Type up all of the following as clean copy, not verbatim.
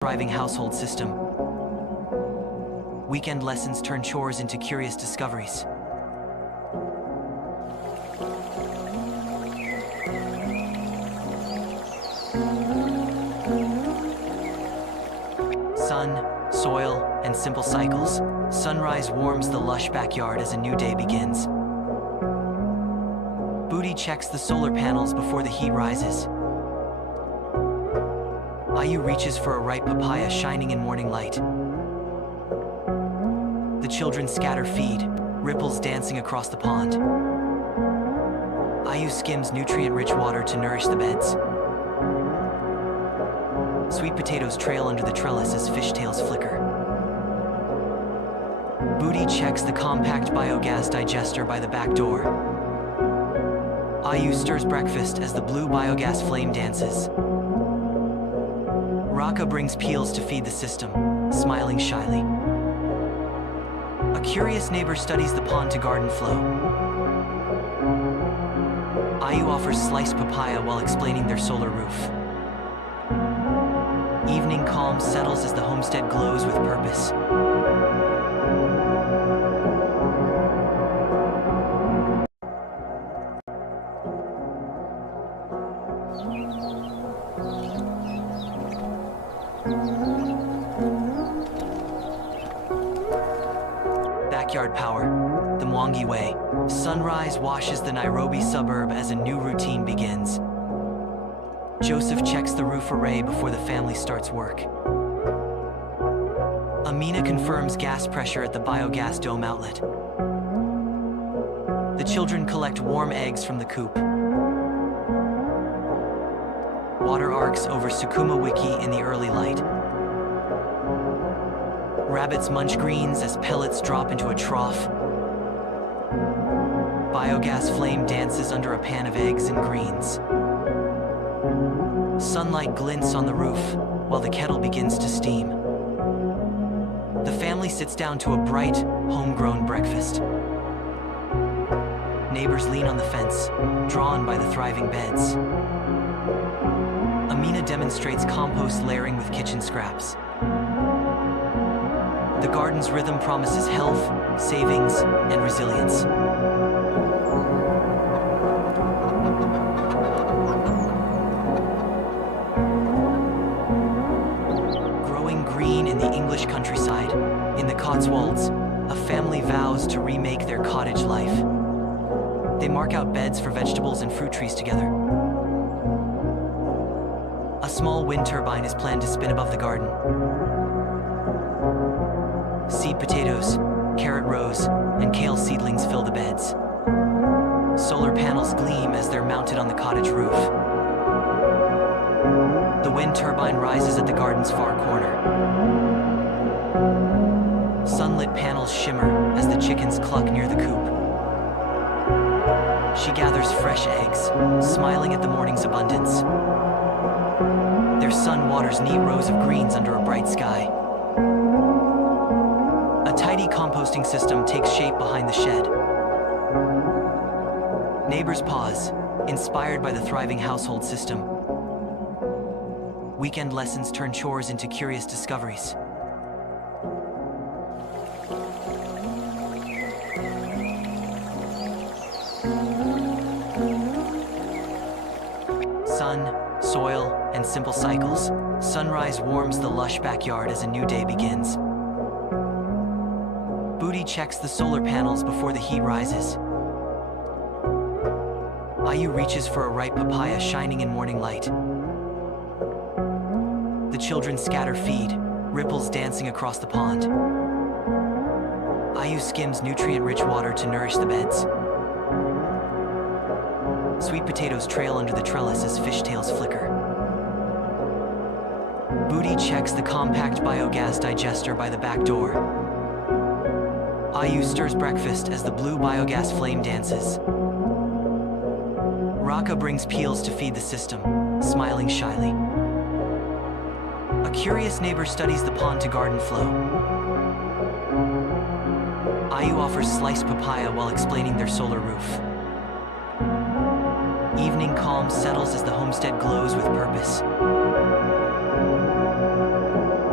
thriving household system. Weekend lessons turn chores into curious discoveries. Sun, soil, and simple cycles. Sunrise warms the lush backyard as a new day begins. Booty checks the solar panels before the heat rises. Ayu reaches for a ripe papaya shining in morning light. The children scatter feed, ripples dancing across the pond. Ayu skims nutrient-rich water to nourish the beds. Sweet potatoes trail under the trellis as fishtails flicker. Booty checks the compact biogas digester by the back door. Ayu stirs breakfast as the blue biogas flame dances. Raka brings peels to feed the system, smiling shyly. A curious neighbor studies the pond to garden flow. Ayu offers sliced papaya while explaining their solar roof. Evening calm settles as the homestead glows with purpose. Backyard power, the Mwangi way. Sunrise washes the Nairobi suburb as a new routine begins. Joseph checks the roof array before the family starts work. Amina confirms gas pressure at the biogas dome outlet. The children collect warm eggs from the coop. Water arcs over Sukuma Wiki in the early light. Rabbits munch greens as pellets drop into a trough. Biogas flame dances under a pan of eggs and greens. Sunlight glints on the roof while the kettle begins to steam. The family sits down to a bright, homegrown breakfast. Neighbors lean on the fence, drawn by the thriving beds. Amina demonstrates compost layering with kitchen scraps. The garden's rhythm promises health, savings, and resilience. Growing green in the English countryside, in the Cotswolds, a family vows to remake their cottage life. They mark out beds for vegetables and fruit trees together. A small wind turbine is planned to spin above the garden. Seed potatoes, carrot rows, and kale seedlings fill the beds. Solar panels gleam as they're mounted on the cottage roof. The wind turbine rises at the garden's far corner. Sunlit panels shimmer as the chickens cluck near the coop. She gathers fresh eggs, smiling at the morning's abundance. Their son waters neat rows of greens under a bright sky. A tidy composting system takes shape behind the shed. Neighbors pause, inspired by the thriving household system. Weekend lessons turn chores into curious discoveries. Sun, soil, and simple cycles. Sunrise warms the lush backyard as a new day begins. Booty checks the solar panels before the heat rises. Ayu reaches for a ripe papaya shining in morning light. The children scatter feed, ripples dancing across the pond. Ayu skims nutrient-rich water to nourish the beds. Sweet potatoes trail under the trellis as fishtails flicker. Booty checks the compact biogas digester by the back door. Ayu stirs breakfast as the blue biogas flame dances. Raka brings peels to feed the system, smiling shyly. A curious neighbor studies the pond to garden flow. Ayu offers sliced papaya while explaining their solar roof. Evening calm settles as the homestead glows with purpose.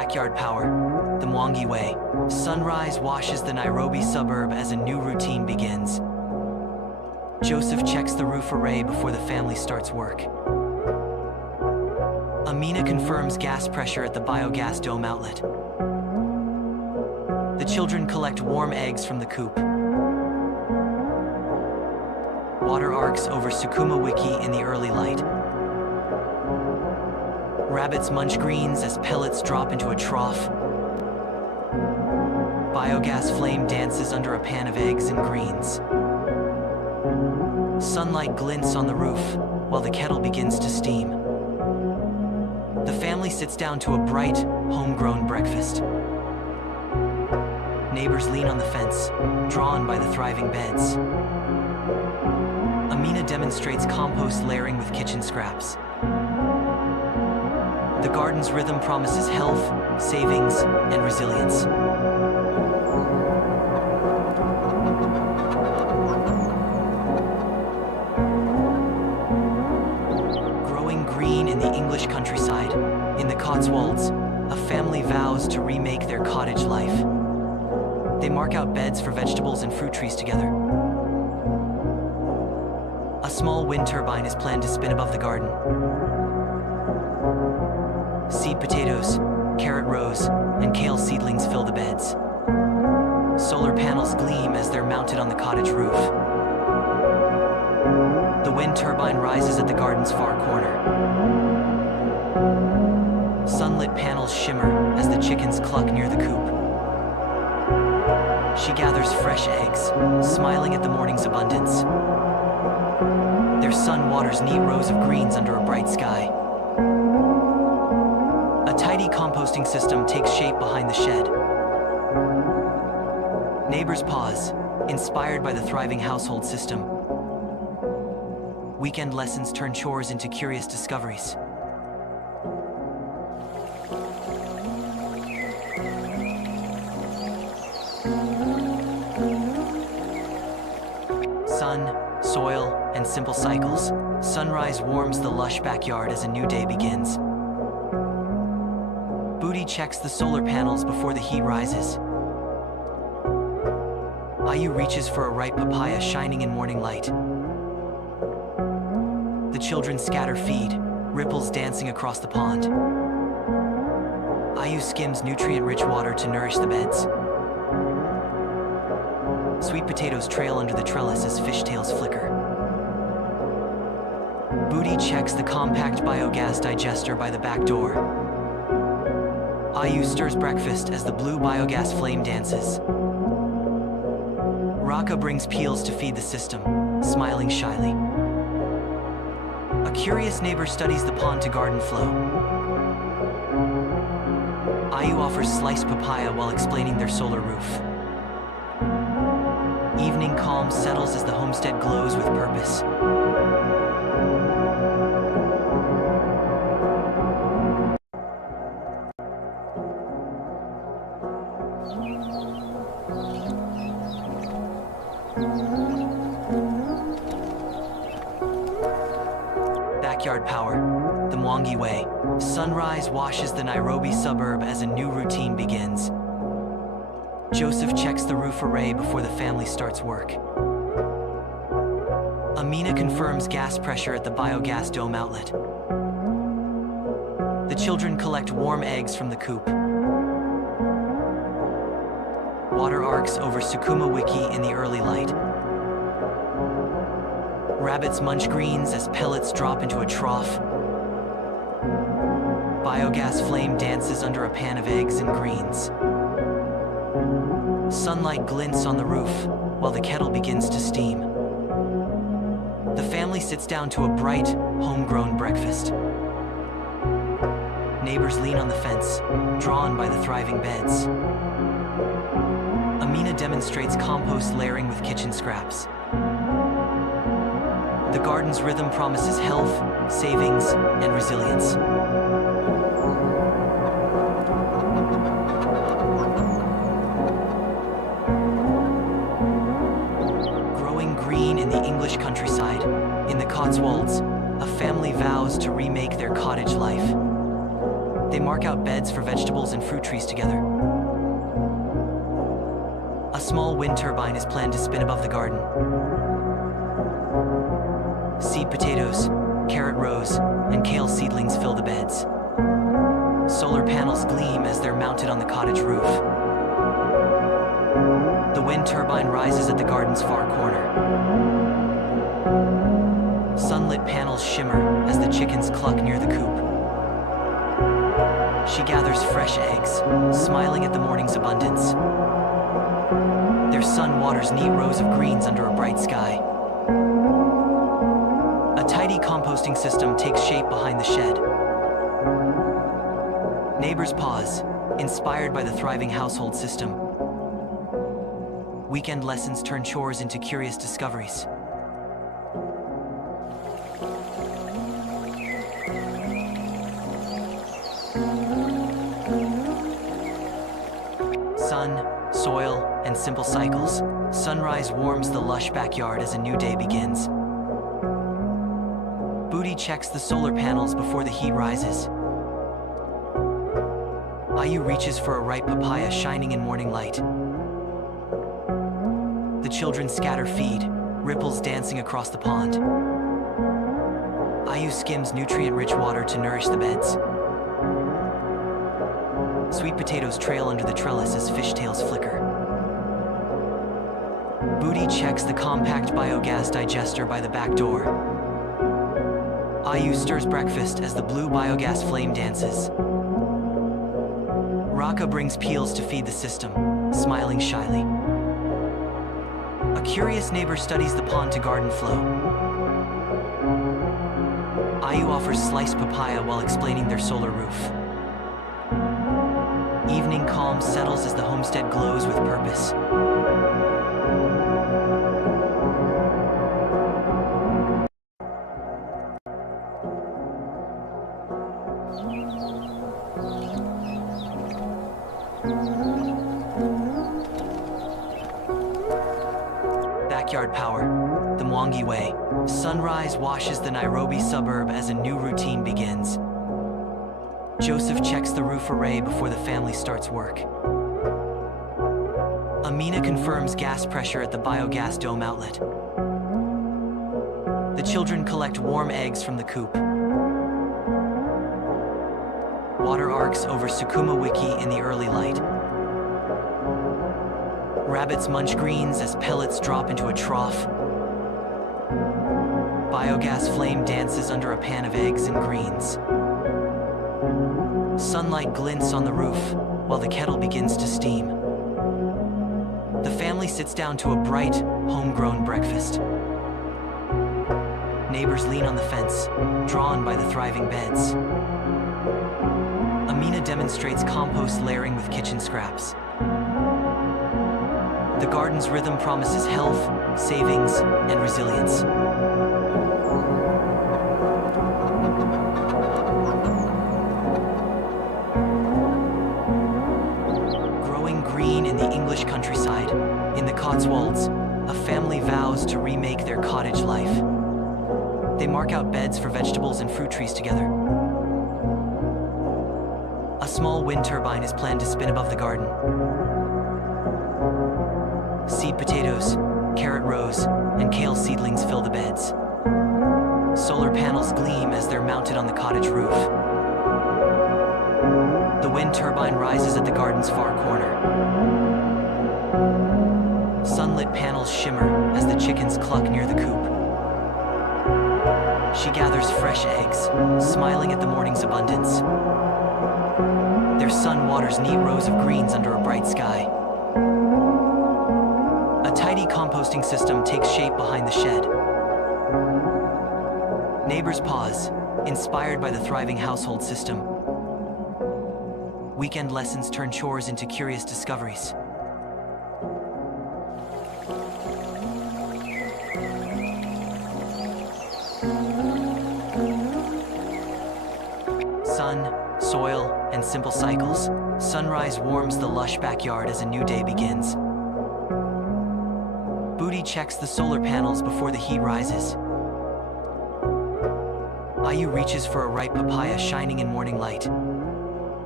Backyard power, the Mwangi way. Sunrise washes the Nairobi suburb as a new routine begins. Joseph checks the roof array before the family starts work. Amina confirms gas pressure at the biogas dome outlet. The children collect warm eggs from the coop. Water arcs over Sukuma Wiki in the early light. Rabbits munch greens as pellets drop into a trough. Biogas flame dances under a pan of eggs and greens. Sunlight glints on the roof while the kettle begins to steam. The family sits down to a bright, homegrown breakfast. Neighbors lean on the fence, drawn by the thriving beds. Amina demonstrates compost layering with kitchen scraps. The garden's rhythm promises health, savings, and resilience. Growing green in the English countryside, in the Cotswolds, a family vows to remake their cottage life. They mark out beds for vegetables and fruit trees together. A small wind turbine is planned to spin above the garden. Seed potatoes, carrot rows, and kale seedlings fill the beds. Solar panels gleam as they're mounted on the cottage roof. The wind turbine rises at the garden's far corner. Sunlit panels shimmer as the chickens cluck near the coop. She gathers fresh eggs, smiling at the morning's abundance. Their son waters neat rows of greens under a bright sky. A tidy composting system takes shape behind the shed. Neighbors pause, inspired by the thriving household system. Weekend lessons turn chores into curious discoveries. Sun, soil, and simple cycles. Sunrise warms the lush backyard as a new day begins. Booty checks the solar panels before the heat rises. Ayu reaches for a ripe papaya shining in morning light. The children scatter feed, ripples dancing across the pond. Ayu skims nutrient-rich water to nourish the beds. Sweet potatoes trail under the trellis as fishtails flicker. Booty checks the compact biogas digester by the back door. Ayu stirs breakfast as the blue biogas flame dances. Raka brings peels to feed the system, smiling shyly. A curious neighbor studies the pond to garden flow. Ayu offers sliced papaya while explaining their solar roof. Evening calm settles as the homestead glows with purpose. Backyard power, the Mwangi way. Sunrise washes the Nairobi suburb as a new routine begins. Joseph checks the roof array before the family starts work. Amina confirms gas pressure at the biogas dome outlet. The children collect warm eggs from the coop. Water arcs over Sukuma Wiki in the early light. Rabbits munch greens as pellets drop into a trough. Biogas flame dances under a pan of eggs and greens. Sunlight glints on the roof while the kettle begins to steam. The family sits down to a bright, homegrown breakfast. Neighbors lean on the fence, drawn by the thriving beds. Amina demonstrates compost layering with kitchen scraps. The garden's rhythm promises health, savings, and resilience. Growing green in the English countryside, in the Cotswolds, a family vows to remake their cottage life. They mark out beds for vegetables and fruit trees together. A small wind turbine is planned to spin above the garden. Seed potatoes, carrot rows, and kale seedlings fill the beds. Solar panels gleam as they're mounted on the cottage roof. The wind turbine rises at the garden's far corner. Sunlit panels shimmer as the chickens cluck near the coop. She gathers fresh eggs, smiling at the morning's abundance. Their sun waters neat rows of greens under a bright sky. A tidy composting system takes shape behind the shed. Neighbors pause, inspired by the thriving household system. Weekend lessons turn chores into curious discoveries. Sun, soil, and simple cycles. Sunrise warms the lush backyard as a new day begins. Booty checks the solar panels before the heat rises. Ayu reaches for a ripe papaya shining in morning light. The children scatter feed, ripples dancing across the pond. Ayu skims nutrient-rich water to nourish the beds. Sweet potatoes trail under the trellis as fishtails flicker. Booty checks the compact biogas digester by the back door. Ayu stirs breakfast as the blue biogas flame dances. Raka brings peels to feed the system, smiling shyly. A curious neighbor studies the pond to garden flow. Ayu offers sliced papaya while explaining their solar roof. Evening calm settles as the homestead glows with purpose. Backyard power, the Mwangi way. Sunrise washes the Nairobi suburb as a new routine begins. Joseph checks the roof array before the family starts work. Amina confirms gas pressure at the biogas dome outlet. The children collect warm eggs from the coop. Water arcs over Sukuma Wiki in the early light. Rabbits munch greens as pellets drop into a trough. Biogas flame dances under a pan of eggs and greens. Sunlight glints on the roof while the kettle begins to steam. The family sits down to a bright, homegrown breakfast. Neighbors lean on the fence, drawn by the thriving beds. Amina demonstrates compost layering with kitchen scraps. The garden's rhythm promises health, savings, and resilience. Growing green in the English countryside, in the Cotswolds, a family vows to remake their cottage life. They mark out beds for vegetables and fruit trees together. A small wind turbine is planned to spin above the garden. Seed potatoes, carrot rows, and kale seedlings fill the beds. Solar panels gleam as they're mounted on the cottage roof. The wind turbine rises at the garden's far corner. Sunlit panels shimmer as the chickens cluck near the coop. She gathers fresh eggs, smiling at the morning's abundance. Their sun waters neat rows of greens under a bright sky. A tidy composting system takes shape behind the shed. Neighbors pause, inspired by the thriving household system. Weekend lessons turn chores into curious discoveries. Sun, soil, and simple cycles. Sunrise warms the lush backyard as a new day begins. Booty checks the solar panels before the heat rises. Ayu reaches for a ripe papaya shining in morning light.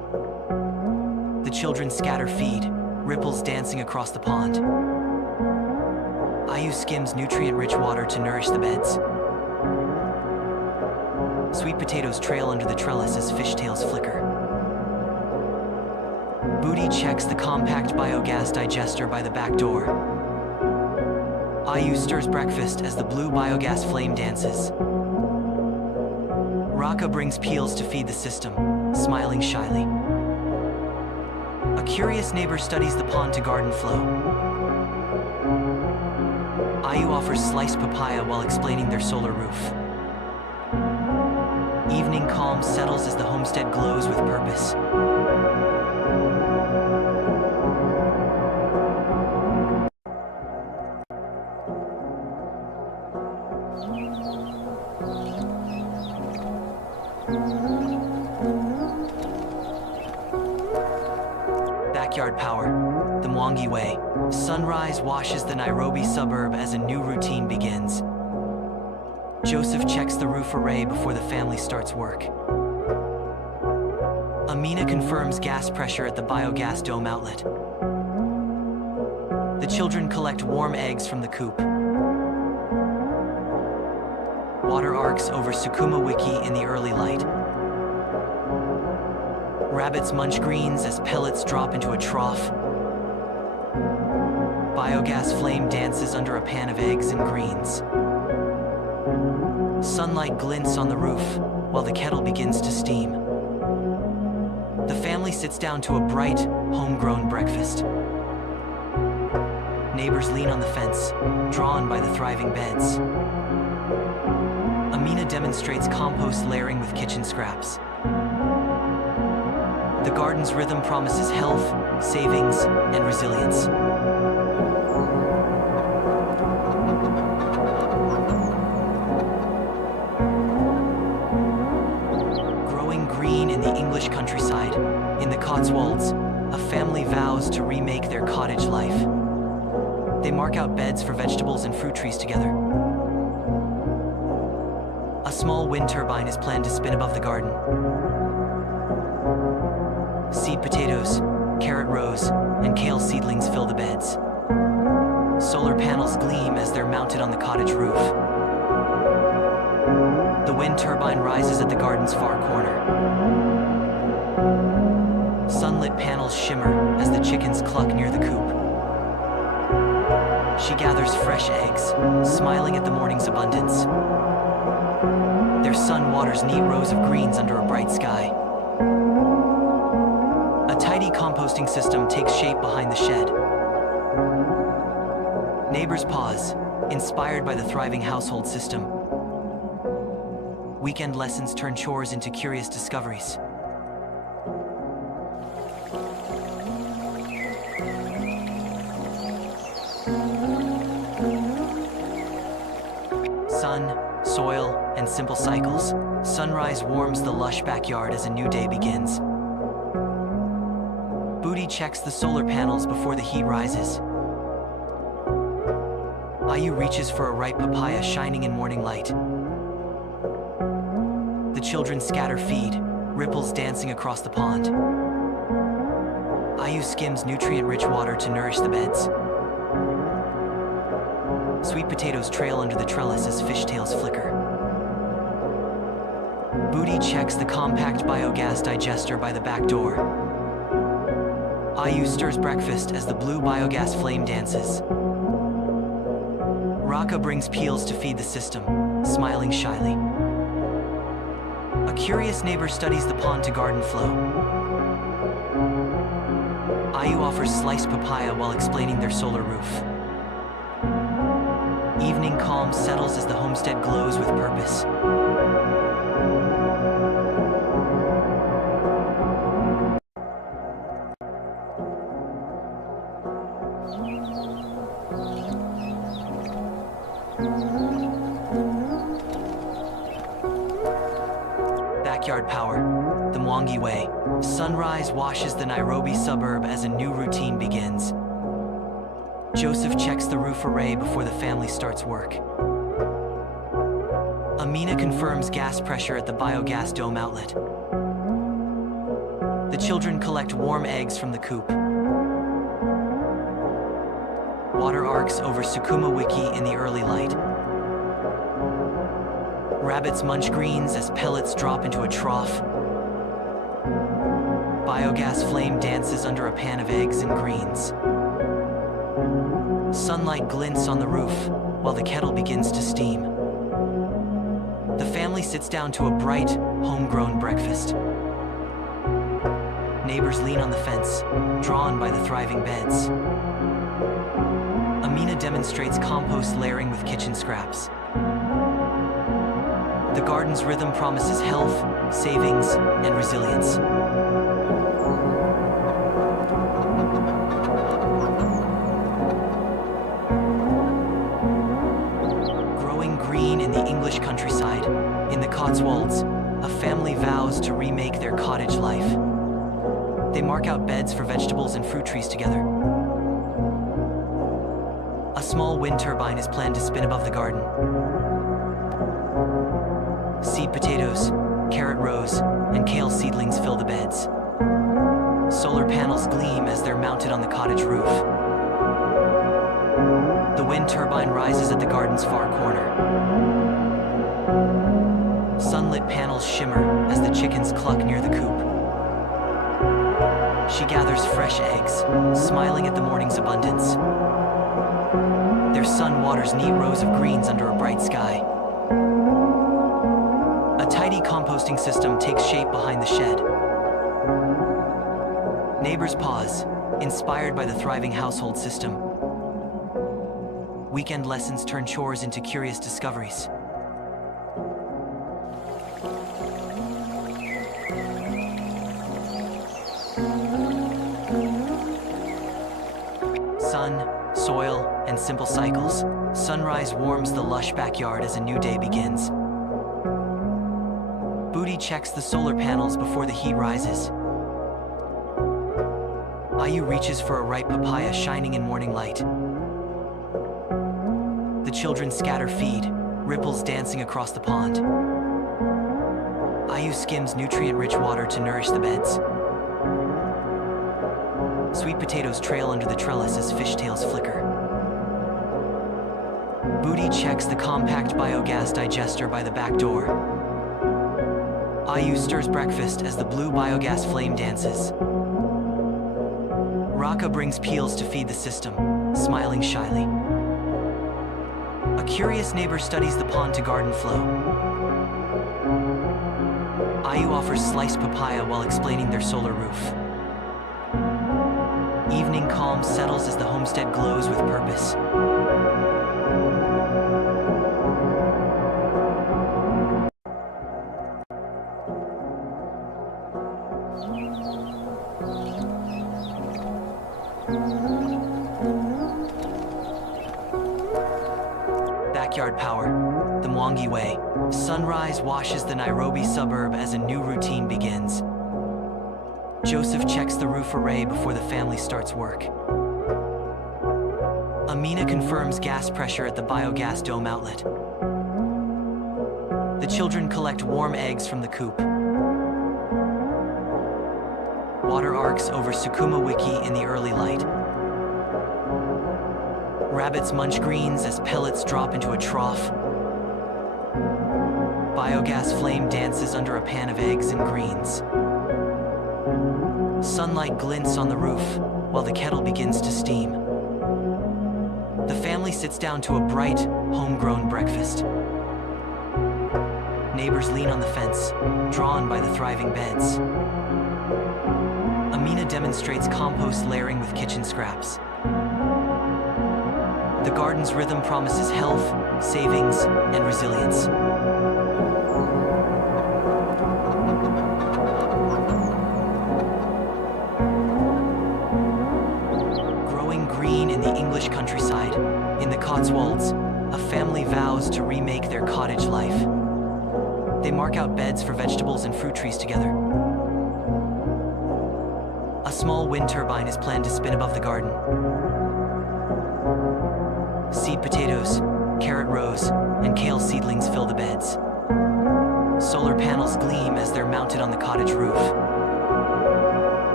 The children scatter feed, ripples dancing across the pond. Ayu skims nutrient-rich water to nourish the beds. Sweet potatoes trail under the trellis as fishtails flicker. Booty checks the compact biogas digester by the back door. Ayu stirs breakfast as the blue biogas flame dances. Raka brings peels to feed the system, smiling shyly. A curious neighbor studies the pond-to-garden flow. Ayu offers sliced papaya while explaining their solar roof. Evening calm settles as the homestead glows with purpose. Backyard power, the Mwangi way. Sunrise washes the Nairobi suburb as a new routine begins. Joseph checks the roof array before the family starts work. Amina confirms gas pressure at the biogas dome outlet. The children collect warm eggs from the coop. Water arcs over Sukuma Wiki in the early light. Rabbits munch greens as pellets drop into a trough. Biogas flame dances under a pan of eggs and greens. Sunlight glints on the roof while the kettle begins to steam. The family sits down to a bright, homegrown breakfast. Neighbors lean on the fence, drawn by the thriving beds. Amina demonstrates compost layering with kitchen scraps. The garden's rhythm promises health, savings, and resilience. Growing green in the English countryside, in the Cotswolds, a family vows to remake their cottage life. They mark out beds for vegetables and fruit trees together. A small wind turbine is planned to spin above the garden. Seed potatoes, carrot rows, and kale seedlings fill the beds. Solar panels gleam as they're mounted on the cottage roof. The wind turbine rises at the garden's far corner. Sunlit panels shimmer as the chickens cluck near the coop. She gathers fresh eggs, smiling at the morning's abundance. Their sun waters neat rows of greens under a bright sky. A tidy composting system takes shape behind the shed. Neighbors pause, inspired by the thriving household system. Weekend lessons turn chores into curious discoveries. Sun, soil, and simple cycles. Sunrise warms the lush backyard as a new day begins. Booty checks the solar panels before the heat rises. Ayu reaches for a ripe papaya shining in morning light. The children scatter feed, ripples dancing across the pond. Ayu skims nutrient-rich water to nourish the beds. Sweet potatoes trail under the trellis as fishtails flicker. Booty checks the compact biogas digester by the back door. Ayu stirs breakfast as the blue biogas flame dances. Raka brings peels to feed the system, smiling shyly. A curious neighbor studies the pond-to-garden flow. Ayu offers sliced papaya while explaining their solar roof. Evening calm settles as the homestead glows with purpose. Backyard power, the Mwangi way. Sunrise washes the Nairobi suburb as a new routine begins. Joseph checks the roof array before the family starts work. Amina confirms gas pressure at the biogas dome outlet. The The children collect warm eggs from the coop. Water arcs over Sukuma Wiki in the early light. Rabbits munch greens as pellets drop into a trough. Biogas flame dances under a pan of eggs and greens. Sunlight glints on the roof while the kettle begins to steam. The family sits down to a bright, homegrown breakfast. Neighbors lean on the fence, drawn by the thriving beds. Amina demonstrates compost layering with kitchen scraps. The garden's rhythm promises health, savings, and resilience. Growing green in the English countryside, in the Cotswolds, a family vows to remake their cottage life. They mark out beds for vegetables and fruit trees together. A small wind turbine is planned to spin above the garden. Seed potatoes, carrot rows, and kale seedlings fill the beds. Solar panels gleam as they're mounted on the cottage roof. The wind turbine rises at the garden's far corner. Sunlit panels shimmer as the chickens cluck near the coop. She gathers fresh eggs, smiling at the morning's abundance. Their son waters neat rows of greens under a bright sky. A tidy composting system takes shape behind the shed. Neighbors pause, inspired by the thriving household system. Weekend lessons turn chores into curious discoveries. Sun, soil, and simple cycles. Sunrise warms the lush backyard as a new day begins. Booty checks the solar panels before the heat rises. Ayu reaches for a ripe papaya shining in morning light. The children scatter feed, ripples dancing across the pond. Ayu skims nutrient-rich water to nourish the beds. Sweet potatoes trail under the trellis as fishtails flicker. Booty checks the compact biogas digester by the back door. Ayu stirs breakfast as the blue biogas flame dances. Raka brings peels to feed the system, smiling shyly. A curious neighbor studies the pond to garden flow. Ayu offers sliced papaya while explaining their solar roof. Evening calm settles as the homestead glows with purpose. Backyard power, the Mwangi way. Sunrise washes the Nairobi suburb as a new routine begins. Joseph checks the roof array before the family starts work. Amina confirms gas pressure at the biogas dome outlet. The children collect warm eggs from the coop. Water arcs over Sukuma Wiki in the early light. Rabbits munch greens as pellets drop into a trough. Biogas flame dances under a pan of eggs and greens. Sunlight glints on the roof while the kettle begins to steam. The family sits down to a bright, homegrown breakfast. Neighbors lean on the fence, drawn by the thriving beds. Amina demonstrates compost layering with kitchen scraps. The garden's rhythm promises health, savings, and resilience. Growing green in the English countryside, in the Cotswolds, a family vows to remake their cottage life. They mark out beds for vegetables and fruit trees together. A small wind turbine is planned to spin above the garden. Seed potatoes, carrot rows, and kale seedlings fill the beds. Solar panels gleam as they're mounted on the cottage roof.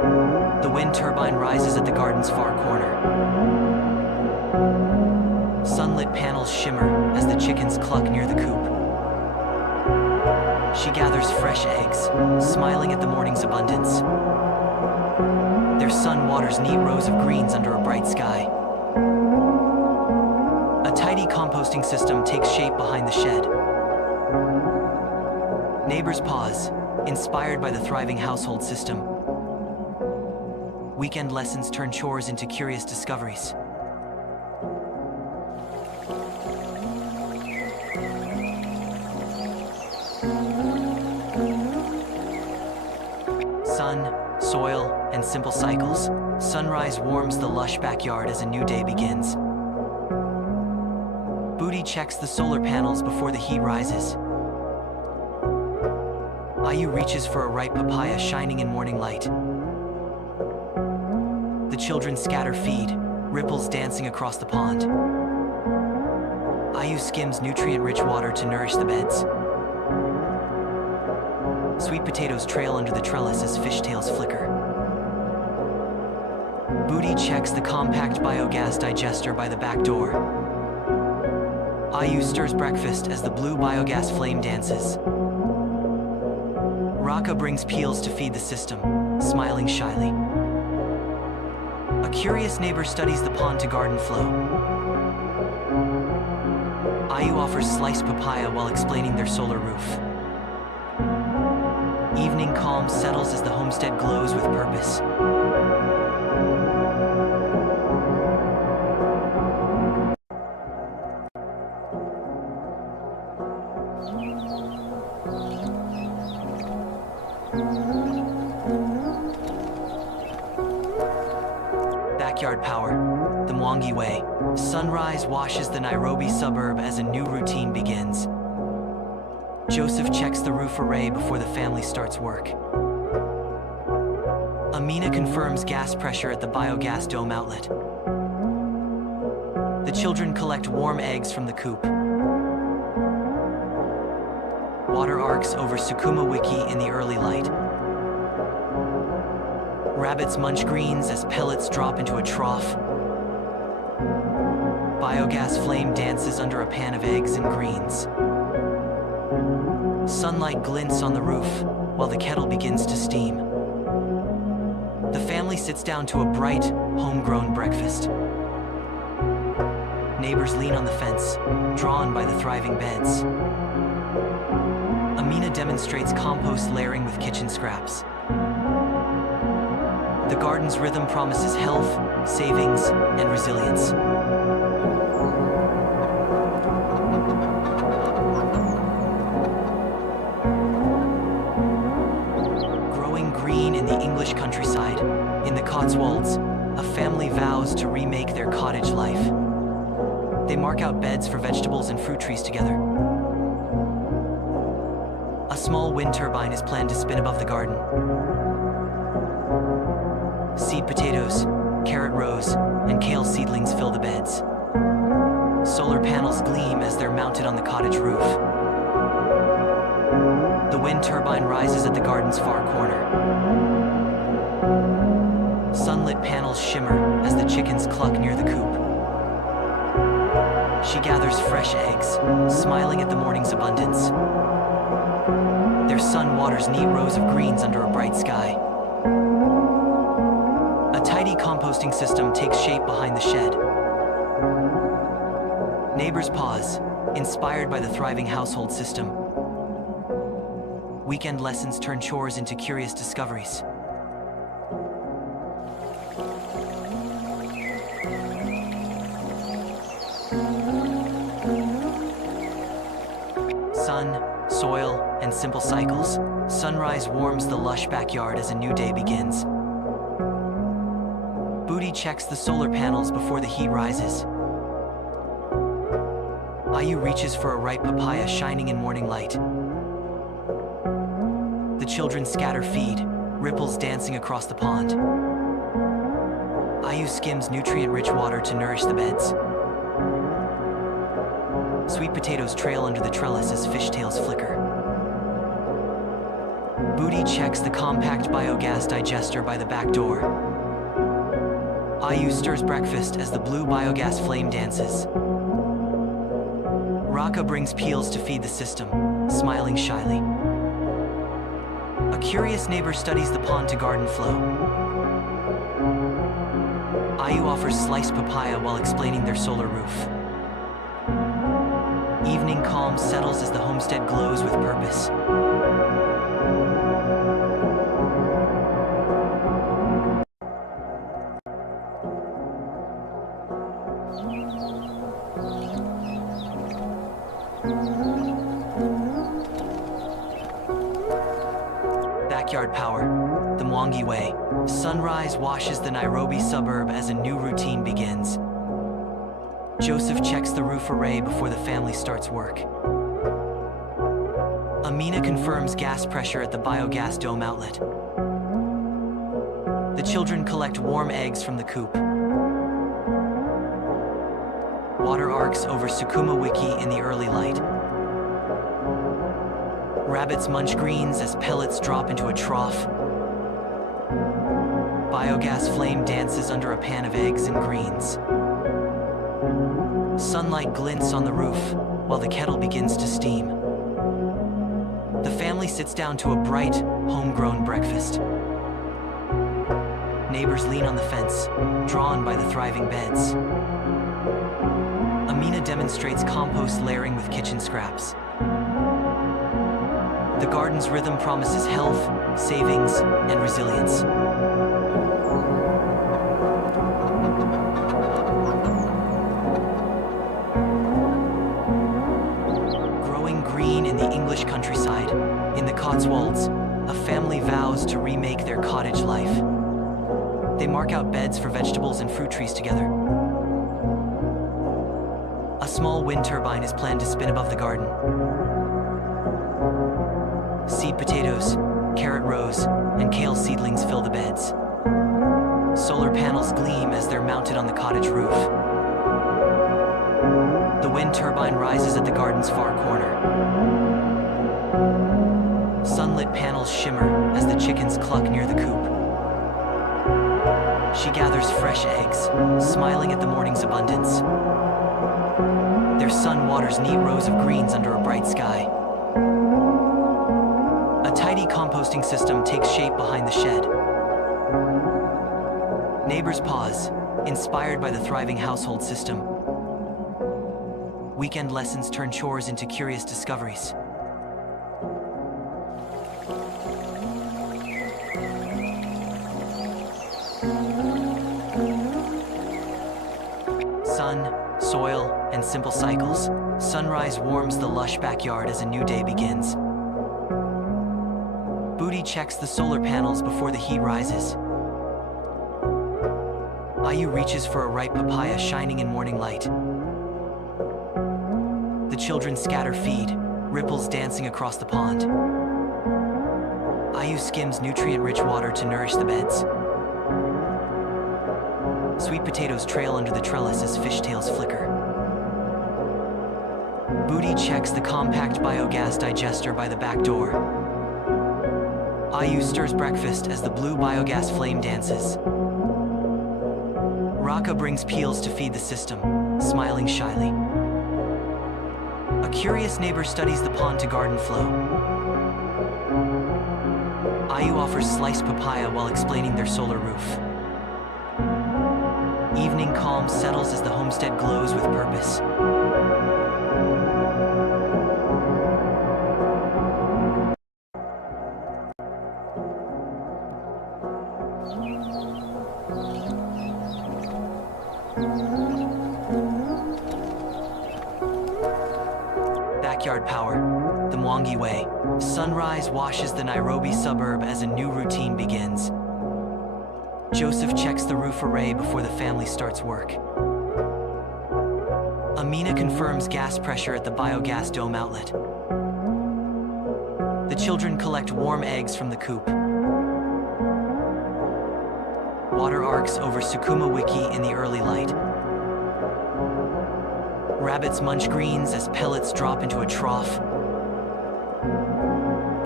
The wind turbine rises at the garden's far corner. Sunlit panels shimmer as the chickens cluck near the coop. She gathers fresh eggs, smiling at the morning's abundance. Their sun waters neat rows of greens under a bright sky. A tidy composting system takes shape behind the shed. Neighbors pause, inspired by the thriving household system. Weekend lessons turn chores into curious discoveries. Sun, soil, and simple cycles. Sunrise warms the lush backyard as a new day begins. Booty checks the solar panels before the heat rises. Ayu reaches for a ripe papaya shining in morning light. The children scatter feed, ripples dancing across the pond. Ayu skims nutrient-rich water to nourish the beds. Sweet potatoes trail under the trellis as fishtails flicker. Booty checks the compact biogas digester by the back door. Ayu stirs breakfast as the blue biogas flame dances. Raka brings peels to feed the system, smiling shyly. A curious neighbor studies the pond-to-garden flow. Ayu offers sliced papaya while explaining their solar roof. Evening calm settles as the homestead glows with purpose. Backyard power, the Mwangi way. Sunrise washes the Nairobi suburb as a new routine begins. Joseph checks the roof array before the family starts work. Amina confirms gas pressure at the biogas dome outlet. The children collect warm eggs from the coop. Water arcs over Sukuma Wiki in the early light. Rabbits munch greens as pellets drop into a trough. Biogas flame dances under a pan of eggs and greens. Sunlight glints on the roof while the kettle begins to steam. The family sits down to a bright, homegrown breakfast. Neighbors lean on the fence, drawn by the thriving beds. Amina demonstrates compost layering with kitchen scraps. The garden's rhythm promises health, savings, and resilience. Growing green in the English countryside, in the Cotswolds, a family vows to remake their cottage life. They mark out beds for vegetables and fruit trees together. A small wind turbine is planned to spin above the garden. Seed potatoes, carrot rows, and kale seedlings fill the beds. Solar panels gleam as they're mounted on the cottage roof. The wind turbine rises at the garden's far corner. Sunlit panels shimmer as the chickens cluck near the coop. She gathers fresh eggs, smiling at the morning's abundance. Their sun waters neat rows of greens under a bright sky. A tidy composting system takes shape behind the shed. Neighbors pause, inspired by the thriving household system. Weekend lessons turn chores into curious discoveries. Sun, soil, and simple cycles. Sunrise warms the lush backyard as a new day begins. Booty checks the solar panels before the heat rises. Ayu reaches for a ripe papaya shining in morning light. The children scatter feed, ripples dancing across the pond. Ayu skims nutrient-rich water to nourish the beds. Sweet potatoes trail under the trellis as fishtails flicker. Booty checks the compact biogas digester by the back door. Ayu stirs breakfast as the blue biogas flame dances. Raka brings peels to feed the system, smiling shyly. A curious neighbor studies the pond-to-garden flow. Ayu offers sliced papaya while explaining their solar roof. Evening calm settles as the homestead glows with purpose. Backyard power, the Mwangi way. Sunrise washes the Nairobi suburb as a new routine begins. Joseph checks the roof array before the family starts work. Amina confirms gas pressure at the biogas dome outlet. The children collect warm eggs from the coop. Water arcs over Sukuma Wiki in the early light. Rabbits munch greens as pellets drop into a trough. Biogas flame dances under a pan of eggs and greens. Sunlight glints on the roof while the kettle begins to steam. The family sits down to a bright, homegrown breakfast. Neighbors lean on the fence, drawn by the thriving beds. Amina demonstrates compost layering with kitchen scraps. The garden's rhythm promises health, savings, and resilience. Growing green in the English countryside, in the Cotswolds, a family vows to remake their cottage life. They mark out beds for vegetables and fruit trees together. A small wind turbine is planned to spin above the garden. Seed potatoes, carrot rows, and kale seedlings fill the beds. Solar panels gleam as they're mounted on the cottage roof. The wind turbine rises at the garden's far corner. Sunlit panels shimmer as the chickens cluck near the coop. She gathers fresh eggs, smiling at the morning's abundance. Their son waters neat rows of greens under a bright sky. A tidy composting system takes shape behind the shed. Neighbors pause, inspired by the thriving household system. Weekend lessons turn chores into curious discoveries. Sun, soil, and simple cycles. Sunrise warms the lush backyard as a new day begins. Booty checks the solar panels before the heat rises. Ayu reaches for a ripe papaya shining in morning light. The children scatter feed, ripples dancing across the pond. Ayu skims nutrient-rich water to nourish the beds. Sweet potatoes trail under the trellis as fishtails flicker. Booty checks the compact biogas digester by the back door. Ayu stirs breakfast as the blue biogas flame dances. Raka brings peels to feed the system, smiling shyly. A curious neighbor studies the pond-to-garden flow. Ayu offers sliced papaya while explaining their solar roof. Evening calm settles as the homestead glows with purpose. Backyard power, the Mwangi way. Sunrise washes the Nairobi suburb as a new routine begins. Joseph checks the roof array before the family starts work. Amina confirms gas pressure at the biogas dome outlet. The children collect warm eggs from the coop. Water arcs over Sukuma Wiki in the early light. Rabbits munch greens as pellets drop into a trough.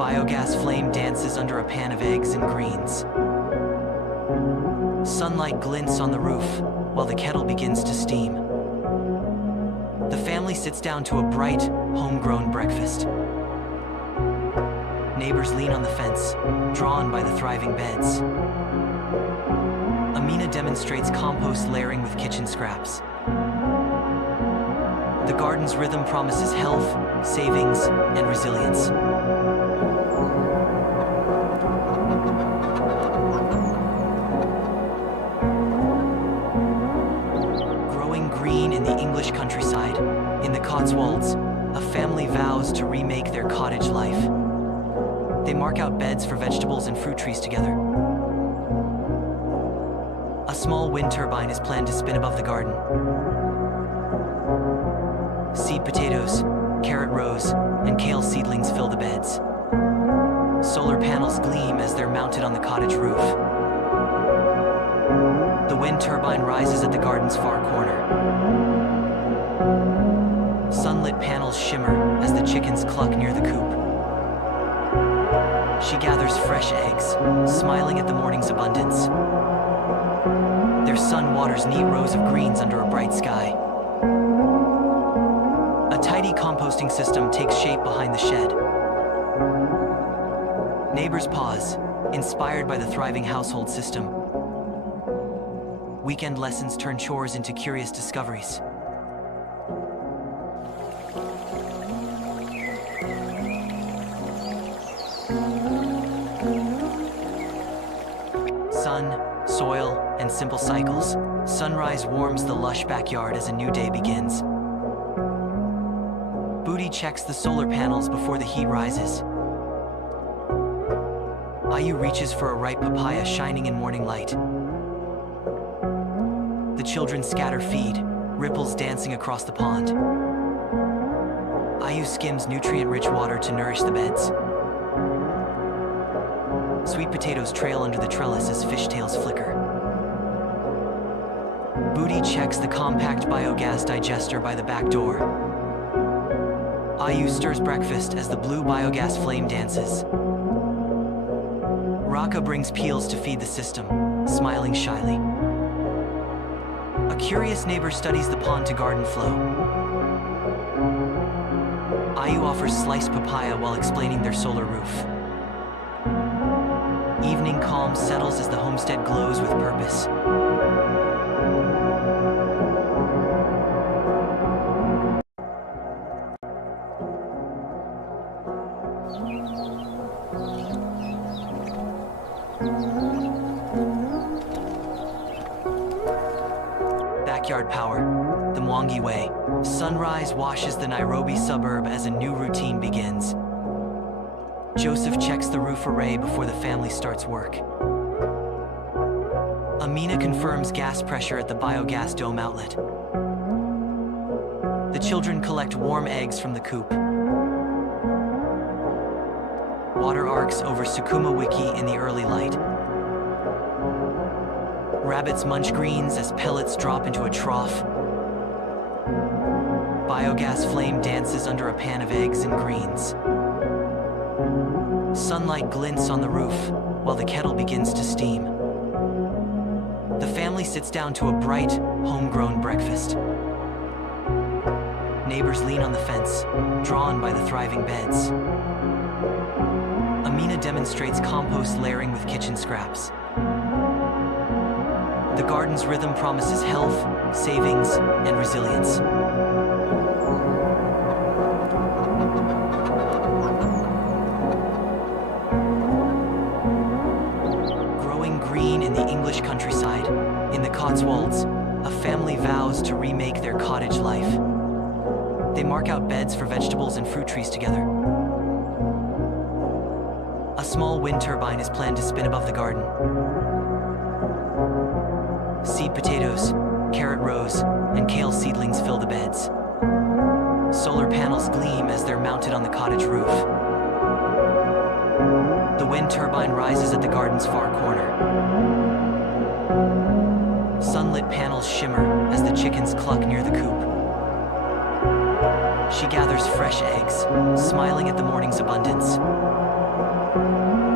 biogas flame dances under a pan of eggs and greens. Sunlight glints on the roof while the kettle begins to steam. The family sits down to a bright, homegrown breakfast. Neighbors lean on the fence, drawn by the thriving beds. Amina demonstrates compost layering with kitchen scraps. The garden's rhythm promises health, savings, and resilience. Growing green in the English countryside, in the Cotswolds, a family vows to remake their cottage life. They mark out beds for vegetables and fruit trees together. A small wind turbine is planned to spin above the garden. Seed potatoes, carrot rows, and kale seedlings fill the beds. Solar panels gleam as they're mounted on the cottage roof. The wind turbine rises at the garden's far corner. Sunlit panels shimmer as the chickens cluck near the coop. She gathers fresh eggs, smiling at the morning's abundance. Their son waters neat rows of greens under a bright sky. A tidy composting system takes shape behind the shed. Neighbors pause, inspired by the thriving household system. Weekend lessons turn chores into curious discoveries. Sun, soil, and simple cycles. Sunrise warms the lush backyard as a new day begins. Booty checks the solar panels before the heat rises. Ayu reaches for a ripe papaya shining in morning light. The children scatter feed, ripples dancing across the pond. Ayu skims nutrient-rich water to nourish the beds. Sweet potatoes trail under the trellis as fishtails flicker. Booty checks the compact biogas digester by the back door. Ayu stirs breakfast as the blue biogas flame dances. Raka brings peels to feed the system, smiling shyly. A curious neighbor studies the pond to garden flow. Ayu offers sliced papaya while explaining their solar roof. Evening calm settles as the homestead glows with purpose. Backyard power, the Mwangi way. Sunrise washes the Nairobi suburb as a new routine begins. Joseph checks the roof array before the family starts work. Amina confirms gas pressure at the biogas dome outlet. The children collect warm eggs from the coop. Water arcs over Sukuma Wiki in the early light. Rabbits munch greens as pellets drop into a trough. Biogas flame dances under a pan of eggs and greens. Sunlight glints on the roof while the kettle begins to steam. The family sits down to a bright, homegrown breakfast. Neighbors lean on the fence, drawn by the thriving beds. Amina demonstrates compost layering with kitchen scraps. The garden's rhythm promises health, savings, and resilience. Growing green in the English countryside, in the Cotswolds, a family vows to remake their cottage life. They mark out beds for vegetables and fruit trees together. A small wind turbine is planned to spin above the garden. Seed potatoes, carrot rows, and kale seedlings fill the beds. Solar panels gleam as they're mounted on the cottage roof. The wind turbine rises at the garden's far corner. Sunlit panels shimmer as the chickens cluck near the coop. She gathers fresh eggs, smiling at the morning's abundance.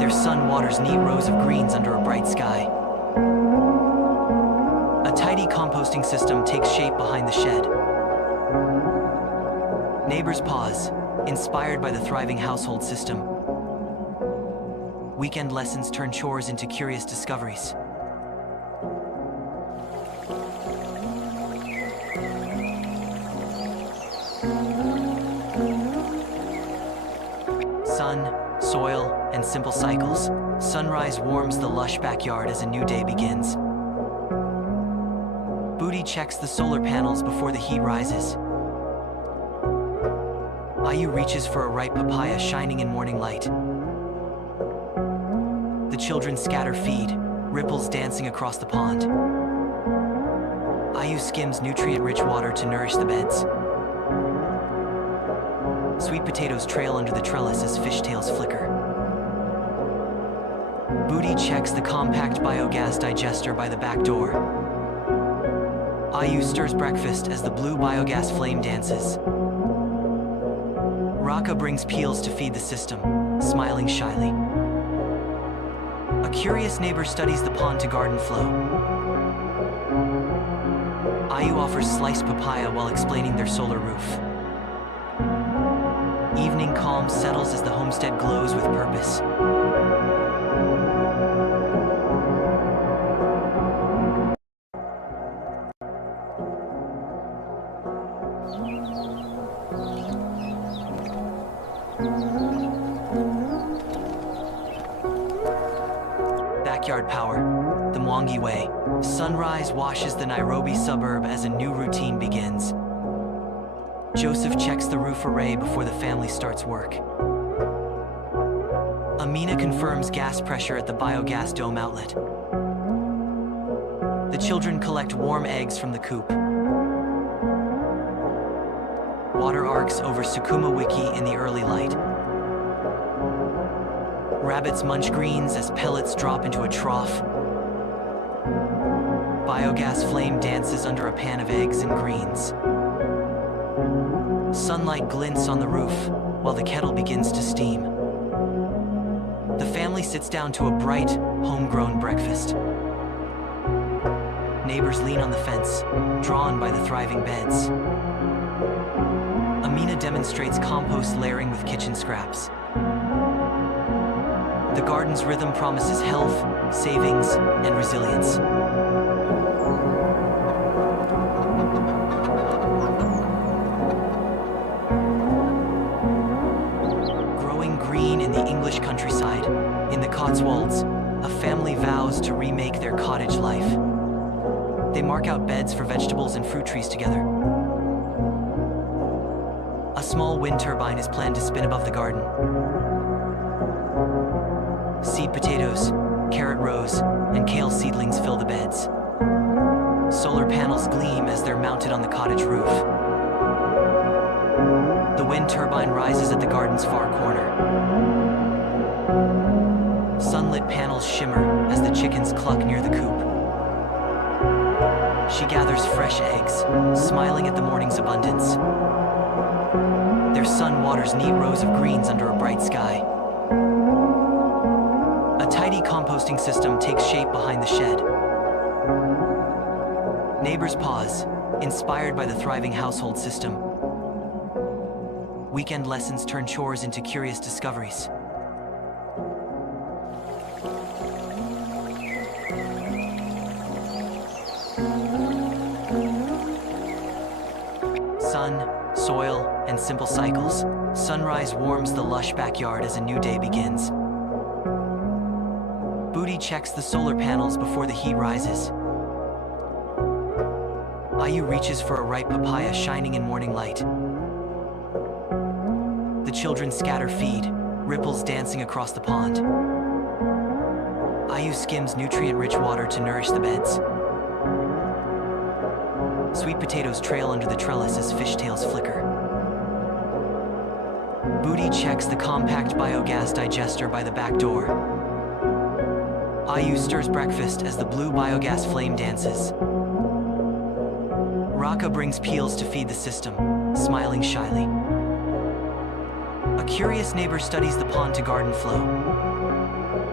Their son waters neat rows of greens under a bright sky. A tidy composting system takes shape behind the shed. Neighbors pause, inspired by the thriving household system. Weekend lessons turn chores into curious discoveries. Sun, soil, and simple cycles. Sunrise warms the lush backyard as a new day begins. Booty checks the solar panels before the heat rises. Ayu reaches for a ripe papaya shining in morning light. The children scatter feed, ripples dancing across the pond. Ayu skims nutrient-rich water to nourish the beds. Sweet potatoes trail under the trellis as fishtails flicker. Booty checks the compact biogas digester by the back door. Ayu stirs breakfast as the blue biogas flame dances. Raka brings peels to feed the system, smiling shyly. A curious neighbor studies the pond to garden flow. Ayu offers sliced papaya while explaining their solar roof. Evening calm settles as the homestead glows with purpose. Backyard power, the Mwangi way. Sunrise washes the Nairobi suburb as a new routine begins. Joseph checks the roof array before the family starts work. Amina confirms gas pressure at the biogas dome outlet. The children collect warm eggs from the coop. Water arcs over Sukuma Wiki in the early light. Rabbits munch greens as pellets drop into a trough. Biogas flame dances under a pan of eggs and greens. Sunlight glints on the roof while the kettle begins to steam. The family sits down to a bright, homegrown breakfast. Neighbors lean on the fence, drawn by the thriving beds. Amina demonstrates compost layering with kitchen scraps. The garden's rhythm promises health, savings, and resilience. Growing green in the English countryside, in the Cotswolds, a family vows to remake their cottage life. They mark out beds for vegetables and fruit trees together. A small wind turbine is planned to spin above the garden. Seed potatoes, carrot rows, and kale seedlings fill the beds. Solar panels gleam as they're mounted on the cottage roof. The wind turbine rises at the garden's far corner. Sunlit panels shimmer as the chickens cluck near the coop. She gathers fresh eggs, smiling at the morning's abundance. Their son waters neat rows of greens under a bright sky. A tidy composting system takes shape behind the shed. Neighbors pause, inspired by the thriving household system. Weekend lessons turn chores into curious discoveries. Sun, soil, and simple cycles. Sunrise warms the lush backyard as a new day begins. Booty checks the solar panels before the heat rises. Ayu reaches for a ripe papaya shining in morning light. The children scatter feed, ripples dancing across the pond. Ayu skims nutrient-rich water to nourish the beds. Sweet potatoes trail under the trellis as fishtails flicker. Booty checks the compact biogas digester by the back door. Ayu stirs breakfast as the blue biogas flame dances. Raka brings peels to feed the system, smiling shyly. A curious neighbor studies the pond to garden flow.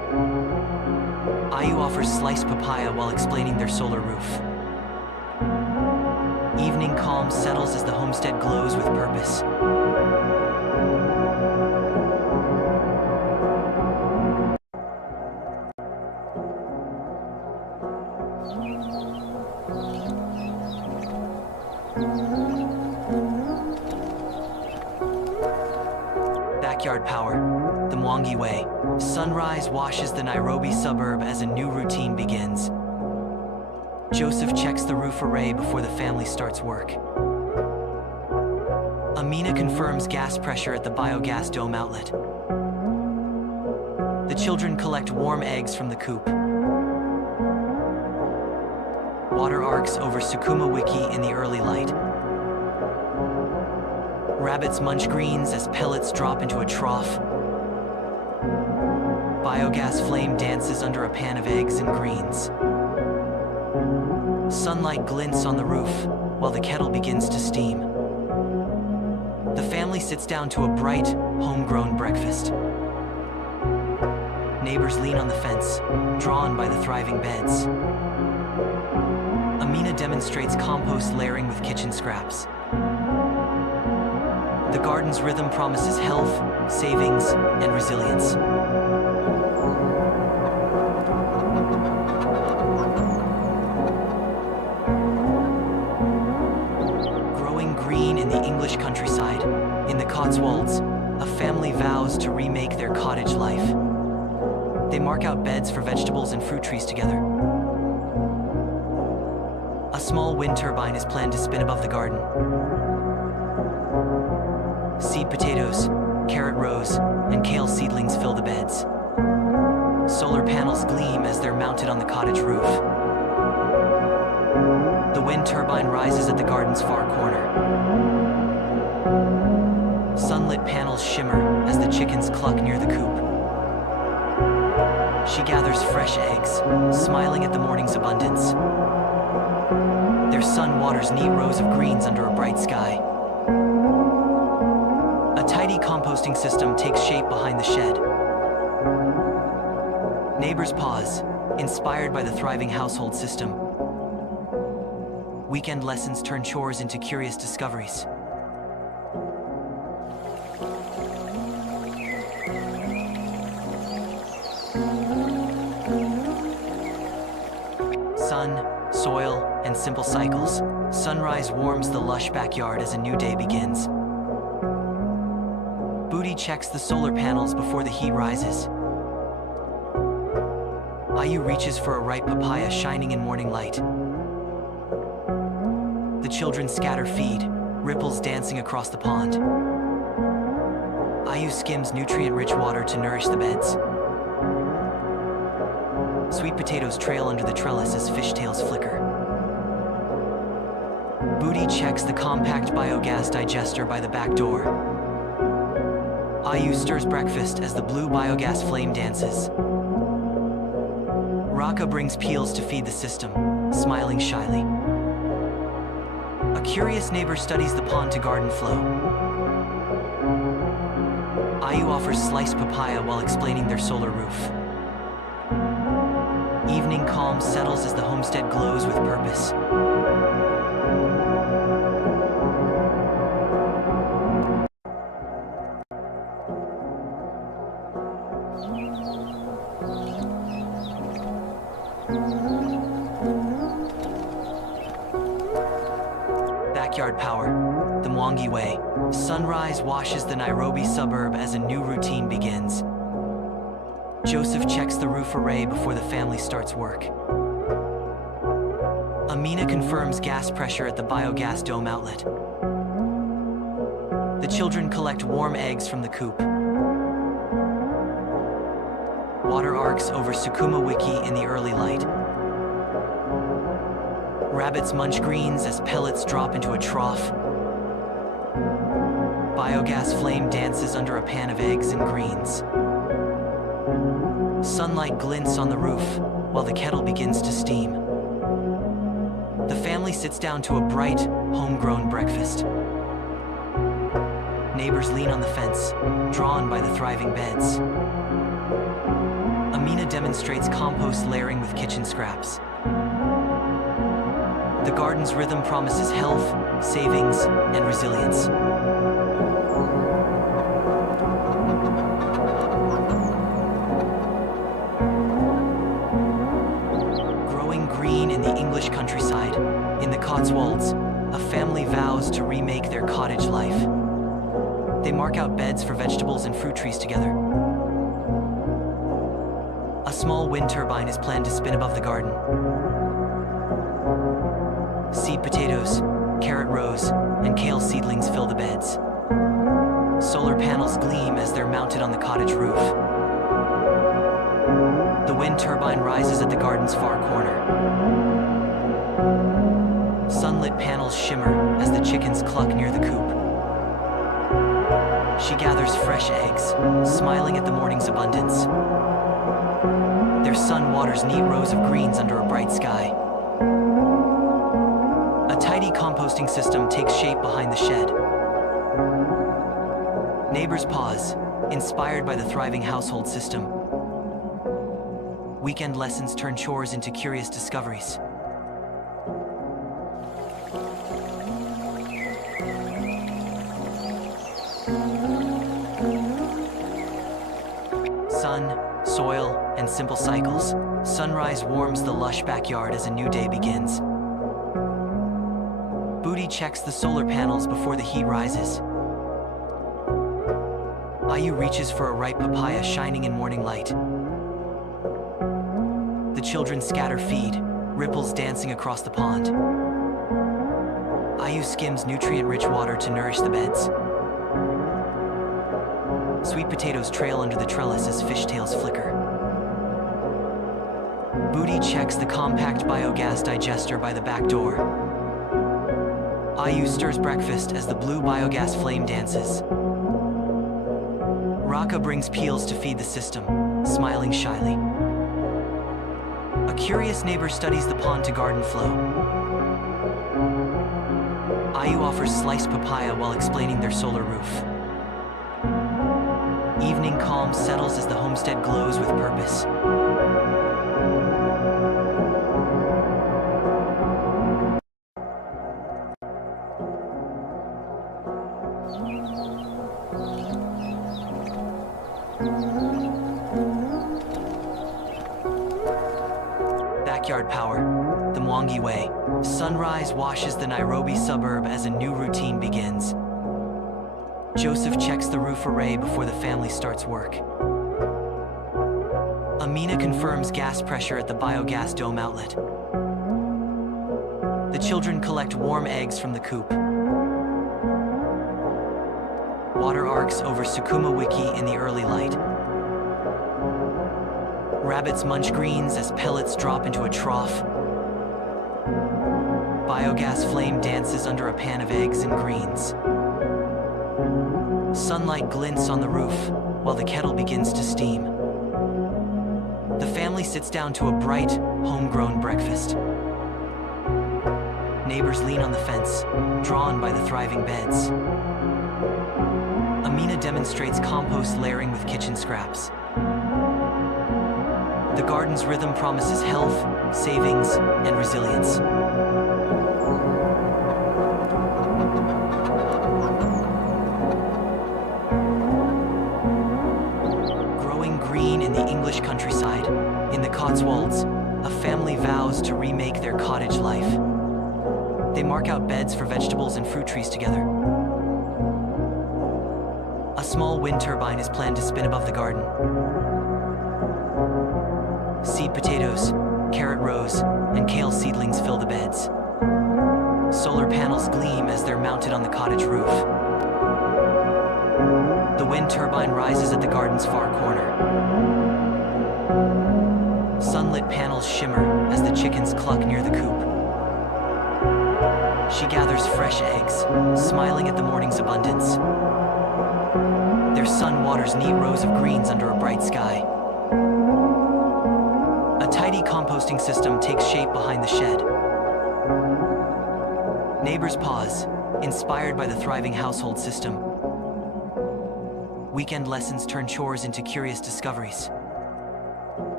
Ayu offers sliced papaya while explaining their solar roof. Evening calm settles as the homestead glows with purpose. Backyard power, the Mwangi way. Sunrise washes the Nairobi suburb as a new routine begins. Joseph checks the roof array before the family starts work. Amina confirms gas pressure at the biogas dome outlet. The children collect warm eggs from the coop. Water arcs over Sukuma Wiki in the early light. Rabbits munch greens as pellets drop into a trough. Biogas flame dances under a pan of eggs and greens. Sunlight glints on the roof while the kettle begins to steam. The family sits down to a bright, homegrown breakfast. Neighbors lean on the fence, drawn by the thriving beds. Amina demonstrates compost layering with kitchen scraps. The garden's rhythm promises health, savings, and resilience. Growing green in the English countryside, in the Cotswolds, a family vows to remake their cottage life. They mark out beds for vegetables and fruit trees together. A small wind turbine is planned to spin above the garden. Seed potatoes, carrot rows, and kale seedlings fill the beds. Solar panels gleam as they're mounted on the cottage roof. The wind turbine rises at the garden's far corner. Sunlit panels shimmer as the chickens cluck near the coop. She gathers fresh eggs, smiling at the morning's abundance. Their son waters neat rows of greens under a bright sky. A tidy composting system takes shape behind the shed. Neighbors pause, inspired by the thriving household system. Weekend lessons turn chores into curious discoveries. Sun, soil, and simple cycles. Sunrise warms the lush backyard as a new day begins. Booty checks the solar panels before the heat rises. Ayu reaches for a ripe papaya shining in morning light. The children scatter feed, ripples dancing across the pond. Ayu skims nutrient-rich water to nourish the beds. Sweet potatoes trail under the trellis as fishtails flicker. Booty checks the compact biogas digester by the back door. Ayu stirs breakfast as the blue biogas flame dances. Raka brings peels to feed the system, smiling shyly. A curious neighbor studies the pond to garden flow. Ayu offers sliced papaya while explaining their solar roof. Evening calm settles as the homestead glows with purpose. Backyard power, the Mwangi way. Sunrise washes the Nairobi suburb as a new routine begins. Joseph checks the roof array before the family starts work. Amina confirms gas pressure at the biogas dome outlet. The children collect warm eggs from the coop. Water arcs over Sukuma Wiki in the early light. Rabbits munch greens as pellets drop into a trough. Biogas flame dances under a pan of eggs and greens. Sunlight glints on the roof while the kettle begins to steam. The family sits down to a bright, homegrown breakfast. Neighbors lean on the fence, drawn by the thriving beds. Amina demonstrates compost layering with kitchen scraps. The garden's rhythm promises health, savings, and resilience. Growing green in the English countryside, in the Cotswolds, a family vows to remake their cottage life. They mark out beds for vegetables and fruit trees together. A small wind turbine is planned to spin above the garden. Seed potatoes, carrot rows, and kale seedlings fill the beds. Solar panels gleam as they're mounted on the cottage roof. The wind turbine rises at the garden's far corner. Sunlit panels shimmer as the chickens cluck near the coop. She gathers fresh eggs, smiling at the morning's abundance. Their sun waters neat rows of greens under a bright sky. A tidy composting system takes shape behind the shed. Neighbors pause, inspired by the thriving household system. Weekend lessons turn chores into curious discoveries. Sun, soil, and simple cycles. Sunrise warms the lush backyard as a new day begins. Booty checks the solar panels before the heat rises. Ayu reaches for a ripe papaya shining in morning light. The children scatter feed, ripples dancing across the pond. Ayu skims nutrient-rich water to nourish the beds. Sweet potatoes trail under the trellis as fishtails flicker. Booty checks the compact biogas digester by the back door. Ayu stirs breakfast as the blue biogas flame dances. Raka brings peels to feed the system, smiling shyly. A curious neighbor studies the pond to garden flow. Ayu offers sliced papaya while explaining their solar roof. Evening calm settles as the homestead glows with purpose. Backyard power, the Mwangi way. Sunrise washes the Nairobi suburb as a new routine begins. Joseph checks the roof array before the family starts work. Amina confirms gas pressure at the biogas dome outlet. The children collect warm eggs from the coop. Water arcs over Sukuma Wiki in the early light. Rabbits munch greens as pellets drop into a trough. Biogas flame dances under a pan of eggs and greens. Sunlight glints on the roof while the kettle begins to steam. The family sits down to a bright, homegrown breakfast. Neighbors lean on the fence, drawn by the thriving beds. Amina demonstrates compost layering with kitchen scraps. The garden's rhythm promises health, savings, and resilience. Growing green in the English countryside, in the Cotswolds, a family vows to remake their cottage life. They mark out beds for vegetables and fruit trees together. A small wind turbine is planned to spin above the garden. Seed potatoes, carrot rows, and kale seedlings fill the beds. Solar panels gleam as they're mounted on the cottage roof. The wind turbine rises at the garden's far corner. Sunlit panels shimmer as the chickens cluck near the coop. She gathers fresh eggs, smiling at the morning's abundance. Their sun waters neat rows of greens under a bright sky. A tidy composting system takes shape behind the shed. Neighbors pause, inspired by the thriving household system. Weekend lessons turn chores into curious discoveries.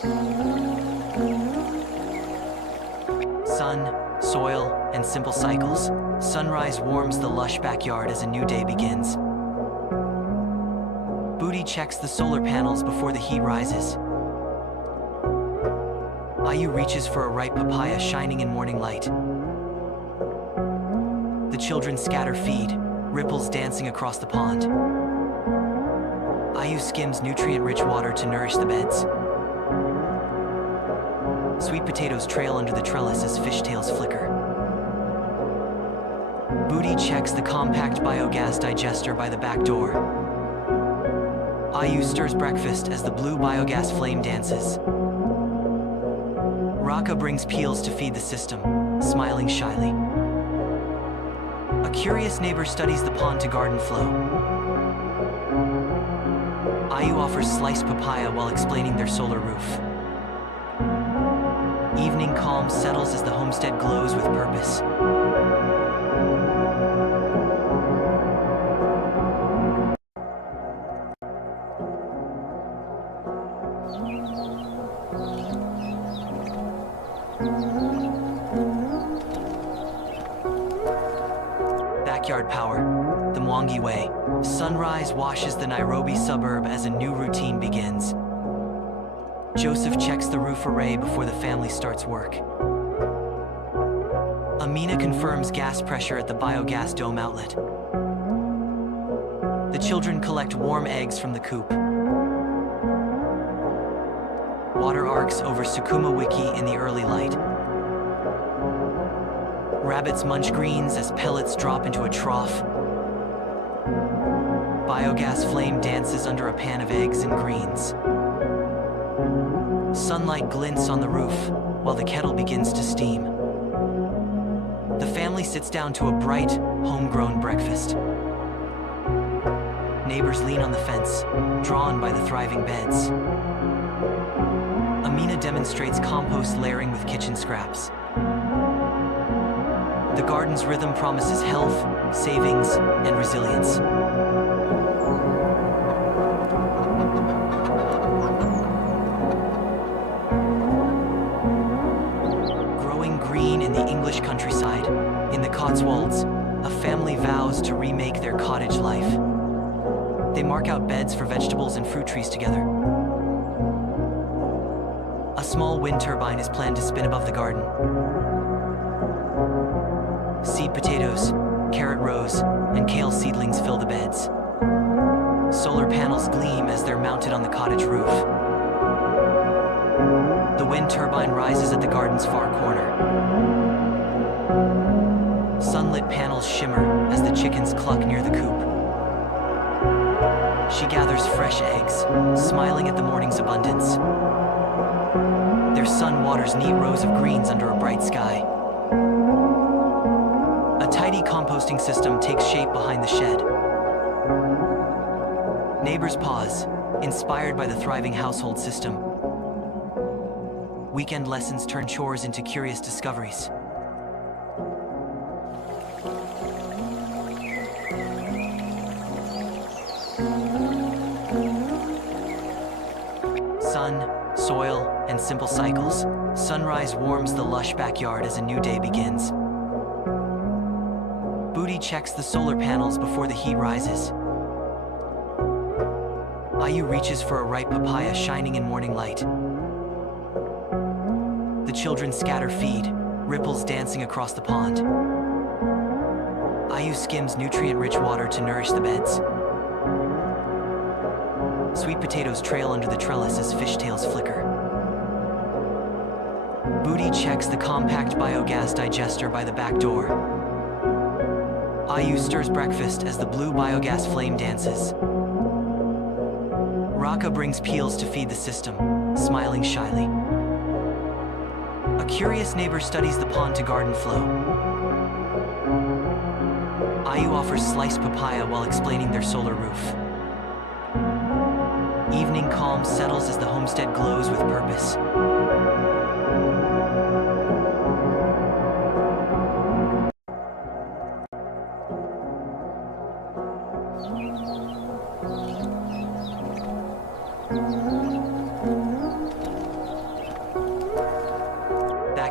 Sun, soil, and simple cycles. Sunrise warms the lush backyard as a new day begins. Booty checks the solar panels before the heat rises. Ayu reaches for a ripe papaya shining in morning light. The children scatter feed, ripples dancing across the pond. Ayu skims nutrient-rich water to nourish the beds. Sweet potatoes trail under the trellis as fishtails flicker. Booty checks the compact biogas digester by the back door. Ayu stirs breakfast as the blue biogas flame dances. Raka brings peels to feed the system, smiling shyly. A curious neighbor studies the pond to garden flow. Ayu offers sliced papaya while explaining their solar roof. Evening calm settles as the homestead glows with purpose. Backyard power, the Mwangi way. Sunrise washes the Nairobi suburb as a new routine begins. Joseph checks the roof array before the family starts work. Amina confirms gas pressure at the biogas dome outlet. The children collect warm eggs from the coop. Water arcs over Sukuma Wiki in the early light. Rabbits munch greens as pellets drop into a trough. Biogas flame dances under a pan of eggs and greens. Sunlight glints on the roof while the kettle begins to steam. The family sits down to a bright, homegrown breakfast. Neighbors lean on the fence, drawn by the thriving beds. Amina demonstrates compost layering with kitchen scraps. The garden's rhythm promises health, savings, and resilience. Growing green in the English countryside, in the Cotswolds, a family vows to remake their cottage life. They mark out beds for vegetables and fruit trees together. A small wind turbine is planned to spin above the garden. Seed potatoes, carrot rows, and kale seedlings fill the beds. Solar panels gleam as they're mounted on the cottage roof. The wind turbine rises at the garden's far corner. Sunlit panels shimmer as the chickens cluck near the coop. She gathers fresh eggs, smiling at the morning's abundance. Their son waters neat rows of greens under a bright sky. A tidy composting system takes shape behind the shed. Neighbors pause, inspired by the thriving household system. Weekend lessons turn chores into curious discoveries. Sun, soil, and simple cycles. Sunrise warms the lush backyard as a new day begins. Booty checks the solar panels before the heat rises. Ayu reaches for a ripe papaya shining in morning light. The children scatter feed, ripples dancing across the pond. Ayu skims nutrient-rich water to nourish the beds. Sweet potatoes trail under the trellis as fishtails flicker. Booty checks the compact biogas digester by the back door. Ayu stirs breakfast as the blue biogas flame dances. Raka brings peels to feed the system, smiling shyly. A curious neighbor studies the pond to garden flow. Ayu offers sliced papaya while explaining their solar roof. Evening calm settles as the homestead glows with purpose.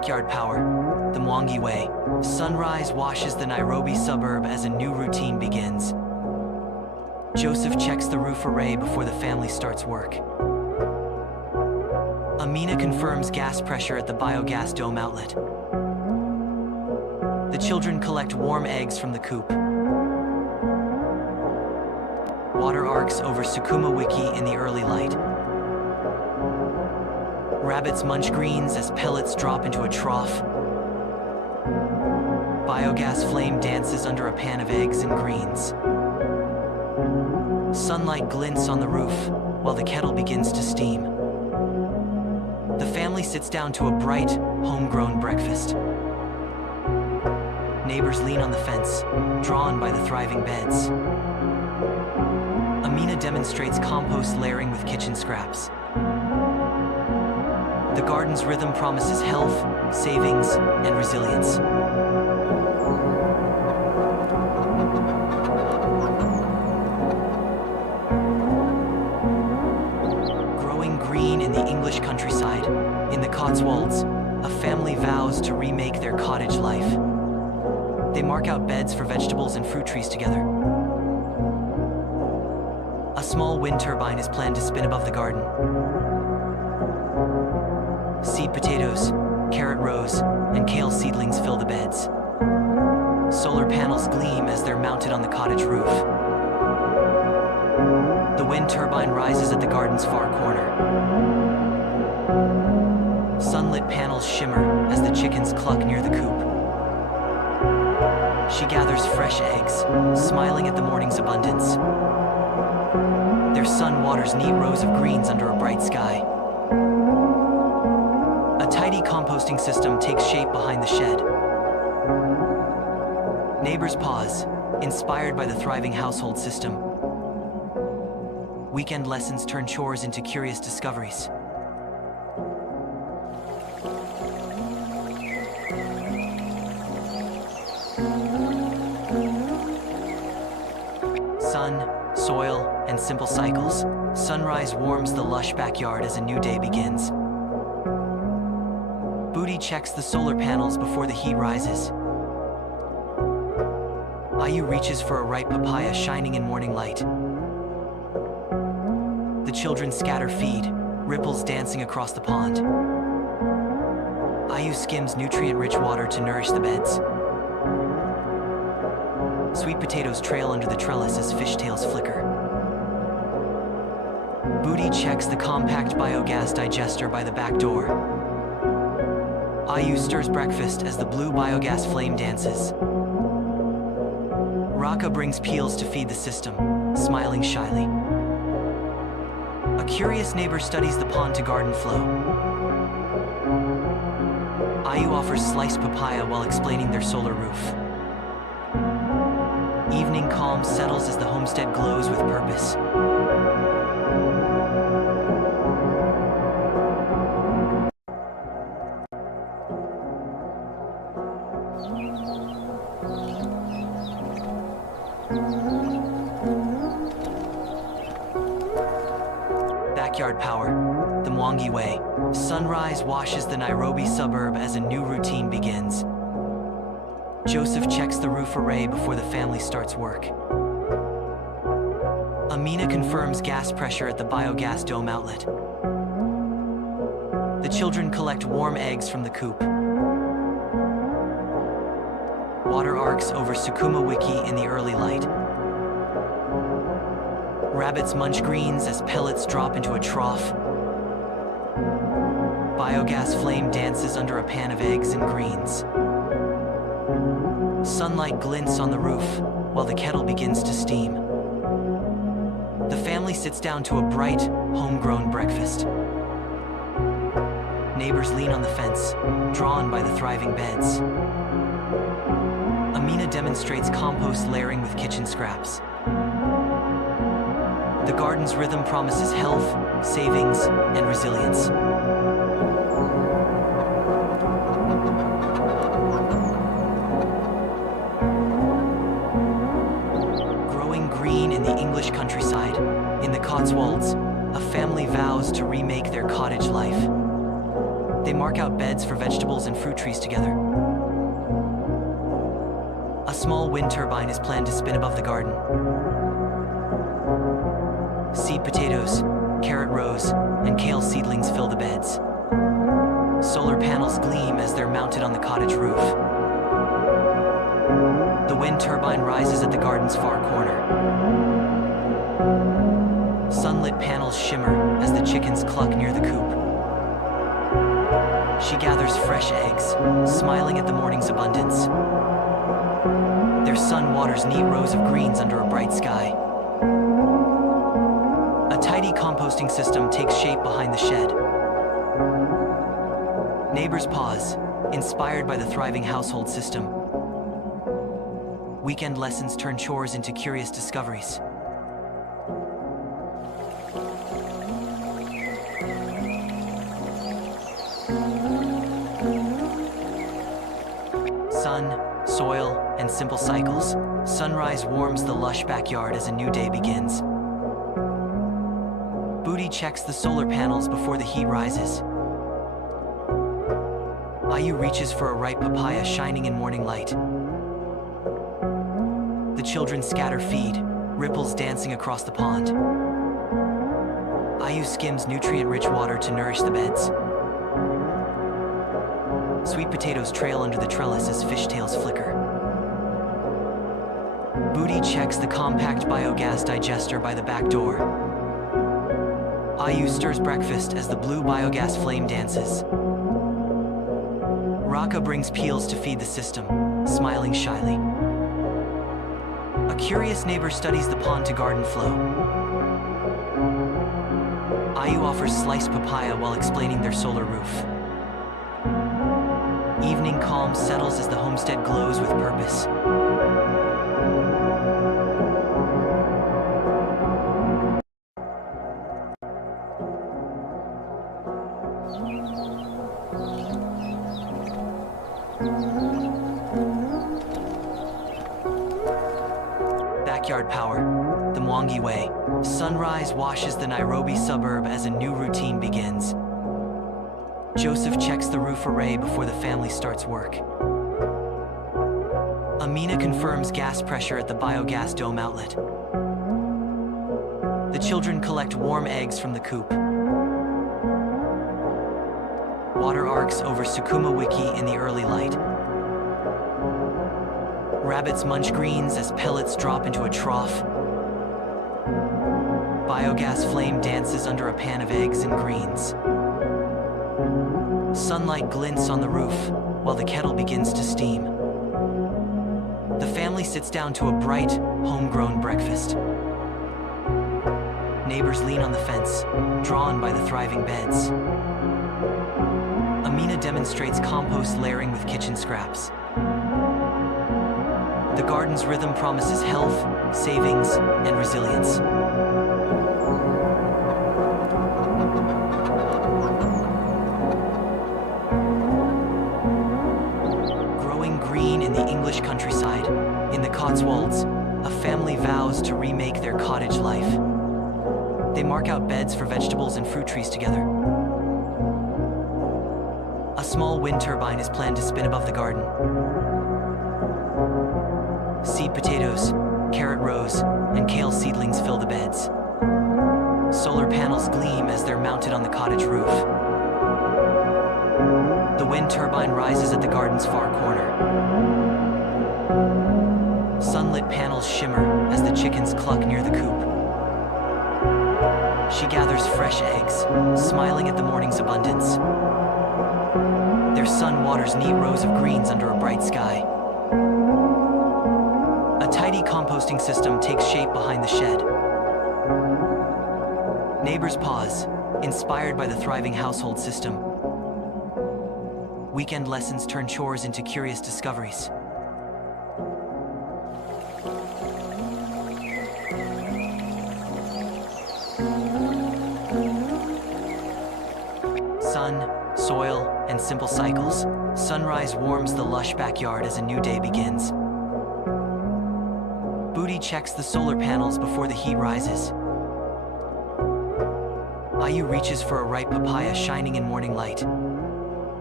Backyard power, the Mwangi way. Sunrise washes the Nairobi suburb as a new routine begins. Joseph checks the roof array before the family starts work. Amina confirms gas pressure at the biogas dome outlet. The children collect warm eggs from the coop. Water arcs over Sukuma Wiki in the early light. Rabbits munch greens as pellets drop into a trough. Biogas flame dances under a pan of eggs and greens. Sunlight glints on the roof while the kettle begins to steam. The family sits down to a bright, homegrown breakfast. Neighbors lean on the fence, drawn by the thriving beds. Amina demonstrates compost layering with kitchen scraps. The garden's rhythm promises health, savings, and resilience. Growing green in the English countryside, in the Cotswolds, a family vows to remake their cottage life. They mark out beds for vegetables and fruit trees together. A small wind turbine is planned to spin above the garden. Seed potatoes, carrot rows, and kale seedlings fill the beds. Solar panels gleam as they're mounted on the cottage roof. The wind turbine rises at the garden's far corner. Sunlit panels shimmer as the chickens cluck near the coop. She gathers fresh eggs, smiling at the morning's abundance. Their sun waters neat rows of greens under a bright sky. A tidy composting system takes shape behind the shed. Neighbors pause, inspired by the thriving household system. Weekend lessons turn chores into curious discoveries. Sun, soil, and simple cycles. Sunrise warms the lush backyard as a new day begins. Booty checks the solar panels before the heat rises. Ayu reaches for a ripe papaya shining in morning light. The children scatter feed, ripples dancing across the pond. Ayu skims nutrient-rich water to nourish the beds. Sweet potatoes trail under the trellis as fishtails flicker. Booty checks the compact biogas digester by the back door. Ayu stirs breakfast as the blue biogas flame dances. Raka brings peels to feed the system, smiling shyly. A curious neighbor studies the pond to garden flow. Ayu offers sliced papaya while explaining their solar roof. Evening calm settles as the homestead glows with purpose. Backyard power, the Mwangi way. Sunrise washes the Nairobi suburb as a new routine begins. Joseph checks the roof array before the family starts work. Amina confirms gas pressure at the biogas dome outlet. The children collect warm eggs from the coop. Water arcs over Sukuma Wiki in the early light. Rabbits munch greens as pellets drop into a trough. Biogas flame dances under a pan of eggs and greens. Sunlight glints on the roof while the kettle begins to steam. The family sits down to a bright, homegrown breakfast. Neighbors lean on the fence, drawn by the thriving beds. Amina demonstrates compost layering with kitchen scraps. The garden's rhythm promises health, savings, and resilience. Growing green in the English countryside, in the Cotswolds, a family vows to remake their cottage life. They mark out beds for vegetables and fruit trees together. A small wind turbine is planned to spin above the garden. Seed potatoes, carrot rows, and kale seedlings fill the beds. Solar panels gleam as they're mounted on the cottage roof. The wind turbine rises at the garden's far corner. Sunlit panels shimmer as the chickens cluck near the coop. She gathers fresh eggs, smiling at the morning's abundance. Their sun waters neat rows of greens under a bright sky. A tidy composting system takes shape behind the shed. Neighbors pause, inspired by the thriving household system. Weekend lessons turn chores into curious discoveries. Sun, soil, and simple cycles. Sunrise warms the lush backyard as a new day begins. Booty checks the solar panels before the heat rises. Ayu reaches for a ripe papaya shining in morning light. The children scatter feed, ripples dancing across the pond. Ayu skims nutrient-rich water to nourish the beds. Sweet potatoes trail under the trellis as fishtails flicker. Booty checks the compact biogas digester by the back door. Ayu stirs breakfast as the blue biogas flame dances. Raka brings peels to feed the system, smiling shyly. A curious neighbor studies the pond to garden flow. Ayu offers sliced papaya while explaining their solar roof. Evening calm settles as the homestead glows with purpose. Backyard power, the Mwangi way. Sunrise washes the Nairobi suburb as a new routine begins. Joseph checks the roof array before the family starts work. Amina confirms gas pressure at the biogas dome outlet. The children collect warm eggs from the coop. Water arcs over Sukuma Wiki in the early light. Rabbits munch greens as pellets drop into a trough. Biogas flame dances under a pan of eggs and greens. Sunlight glints on the roof while the kettle begins to steam. The family sits down to a bright, homegrown breakfast. Neighbors lean on the fence, drawn by the thriving beds. Amina demonstrates compost layering with kitchen scraps. The garden's rhythm promises health, savings, and resilience. Growing green in the English countryside, in the Cotswolds, a family vows to remake their cottage life. They mark out beds for vegetables and fruit trees together. A small wind turbine is planned to spin above the garden. Seed potatoes, carrot rows, and kale seedlings fill the beds. Solar panels gleam as they're mounted on the cottage roof. The wind turbine rises at the garden's far corner. Sunlit panels shimmer as the chickens cluck near the coop. She gathers fresh eggs, smiling at the morning's abundance. Their sun waters neat rows of greens under a bright sky. A tidy composting system takes shape behind the shed. Neighbors pause, inspired by the thriving household system. Weekend lessons turn chores into curious discoveries. Sun, soil, and simple cycles. Sunrise warms the lush backyard as a new day begins. Booty checks the solar panels before the heat rises. Ayu reaches for a ripe papaya shining in morning light.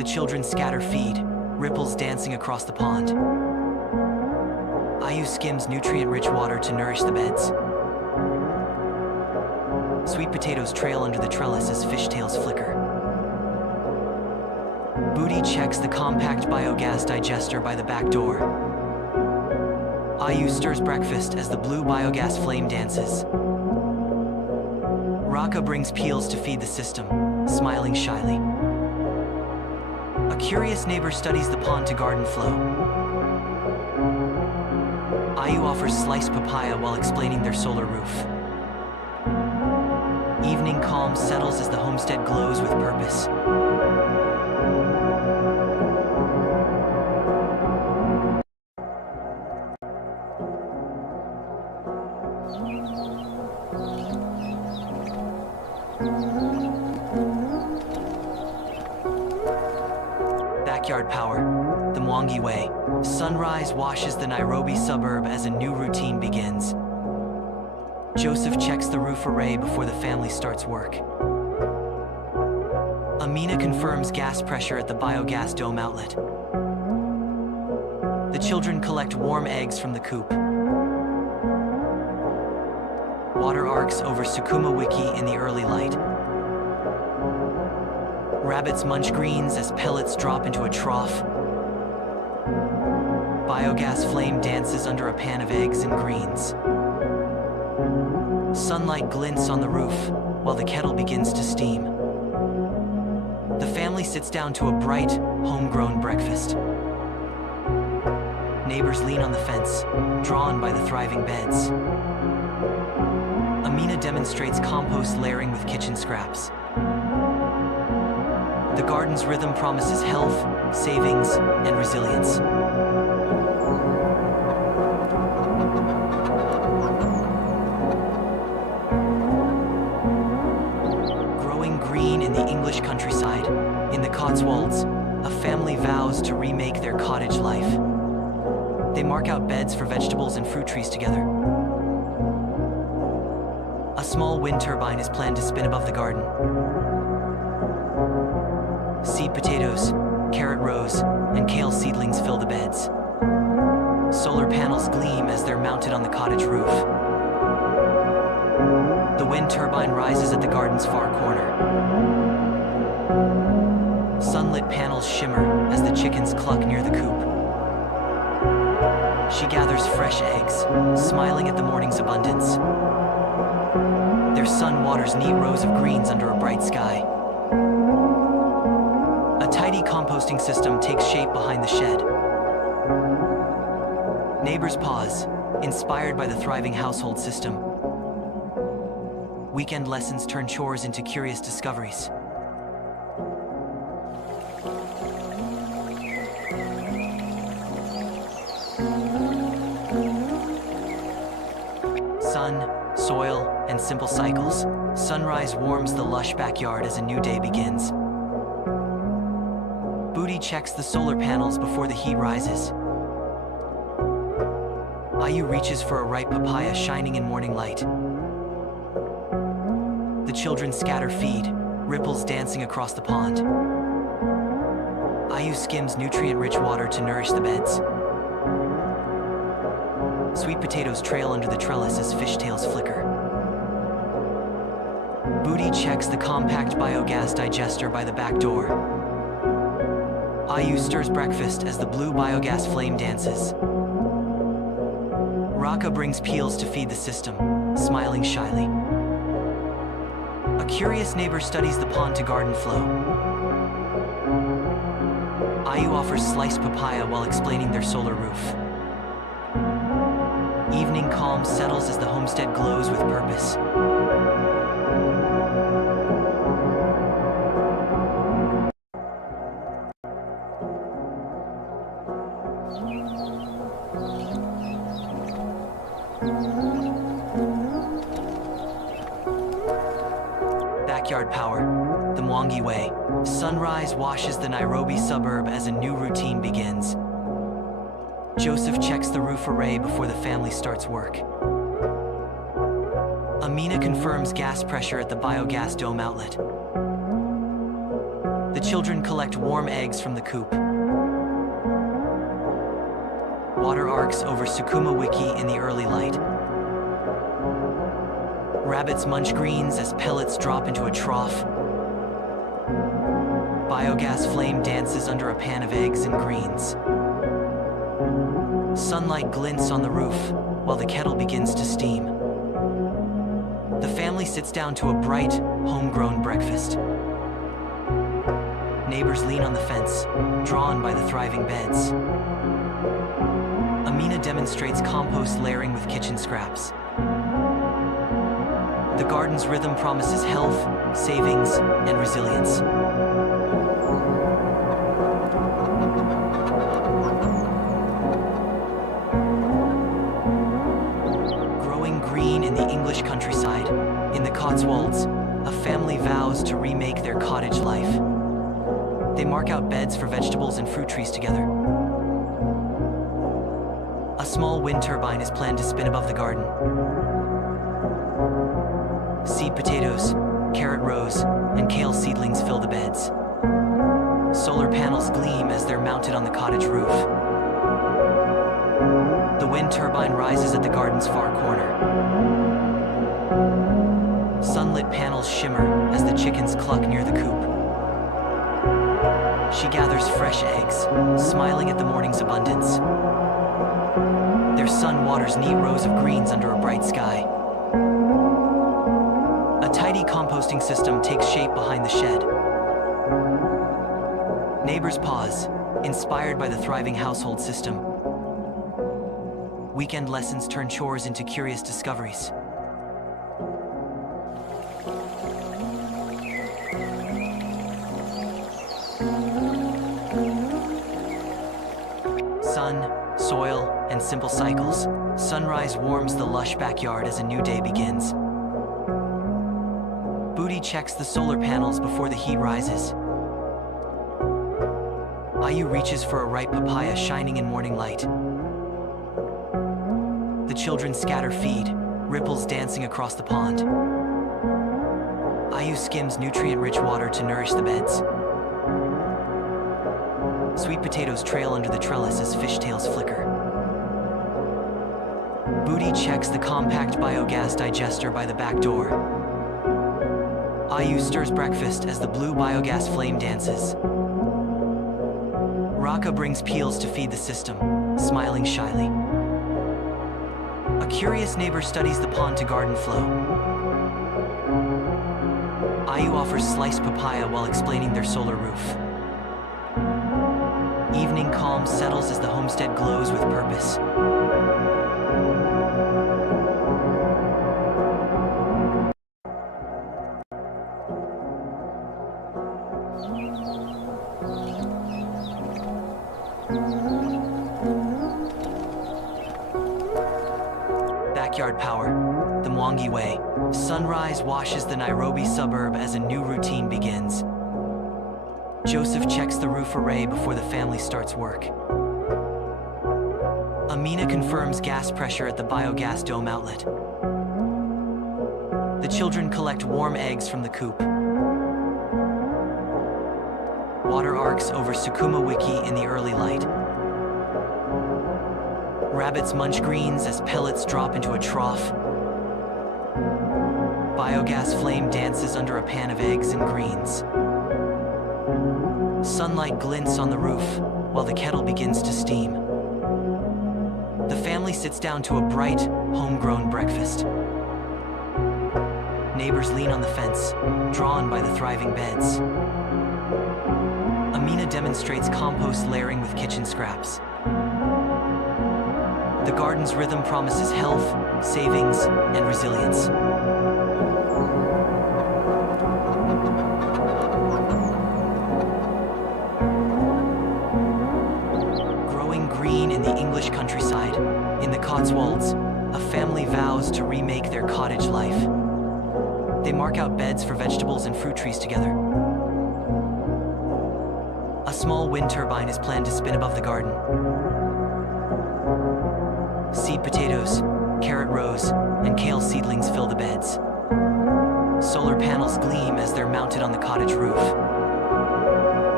The children scatter feed, ripples dancing across the pond. Ayu skims nutrient-rich water to nourish the beds. Sweet potatoes trail under the trellis as fishtails flicker. Booty checks the compact biogas digester by the back door. Ayu stirs breakfast as the blue biogas flame dances. Raka brings peels to feed the system, smiling shyly. A curious neighbor studies the pond to garden flow. Ayu offers sliced papaya while explaining their solar roof. Evening calm settles as the homestead glows with purpose. Backyard power, the Mwangi way. Sunrise washes the Nairobi suburb as a new routine begins. Joseph checks the roof array before the family starts work. Amina confirms gas pressure at the biogas dome outlet. The children collect warm eggs from the coop. Water arcs over Sukuma Wiki in the early light. Rabbits munch greens as pellets drop into a trough. Biogas flame dances under a pan of eggs and greens. Sunlight glints on the roof while the kettle begins to steam. The family sits down to a bright, homegrown breakfast. Neighbors lean on the fence, drawn by the thriving beds. Amina demonstrates compost layering with kitchen scraps. The garden's rhythm promises health, savings, and resilience. Growing green in the English countryside, in the Cotswolds, a family vows to remake their cottage life. They mark out beds for vegetables and fruit trees together. A small wind turbine is planned to spin above the garden. Seed potatoes, carrot rows, and kale seedlings fill the beds. Solar panels gleam as they're mounted on the cottage roof. The wind turbine rises at the garden's far corner. Sunlit panels shimmer as the chickens cluck near the coop. She gathers fresh eggs, smiling at the morning's abundance. Their son waters neat rows of greens under a bright sky. A tidy composting system takes shape behind the shed. Neighbors pause, inspired by the thriving household system. Weekend lessons turn chores into curious discoveries. Sun, soil, and simple cycles. Sunrise warms the lush backyard as a new day begins. Booty checks the solar panels before the heat rises. Ayu reaches for a ripe papaya shining in morning light. The children scatter feed, ripples dancing across the pond. Ayu skims nutrient-rich water to nourish the beds. Sweet potatoes trail under the trellis as fishtails flicker. Booty checks the compact biogas digester by the back door. Ayu stirs breakfast as the blue biogas flame dances. Raka brings peels to feed the system, smiling shyly. A curious neighbor studies the pond to garden flow. Ayu offers sliced papaya while explaining their solar roof. Evening calm settles as the homestead glows with purpose. Backyard power, the Mwangi way. Sunrise washes the Nairobi suburb as a new routine begins. Joseph checks the roof array before the family starts work. Amina confirms gas pressure at the biogas dome outlet. The The children collect warm eggs from the coop. Water arcs over Sukuma Wiki in the early light. Rabbits munch greens as pellets drop into a trough. Biogas flame dances under a pan of eggs and greens. Sunlight glints on the roof while the kettle begins to steam. The family sits down to a bright, homegrown breakfast. Neighbors lean on the fence, drawn by the thriving beds. Amina demonstrates compost layering with kitchen scraps. The garden's rhythm promises health, savings, and resilience. Growing green in the English countryside, in the Cotswolds, a family vows to remake their cottage life. They mark out beds for vegetables and fruit trees together. A small wind turbine is planned to spin above the garden. Seed potatoes, carrot rows, and kale seedlings fill the beds. Solar panels gleam as they're mounted on the cottage roof. The wind turbine rises at the garden's far corner. Sunlit panels shimmer as the chickens cluck near the coop. She gathers fresh eggs, smiling at the morning's abundance. Their son waters neat rows of greens under a bright sky. A tidy composting system takes shape behind the shed. Neighbors pause, inspired by the thriving household system. Weekend lessons turn chores into curious discoveries. Sun, soil, and simple cycles. Sunrise warms the lush backyard as a new day begins. Booty checks the solar panels before the heat rises. Ayu reaches for a ripe papaya shining in morning light. The children scatter feed, ripples dancing across the pond. Ayu skims nutrient-rich water to nourish the beds. Sweet potatoes trail under the trellis as fishtails flicker. Booty checks the compact biogas digester by the back door. Ayu stirs breakfast as the blue biogas flame dances. Raka brings peels to feed the system, smiling shyly. A curious neighbor studies the pond to garden flow. Ayu offers sliced papaya while explaining their solar roof. Evening calm settles as the homestead glows with purpose. Backyard power, the Mwangi way. Sunrise washes the Nairobi suburb as a new routine begins. Joseph checks the roof array before the family starts work. Amina confirms gas pressure at the biogas dome outlet. The children collect warm eggs from the coop. Water arcs over Sukuma Wiki in the early light. Rabbits munch greens as pellets drop into a trough. Biogas flame dances under a pan of eggs and greens. Sunlight glints on the roof while the kettle begins to steam. The family sits down to a bright, homegrown breakfast. Neighbors lean on the fence, drawn by the thriving beds. Amina demonstrates compost layering with kitchen scraps. The garden's rhythm promises health, savings, and resilience. Growing green in the English countryside, in the Cotswolds, a family vows to remake their cottage life. They mark out beds for vegetables and fruit trees together. A small wind turbine is planned to spin above the garden. Seed potatoes, carrot rows, and kale seedlings fill the beds. Solar panels gleam as they're mounted on the cottage roof.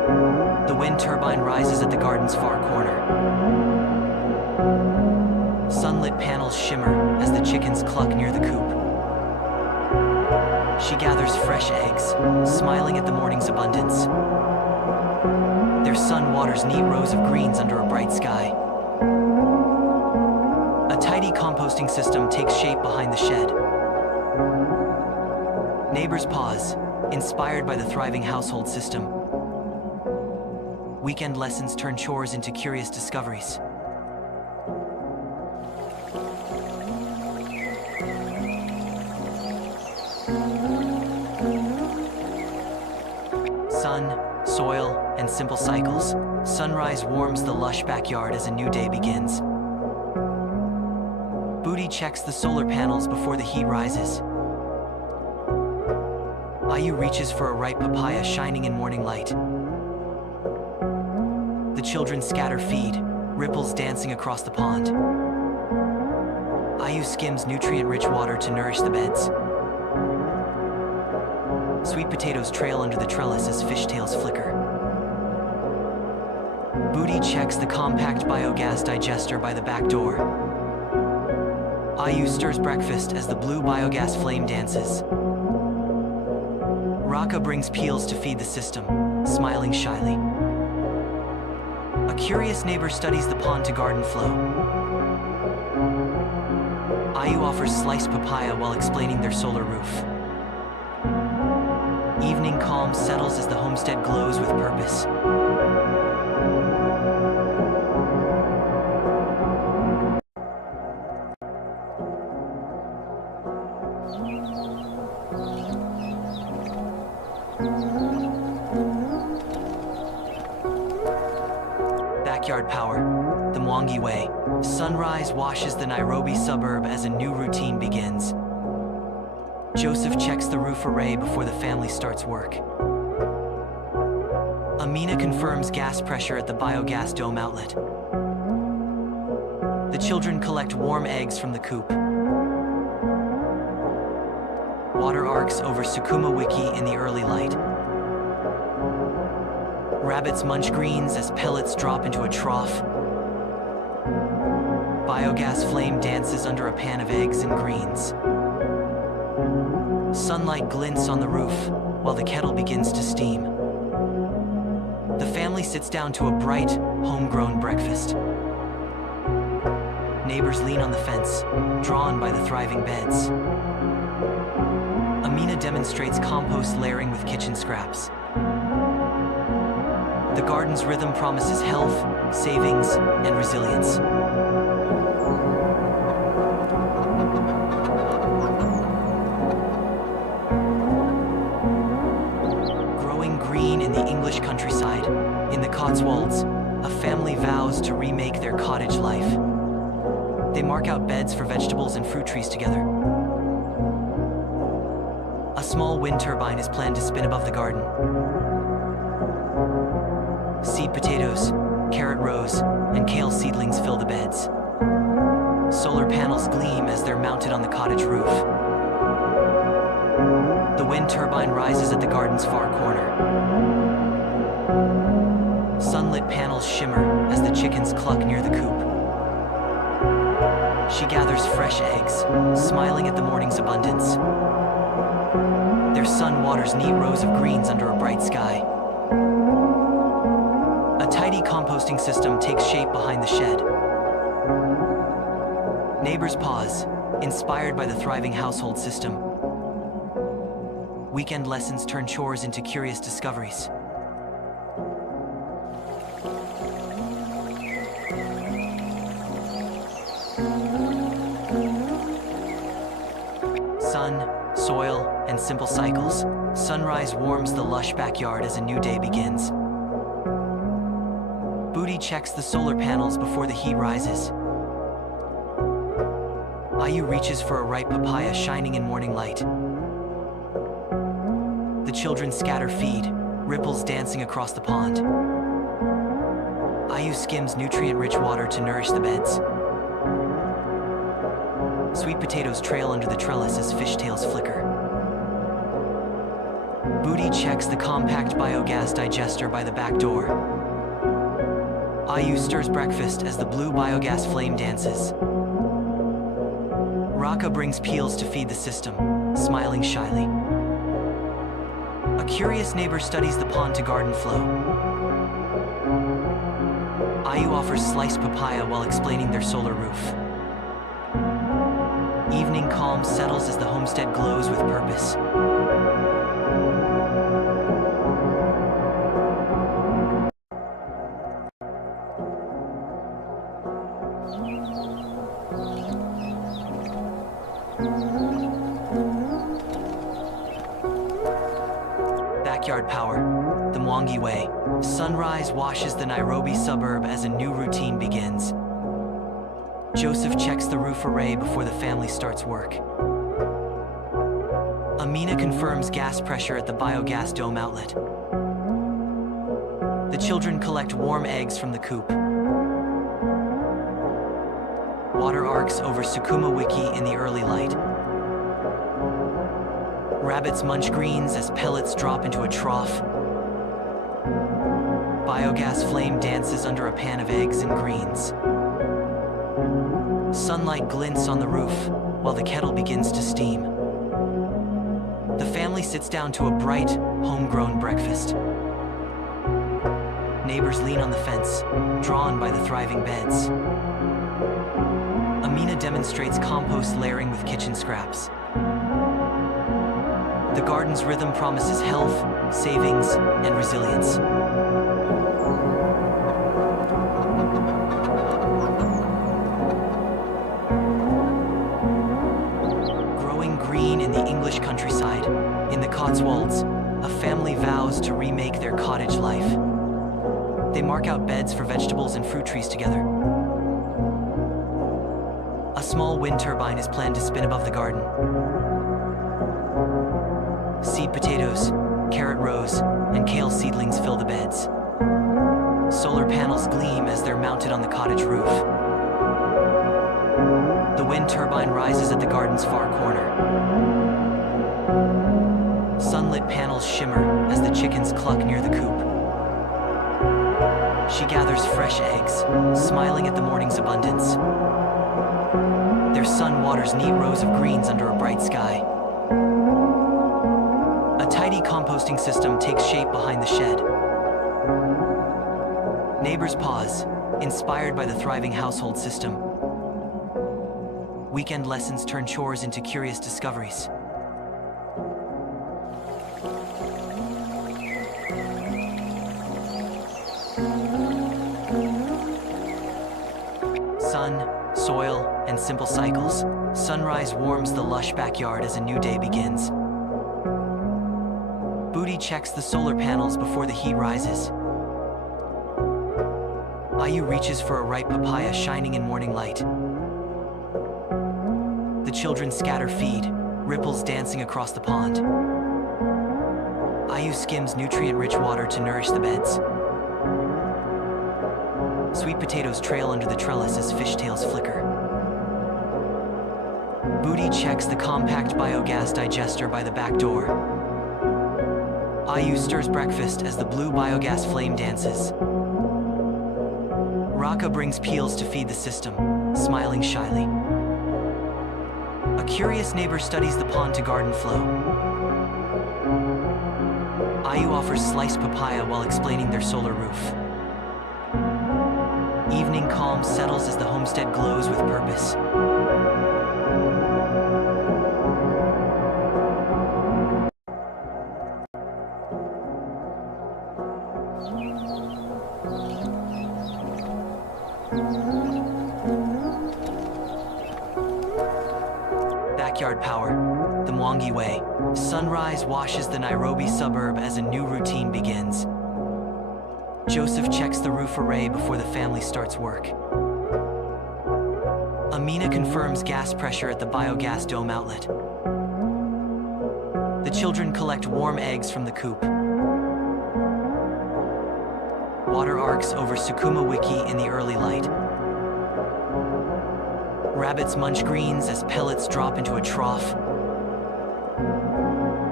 The wind turbine rises at the garden's far corner. Sunlit panels shimmer as the chickens cluck near the coop. She gathers fresh eggs, smiling at the morning's abundance. Their sun waters neat rows of greens under a bright sky. A tidy composting system takes shape behind the shed. Neighbors pause, inspired by the thriving household system. Weekend lessons turn chores into curious discoveries. Sun, soil, and simple cycles. Sunrise warms the lush backyard as a new day begins. Booty checks the solar panels before the heat rises. Ayu reaches for a ripe papaya shining in morning light. The children scatter feed, ripples dancing across the pond. Ayu skims nutrient-rich water to nourish the beds. Sweet potatoes trail under the trellis as fishtails flicker. Booty checks the compact biogas digester by the back door. Ayu stirs breakfast as the blue biogas flame dances. Raka brings peels to feed the system, smiling shyly. A curious neighbor studies the pond to garden flow. Ayu offers sliced papaya while explaining their solar roof. Evening calm settles as the homestead glows with purpose. Backyard power, the Mwangi way. Sunrise washes the Nairobi suburb as a new routine begins. Joseph checks the roof array before the family starts work. Amina confirms gas pressure at the biogas dome outlet. The children collect warm eggs from the coop. Water arcs over Sukuma Wiki in the early light. Rabbits munch greens as pellets drop into a trough. Biogas flame dances under a pan of eggs and greens. Sunlight glints on the roof while the kettle begins to steam. The family sits down to a bright, homegrown breakfast. Neighbors lean on the fence, drawn by the thriving beds. Amina demonstrates compost layering with kitchen scraps. The garden's rhythm promises health, savings, and resilience. Growing green in the English countryside, in the Cotswolds, a family vows to remake their cottage life. They mark out beds for vegetables and fruit trees together. A small wind turbine is planned to spin above the garden. Seed potatoes, carrot rows, and kale seedlings fill the beds. Solar panels gleam as they're mounted on the cottage roof. The wind turbine rises at the garden's far corner. Sunlit panels shimmer as the chickens cluck near the coop. She gathers fresh eggs, smiling at the morning's abundance. Their sun waters neat rows of greens under a bright sky. A tidy composting system takes shape behind the shed. Neighbors pause, inspired by the thriving household system. Weekend lessons turn chores into curious discoveries. Sun, soil, and simple cycles. Sunrise warms the lush backyard as a new day begins. Booty checks the solar panels before the heat rises. Ayu reaches for a ripe papaya shining in morning light. The children scatter feed, ripples dancing across the pond. Ayu skims nutrient-rich water to nourish the beds. Sweet potatoes trail under the trellis as fishtails flicker. Booty checks the compact biogas digester by the back door. Ayu stirs breakfast as the blue biogas flame dances. Raka brings peels to feed the system, smiling shyly. A curious neighbor studies the pond to garden flow. Ayu offers sliced papaya while explaining their solar roof. Evening calm settles as the homestead glows with purpose. Backyard power, the Mwangi way. Sunrise washes the Nairobi suburb as a new routine begins. Joseph checks the roof array before the family starts work. Amina confirms gas pressure at the biogas dome outlet. The children collect warm eggs from the coop. Water arcs over Sukuma Wiki in the early light. Rabbits munch greens as pellets drop into a trough. Biogas flame dances under a pan of eggs and greens. Sunlight glints on the roof while the kettle begins to steam. The family sits down to a bright, homegrown breakfast. Neighbors lean on the fence, drawn by the thriving beds. Amina demonstrates compost layering with kitchen scraps. The garden's rhythm promises health, savings, and resilience. Growing green in the English countryside, in the Cotswolds, a family vows to remake their cottage life. They mark out beds for vegetables and fruit trees together. A small wind turbine is planned to spin above the garden. Seed potatoes, carrot rows, and kale seedlings fill the beds. Solar panels gleam as they're mounted on the cottage roof. The wind turbine rises at the garden's far corner. Sunlit panels shimmer as the chickens cluck near the coop. She gathers fresh eggs, smiling at the morning's abundance. Their son waters neat rows of greens under a bright sky. A tidy composting system takes shape behind the shed. Neighbors pause, inspired by the thriving household system. Weekend lessons turn chores into curious discoveries. Sun, soil, and simple cycles. Sunrise warms the lush backyard as a new day begins. Booty checks the solar panels before the heat rises. Ayu reaches for a ripe papaya shining in morning light. The children scatter feed, ripples dancing across the pond. Ayu skims nutrient-rich water to nourish the beds. Sweet potatoes trail under the trellis as fishtails flicker. Booty checks the compact biogas digester by the back door. Ayu stirs breakfast as the blue biogas flame dances. Raka brings peels to feed the system, smiling shyly. A curious neighbor studies the pond to garden flow. Ayu offers sliced papaya while explaining their solar roof. Evening calm settles as the homestead glows with purpose. Backyard power, the Mwangi way. Sunrise washes the Nairobi suburb as a new routine begins. Joseph checks the roof array before the family starts work. Amina confirms gas pressure at the biogas dome outlet. The children collect warm eggs from the coop. Water arcs over Sukuma Wiki in the early light. Rabbits munch greens as pellets drop into a trough.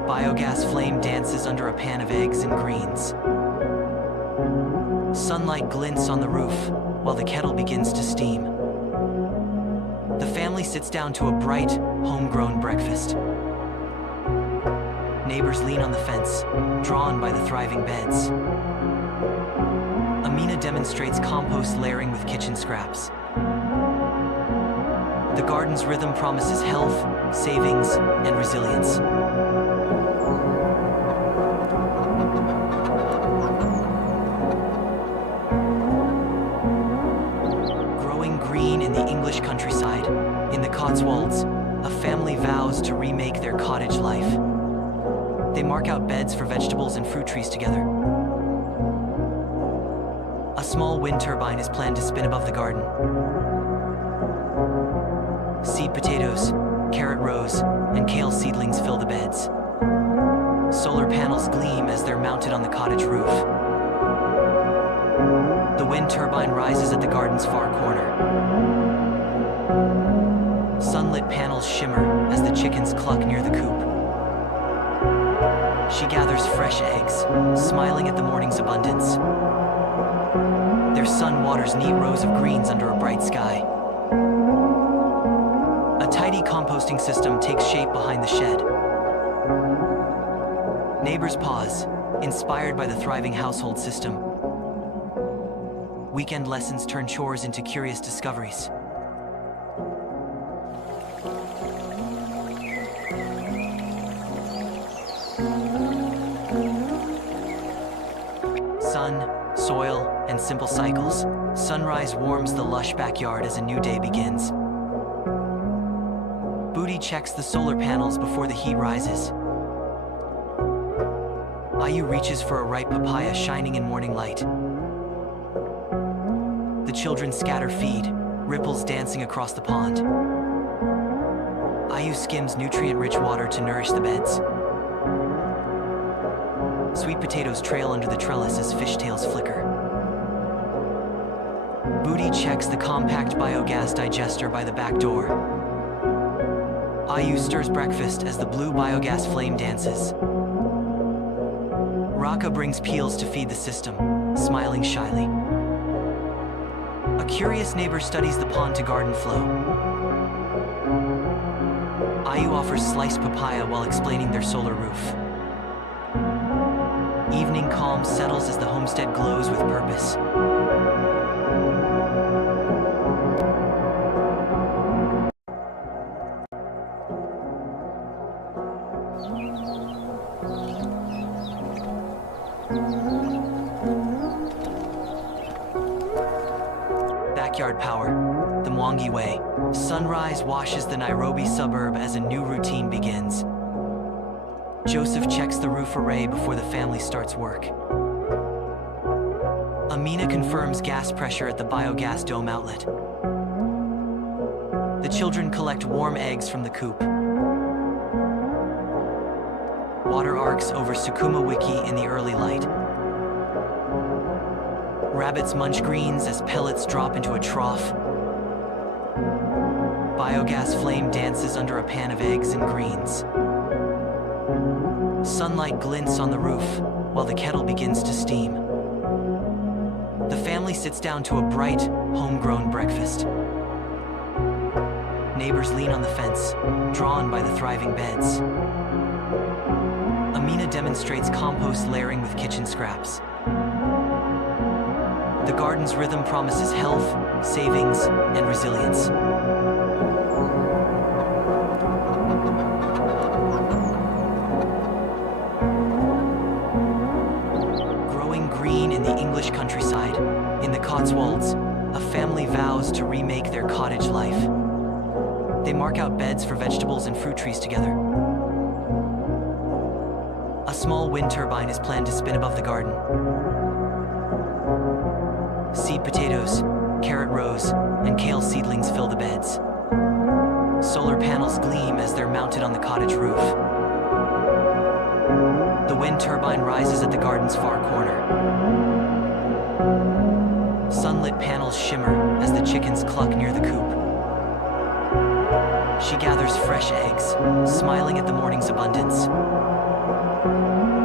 Biogas flame dances under a pan of eggs and greens. Sunlight glints on the roof while the kettle begins to steam. The family sits down to a bright, homegrown breakfast. Neighbors lean on the fence, drawn by the thriving beds. Amina demonstrates compost layering with kitchen scraps. The garden's rhythm promises health, savings, and resilience. Growing green in the English countryside, in the Cotswolds, a family vows to remake their cottage life. They mark out beds for vegetables and fruit trees together. A small wind turbine is planned to spin above the garden. Seed potatoes, carrot rows, and kale seedlings fill the beds. Solar panels gleam as they're mounted on the cottage roof. The wind turbine rises at the garden's far corner. Sunlit panels shimmer as the chickens cluck near the coop. She gathers fresh eggs, smiling at the morning's abundance. Their son waters neat rows of greens under a bright sky. A tidy composting system takes shape behind the shed. Neighbors pause, inspired by the thriving household system. Weekend lessons turn chores into curious discoveries. Sun, soil, and simple cycles. Sunrise warms the lush backyard as a new day begins. Booty checks the solar panels before the heat rises. Ayu reaches for a ripe papaya shining in morning light. The children scatter feed, ripples dancing across the pond. Ayu skims nutrient-rich water to nourish the beds. Sweet potatoes trail under the trellis as fishtails flicker. Booty checks the compact biogas digester by the back door. Ayu stirs breakfast as the blue biogas flame dances. Raka brings peels to feed the system, smiling shyly. A curious neighbor studies the pond to garden flow. Ayu offers sliced papaya while explaining their solar roof. Evening calm settles as the homestead glows with purpose. Backyard power, the Mwangi way. Sunrise washes the Nairobi suburb as a new routine begins. Joseph checks the roof array before the family starts work. Amina confirms gas pressure at the biogas dome outlet. The children collect warm eggs from the coop. Water arcs over Sukuma Wiki in the early light. Rabbits munch greens as pellets drop into a trough. Biogas flame dances under a pan of eggs and greens. Sunlight glints on the roof while the kettle begins to steam. The family sits down to a bright, homegrown breakfast. Neighbors lean on the fence, drawn by the thriving beds. Amina demonstrates compost layering with kitchen scraps. The garden's rhythm promises health, savings, and resilience. Growing green in the English countryside, in the Cotswolds, a family vows to remake their cottage life. They mark out beds for vegetables and fruit trees together. A small wind turbine is planned to spin above the garden. Seed potatoes, carrot rows, and kale seedlings fill the beds. Solar panels gleam as they're mounted on the cottage roof. The wind turbine rises at the garden's far corner. Sunlit panels shimmer as the chickens cluck near the coop. She gathers fresh eggs, smiling at the morning's abundance.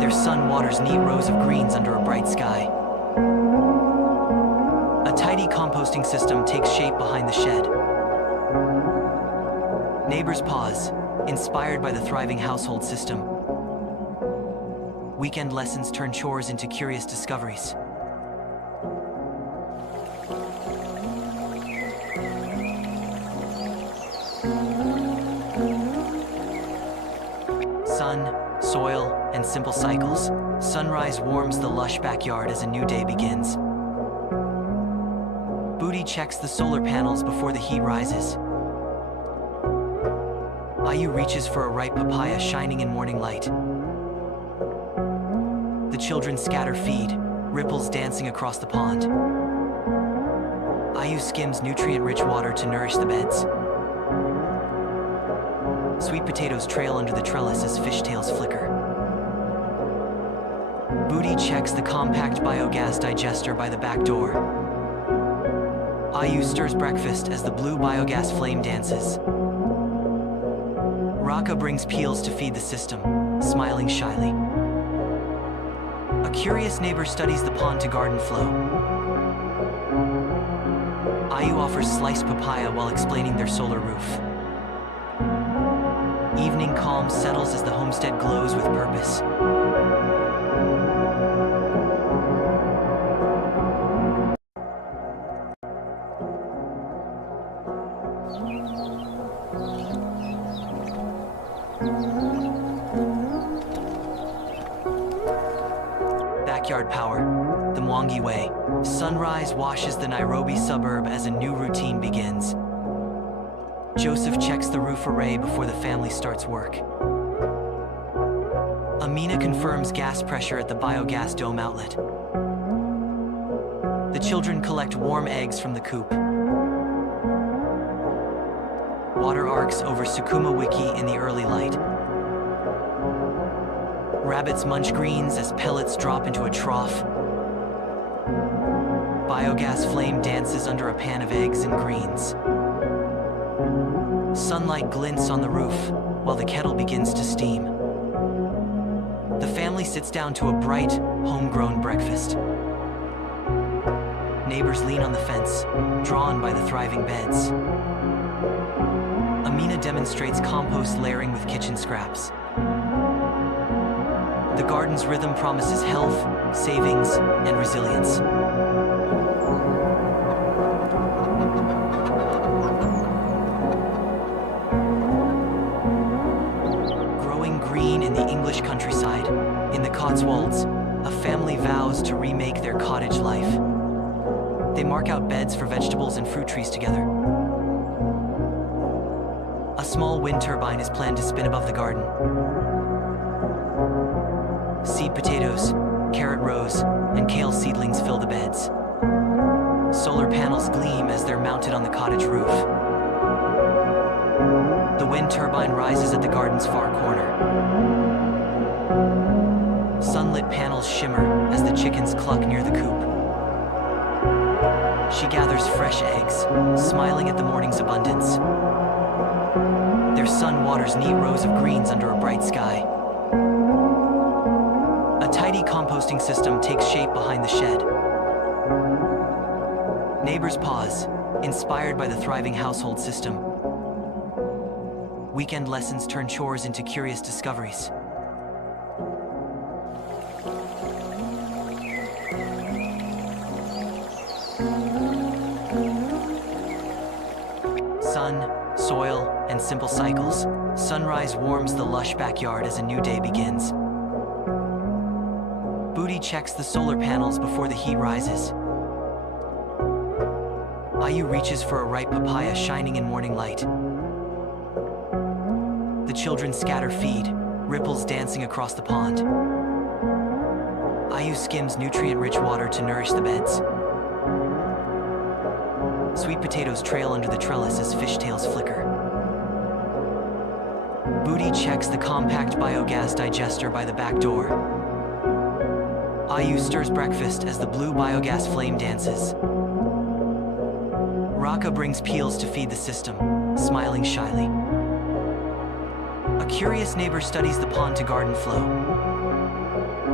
Their son waters neat rows of greens under a bright sky. A tidy composting system takes shape behind the shed. Neighbors pause, inspired by the thriving household system. Weekend lessons turn chores into curious discoveries. Sun, soil, and simple cycles. Sunrise warms the lush backyard as a new day begins. Booty checks the solar panels before the heat rises. Ayu reaches for a ripe papaya shining in morning light. The children scatter feed, ripples dancing across the pond. Ayu skims nutrient-rich water to nourish the beds. Sweet potatoes trail under the trellis as fishtails flicker. Booty checks the compact biogas digester by the back door. Ayu stirs breakfast as the blue biogas flame dances. Raka brings peels to feed the system, smiling shyly. A curious neighbor studies the pond-to-garden flow. Ayu offers sliced papaya while explaining their solar roof. Evening calm settles as the homestead glows with purpose. Backyard power, the Mwangi way. Sunrise washes the Nairobi suburb as a new routine begins. Joseph checks the roof array before the family starts work. Amina confirms gas pressure at the biogas dome outlet. The children collect warm eggs from the coop. Water arcs over Sukuma Wiki in the early light. Rabbits munch greens as pellets drop into a trough. Biogas flame dances under a pan of eggs and greens. Sunlight glints on the roof while the kettle begins to steam. The family sits down to a bright, homegrown breakfast. Neighbors lean on the fence, drawn by the thriving beds. Amina demonstrates compost layering with kitchen scraps. The garden's rhythm promises health, savings, and resilience. Growing green in the English countryside, in the Cotswolds, a family vows to remake their cottage life. They mark out beds for vegetables and fruit trees together. A small wind turbine is planned to spin above the garden. Seed potatoes, carrot rows, and kale seedlings fill the beds. Solar panels gleam as they're mounted on the cottage roof. The wind turbine rises at the garden's far corner. Sunlit panels shimmer as the chickens cluck near the coop. She gathers fresh eggs, smiling at the morning's abundance. Their son waters neat rows of greens under a bright sky. A tidy composting system takes shape behind the shed. Neighbors pause, inspired by the thriving household system. Weekend lessons turn chores into curious discoveries. Sun, soil, and simple cycles. Sunrise warms the lush backyard as a new day begins. Booty checks the solar panels before the heat rises. Ayu reaches for a ripe papaya shining in morning light. The children scatter feed, ripples dancing across the pond. Ayu skims nutrient-rich water to nourish the beds. Sweet potatoes trail under the trellis as fishtails flicker. Booty checks the compact biogas digester by the back door. Ayu stirs breakfast as the blue biogas flame dances. Raka brings peels to feed the system, smiling shyly. A curious neighbor studies the pond-to-garden flow.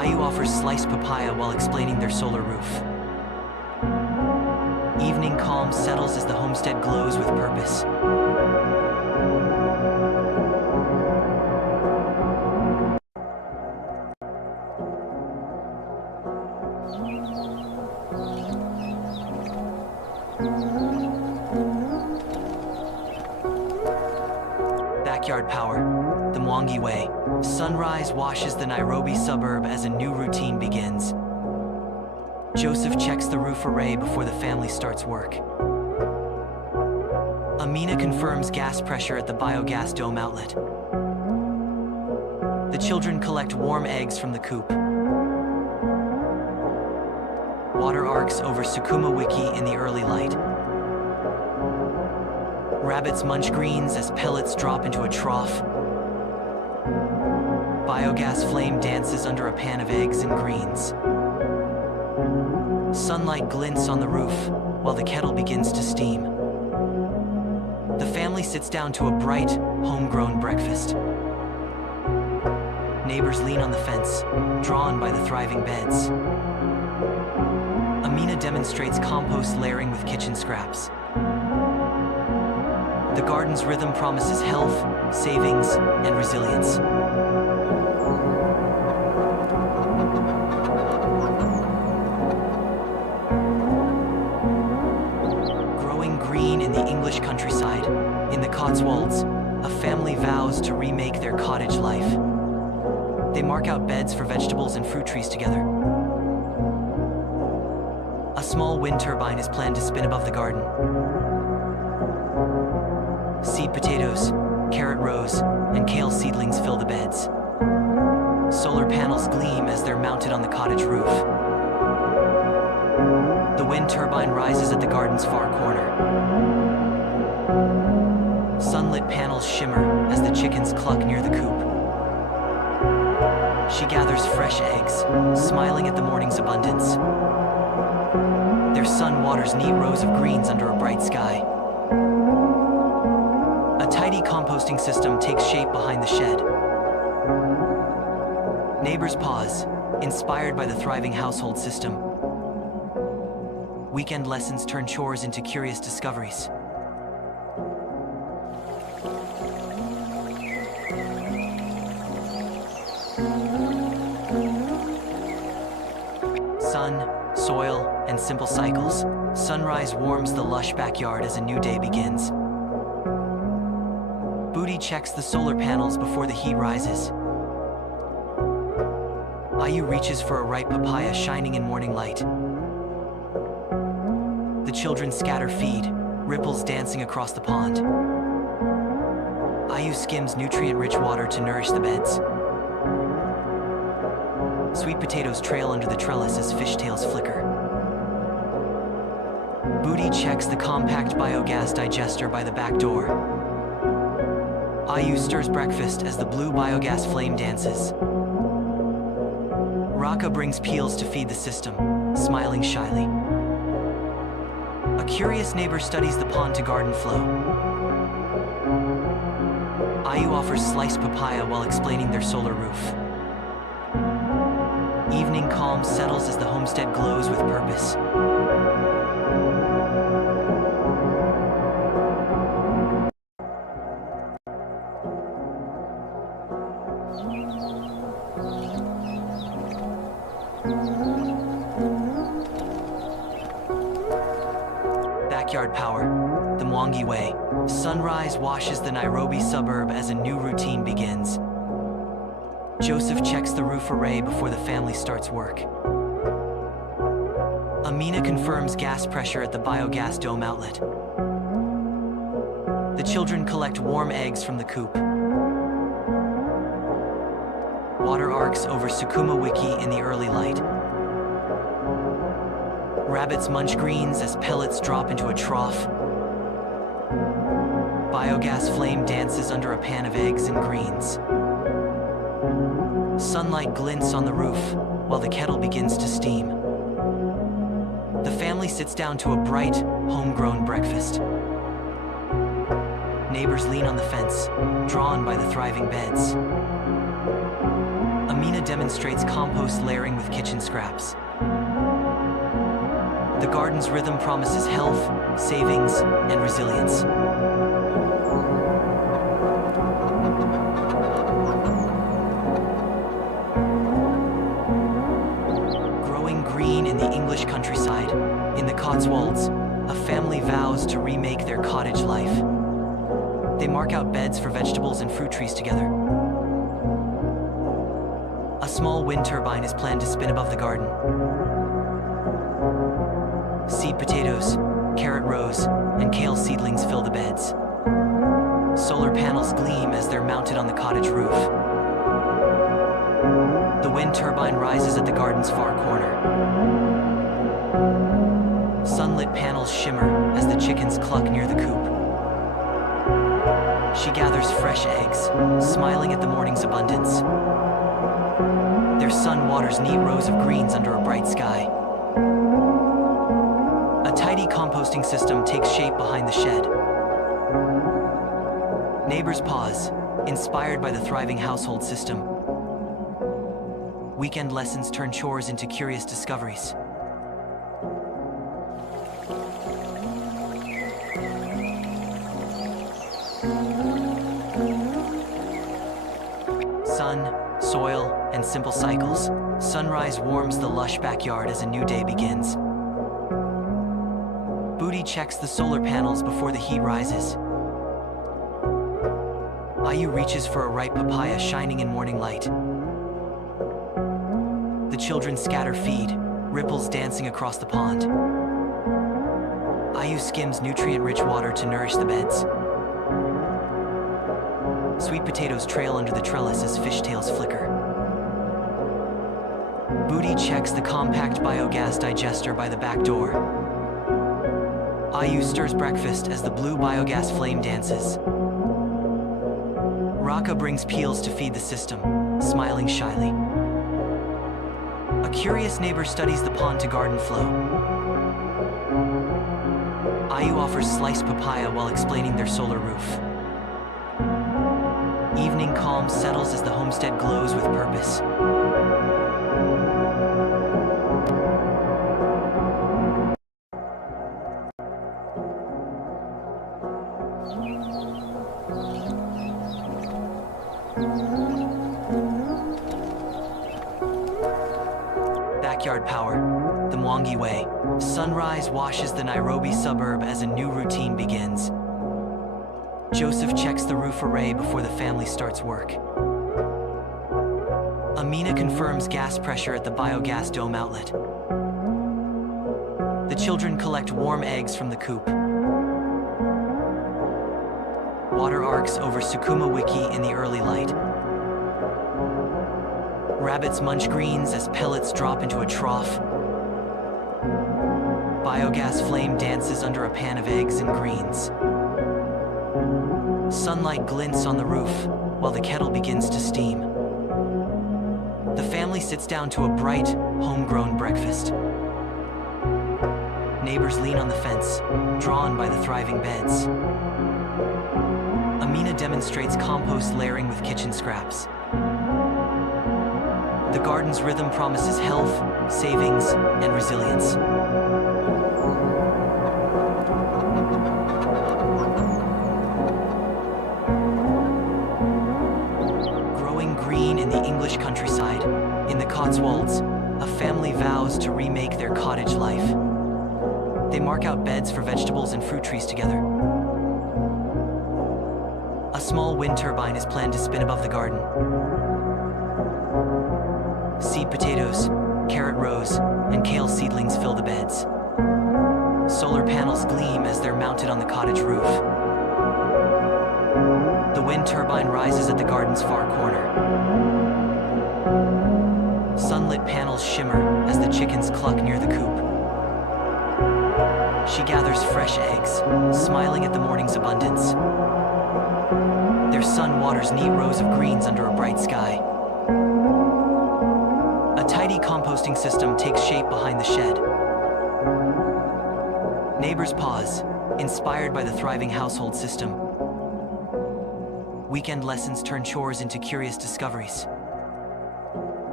Ayu offers sliced papaya while explaining their solar roof. Evening calm settles as the homestead glows with purpose. Backyard power, the Mwangi way. Sunrise washes the Nairobi suburb as a new routine begins. Joseph checks the roof array before the family starts work. Amina confirms gas pressure at the biogas dome outlet. The children collect warm eggs from the coop. Water arcs over Sukuma Wiki in the early light. Rabbits munch greens as pellets drop into a trough. Biogas flame dances under a pan of eggs and greens. Sunlight glints on the roof while the kettle begins to steam. The family sits down to a bright, homegrown breakfast. Neighbors lean on the fence, drawn by the thriving beds. Amina demonstrates compost layering with kitchen scraps. The garden's rhythm promises health, savings, and resilience. Growing green in the English countryside, in the Cotswolds, a family vows to remake their cottage life. They mark out beds for vegetables and fruit trees together. A small wind turbine is planned to spin above the garden. Seed potatoes, carrot rows, and kale seedlings fill the beds. Solar panels gleam as they're mounted on the cottage roof. The wind turbine rises at the garden's far corner. Sunlit panels shimmer as the chickens cluck near the coop. She gathers fresh eggs, smiling at the morning's abundance. Their son waters neat rows of greens under a bright sky. A tidy composting system takes shape behind the shed. Neighbors pause, inspired by the thriving household system. Weekend lessons turn chores into curious discoveries. Sun, soil, and simple cycles. Sunrise warms the lush backyard as a new day begins. Booty checks the solar panels before the heat rises. Ayu reaches for a ripe papaya shining in morning light. The children scatter feed, ripples dancing across the pond. Ayu skims nutrient-rich water to nourish the beds. Sweet potatoes trail under the trellis as fishtails flicker. Booty checks the compact biogas digester by the back door. Ayu stirs breakfast as the blue biogas flame dances. Raka brings peels to feed the system, smiling shyly. A curious neighbor studies the pond to garden flow. Ayu offers sliced papaya while explaining their solar roof. Evening calm settles as the homestead glows with purpose. Backyard power, the Mwangi way. Sunrise washes the Nairobi suburb as a new routine begins. Joseph checks the roof array before the family starts work. Amina confirms gas pressure at the biogas dome outlet. The children collect warm eggs from the coop. Water arcs over Sukuma Wiki in the early light. Rabbits munch greens as pellets drop into a trough. Biogas flame dances under a pan of eggs and greens. Sunlight glints on the roof while the kettle begins to steam. The family sits down to a bright, homegrown breakfast. Neighbors lean on the fence, drawn by the thriving beds. Amina demonstrates compost layering with kitchen scraps. The garden's rhythm promises health, savings, and resilience. Growing green in the English countryside, in the Cotswolds, a family vows to remake their cottage life. They mark out beds for vegetables and fruit trees together. A small wind turbine is planned to spin above the garden. Seed potatoes, carrot rows, and kale seedlings fill the beds. Solar panels gleam as they're mounted on the cottage roof. The wind turbine rises at the garden's far corner. Sunlit panels shimmer as the chickens cluck near the coop. She gathers fresh eggs, smiling at the morning's abundance. Their sun waters neat rows of greens under a bright sky. A tidy composting system takes shape behind the shed. Neighbors pause, inspired by the thriving household system. Weekend lessons turn chores into curious discoveries. Sun, soil, and simple cycles. Sunrise warms the lush backyard as a new day begins. Booty checks the solar panels before the heat rises. Ayu reaches for a ripe papaya shining in morning light. The children scatter feed, ripples dancing across the pond. Ayu skims nutrient-rich water to nourish the beds. Sweet potatoes trail under the trellis as fishtails flicker. Booty checks the compact biogas digester by the back door. Ayu stirs breakfast as the blue biogas flame dances. Raka brings peels to feed the system, smiling shyly. A curious neighbor studies the pond to garden flow. Ayu offers sliced papaya while explaining their solar roof. Evening calm settles as the homestead glows with purpose. Backyard power, the Mwangi way. Sunrise washes the Nairobi suburb as a new routine begins. Joseph checks the roof array before the family starts work. Amina confirms gas pressure at the biogas dome outlet. The children collect warm eggs from the coop. Water arcs over Sukuma Wiki in the early light. Rabbits munch greens as pellets drop into a trough. Biogas flame dances under a pan of eggs and greens. Sunlight glints on the roof while the kettle begins to steam. The family sits down to a bright, homegrown breakfast. Neighbors lean on the fence, drawn by the thriving beds. Amina demonstrates compost layering with kitchen scraps. The garden's rhythm promises health, savings, and resilience. Growing green in the English countryside, in the Cotswolds, a family vows to remake their cottage life. They mark out beds for vegetables and fruit trees together. A small wind turbine is planned to spin above the garden. Seed potatoes, carrot rows, and kale seedlings fill the beds. Solar panels gleam as they're mounted on the cottage roof. The wind turbine rises at the garden's far corner. Sunlit panels shimmer as the chickens cluck near the coop. She gathers fresh eggs, smiling at the morning's abundance. Their sun waters neat rows of greens under a bright sky. A tidy composting system takes shape behind the shed. Neighbors pause, inspired by the thriving household system. Weekend lessons turn chores into curious discoveries.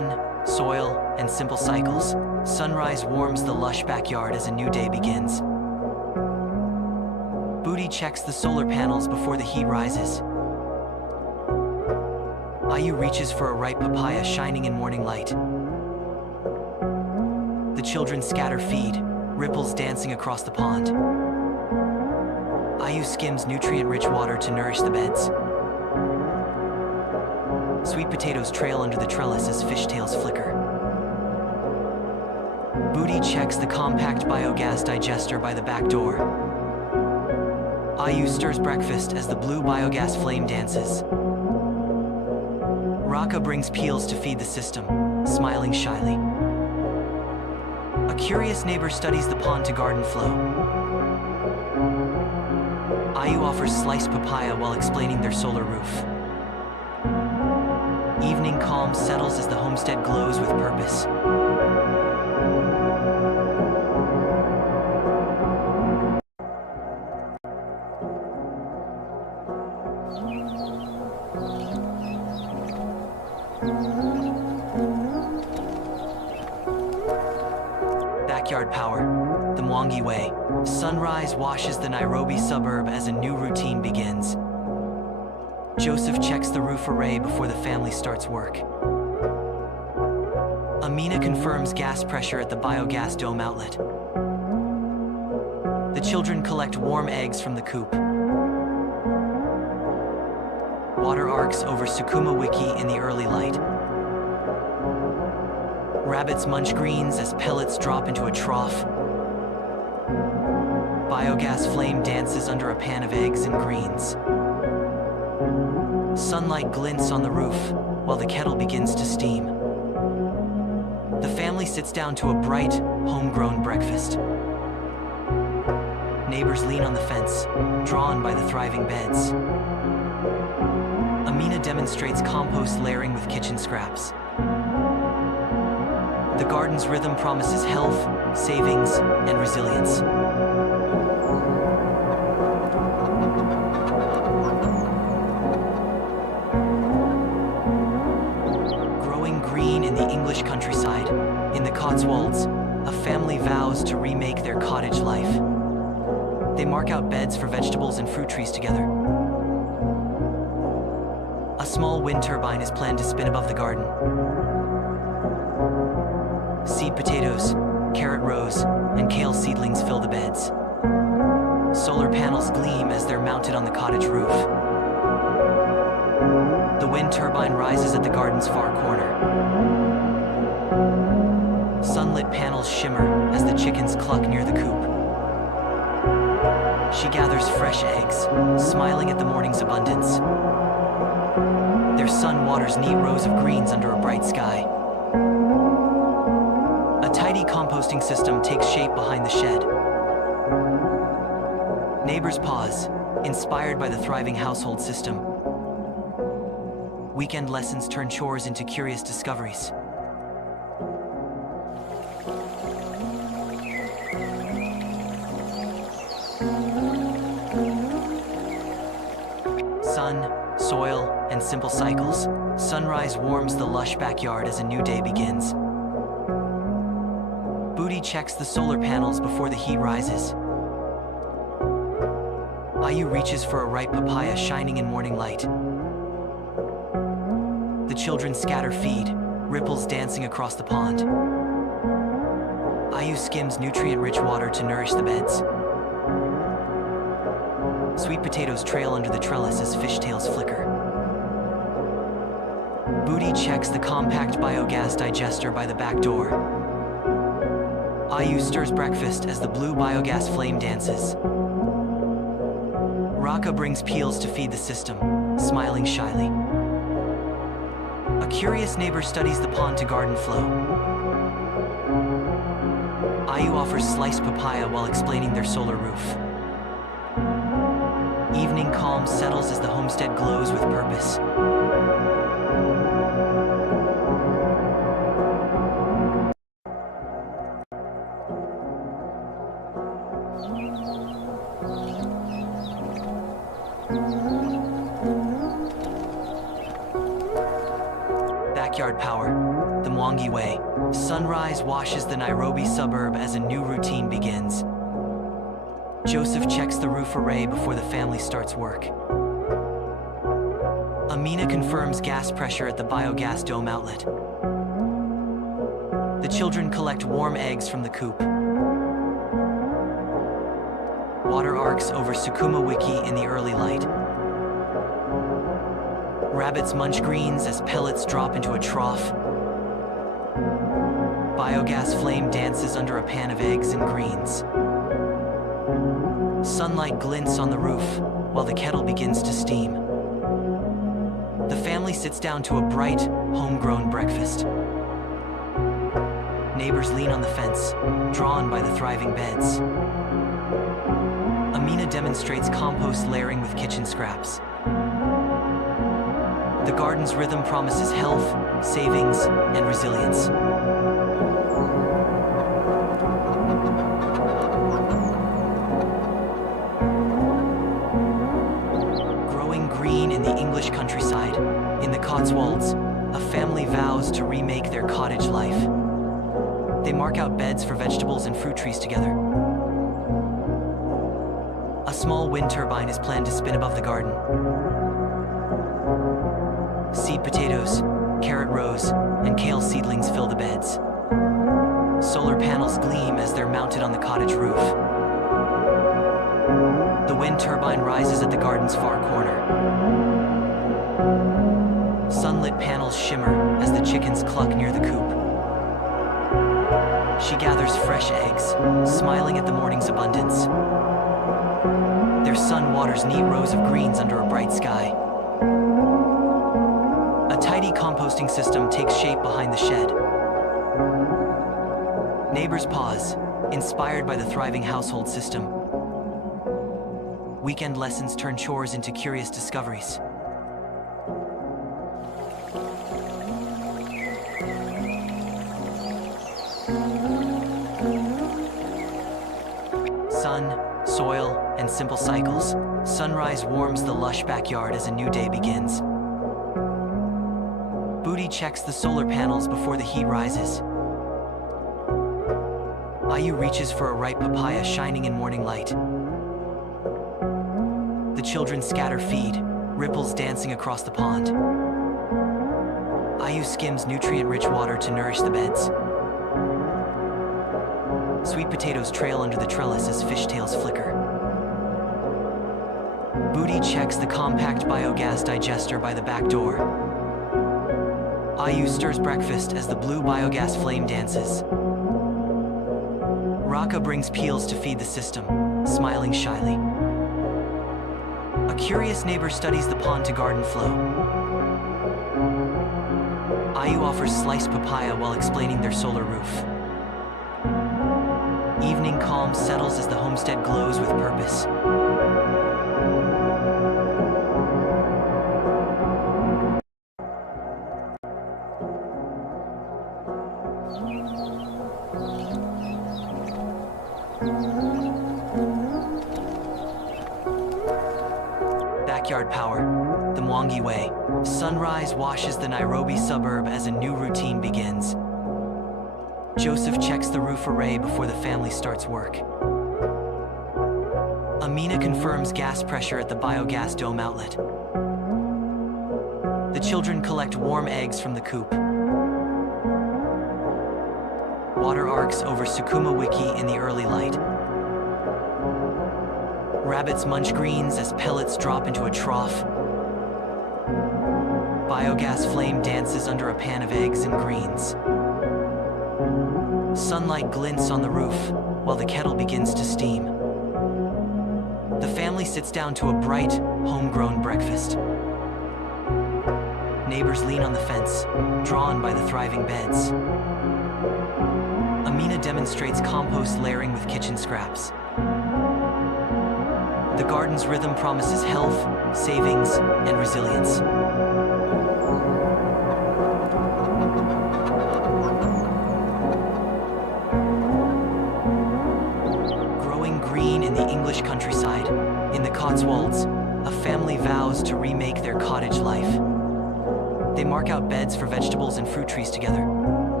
simple cycles. Sunrise warms the lush backyard as a new day begins. Booty checks the solar panels before the heat rises. Ayu reaches for a ripe papaya shining in morning light. The children scatter feed, ripples dancing across the pond. Ayu skims nutrient-rich water to nourish the beds. Sweet potatoes trail under the trellis as fishtails flicker. Booty checks the compact biogas digester by the back door. Ayu stirs breakfast as the blue biogas flame dances. Raka brings peels to feed the system, smiling shyly. A curious neighbor studies the pond to garden flow. Ayu offers sliced papaya while explaining their solar roof. Evening calm settles as the homestead glows with purpose. Backyard power, the Mwangi way. Sunrise washes the Nairobi suburb as a new routine begins. Joseph checks the roof array before the family starts work. Amina confirms gas pressure at the biogas dome outlet. The children collect warm eggs from the coop. Water arcs over Sukuma Wiki in the early light. Rabbits munch greens as pellets drop into a trough. Biogas flame dances under a pan of eggs and greens. Sunlight glints on the roof while the kettle begins to steam. The family sits down to a bright, homegrown breakfast. Neighbors lean on the fence, drawn by the thriving beds. Amina demonstrates compost layering with kitchen scraps. The garden's rhythm promises health, savings, and resilience. Growing green in the English countryside, in the Cotswolds, a family vows to remake their cottage life. They mark out beds for vegetables and fruit trees together. A small wind turbine is planned to spin above the garden. Seed potatoes, carrot rows, and kale seedlings fill the beds. Solar panels gleam as they're mounted on the cottage roof. The wind turbine rises at the garden's far corner. Sunlit panels shimmer as the chickens cluck near the coop. She gathers fresh eggs, smiling at the morning's abundance. Their son waters neat rows of greens under a bright sky. A tidy composting system takes shape behind the shed. Neighbors pause, inspired by the thriving household system. Weekend lessons turn chores into curious discoveries. Sun, soil, and simple cycles. Sunrise warms the lush backyard as a new day begins. Booty checks the solar panels before the heat rises. Ayu reaches for a ripe papaya shining in morning light. The children scatter feed, ripples dancing across the pond. Ayu skims nutrient-rich water to nourish the beds. Sweet potatoes trail under the trellis as fishtails flicker. Booty checks the compact biogas digester by the back door. Ayu stirs breakfast as the blue biogas flame dances. Raka brings peels to feed the system, smiling shyly. A curious neighbor studies the pond to garden flow. Ayu offers sliced papaya while explaining their solar roof. Evening calm settles as the homestead glows with purpose. Backyard power, the Mwangi way, sunrise washes the Nairobi suburb as a new routine begins. Joseph checks the roof array before the family starts work. Amina confirms gas pressure at the biogas dome outlet. The children collect warm eggs from the coop. Water arcs over Sukuma Wiki in the early light. Rabbits munch greens as pellets drop into a trough. Biogas flame dances under a pan of eggs and greens. Sunlight glints on the roof while the kettle begins to steam. The family sits down to a bright, homegrown breakfast. Neighbors lean on the fence, drawn by the thriving beds. Amina demonstrates compost layering with kitchen scraps. The garden's rhythm promises health, savings, and resilience. Growing green in the English countryside, in the Cotswolds, a family vows to remake their cottage life. They mark out beds for vegetables and fruit trees together. A small wind turbine is planned to spin above the garden. Seed potatoes, carrot rows, and kale seedlings fill the beds. Solar panels gleam as they're mounted on the cottage roof. The wind turbine rises at the garden's far corner. Sunlit panels shimmer as the chickens cluck near the coop. She gathers fresh eggs, smiling at the morning's abundance. Their sun waters neat rows of greens under a bright sky. A tidy composting system takes shape behind the shed. Neighbors pause, inspired by the thriving household system. Weekend lessons turn chores into curious discoveries. Sun, soil, and simple cycles. Sunrise warms the lush backyard as a new day begins. Booty checks the solar panels before the heat rises. Ayu reaches for a ripe papaya shining in morning light. The children scatter feed, ripples dancing across the pond. Ayu skims nutrient-rich water to nourish the beds. Sweet potatoes trail under the trellis as fishtails flicker. Booty checks the compact biogas digester by the back door. Ayu stirs breakfast as the blue biogas flame dances. Raka brings peels to feed the system, smiling shyly. A curious neighbor studies the pond to garden flow. Ayu offers sliced papaya while explaining their solar roof. Evening calm settles as the homestead glows with purpose. Backyard power, the Mwangi way. Sunrise washes the Nairobi suburb as a new routine begins. Joseph checks the roof array before the family starts work. Amina confirms gas pressure at the biogas dome outlet. The children collect warm eggs from the coop. Water arcs over Sukuma Wiki in the early light. Rabbits munch greens as pellets drop into a trough. Biogas flame dances under a pan of eggs and greens. Sunlight glints on the roof while the kettle begins to steam. The family sits down to a bright, homegrown breakfast. Neighbors lean on the fence, drawn by the thriving beds. Amina demonstrates compost layering with kitchen scraps. The garden's rhythm promises health, savings, and resilience. Growing green in the English countryside, in the Cotswolds, a family vows to remake their cottage life. They mark out beds for vegetables and fruit trees together.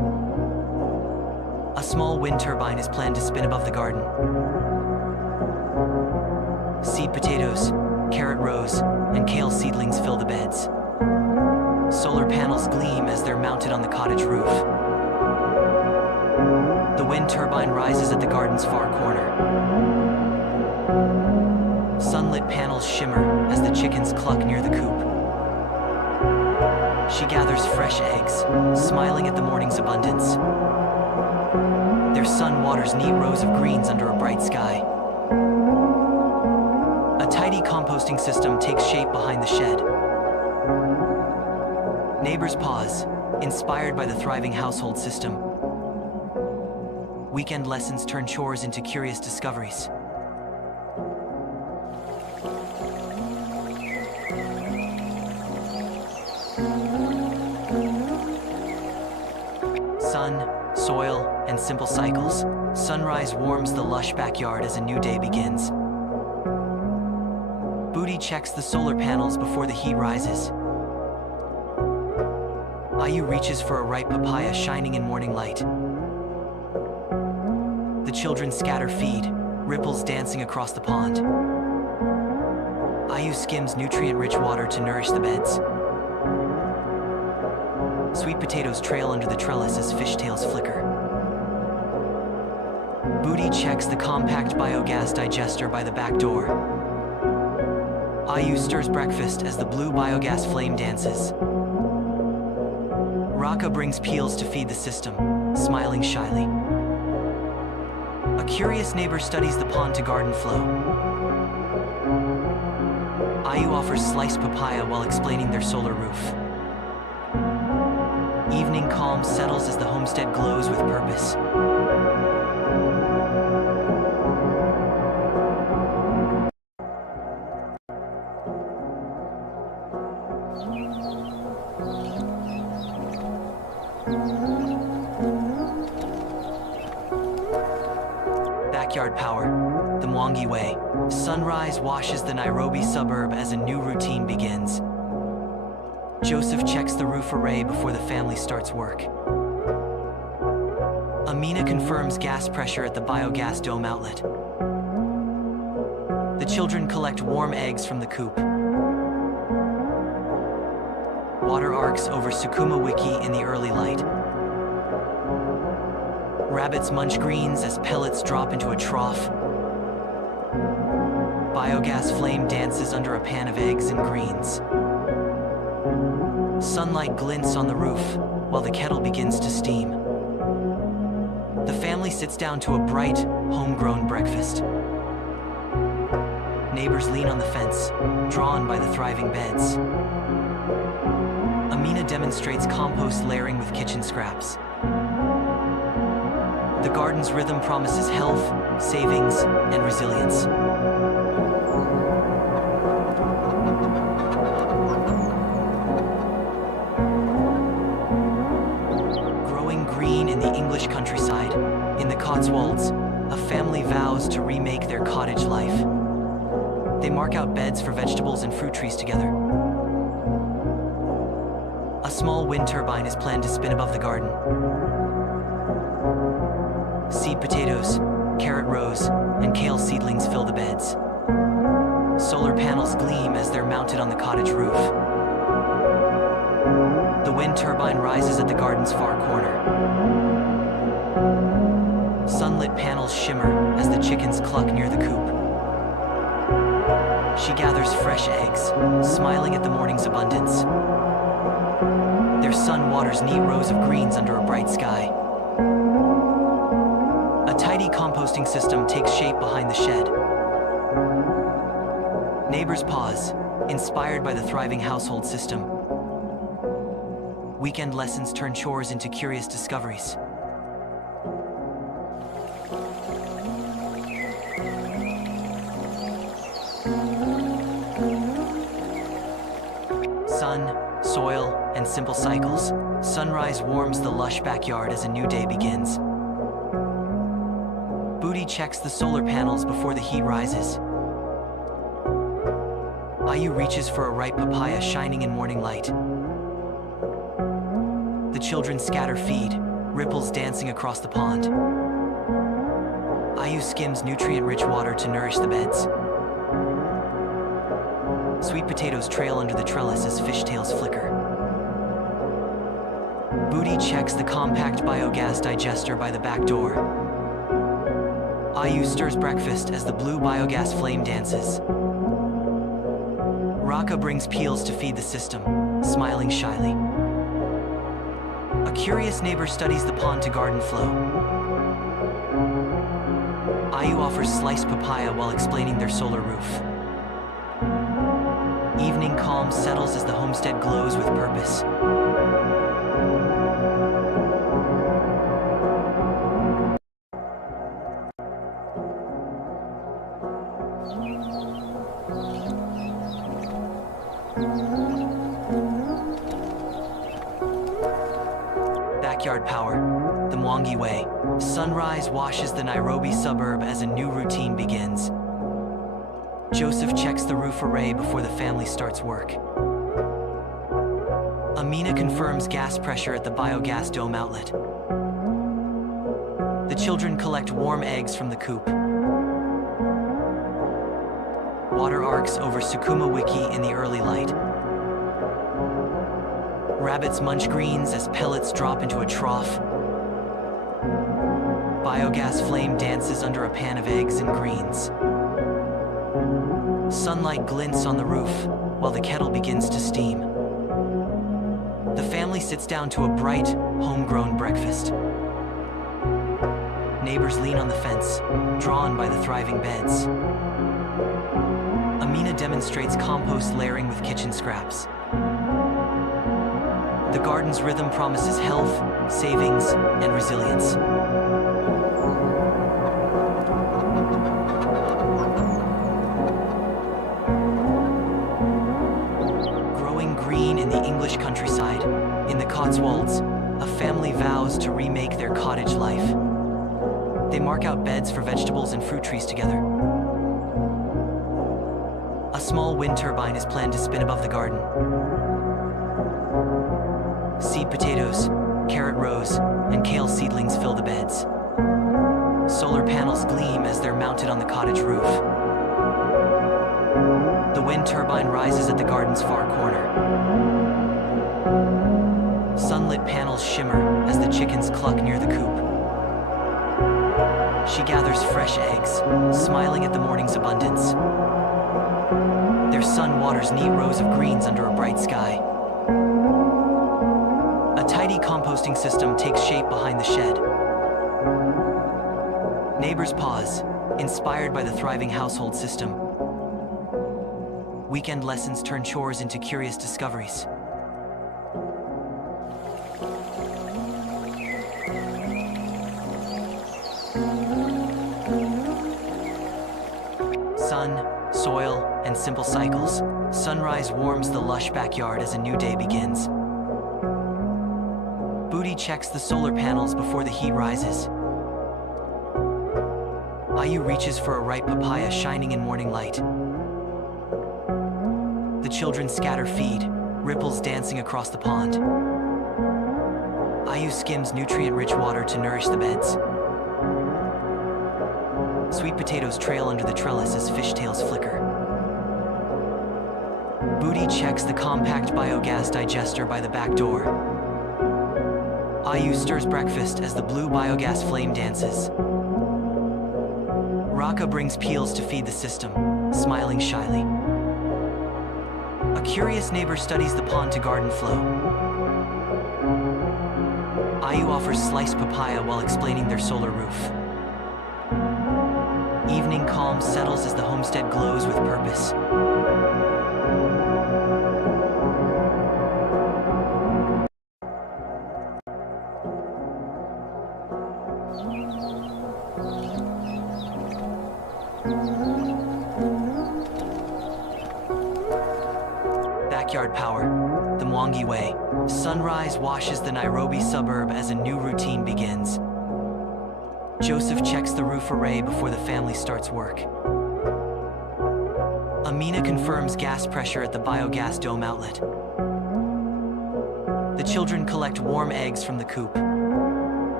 A small wind turbine is planned to spin above the garden. Seed potatoes, carrot rows, and kale seedlings fill the beds. Solar panels gleam as they're mounted on the cottage roof. The wind turbine rises at the garden's far corner. Sunlit panels shimmer as the chickens cluck near the coop. She gathers fresh eggs, smiling at the morning's abundance. Their sun waters neat rows of greens under a bright sky. A tidy composting system takes shape behind the shed. Neighbors pause, inspired by the thriving household system. Weekend lessons turn chores into curious discoveries. Sun, soil, and simple cycles. Sunrise warms the lush backyard as a new day begins. Booty checks the solar panels before the heat rises. Ayu reaches for a ripe papaya shining in morning light. The children scatter feed, ripples dancing across the pond. Ayu skims nutrient-rich water to nourish the beds. Sweet potatoes trail under the trellis as fishtails flicker. Booty checks the compact biogas digester by the back door. Ayu stirs breakfast as the blue biogas flame dances. Raka brings peels to feed the system, smiling shyly. A curious neighbor studies the pond-to-garden flow. Ayu offers sliced papaya while explaining their solar roof. Evening calm settles as the homestead glows with purpose. Backyard power, the Mwangi way. Sunrise washes the Nairobi suburb as a new routine begins. Joseph checks the roof array before the family starts work. Amina confirms gas pressure at the biogas dome outlet. The children collect warm eggs from the coop. Water arcs over Sukuma Wiki in the early light. Rabbits munch greens as pellets drop into a trough. Biogas flame dances under a pan of eggs and greens. Sunlight glints on the roof while the kettle begins to steam. The family sits down to a bright, homegrown breakfast. Neighbors lean on the fence, drawn by the thriving beds. Amina demonstrates compost layering with kitchen scraps. The garden's rhythm promises health, savings, and resilience. Growing green in the English countryside, in the Cotswolds, a family vows to remake their cottage life. They mark out beds for vegetables and fruit trees together. A small wind turbine is planned to spin above the garden. Seed potatoes, carrot rows, and kale seedlings fill the beds. Solar panels gleam as they're mounted on the cottage roof. The wind turbine rises at the garden's far corner. Sunlit panels shimmer as the chickens cluck near the coop. She gathers fresh eggs, smiling at the morning's abundance. Their sun waters neat rows of greens under a bright sky. A tidy composting system takes shape behind the shed. Neighbors pause, inspired by the thriving household system. Weekend lessons turn chores into curious discoveries. Sun, soil, and simple cycles. Sunrise warms the lush backyard as a new day begins. Booty checks the solar panels before the heat rises. Ayu reaches for a ripe papaya shining in morning light. The children scatter feed, ripples dancing across the pond. Ayu skims nutrient-rich water to nourish the beds. Sweet potatoes trail under the trellis as fishtails flicker. Booty checks the compact biogas digester by the back door. Ayu stirs breakfast as the blue biogas flame dances. Raka brings peels to feed the system, smiling shyly. A curious neighbor studies the pond to garden flow. Ayu offers sliced papaya while explaining their solar roof. Evening calm settles as the homestead glows with purpose. Backyard power, the Mwangi way. Sunrise washes the Nairobi suburb as a new routine begins. Joseph checks the roof array before the family starts work. Amina confirms gas pressure at the biogas dome outlet. The children collect warm eggs from the coop. Water arcs over Sukuma Wiki in the early light. Rabbits munch greens as pellets drop into a trough. Biogas flame dances under a pan of eggs and greens. Sunlight glints on the roof while the kettle begins to steam. The family sits down to a bright, homegrown breakfast. Neighbors lean on the fence, drawn by the thriving beds. Amina demonstrates compost layering with kitchen scraps. The garden's rhythm promises health, savings, and resilience. Growing green in the English countryside, in the Cotswolds, a family vows to remake their cottage life. They mark out beds for vegetables and fruit trees together. A small wind turbine is planned to spin above the garden. Seed potatoes, carrot rows, and kale seedlings fill the beds. Solar panels gleam as they're mounted on the cottage roof. The wind turbine rises at the garden's far corner. Sunlit panels shimmer as the chickens cluck near the coop. She gathers fresh eggs, smiling at the morning's abundance. Their son waters neat rows of greens under a bright sky. A tidy composting system takes shape behind the shed. Neighbors pause, inspired by the thriving household system. Weekend lessons turn chores into curious discoveries. Sun, soil, and simple cycles. Sunrise warms the lush backyard as a new day begins. Booty checks the solar panels before the heat rises. Ayu reaches for a ripe papaya shining in morning light. The children scatter feed, ripples dancing across the pond. Ayu skims nutrient-rich water to nourish the beds. Sweet potatoes trail under the trellis as fishtails flicker. Booty checks the compact biogas digester by the back door. Ayu stirs breakfast as the blue biogas flame dances. Raka brings peels to feed the system, smiling shyly. A curious neighbor studies the pond to garden flow. Ayu offers sliced papaya while explaining their solar roof. Evening calm settles as the homestead glows with purpose. Backyard power, the Mwangi way. Sunrise washes the Nairobi suburb as a new routine begins. Joseph checks the roof array before the family starts work. Amina confirms gas pressure at the biogas dome outlet. The children collect warm eggs from the coop.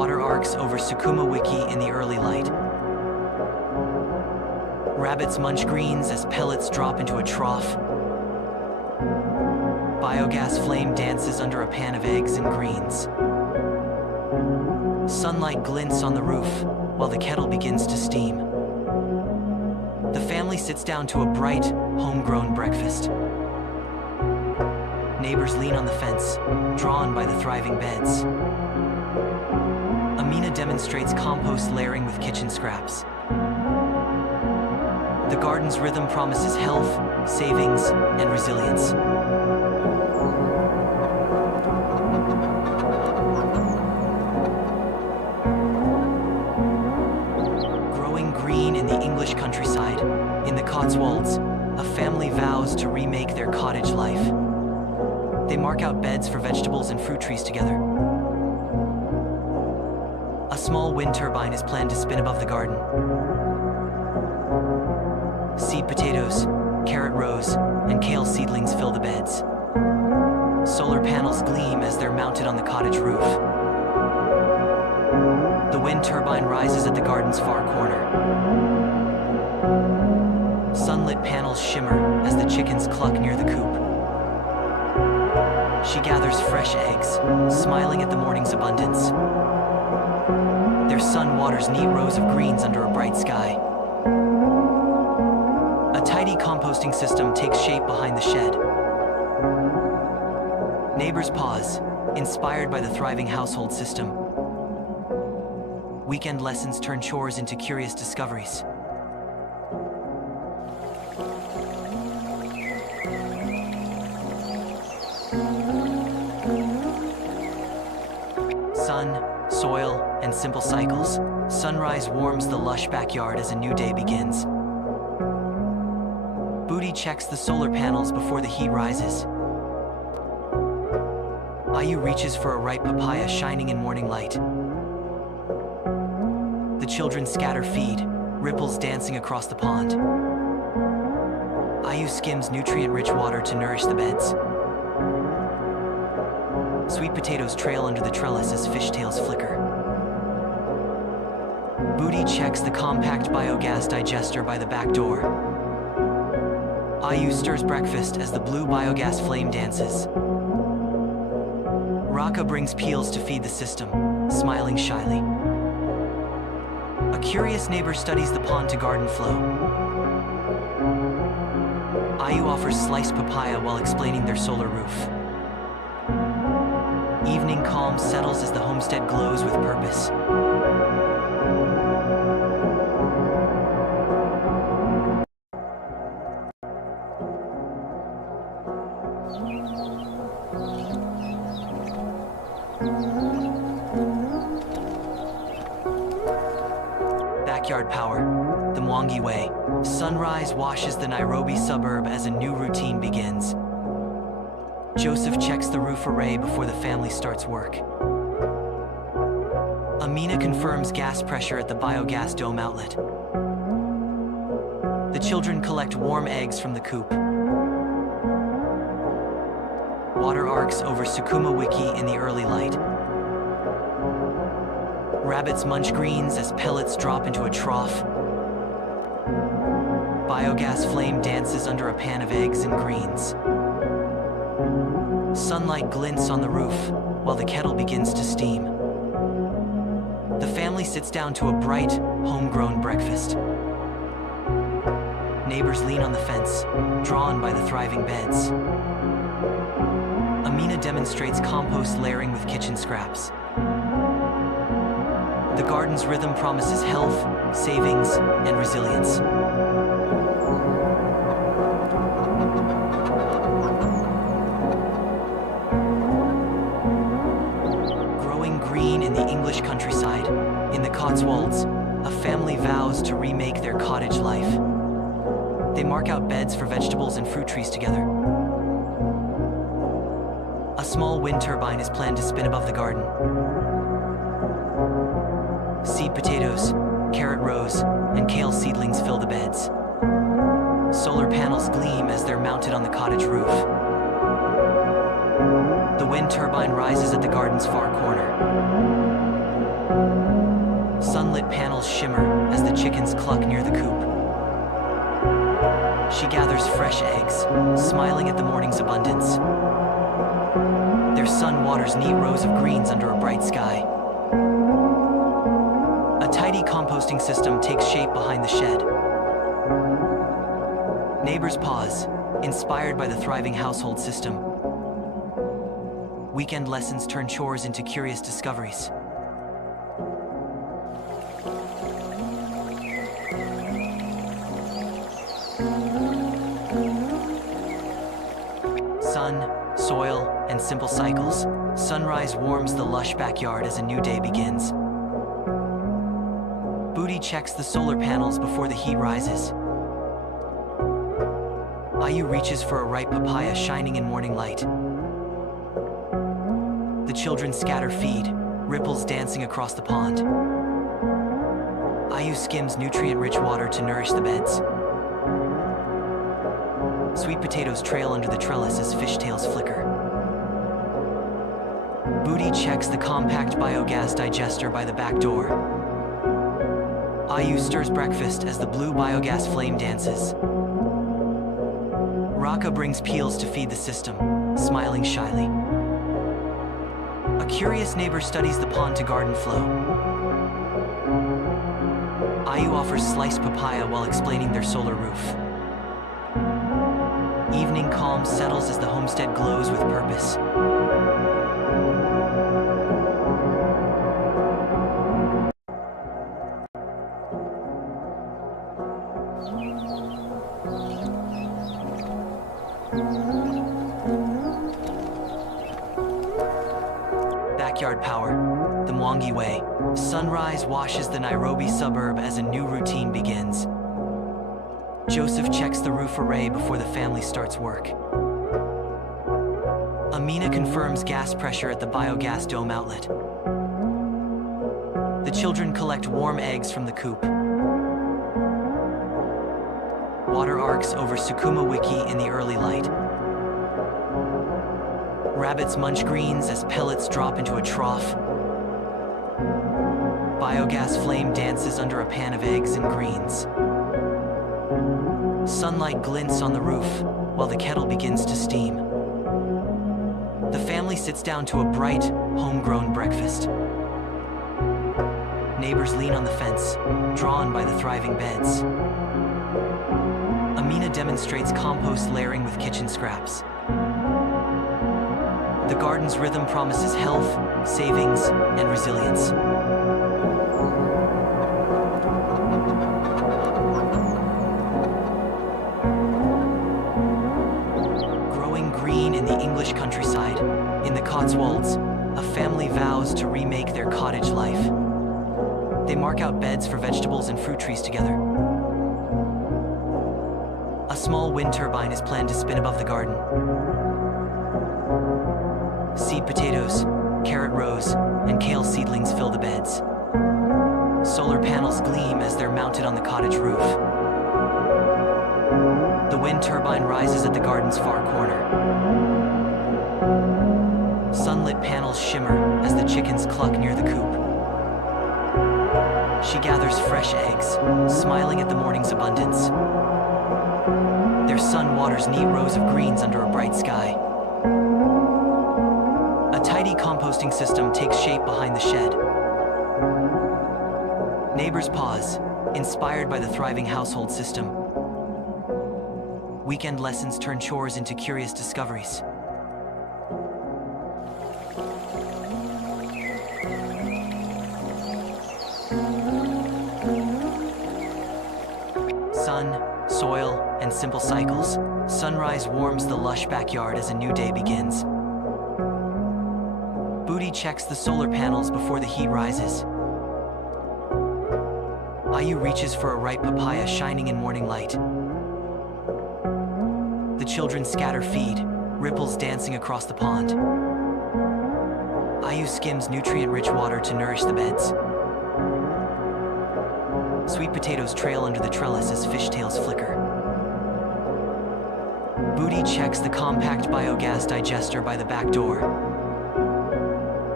Water arcs over Sukuma Wiki in the early light. Rabbits munch greens as pellets drop into a trough. Biogas flame dances under a pan of eggs and greens. Sunlight glints on the roof while the kettle begins to steam. The family sits down to a bright, homegrown breakfast. Neighbors lean on the fence, drawn by the thriving beds. Amina demonstrates compost layering with kitchen scraps. The garden's rhythm promises health, savings, and resilience. Growing green in the English countryside, in the Cotswolds, a family vows to remake their cottage life. They mark out beds for vegetables and fruit trees together. A small wind turbine is planned to spin above the garden. Seed potatoes, carrot rows, and kale seedlings fill the beds. Solar panels gleam as they're mounted on the cottage roof. The wind turbine rises at the garden's far corner. Sunlit panels shimmer as the chickens cluck near the coop. She gathers fresh eggs, smiling at the morning's abundance. Their son waters neat rows of greens under a bright sky. A tidy composting system takes shape behind the shed. Neighbors pause, inspired by the thriving household system. Weekend lessons turn chores into curious discoveries. Sun, soil, and simple cycles. Sunrise warms the lush backyard as a new day begins. Booty checks the solar panels before the heat rises. Ayu reaches for a ripe papaya shining in morning light. The children scatter feed, ripples dancing across the pond. Ayu skims nutrient-rich water to nourish the beds. Sweet potatoes trail under the trellis as fishtails flicker. Booty checks the compact biogas digester by the back door. Ayu stirs breakfast as the blue biogas flame dances. Raka brings peels to feed the system, smiling shyly. A curious neighbor studies the pond to garden flow. Ayu offers sliced papaya while explaining their solar roof. Evening calm settles as the homestead glows with purpose. Backyard power, the Mwangi way. Sunrise washes the Nairobi suburb as a new routine begins. Joseph checks the roof array before the family starts work. Amina confirms gas pressure at the biogas dome outlet. The children collect warm eggs from the coop. Water arcs over Sukuma Wiki in the early light. Rabbits munch greens as pellets drop into a trough. Biogas flame dances under a pan of eggs and greens. Sunlight glints on the roof while the kettle begins to steam. The family sits down to a bright, homegrown breakfast. Neighbors lean on the fence, drawn by the thriving beds. Amina demonstrates compost layering with kitchen scraps. The garden's rhythm promises health, savings, and resilience. Growing green in the English countryside, in the Cotswolds, a family vows to remake their cottage life. They mark out beds for vegetables and fruit trees together. A small wind turbine is planned to spin above the garden. Seed potatoes, carrot rows, and kale seedlings fill the beds. Solar panels gleam as they're mounted on the cottage roof. The wind turbine rises at the garden's far corner. Sunlit panels shimmer as the chickens cluck near the coop. She gathers fresh eggs, smiling at the morning's abundance. Their sun waters neat rows of greens under a bright sky. A tidy composting system takes shape behind the shed. Neighbors pause, inspired by the thriving household system. Weekend lessons turn chores into curious discoveries. Sun, soil, and simple cycles. Sunrise warms the lush backyard as a new day begins. Booty checks the solar panels before the heat rises. Ayu reaches for a ripe papaya shining in morning light. The children scatter feed, ripples dancing across the pond. Ayu skims nutrient-rich water to nourish the beds. Sweet potatoes trail under the trellis as fishtails flicker. Booty checks the compact biogas digester by the back door. Ayu stirs breakfast as the blue biogas flame dances. Raka brings peels to feed the system, smiling shyly. A curious neighbor studies the pond to garden flow. Ayu offers sliced papaya while explaining their solar roof. Evening calm settles as the homestead glows with purpose. Backyard power, the Mwangi way. Sunrise washes the Nairobi suburb as a new routine begins. Joseph checks the roof array before the family starts work. Amina confirms gas pressure at the biogas dome outlet. The children collect warm eggs from the coop. Water arcs over Sukuma Wiki in the early light. Rabbits munch greens as pellets drop into a trough. Biogas flame dances under a pan of eggs and greens. Sunlight glints on the roof while the kettle begins to steam. The family sits down to a bright, homegrown breakfast. Neighbors lean on the fence, drawn by the thriving beds. Amina demonstrates compost layering with kitchen scraps. The garden's rhythm promises health, savings, and resilience. Growing green in the English countryside, in the Cotswolds, a family vows to remake their cottage life. They mark out beds for vegetables and fruit trees together. A small wind turbine is planned to spin above the garden. Seed potatoes, carrot rows, and kale seedlings fill the beds. Solar panels gleam as they're mounted on the cottage roof. The wind turbine rises at the garden's far corner. Sunlit panels shimmer as the chickens cluck near the coop. She gathers fresh eggs, smiling at the morning's abundance. Their sun waters neat rows of greens under a bright sky. A tidy composting system takes shape behind the shed. Neighbors pause, inspired by the thriving household system. Weekend lessons turn chores into curious discoveries. Sun, soil, and simple cycles. Sunrise warms the lush backyard as a new day begins. Booty checks the solar panels before the heat rises. Ayu reaches for a ripe papaya shining in morning light. The children scatter feed, ripples dancing across the pond. Ayu skims nutrient-rich water to nourish the beds. Sweet potatoes trail under the trellis as fishtails flicker. Booty checks the compact biogas digester by the back door.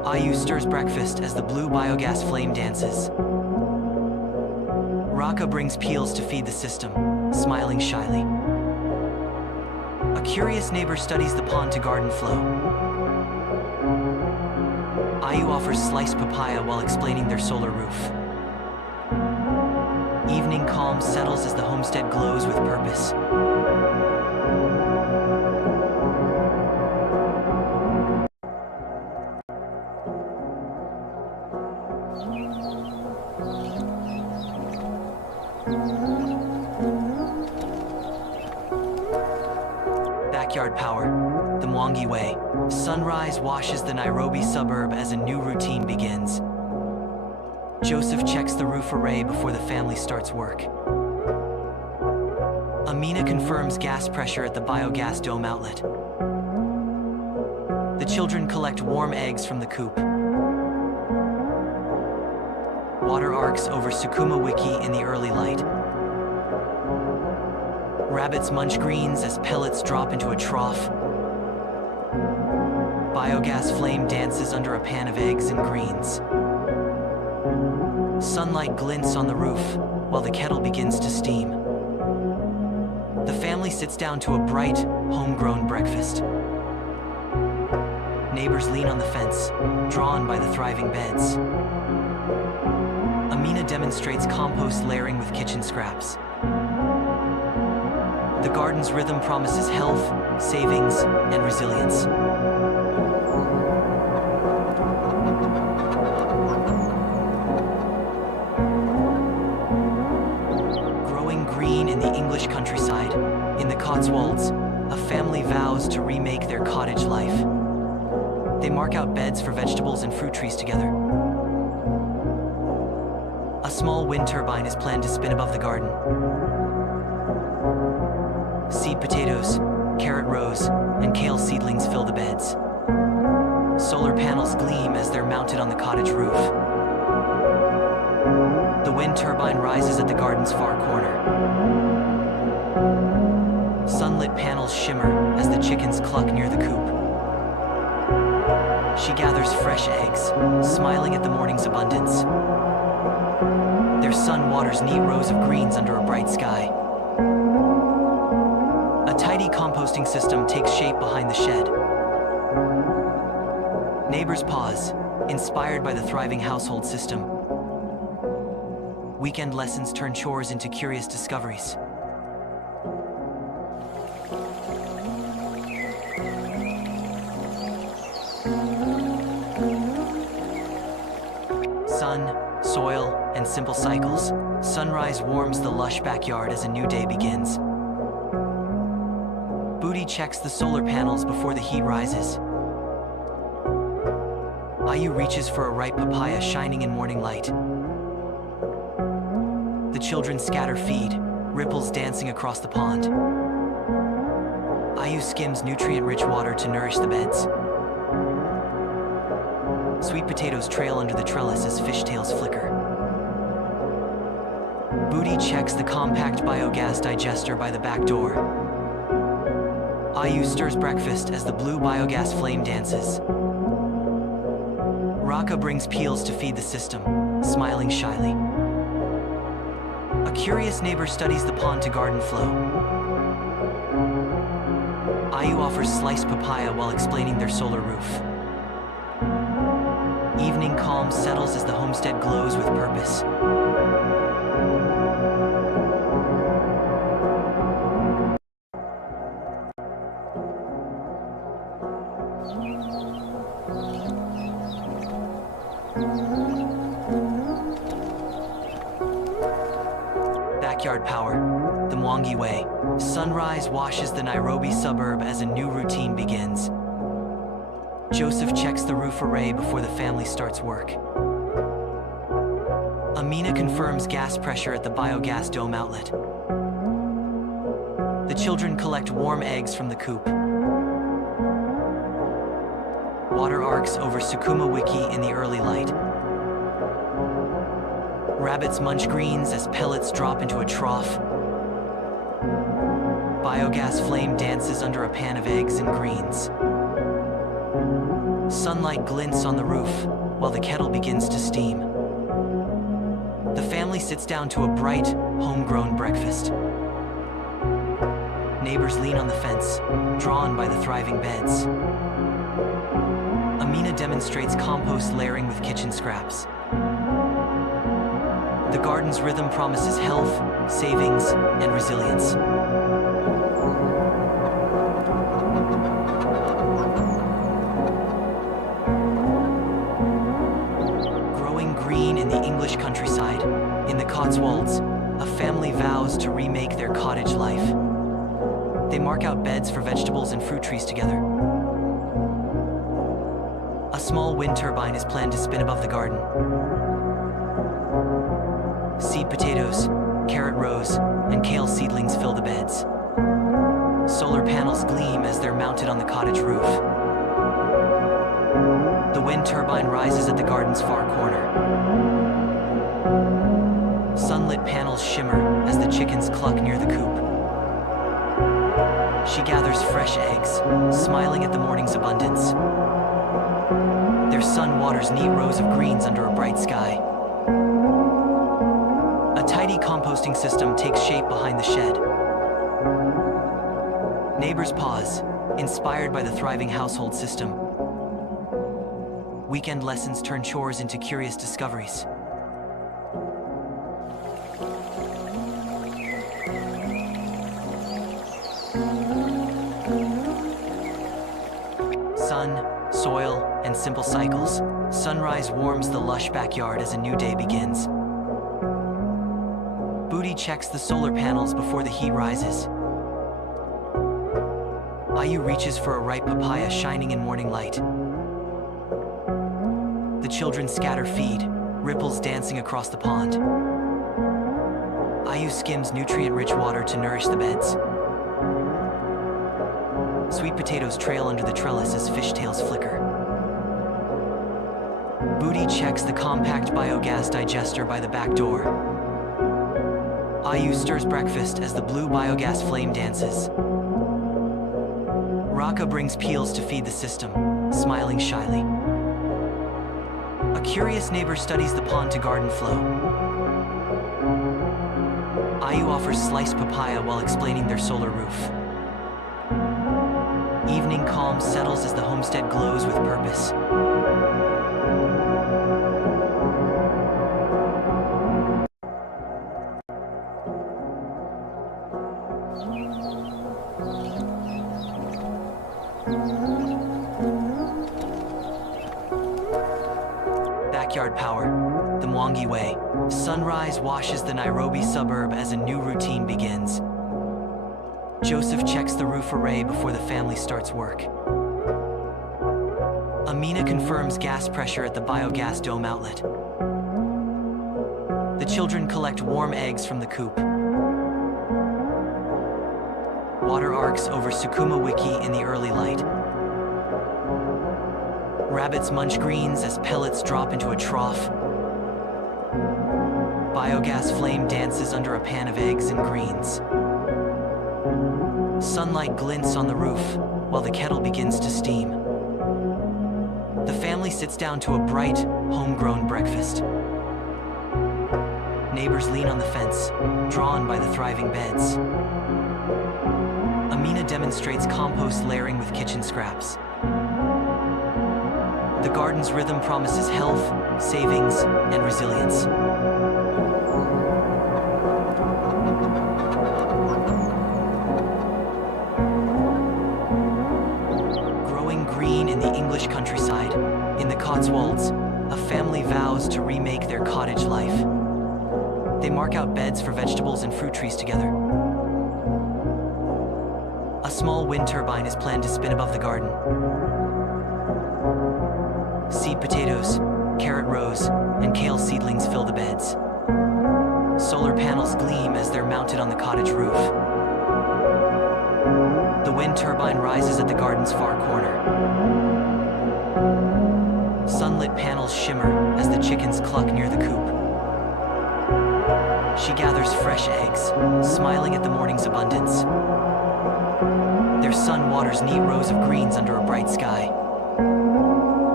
Ayu stirs breakfast as the blue biogas flame dances. Raka brings peels to feed the system, smiling shyly. A curious neighbor studies the pond to garden flow. Ayu offers sliced papaya while explaining their solar roof. Evening calm settles as the homestead glows with purpose. Backyard power, the Mwangi way. Sunrise washes the Nairobi suburb as a new routine begins. Joseph checks the roof array before the family starts work. Amina confirms gas pressure at the biogas dome outlet. The children collect warm eggs from the coop. Water arcs over Sukuma Wiki in the early light. Rabbits munch greens as pellets drop into a trough. Biogas flame dances under a pan of eggs and greens. Sunlight glints on the roof while the kettle begins to steam. The family sits down to a bright, homegrown breakfast. Neighbors lean on the fence, drawn by the thriving beds. Amina demonstrates compost layering with kitchen scraps. The garden's rhythm promises health, savings, and resilience. Growing green in the English countryside, in the Cotswolds, a family vows to remake their cottage life. They mark out beds for vegetables and fruit trees together. A small wind turbine is planned to spin above the garden. Seed potatoes, carrot rows, and kale seedlings fill the beds. Solar panels gleam as they're mounted on the cottage roof. The wind turbine rises at the garden's far corner. Sunlit panels shimmer as the chickens cluck near the coop. She gathers fresh eggs, smiling at the morning's abundance. Their son waters neat rows of greens under a bright sky. A tidy composting system takes shape behind the shed. Neighbors pause, inspired by the thriving household system. Weekend lessons turn chores into curious discoveries. Sun, soil, and simple cycles. Sunrise warms the lush backyard as a new day begins. Booty checks the solar panels before the heat rises. Ayu reaches for a ripe papaya shining in morning light. The children scatter feed, ripples dancing across the pond. Ayu skims nutrient-rich water to nourish the beds. Sweet potatoes trail under the trellis as fishtails flicker. Booty checks the compact biogas digester by the back door. Ayu stirs breakfast as the blue biogas flame dances. Raka brings peels to feed the system, smiling shyly. A curious neighbor studies the pond to garden flow. Ayu offers sliced papaya while explaining their solar roof. Evening calm settles as the homestead glows with purpose. Backyard power, the Mwangi way. Sunrise washes the Nairobi suburb as a new routine begins. Joseph checks the roof array before the family starts work. Amina confirms gas pressure at the biogas dome outlet. The children collect warm eggs from the coop. Water arcs over Sukuma Wiki in the early light. Rabbits munch greens as pellets drop into a trough. Biogas flame dances under a pan of eggs and greens. Sunlight glints on the roof while the kettle begins to steam. The family sits down to a bright, homegrown breakfast. Neighbors lean on the fence, drawn by the thriving beds. Amina demonstrates compost layering with kitchen scraps. The garden's rhythm promises health, savings, and resilience. Growing green in the English countryside, in the Cotswolds, a family vows to remake their cottage life. They mark out beds for vegetables and fruit trees together. A small wind turbine is planned to spin above the garden. Seed potatoes, carrot rows, and kale seedlings fill the beds. Solar panels gleam as they're mounted on the cottage roof. The wind turbine rises at the garden's far corner. Sunlit panels shimmer as the chickens cluck near the coop. She gathers fresh eggs, smiling at the morning's abundance. Their son waters neat rows of greens under a bright sky. A tidy composting system takes shape behind the shed. Neighbors pause, inspired by the thriving household system. Weekend lessons turn chores into curious discoveries. Sun, soil, and simple cycles. Sunrise warms the lush backyard as a new day begins. Booty checks the solar panels before the heat rises. Ayu reaches for a ripe papaya shining in morning light. The children scatter feed, ripples dancing across the pond. Ayu skims nutrient-rich water to nourish the beds. Sweet potatoes trail under the trellis as fishtails flicker. Booty checks the compact biogas digester by the back door. Ayu stirs breakfast as the blue biogas flame dances. Raka brings peels to feed the system, smiling shyly. A curious neighbor studies the pond to garden flow. Ayu offers sliced papaya while explaining their solar roof. Evening calm settles as the homestead glows with purpose. Backyard power, the Mwangi way. Sunrise washes the Nairobi suburb as a new routine begins. Joseph checks the roof array before the family starts work. Amina confirms gas pressure at the biogas dome outlet. The children collect warm eggs from the coop. Water arcs over Sukuma Wiki in the early light. Rabbits munch greens as pellets drop into a trough. Biogas flame dances under a pan of eggs and greens. Sunlight glints on the roof while the kettle begins to steam. The family sits down to a bright, homegrown breakfast. Neighbors lean on the fence, drawn by the thriving beds. Amina demonstrates compost layering with kitchen scraps. The garden's rhythm promises health, savings, and resilience. Growing green in the English countryside, in the Cotswolds, a family vows to remake their cottage life. They mark out beds for vegetables and fruit trees together. A small wind turbine is planned to spin above the garden. Seed potatoes, carrot rows, and kale seedlings fill the beds. Solar panels gleam as they're mounted on the cottage roof. The wind turbine rises at the garden's far corner. Sunlit panels shimmer as the chickens cluck near the coop. She gathers fresh eggs, smiling at the morning's abundance. Their son waters neat rows of greens under a bright sky.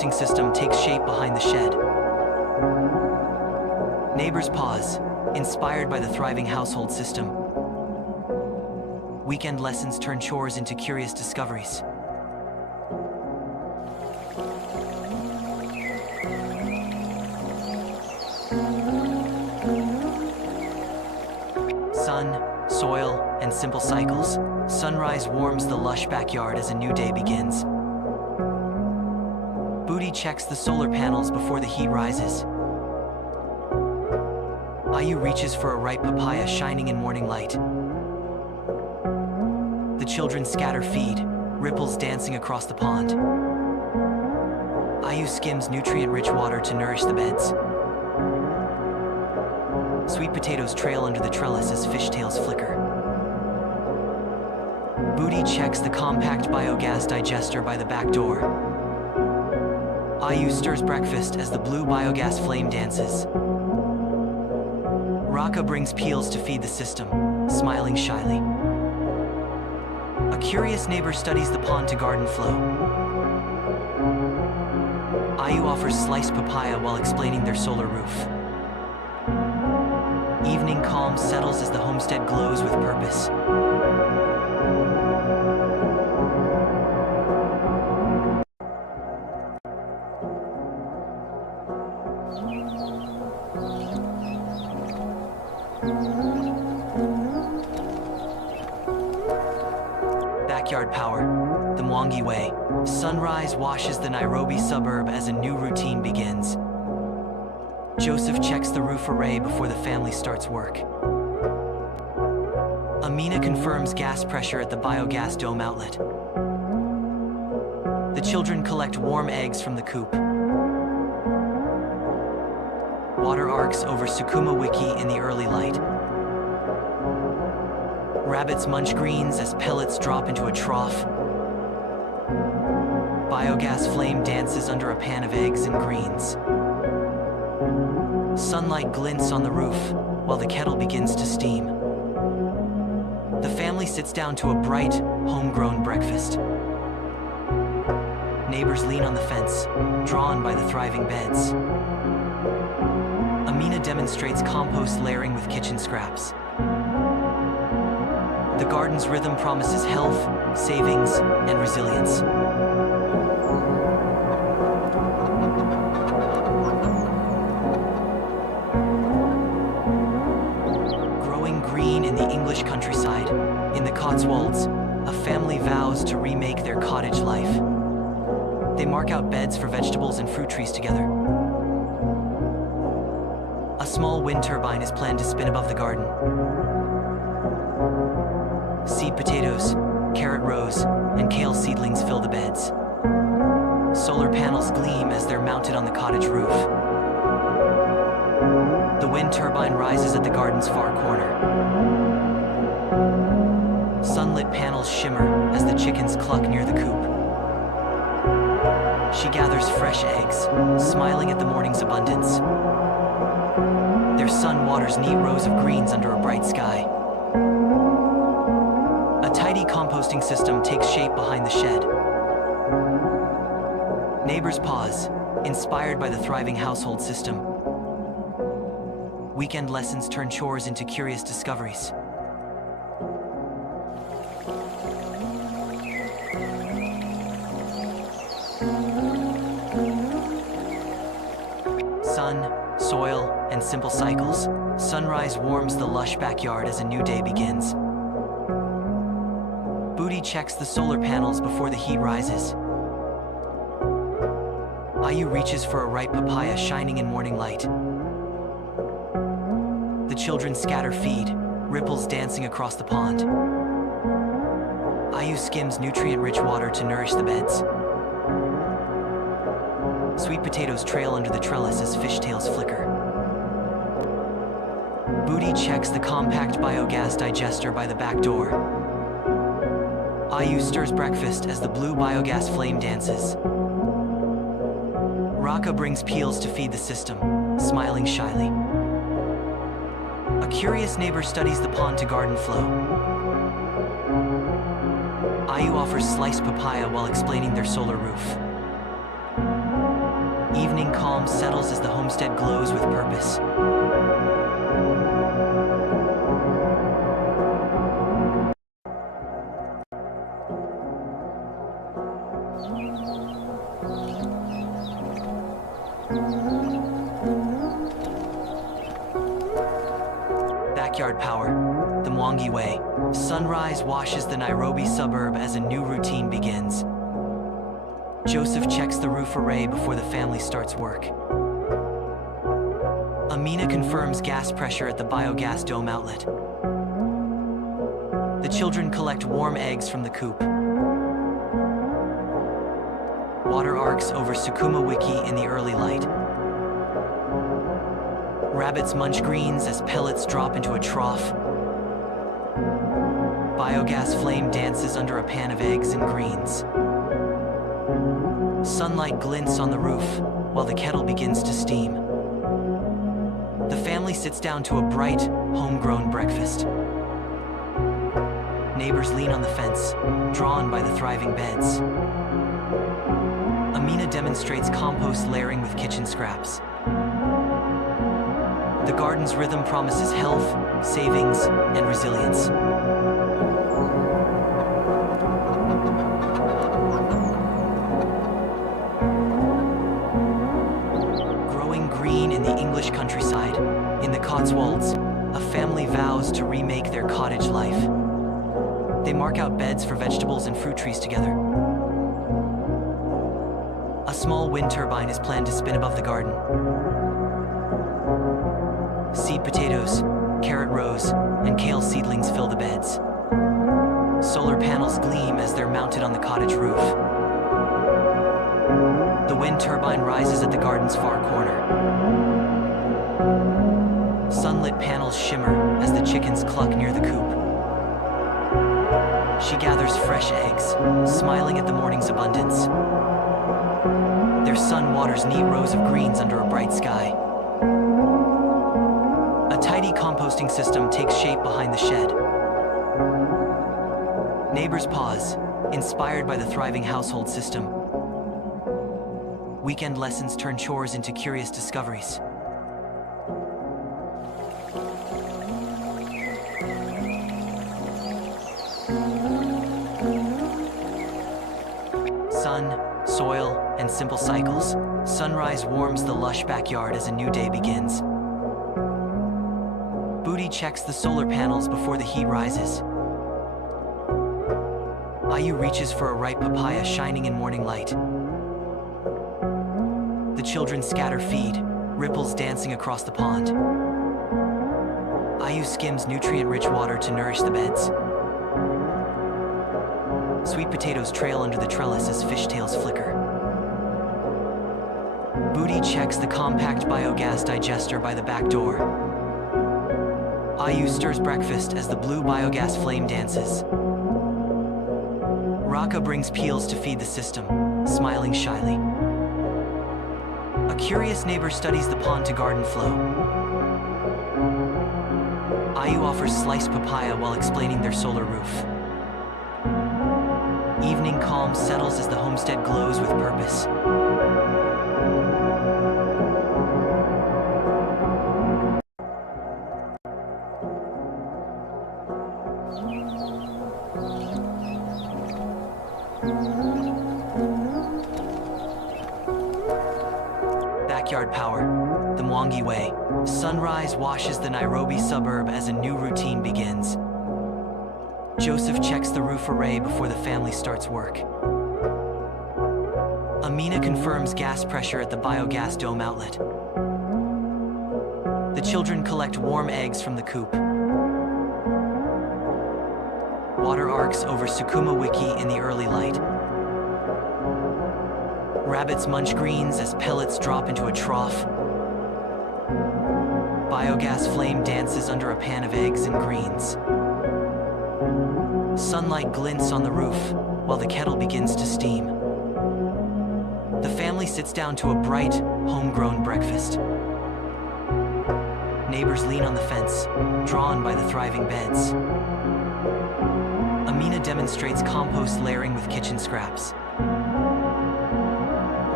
composting system takes shape behind the shed. Neighbors pause, inspired by the thriving household system. Weekend lessons turn chores into curious discoveries. Sun, soil, and simple cycles. Sunrise warms the lush backyard as a new day begins. Booty checks the solar panels before the heat rises. Ayu reaches for a ripe papaya shining in morning light. The children scatter feed, ripples dancing across the pond. Ayu skims nutrient-rich water to nourish the beds. Sweet potatoes trail under the trellis as fishtails flicker. Booty checks the compact biogas digester by the back door. Ayu stirs breakfast as the blue biogas flame dances. Raka brings peels to feed the system, smiling shyly. A curious neighbor studies the pond to garden flow. Ayu offers sliced papaya while explaining their solar roof. Evening calm settles as the homestead glows with purpose. Backyard power, the Mwangi way. Sunrise washes the Nairobi suburb as a new routine begins. Joseph checks the roof array before the family starts work. Amina confirms gas pressure at the biogas dome outlet. The children collect warm eggs from the coop. Water arcs over Sukuma Wiki in the early light. Rabbits munch greens as pellets drop into a trough. Biogas flame dances under a pan of eggs and greens. Sunlight glints on the roof while the kettle begins to steam. The family sits down to a bright, homegrown breakfast. Neighbors lean on the fence, drawn by the thriving beds. Amina demonstrates compost layering with kitchen scraps. The garden's rhythm promises health, savings, and resilience. Growing green in the English countryside, in the Cotswolds, a family vows to remake their cottage life. They mark out beds for vegetables and fruit trees together. A small wind turbine is planned to spin above the garden. Seed potatoes, carrot rows, and kale seedlings fill the beds. Solar panels gleam as they're mounted on the cottage roof. The wind turbine rises at the garden's far corner. Sunlit panels shimmer as the chickens cluck near the coop. She gathers fresh eggs, smiling at the morning's abundance. Their son waters neat rows of greens under a bright sky. A tidy composting system takes shape behind the shed. Neighbors pause, inspired by the thriving household system. Weekend lessons turn chores into curious discoveries. Sun, soil, and simple cycles. Sunrise warms the lush backyard as a new day begins. Booty checks the solar panels before the heat rises. Ayu reaches for a ripe papaya shining in morning light. The children scatter feed, ripples dancing across the pond. Ayu skims nutrient-rich water to nourish the beds. Sweet potatoes trail under the trellis as fishtails flicker. Booty checks the compact biogas digester by the back door. Ayu stirs breakfast as the blue biogas flame dances. Raka brings peels to feed the system, smiling shyly. A curious neighbor studies the pond to garden flow. Ayu offers sliced papaya while explaining their solar roof. Evening calm settles as the homestead glows with purpose. Backyard power, the Mwangi way. Sunrise washes the Nairobi suburb as a new routine begins. Joseph checks the roof array before the family starts work. Amina confirms gas pressure at the biogas dome outlet. The children collect warm eggs from the coop. Water arcs over Sukuma Wiki in the early light. Rabbits munch greens as pellets drop into a trough. Biogas flame dances under a pan of eggs and greens. Sunlight glints on the roof while the kettle begins to steam. The family sits down to a bright, homegrown breakfast. Neighbors lean on the fence, drawn by the thriving beds. Amina demonstrates compost layering with kitchen scraps. The garden's rhythm promises health, savings, and resilience. Growing green in the English countryside, in the Cotswolds, a family vows to remake their cottage life. They mark out beds for vegetables and fruit trees together. A small wind turbine is planned to spin above the garden. Seed potatoes, carrot rows, and kale seedlings fill the beds. Solar panels gleam as they're mounted on the cottage roof. The wind turbine rises at the garden's far corner. Sunlit panels shimmer as the chickens cluck near the coop. She gathers fresh eggs, smiling at the morning's abundance. Their sun waters neat rows of greens under a bright sky. A tidy composting system takes shape behind the shed. Neighbors pause, inspired by the thriving household system. Weekend lessons turn chores into curious discoveries. Sun, soil, and simple cycles. Sunrise warms the lush backyard as a new day begins. Booty checks the solar panels before the heat rises. Ayu reaches for a ripe papaya shining in morning light. The children scatter feed, ripples dancing across the pond. Ayu skims nutrient-rich water to nourish the beds. Sweet potatoes trail under the trellis as fishtails flicker. Booty checks the compact biogas digester by the back door. Ayu stirs breakfast as the blue biogas flame dances. Raka brings peels to feed the system, smiling shyly. A curious neighbor studies the pond to garden flow. Ayu offers sliced papaya while explaining their solar roof. Evening calm settles as the homestead glows with purpose. Backyard power, the Mwangi way. Sunrise washes the Nairobi suburb as a new routine begins. Joseph checks the roof array before the family starts work. Amina confirms gas pressure at the biogas dome outlet. The children collect warm eggs from the coop. Water arcs over Sukuma Wiki in the early light. Rabbits munch greens as pellets drop into a trough. Biogas flame dances under a pan of eggs and greens. Sunlight glints on the roof while the kettle begins to steam. The family sits down to a bright, homegrown breakfast. Neighbors lean on the fence, drawn by the thriving beds. Amina demonstrates compost layering with kitchen scraps.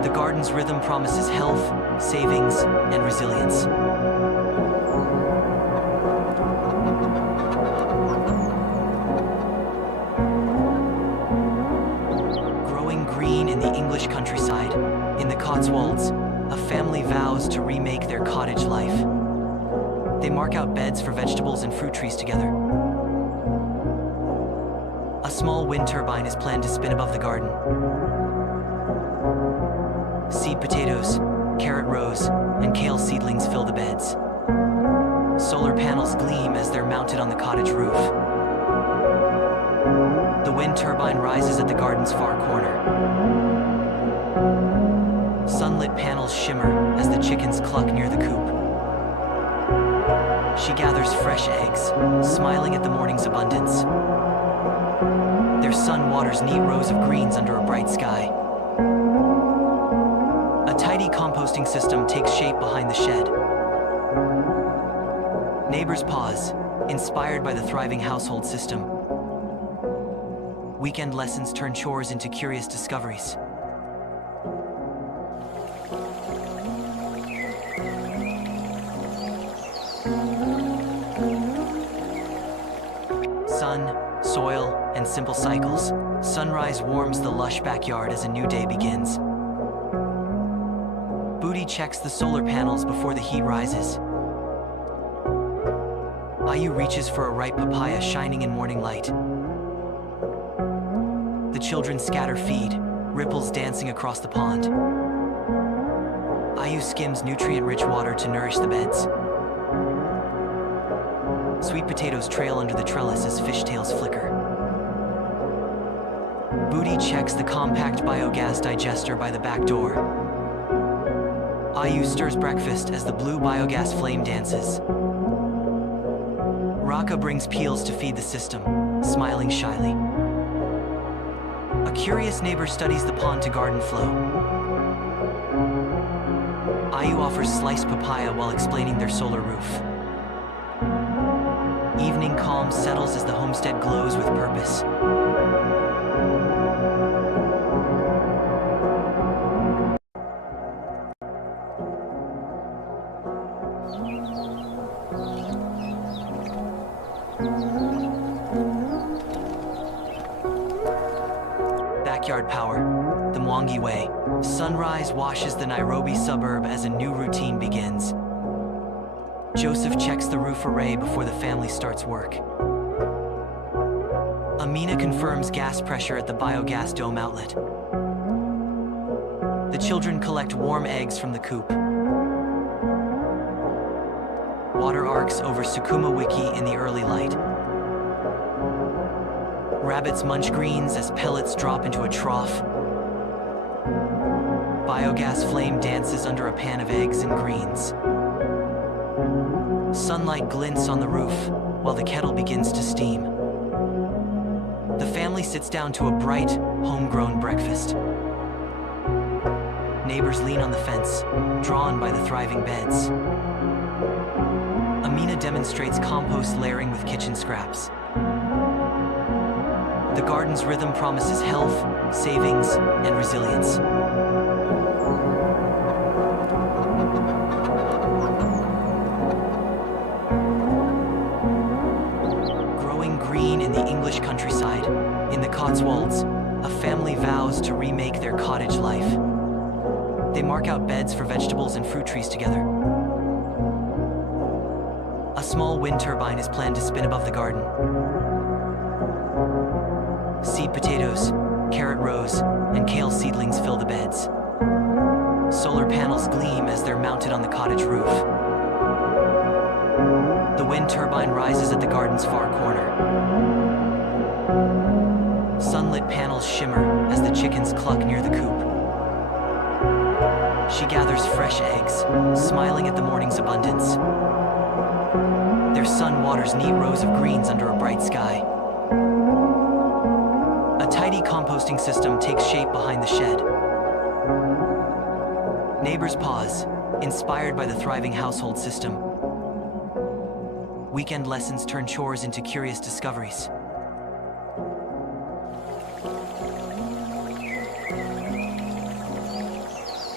The garden's rhythm promises health, savings, and resilience. Growing green in the English countryside, in the Cotswolds, a family vows to remake their cottage life. They mark out beds for vegetables and fruit trees together. A small wind turbine is planned to spin above the garden. Seed potatoes, carrot rows, and kale seedlings fill the beds. Solar panels gleam as they're mounted on the cottage roof. The wind turbine rises at the garden's far corner. Sunlit panels shimmer as the chickens cluck near the coop. She gathers fresh eggs, smiling at the morning's abundance. Their sun waters neat rows of greens under a bright sky. A tidy composting system takes shape behind the shed. Neighbors pause, inspired by the thriving household system. Weekend lessons turn chores into curious discoveries. Sun, soil, and simple cycles. Sunrise warms the lush backyard as a new day begins. Booty checks the solar panels before the heat rises. Ayu reaches for a ripe papaya shining in morning light. The children scatter feed, ripples dancing across the pond. Ayu skims nutrient-rich water to nourish the beds. Sweet potatoes trail under the trellis as fishtails flicker. Booty checks the compact biogas digester by the back door. Ayu stirs breakfast as the blue biogas flame dances. Raka brings peels to feed the system, smiling shyly. A curious neighbor studies the pond to garden flow. Ayu offers sliced papaya while explaining their solar roof. Evening calm settles as the homestead glows with purpose. Backyard power, the Mwangi way. Sunrise washes the Nairobi suburb as a new routine begins. Joseph checks the roof array before the family starts work. Amina confirms gas pressure at the biogas dome outlet. The children collect warm eggs from the coop. Water arcs over Sukuma Wiki in the early light. Rabbits munch greens as pellets drop into a trough. Biogas flame dances under a pan of eggs and greens. Sunlight glints on the roof while the kettle begins to steam. The family sits down to a bright, homegrown breakfast. Neighbors lean on the fence, drawn by the thriving beds. Amina demonstrates compost layering with kitchen scraps. The garden's rhythm promises health, savings, and resilience. Growing green in the English countryside, in the Cotswolds, a family vows to remake their cottage life. They mark out beds for vegetables and fruit trees together. A small wind turbine is planned to spin above the garden. Seed potatoes, carrot rows, and kale seedlings fill the beds. Solar panels gleam as they're mounted on the cottage roof. The wind turbine rises at the garden's far corner. Sunlit panels shimmer as the chickens cluck near the coop. She gathers fresh eggs, smiling at the morning's abundance. Their sun waters neat rows of greens under a bright sky. A tidy composting system takes shape behind the shed. Neighbors pause, inspired by the thriving household system. Weekend lessons turn chores into curious discoveries.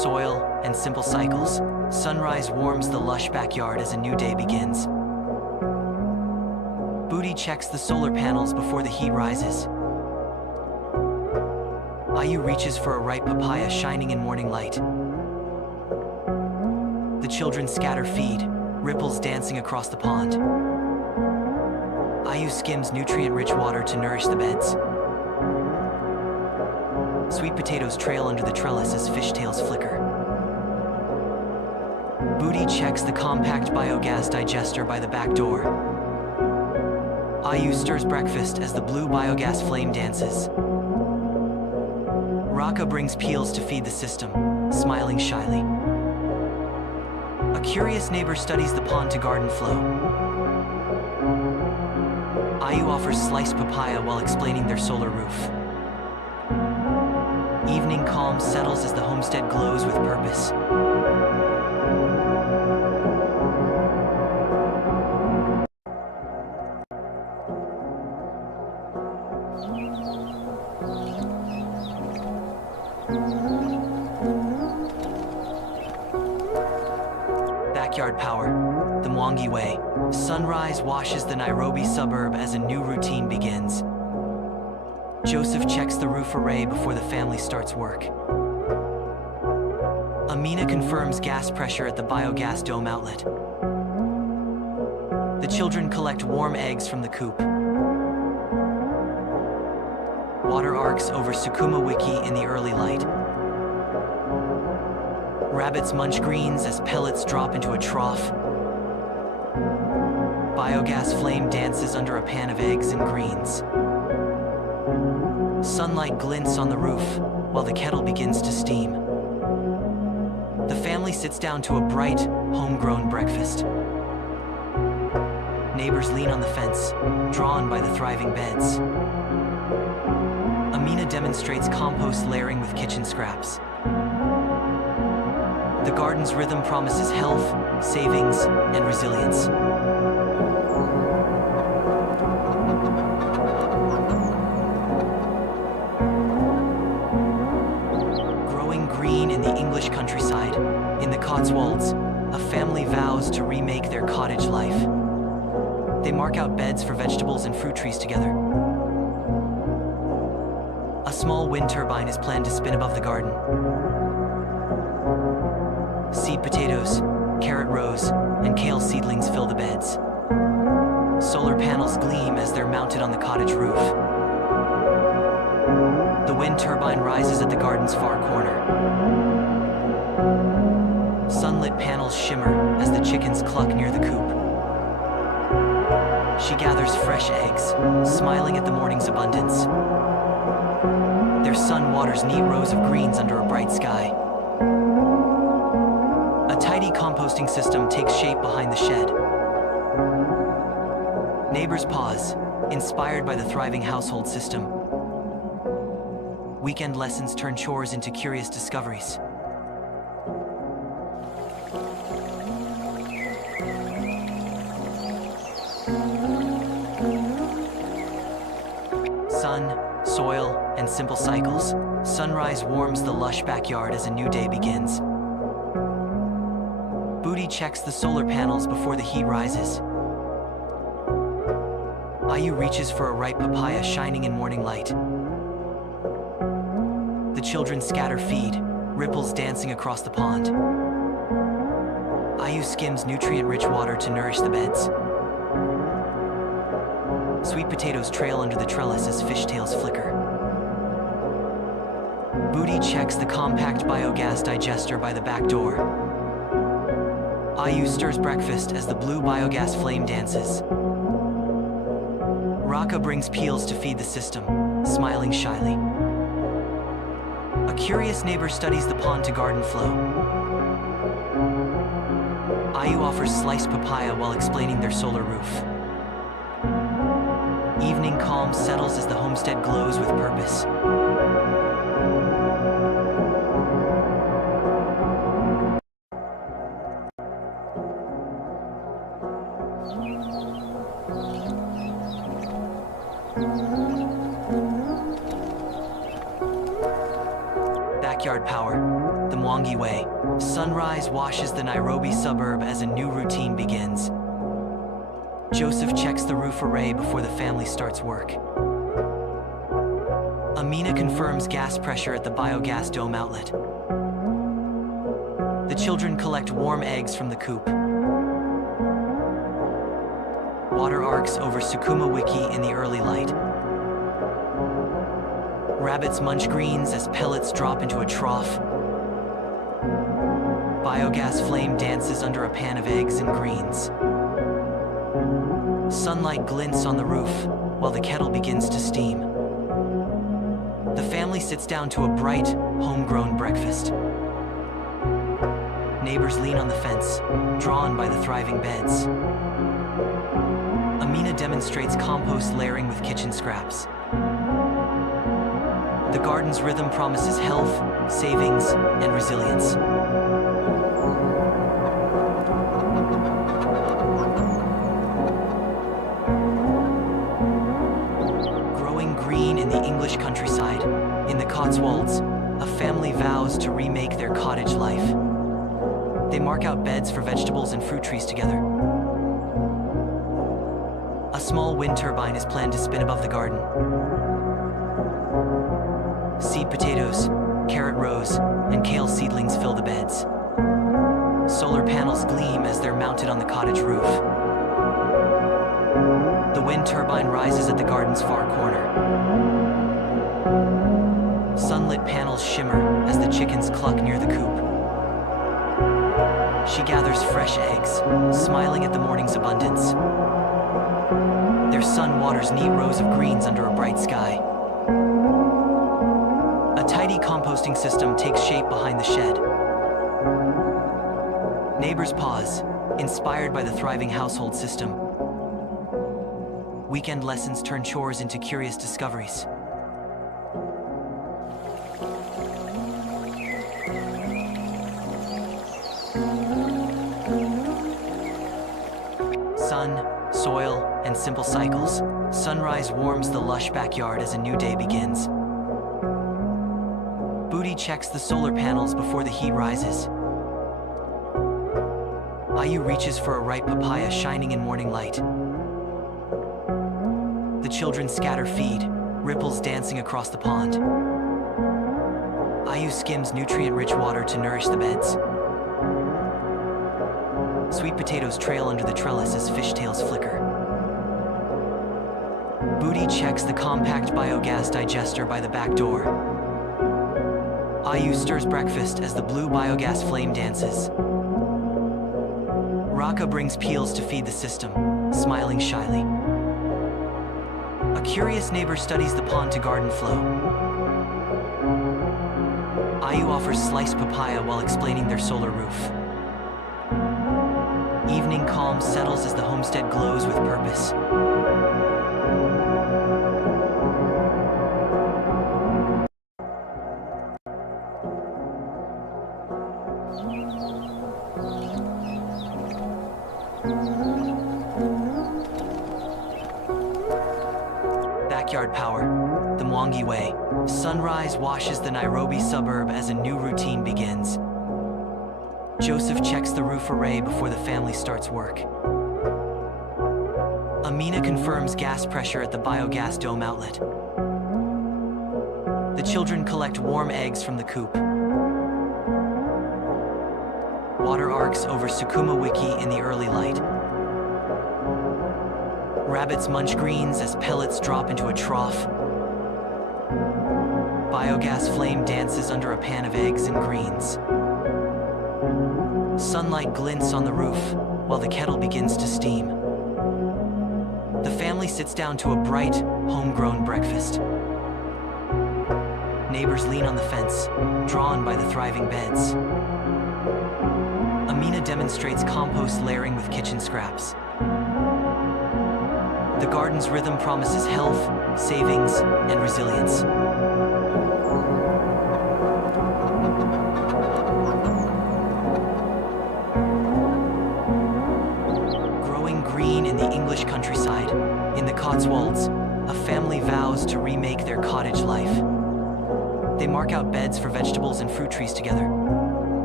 soil, and simple cycles, sunrise warms the lush backyard as a new day begins. Booty checks the solar panels before the heat rises. Ayu reaches for a ripe papaya shining in morning light. The children scatter feed, ripples dancing across the pond. Ayu skims nutrient-rich water to nourish the beds. Sweet potatoes trail under the trellis as fishtails flicker. Booty checks the compact biogas digester by the back door. Ayu stirs breakfast as the blue biogas flame dances. Raka brings peels to feed the system, smiling shyly. A curious neighbor studies the pond to garden flow. Ayu offers sliced papaya while explaining their solar roof. Evening calm settles as the homestead glows with purpose. Backyard power, the Mwangi way. Sunrise washes the Nairobi suburb as a new routine begins. Joseph checks the roof array before the family starts work. Amina confirms gas pressure at the biogas dome outlet. The children collect warm eggs from the coop. Water arcs over Sukuma Wiki in the early light. Rabbits munch greens as pellets drop into a trough. Biogas flame dances under a pan of eggs and greens. Sunlight glints on the roof while the kettle begins to steam. The family sits down to a bright, homegrown breakfast. Neighbors lean on the fence, drawn by the thriving beds. Amina demonstrates compost layering with kitchen scraps. The garden's rhythm promises health, savings, and resilience. Growing green in the English countryside, in the Cotswolds, a family vows to remake their cottage life. They mark out beds for vegetables and fruit trees together. A small wind turbine is planned to spin above the garden. Seed potatoes, carrot rows, and kale seedlings fill the beds. Solar panels gleam as they're mounted on the cottage roof. The wind turbine rises at the garden's far corner. Sunlit panels shimmer as the chickens cluck near the coop. She gathers fresh eggs, smiling at the morning's abundance. Their sun waters neat rows of greens under a bright sky. A tidy composting system takes shape behind the shed. Neighbors pause, inspired by the thriving household system. Weekend lessons turn chores into curious discoveries. Sun, soil, and simple cycles. Sunrise warms the lush backyard as a new day begins. Booty checks the solar panels before the heat rises. Ayu reaches for a ripe papaya shining in morning light. The children scatter feed, ripples dancing across the pond. Ayu skims nutrient-rich water to nourish the beds. Sweet potatoes trail under the trellis as fishtails flicker. Booty checks the compact biogas digester by the back door. Ayu stirs breakfast as the blue biogas flame dances. Raka brings peels to feed the system, smiling shyly. A curious neighbor studies the pond to garden flow. Ayu offers sliced papaya while explaining their solar roof. Evening calm settles as the homestead glows with purpose. Backyard power, the Mwangi Way, sunrise washes the Nairobi suburb as a new routine begins. Joseph checks the roof array before the family starts work. Amina confirms gas pressure at the biogas dome outlet. The children collect warm eggs from the coop. Water arcs over Sukuma Wiki in the early light. Rabbits munch greens as pellets drop into a trough. Biogas flame dances under a pan of eggs and greens. Sunlight glints on the roof while the kettle begins to steam. The family sits down to a bright, homegrown breakfast. Neighbors lean on the fence, drawn by the thriving beds. Amina demonstrates compost layering with kitchen scraps. The garden's rhythm promises health, savings, and resilience. Growing green in the English countryside, in the Cotswolds, a family vows to remake their cottage life. They mark out beds for vegetables and fruit trees together. A small wind turbine is planned to spin above the garden. Seed potatoes, carrot rows, and kale seedlings fill the beds. Solar panels gleam as they're mounted on the cottage roof. The wind turbine rises at the garden's far corner. Sunlit panels shimmer as the chickens cluck near the coop. She gathers fresh eggs, smiling at the morning's abundance. Their son waters neat rows of greens under a bright sky. A tidy composting system takes shape behind the shed. Neighbors pause, inspired by the thriving household system. Weekend lessons turn chores into curious discoveries. Sun, soil, and simple cycles. Sunrise warms the lush backyard as a new day begins. Booty checks the solar panels before the heat rises. Ayu reaches for a ripe papaya shining in morning light. The children scatter feed, ripples dancing across the pond. Ayu skims nutrient-rich water to nourish the beds. Sweet potatoes trail under the trellis as fishtails flicker. Booty checks the compact biogas digester by the back door. Ayu stirs breakfast as the blue biogas flame dances. Raka brings peels to feed the system, smiling shyly. A curious neighbor studies the pond to garden flow. Ayu offers sliced papaya while explaining their solar roof. Evening calm settles as the homestead glows with purpose. Backyard power, the Mwangi Way. Sunrise washes the Nairobi suburb as a new routine begins. Joseph checks the roof array before the family starts work. Amina confirms gas pressure at the biogas dome outlet. The children collect warm eggs from the coop. Water arcs over Sukuma Wiki in the early light. Rabbits munch greens as pellets drop into a trough. Biogas flame dances under a pan of eggs and greens. Sunlight glints on the roof while the kettle begins to steam. The family sits down to a bright, homegrown breakfast. Neighbors lean on the fence, drawn by the thriving beds. Amina demonstrates compost layering with kitchen scraps. The garden's rhythm promises health, savings, and resilience. Growing green in the English countryside, in the Cotswolds, a family vows to remake their cottage life. They mark out beds for vegetables and fruit trees together.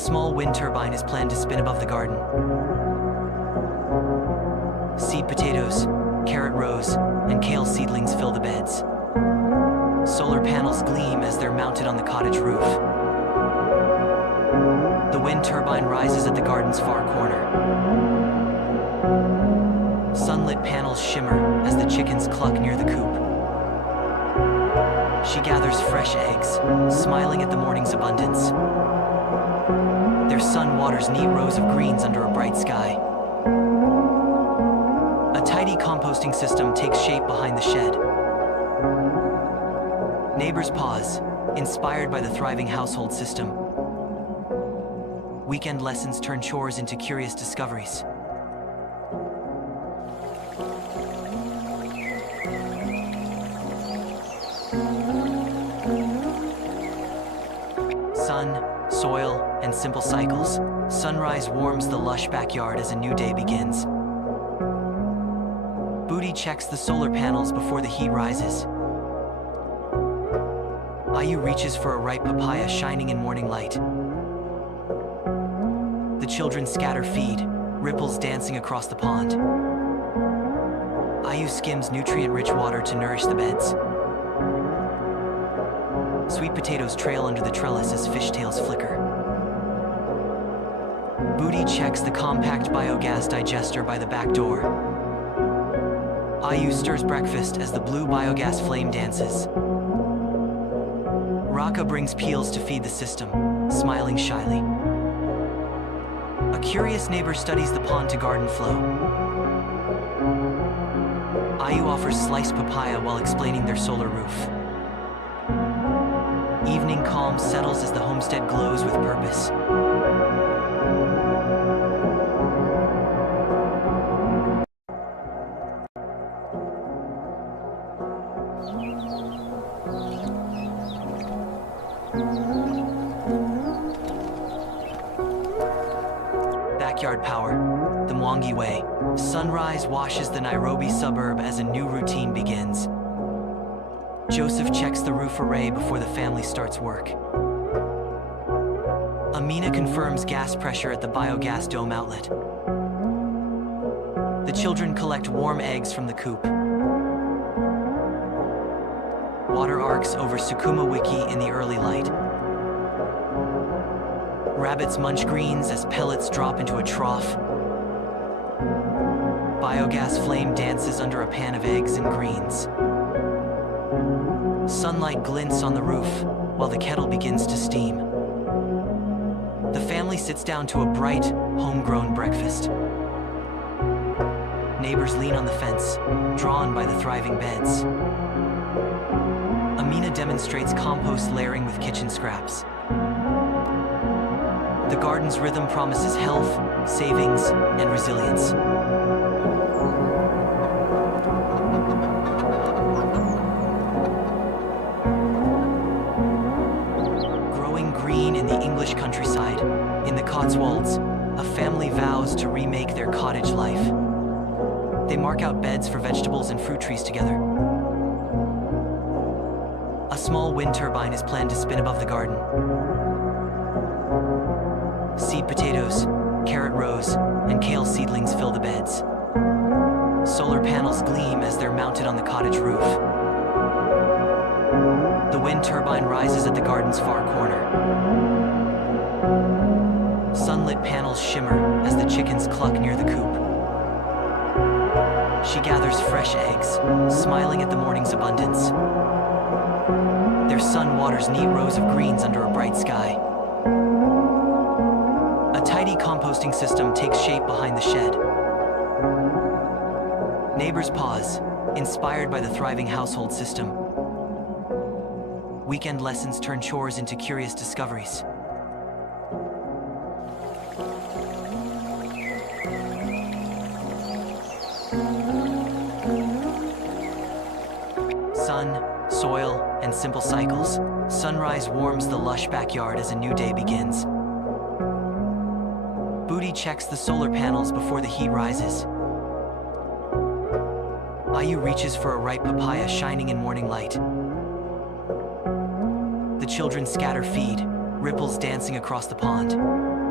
A small wind turbine is planned to spin above the garden. Seed potatoes, carrot rows, and kale seedlings fill the beds. Solar panels gleam as they're mounted on the cottage roof. The wind turbine rises at the garden's far corner. Sunlit panels shimmer as the chickens cluck near the coop. She gathers fresh eggs, smiling at the morning's abundance. Their sun waters neat rows of greens under a bright sky. A tidy composting system takes shape behind the shed. Neighbors pause, inspired by the thriving household system. Weekend lessons turn chores into curious discoveries. Sun, soil, and simple cycles. Sunrise warms the lush backyard as a new day begins. Booty checks the solar panels before the heat rises. Ayu reaches for a ripe papaya shining in morning light. The children scatter feed, ripples dancing across the pond. Ayu skims nutrient-rich water to nourish the beds. Sweet potatoes trail under the trellis as fishtails flicker. Booty checks the compact biogas digester by the back door. Ayu stirs breakfast as the blue biogas flame dances. Raka brings peels to feed the system, smiling shyly. A curious neighbor studies the pond to garden flow. Ayu offers sliced papaya while explaining their solar roof. Evening calm settles as the homestead glows with purpose. Backyard power, the Mwangi way. Sunrise washes the Nairobi suburb as a new routine begins. Joseph checks the roof array before the family starts work. Amina confirms gas pressure at the biogas dome outlet. The children collect warm eggs from the coop. Water arcs over Sukuma Wiki in the early light. Rabbits munch greens as pellets drop into a trough. Biogas flame dances under a pan of eggs and greens. Sunlight glints on the roof while the kettle begins to steam. The family sits down to a bright, homegrown breakfast. Neighbors lean on the fence, drawn by the thriving beds. Amina demonstrates compost layering with kitchen scraps. The garden's rhythm promises health, savings, and resilience. Growing green in the English countryside, in the Cotswolds, a family vows to remake their cottage life. They mark out beds for vegetables and fruit trees together. A small wind turbine is planned to spin above the garden. Seed potatoes, carrot rows, and kale seedlings fill the beds. Solar panels gleam as they're mounted on the cottage roof. The wind turbine rises at the garden's far corner. Sunlit panels shimmer as the chickens cluck near the coop. She gathers fresh eggs, smiling at the morning's abundance. Their sun waters neat rows of greens under a bright sky. A tidy composting system takes shape behind the shed. Neighbors pause, inspired by the thriving household system. Weekend lessons turn chores into curious discoveries. Sun, soil, and simple cycles. Sunrise warms the lush backyard as a new day begins. Booty checks the solar panels before the heat rises. Ayu reaches for a ripe papaya shining in morning light. The children scatter feed, ripples dancing across the pond.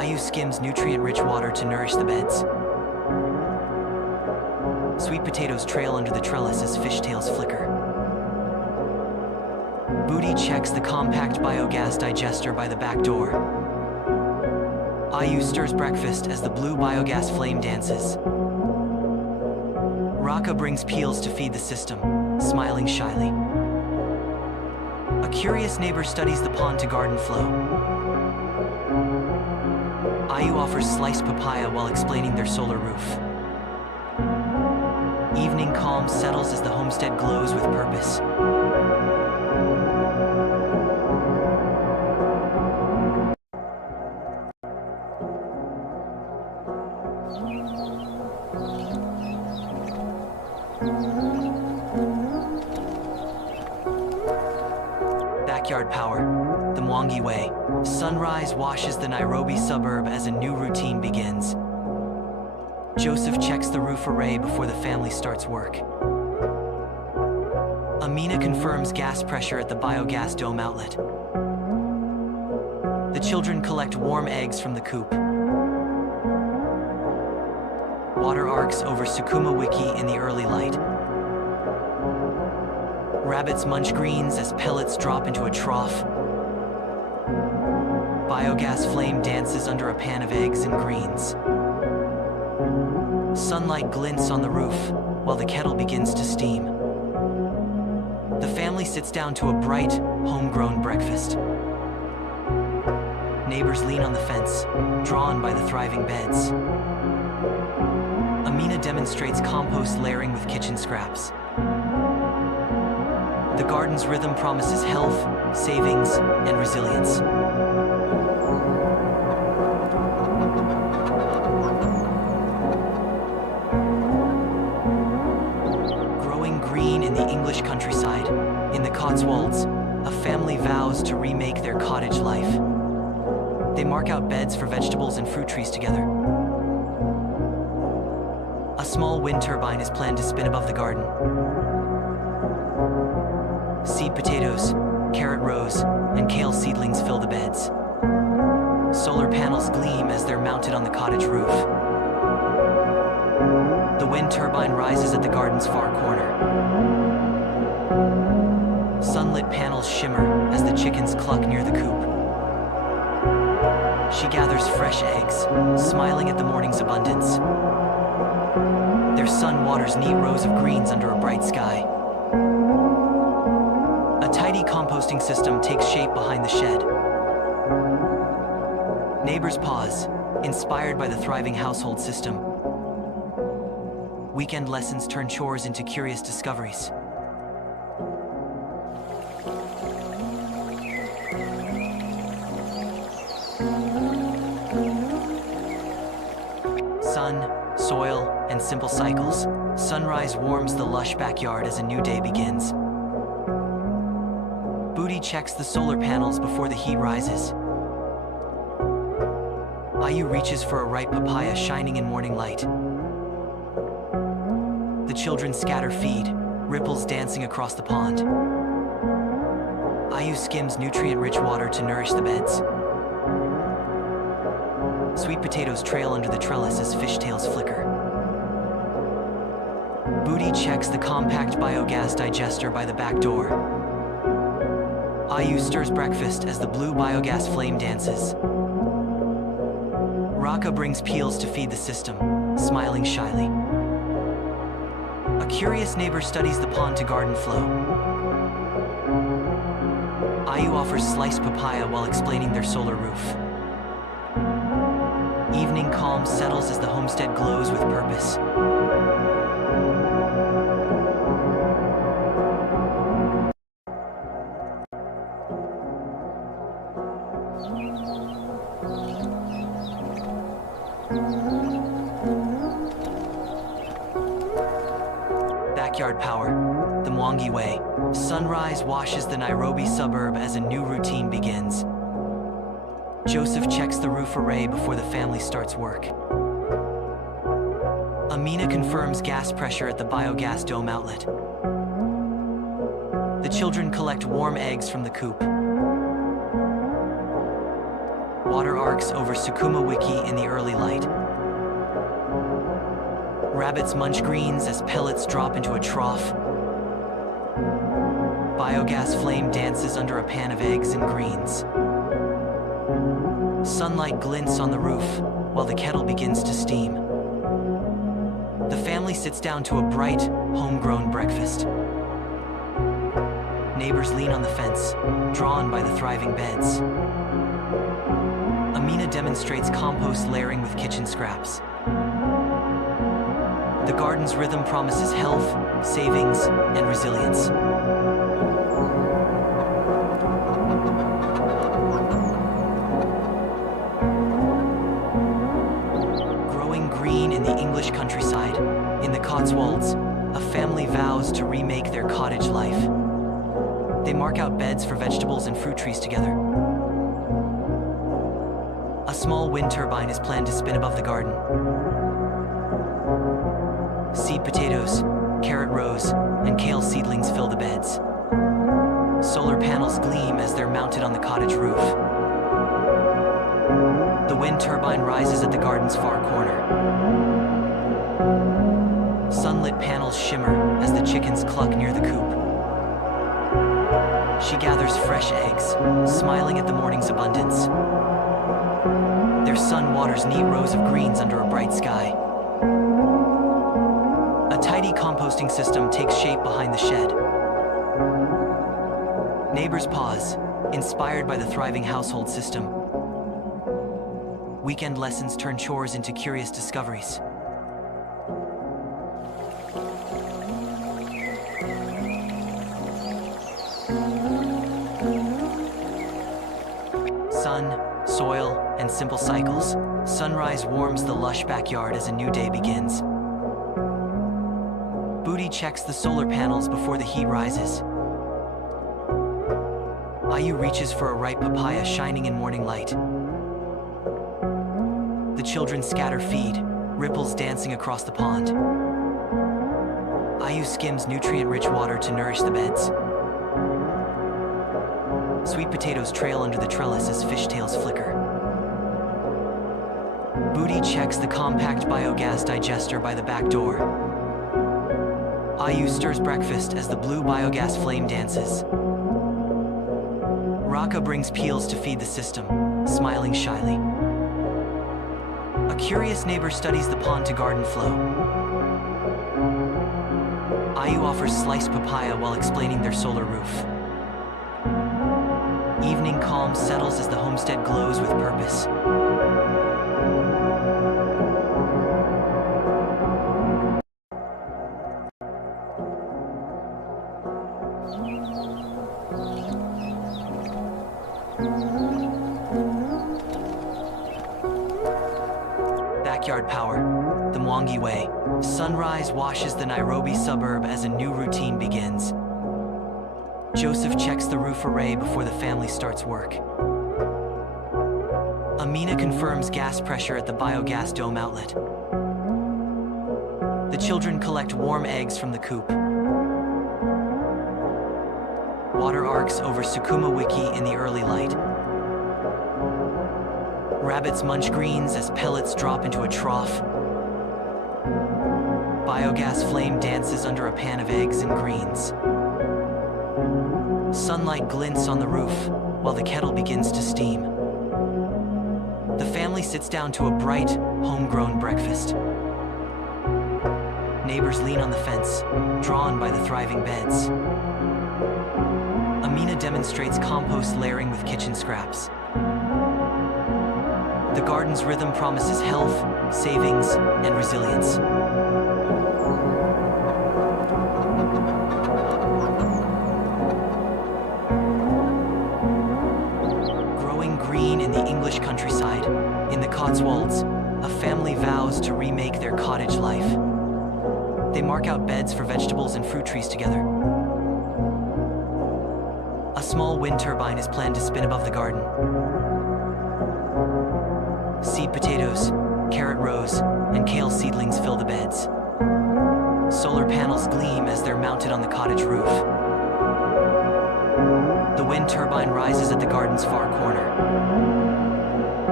Ayu skims nutrient-rich water to nourish the beds. Sweet potatoes trail under the trellis as fishtails flicker. Booty checks the compact biogas digester by the back door. Ayu stirs breakfast as the blue biogas flame dances. Raka brings peels to feed the system, smiling shyly. A curious neighbor studies the pond to garden flow. Ayu offers sliced papaya while explaining their solar roof. Evening calm settles as the homestead glows with purpose. Backyard power, the Mwangi way. Sunrise washes the Nairobi suburb as a new routine begins. Joseph checks the roof array before the family starts work. Amina confirms gas pressure at the biogas dome outlet. The children collect warm eggs from the coop. Water arcs over Sukuma Wiki in the early light. Rabbits munch greens as pellets drop into a trough. Biogas flame dances under a pan of eggs and greens. Sunlight glints on the roof while the kettle begins to steam. The family sits down to a bright, homegrown breakfast. Neighbors lean on the fence, drawn by the thriving beds. Amina demonstrates compost layering with kitchen scraps. The garden's rhythm promises health, savings, and resilience. Growing green in the English countryside, in the Cotswolds, a family vows to remake their cottage life. They mark out beds for vegetables and fruit trees together. A small wind turbine is planned to spin above the garden. Seed potatoes, carrot rows, and kale seedlings fill the beds. Solar panels gleam as they're mounted on the cottage roof. The wind turbine rises at the garden's far corner. Sunlit panels shimmer as the chickens cluck near the coop. She gathers fresh eggs, smiling at the morning's abundance. Their sun waters neat rows of greens under a bright sky. A tidy composting system takes shape behind the shed. Neighbors pause, inspired by the thriving household system. Weekend lessons turn chores into curious discoveries. Sun, soil, and simple cycles. Sunrise warms the lush backyard as a new day begins. Booty checks the solar panels before the heat rises. Ayu reaches for a ripe papaya shining in morning light. The children scatter feed, ripples dancing across the pond. Ayu skims nutrient-rich water to nourish the beds. Sweet potatoes trail under the trellis as fishtails flicker. Booty checks the compact biogas digester by the back door. Ayu stirs breakfast as the blue biogas flame dances. Raka brings peels to feed the system, smiling shyly. A curious neighbor studies the pond to garden flow. Ayu offers sliced papaya while explaining their solar roof. Evening calm settles as the homestead glows with purpose. Backyard power, the Mwangi way. Sunrise washes the Nairobi suburb as a new routine begins. Joseph checks the roof array before the family starts work. Amina confirms gas pressure at the biogas dome outlet. The children collect warm eggs from the coop. Water arcs over Sukuma Wiki in the early light. Rabbits munch greens as pellets drop into a trough. Biogas flame dances under a pan of eggs and greens. Sunlight glints on the roof while the kettle begins to steam. The family sits down to a bright, homegrown breakfast. Neighbors lean on the fence, drawn by the thriving beds. Amina demonstrates compost layering with kitchen scraps. The garden's rhythm promises health, savings, and resilience. Growing green in the English countryside, in the Cotswolds, a family vows to remake their cottage life. They mark out beds for vegetables and fruit trees together. A small wind turbine is planned to spin above the garden. Seed potatoes, carrot rows, and kale seedlings fill the beds. Solar panels gleam as they're mounted on the cottage roof. The wind turbine rises at the garden's far corner. Sunlit panels shimmer as the chickens cluck near the coop. She gathers fresh eggs, smiling at the morning's abundance. Their sun waters neat rows of greens under a bright sky. A tidy composting system takes shape behind the shed. Neighbors pause, inspired by the thriving household system. Weekend lessons turn chores into curious discoveries. Sun, soil, and simple cycles. Sunrise warms the lush backyard as a new day begins. Booty checks the solar panels before the heat rises. Ayu reaches for a ripe papaya shining in morning light. The children scatter feed, ripples dancing across the pond. Ayu skims nutrient-rich water to nourish the beds. Sweet potatoes trail under the trellis as fishtails flicker. Booty checks the compact biogas digester by the back door. Ayu stirs breakfast as the blue biogas flame dances. Raka brings peels to feed the system, smiling shyly. A curious neighbor studies the pond to garden flow. Ayu offers sliced papaya while explaining their solar roof. Evening calm settles as the homestead glows with purpose. Backyard power, the Mwangi way. Sunrise washes the Nairobi suburb as a new routine begins. Joseph checks the roof array before the family starts work. Amina confirms gas pressure at the biogas dome outlet. The children collect warm eggs from the coop. Water arcs over Sukuma Wiki in the early light. Rabbits munch greens as pellets drop into a trough. Biogas flame dances under a pan of eggs and greens. Sunlight glints on the roof while the kettle begins to steam. The family sits down to a bright, homegrown breakfast. Neighbors lean on the fence, drawn by the thriving beds. Amina demonstrates compost layering with kitchen scraps. The garden's rhythm promises health, savings, and resilience. Growing green in the English countryside, in the Cotswolds, a family vows to remake their cottage life. They mark out beds for vegetables and fruit trees together. A small wind turbine is planned to spin above the garden. Seed potatoes, carrot rows, and kale seedlings fill the beds. Solar panels gleam as they're mounted on the cottage roof. The wind turbine rises at the garden's far corner.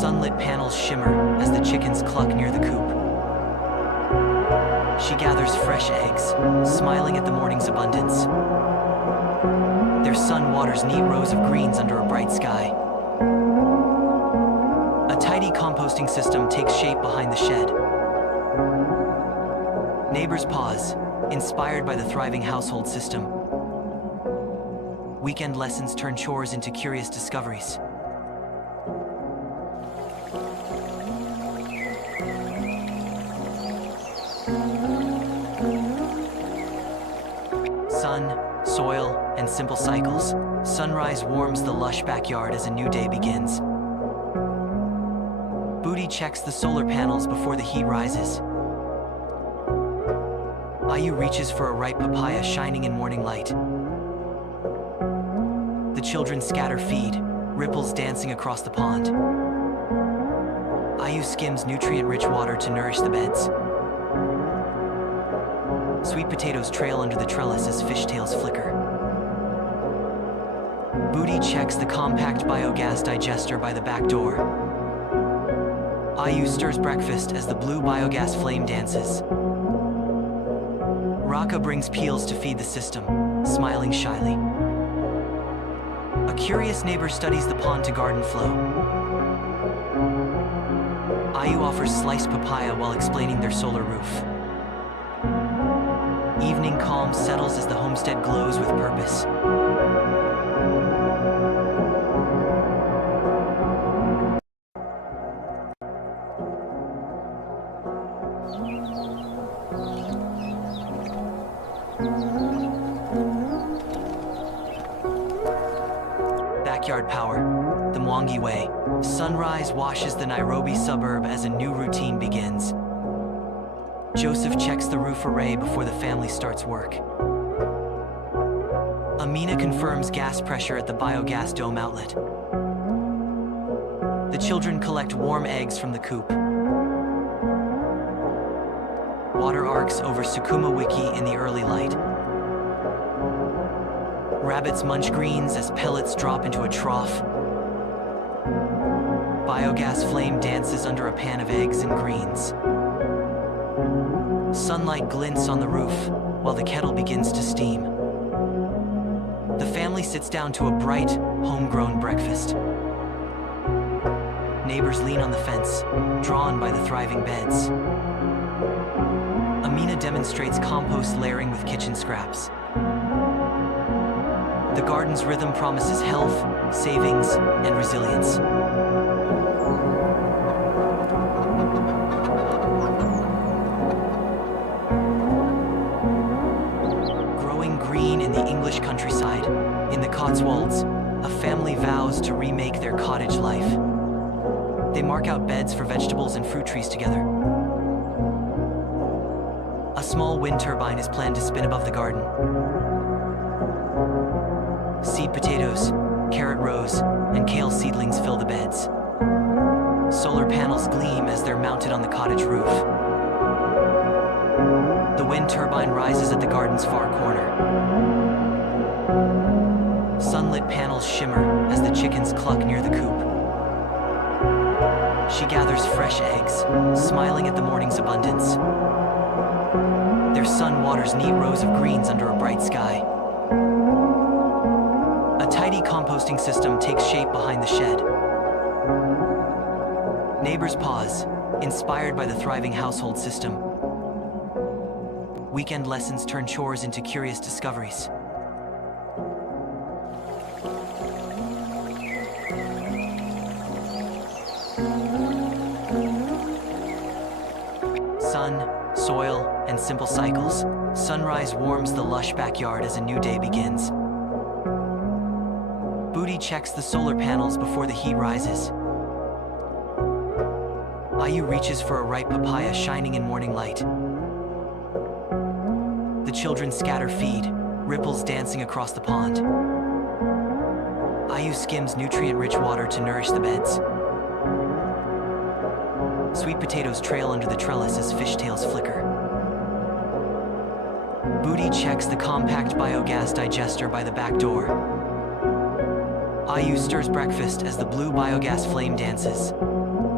Sunlit panels shimmer as the chickens cluck near the coop. She gathers fresh eggs, smiling at the morning's abundance. Their sun waters neat rows of greens under a bright sky. A tidy composting system takes shape behind the shed. Neighbors pause, inspired by the thriving household system. Weekend lessons turn chores into curious discoveries. Sun, soil, and simple cycles. Sunrise warms the lush backyard as a new day begins. Booty checks the solar panels before the heat rises. Ayu reaches for a ripe papaya shining in morning light. The children scatter feed, ripples dancing across the pond. Ayu skims nutrient-rich water to nourish the beds. Sweet potatoes trail under the trellis as fishtails flicker. Booty checks the compact biogas digester by the back door. Ayu stirs breakfast as the blue biogas flame dances. Raka brings peels to feed the system, smiling shyly. A curious neighbor studies the pond to garden flow. Ayu offers sliced papaya while explaining their solar roof. Evening calm settles as the homestead glows with purpose. Backyard power, the Mwangi way. Sunrise washes the Nairobi suburb as a new routine begins. Joseph checks the roof array before the family starts work. Amina confirms gas pressure at the biogas dome outlet. The children collect warm eggs from the coop. Water arcs over Sukuma Wiki in the early light. Rabbits munch greens as pellets drop into a trough. Biogas flame dances under a pan of eggs and greens. Sunlight glints on the roof while the kettle begins to steam. The family sits down to a bright, homegrown breakfast. Neighbors lean on the fence, drawn by the thriving beds. Amina demonstrates compost layering with kitchen scraps. The garden's rhythm promises health, savings, and resilience. Growing green in the English countryside, in the Cotswolds, a family vows to remake their cottage life. They mark out beds for vegetables and fruit trees together. A small wind turbine is planned to spin above the garden. Seed potatoes, carrot rows, and kale seedlings fill the beds. Solar panels gleam as they're mounted on the cottage roof. The wind turbine rises at the garden's far corner. Sunlit panels shimmer as the chickens cluck near the coop. She gathers fresh eggs, smiling at the morning's abundance. Their sun waters neat rows of greens under a bright sky. A tidy composting system takes shape behind the shed. Neighbors pause, inspired by the thriving household system. Weekend lessons turn chores into curious discoveries. Sun, soil, and simple cycles. Sunrise warms the lush backyard as a new day begins. Booty checks the solar panels before the heat rises. Ayu reaches for a ripe papaya shining in morning light. The children scatter feed, ripples dancing across the pond. Ayu skims nutrient-rich water to nourish the beds. Sweet potatoes trail under the trellis as fishtails flicker. Booty checks the compact biogas digester by the back door. Ayu stirs breakfast as the blue biogas flame dances.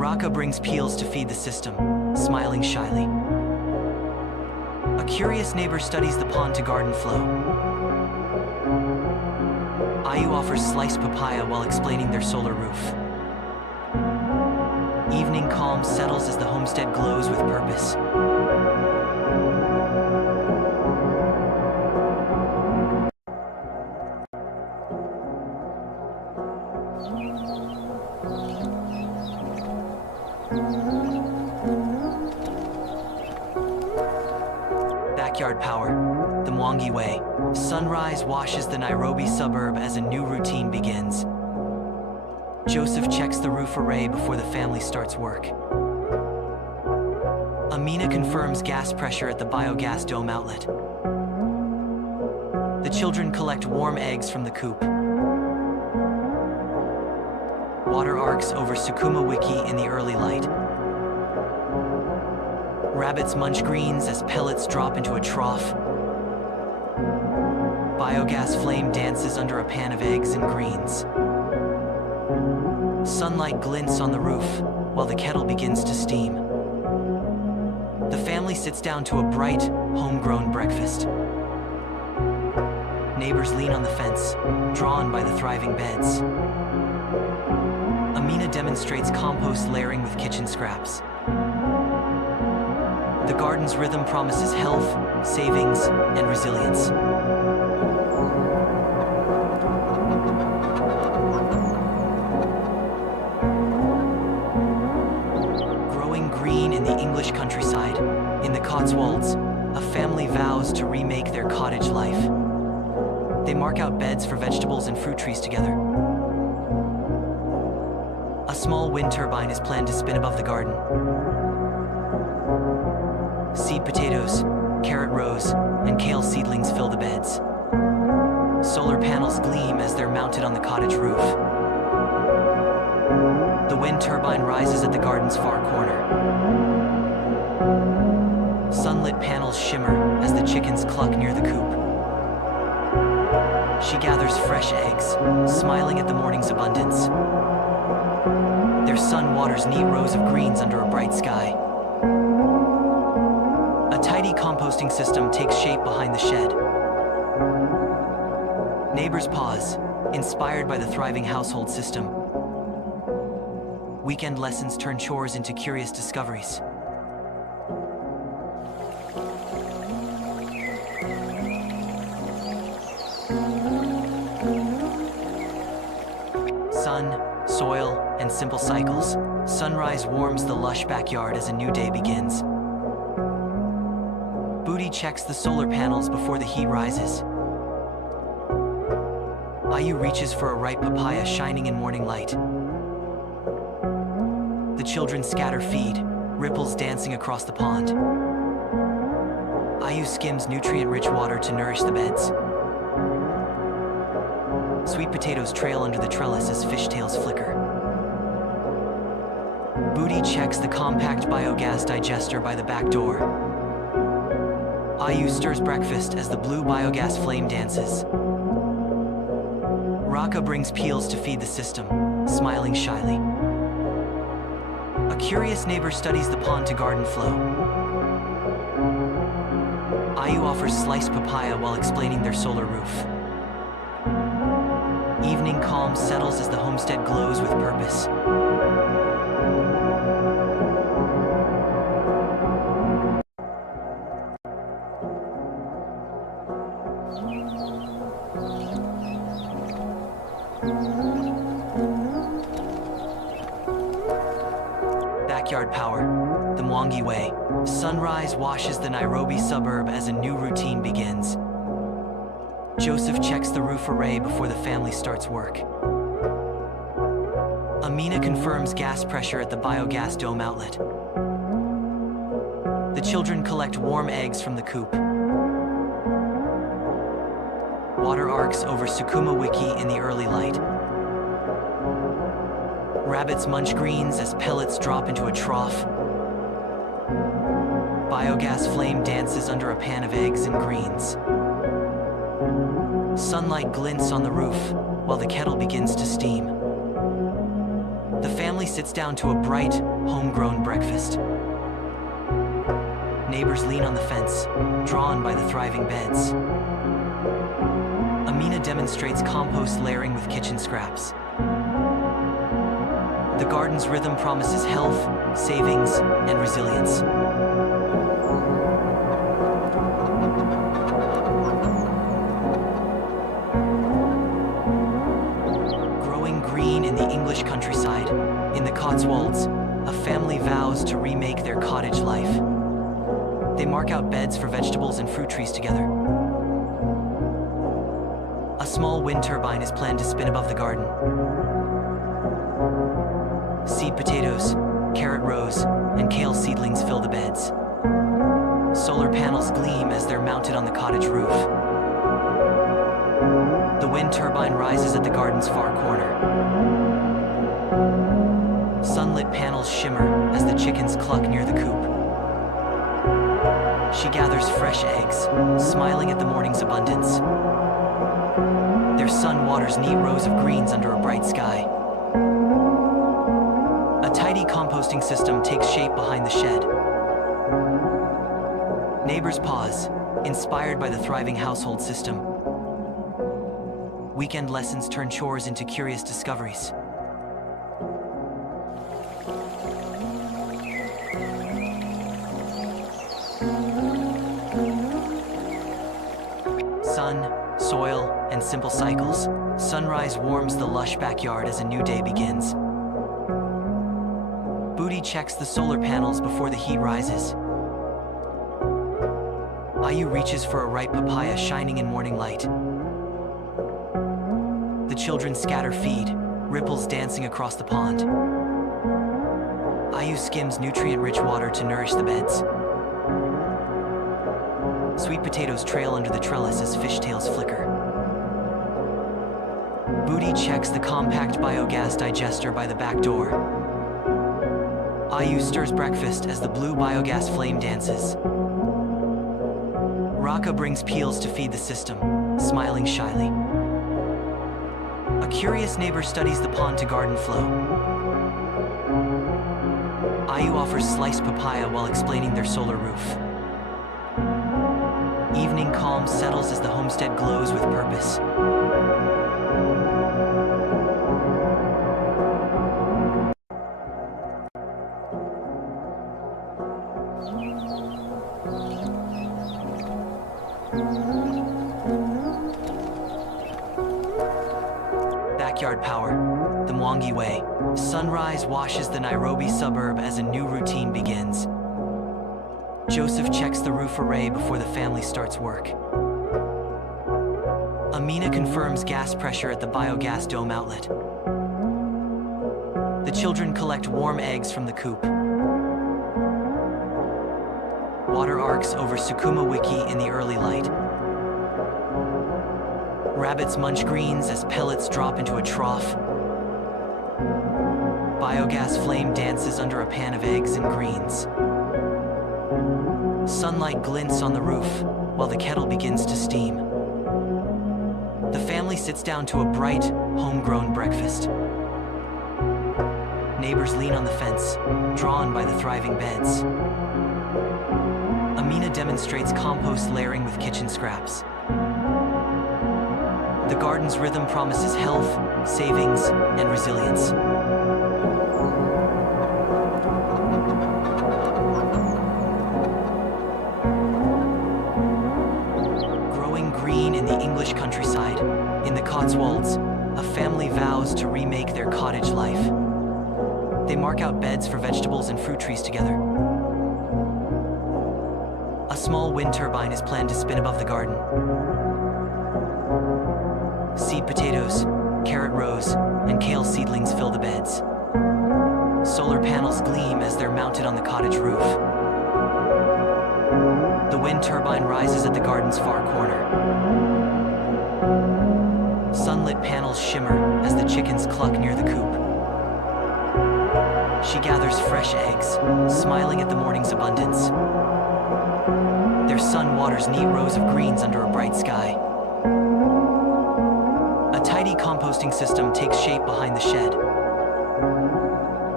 Raka brings peels to feed the system, smiling shyly. A curious neighbor studies the pond to garden flow. Ayu offers sliced papaya while explaining their solar roof. Evening calm settles as the homestead glows with purpose. Backyard power, the Mwangi way. Sunrise washes the Nairobi suburb as a new routine begins. Joseph checks the roof array before the family starts work. Amina confirms gas pressure at the biogas dome outlet. The children collect warm eggs from the coop. Water arcs over Sukuma Wiki in the early light. Rabbits munch greens as pellets drop into a trough. Biogas flame dances under a pan of eggs and greens. Sunlight glints on the roof while the kettle begins to steam. The family sits down to a bright, homegrown breakfast. Neighbors lean on the fence, drawn by the thriving beds. Amina demonstrates compost layering with kitchen scraps. The garden's rhythm promises health, savings, and resilience. Growing green in the English countryside, in the Cotswolds, a family vows to remake their cottage life. They mark out beds for vegetables and fruit trees together. A small wind turbine is planned to spin above the garden. Seed potatoes, carrot rows, and kale seedlings fill the beds. Solar panels gleam as they're mounted on the cottage roof. The wind turbine rises at the garden's far corner. Sunlit panels shimmer as the chickens cluck near the coop. She gathers fresh eggs, smiling at the morning's abundance. Their son waters neat rows of greens under a bright sky. A tidy composting system takes shape behind the shed. Neighbors pause, inspired by the thriving household system. Weekend lessons turn chores into curious discoveries. Sun, soil, and simple cycles. Sunrise warms the lush backyard as a new day begins. Booty checks the solar panels before the heat rises. Ayu reaches for a ripe papaya shining in morning light. The children scatter feed, ripples dancing across the pond. Ayu skims nutrient-rich water to nourish the beds. Sweet potatoes trail under the trellis as fishtails flicker. Booty checks the compact biogas digester by the back door. Ayu stirs breakfast as the blue biogas flame dances. Raka brings peels to feed the system, smiling shyly. A curious neighbor studies the pond to garden flow. Ayu offers sliced papaya while explaining their solar roof. Evening calm settles as the homestead glows with purpose. Backyard power, the Mwangi way. Sunrise washes the Nairobi suburb as a new routine begins. Joseph checks the roof array before the family starts work. Amina confirms gas pressure at the biogas dome outlet. The children collect warm eggs from the coop. Water arcs over Sukuma Wiki in the early light. Rabbits munch greens as pellets drop into a trough. Biogas flame dances under a pan of eggs and greens. Sunlight glints on the roof while the kettle begins to steam. The family family sits down to a bright, homegrown breakfast. Neighbors lean on the fence, drawn by the thriving beds. Amina demonstrates compost layering with kitchen scraps. The garden's rhythm promises health, savings, and resilience. Growing green in the English countryside, in the Cotswolds, a family vows to remake their cottage life. They mark out beds for vegetables and fruit trees together. A small wind turbine is planned to spin above the garden. Seed potatoes, carrot rows, and kale seedlings fill the beds. Solar panels gleam as they're mounted on the cottage roof. The wind turbine rises at the garden's far corner. Sunlit panels shimmer as the chickens cluck near the coop. She gathers fresh eggs, smiling at the morning's abundance. Their sun waters neat rows of greens under a bright sky. A tidy composting system takes shape behind the shed. Neighbors pause, inspired by the thriving household system. Weekend lessons turn chores into curious discoveries. Sun, soil, and simple cycles. Sunrise warms the lush backyard as a new day begins. Booty checks the solar panels before the heat rises. Ayu reaches for a ripe papaya shining in morning light. The children scatter feed, ripples dancing across the pond. Ayu skims nutrient-rich water to nourish the beds. Sweet potatoes trail under the trellis as fishtails flicker. Booty checks the compact biogas digester by the back door. Ayu stirs breakfast as the blue biogas flame dances. Raka brings peels to feed the system, smiling shyly. A curious neighbor studies the pond to garden flow. Ayu offers sliced papaya while explaining their solar roof. Evening calm settles as the homestead glows with purpose. Backyard power, the Mwangi way. Sunrise washes the Nairobi suburb as a new routine begins. Joseph checks the roof array before the family starts work. Amina confirms gas pressure at the biogas dome outlet. The children collect warm eggs from the coop. Water arcs over Sukuma Wiki in the early light. Rabbits munch greens as pellets drop into a trough. Biogas flame dances under a pan of eggs and greens. Sunlight glints on the roof while the kettle begins to steam. The family sits down to a bright, homegrown breakfast. Neighbors lean on the fence, drawn by the thriving beds. Amina demonstrates compost layering with kitchen scraps. The garden's rhythm promises health, savings, and resilience. Growing green in the English countryside, in the Cotswolds, a family vows to remake their cottage life. They mark out beds for vegetables and fruit trees together. A small wind turbine is planned to spin above the garden. Seed potatoes, carrot rows, and kale seedlings fill the beds. Solar panels gleam as they're mounted on the cottage roof. The wind turbine rises at the garden's far corner. Sunlit panels shimmer as the chickens cluck near the coop. She gathers fresh eggs, smiling at the morning's abundance. Their sun waters neat rows of greens under a bright sky. A tidy composting system takes shape behind the shed.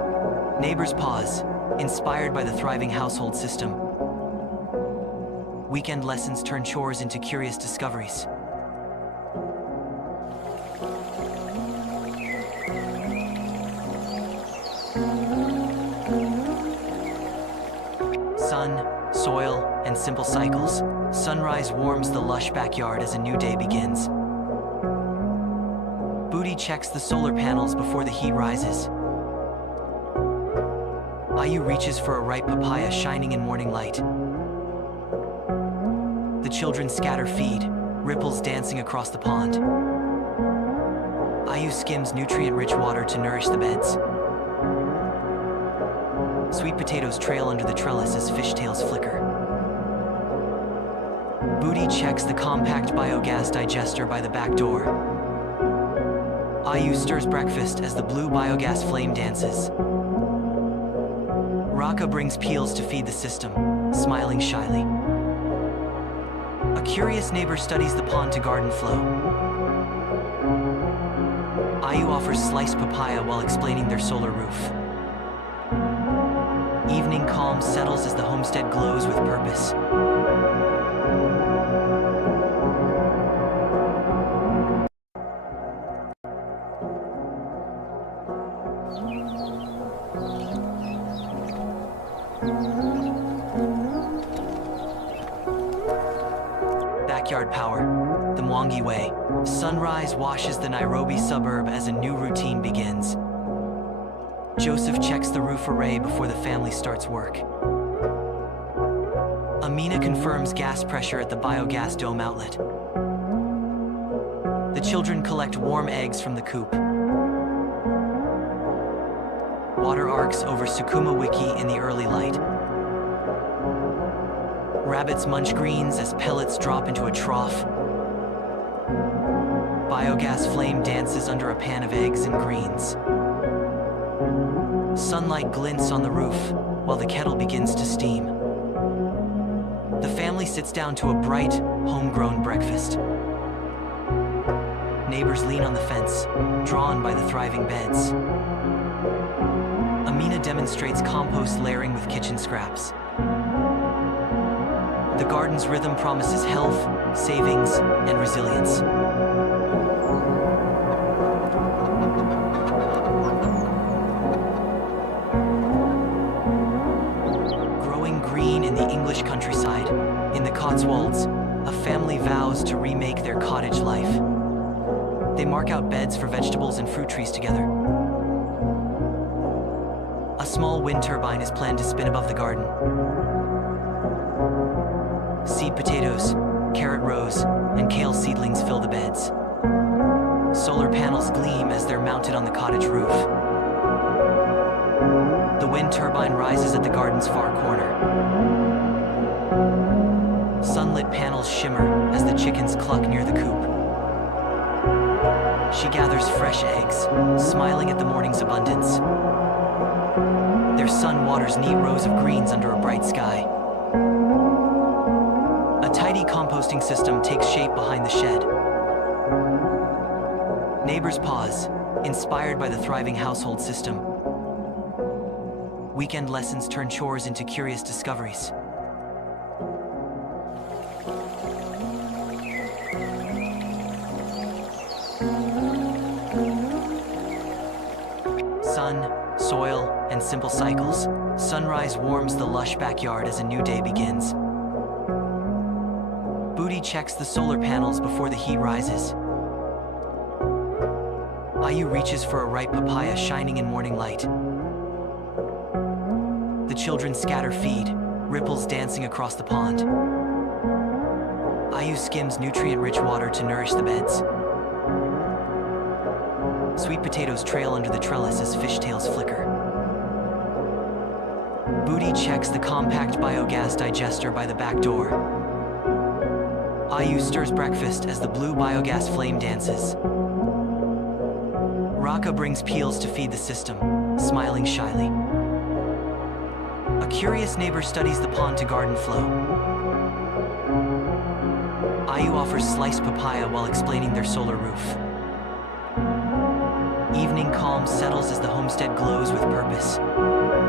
Neighbors pause, inspired by the thriving household system. Weekend lessons turn chores into curious discoveries. Sun, soil, and simple cycles. Sunrise warms the lush backyard as a new day begins. Booty checks the solar panels before the heat rises. Ayu reaches for a ripe papaya shining in morning light. The children scatter feed, ripples dancing across the pond. Ayu skims nutrient-rich water to nourish the beds. Sweet potatoes trail under the trellis as fishtails flicker. Booty checks the compact biogas digester by the back door. Ayu stirs breakfast as the blue biogas flame dances. Raka brings peels to feed the system, smiling shyly. A curious neighbor studies the pond-to-garden flow. Ayu offers sliced papaya while explaining their solar roof. Evening calm settles as the homestead glows with purpose. Backyard power, the Mwangi way. Sunrise washes the Nairobi suburb as a new routine begins. Joseph checks the roof array before the family starts work. Amina confirms gas pressure at the biogas dome outlet. The children collect warm eggs from the coop. Water arcs over Sukuma Wiki in the early light. Rabbits munch greens as pellets drop into a trough. Biogas flame dances under a pan of eggs and greens. Sunlight glints on the roof while the kettle begins to steam. The family sits down to a bright, homegrown breakfast. Neighbors lean on the fence, drawn by the thriving beds. Amina demonstrates compost layering with kitchen scraps. The garden's rhythm promises health, savings, and resilience. Growing green in the English countryside, in the Cotswolds, a family vows to remake their cottage life. They mark out beds for vegetables and fruit trees together. A small wind turbine is planned to spin above the garden. Seed potatoes, carrot rows, and kale seedlings fill the beds. Solar panels gleam as they're mounted on the cottage roof. The wind turbine rises at the garden's far corner. Sunlit panels shimmer as the chickens cluck near the coop. She gathers fresh eggs, smiling at the morning's abundance. Their son waters neat rows of greens under a bright sky. A tidy composting system takes shape behind the shed. Neighbors pause, inspired by the thriving household system. Weekend lessons turn chores into curious discoveries. Sun, soil, and simple cycles. Sunrise warms the lush backyard as a new day begins. Booty checks the solar panels before the heat rises. Ayu reaches for a ripe papaya shining in morning light. The children scatter feed, ripples dancing across the pond. Ayu skims nutrient-rich water to nourish the beds. Sweet potatoes trail under the trellis as fishtails flicker. Booty checks the compact biogas digester by the back door. Ayu stirs breakfast as the blue biogas flame dances. Raka brings peels to feed the system, smiling shyly. A curious neighbor studies the pond-to-garden flow. Ayu offers sliced papaya while explaining their solar roof. Evening calm settles as the homestead glows with purpose.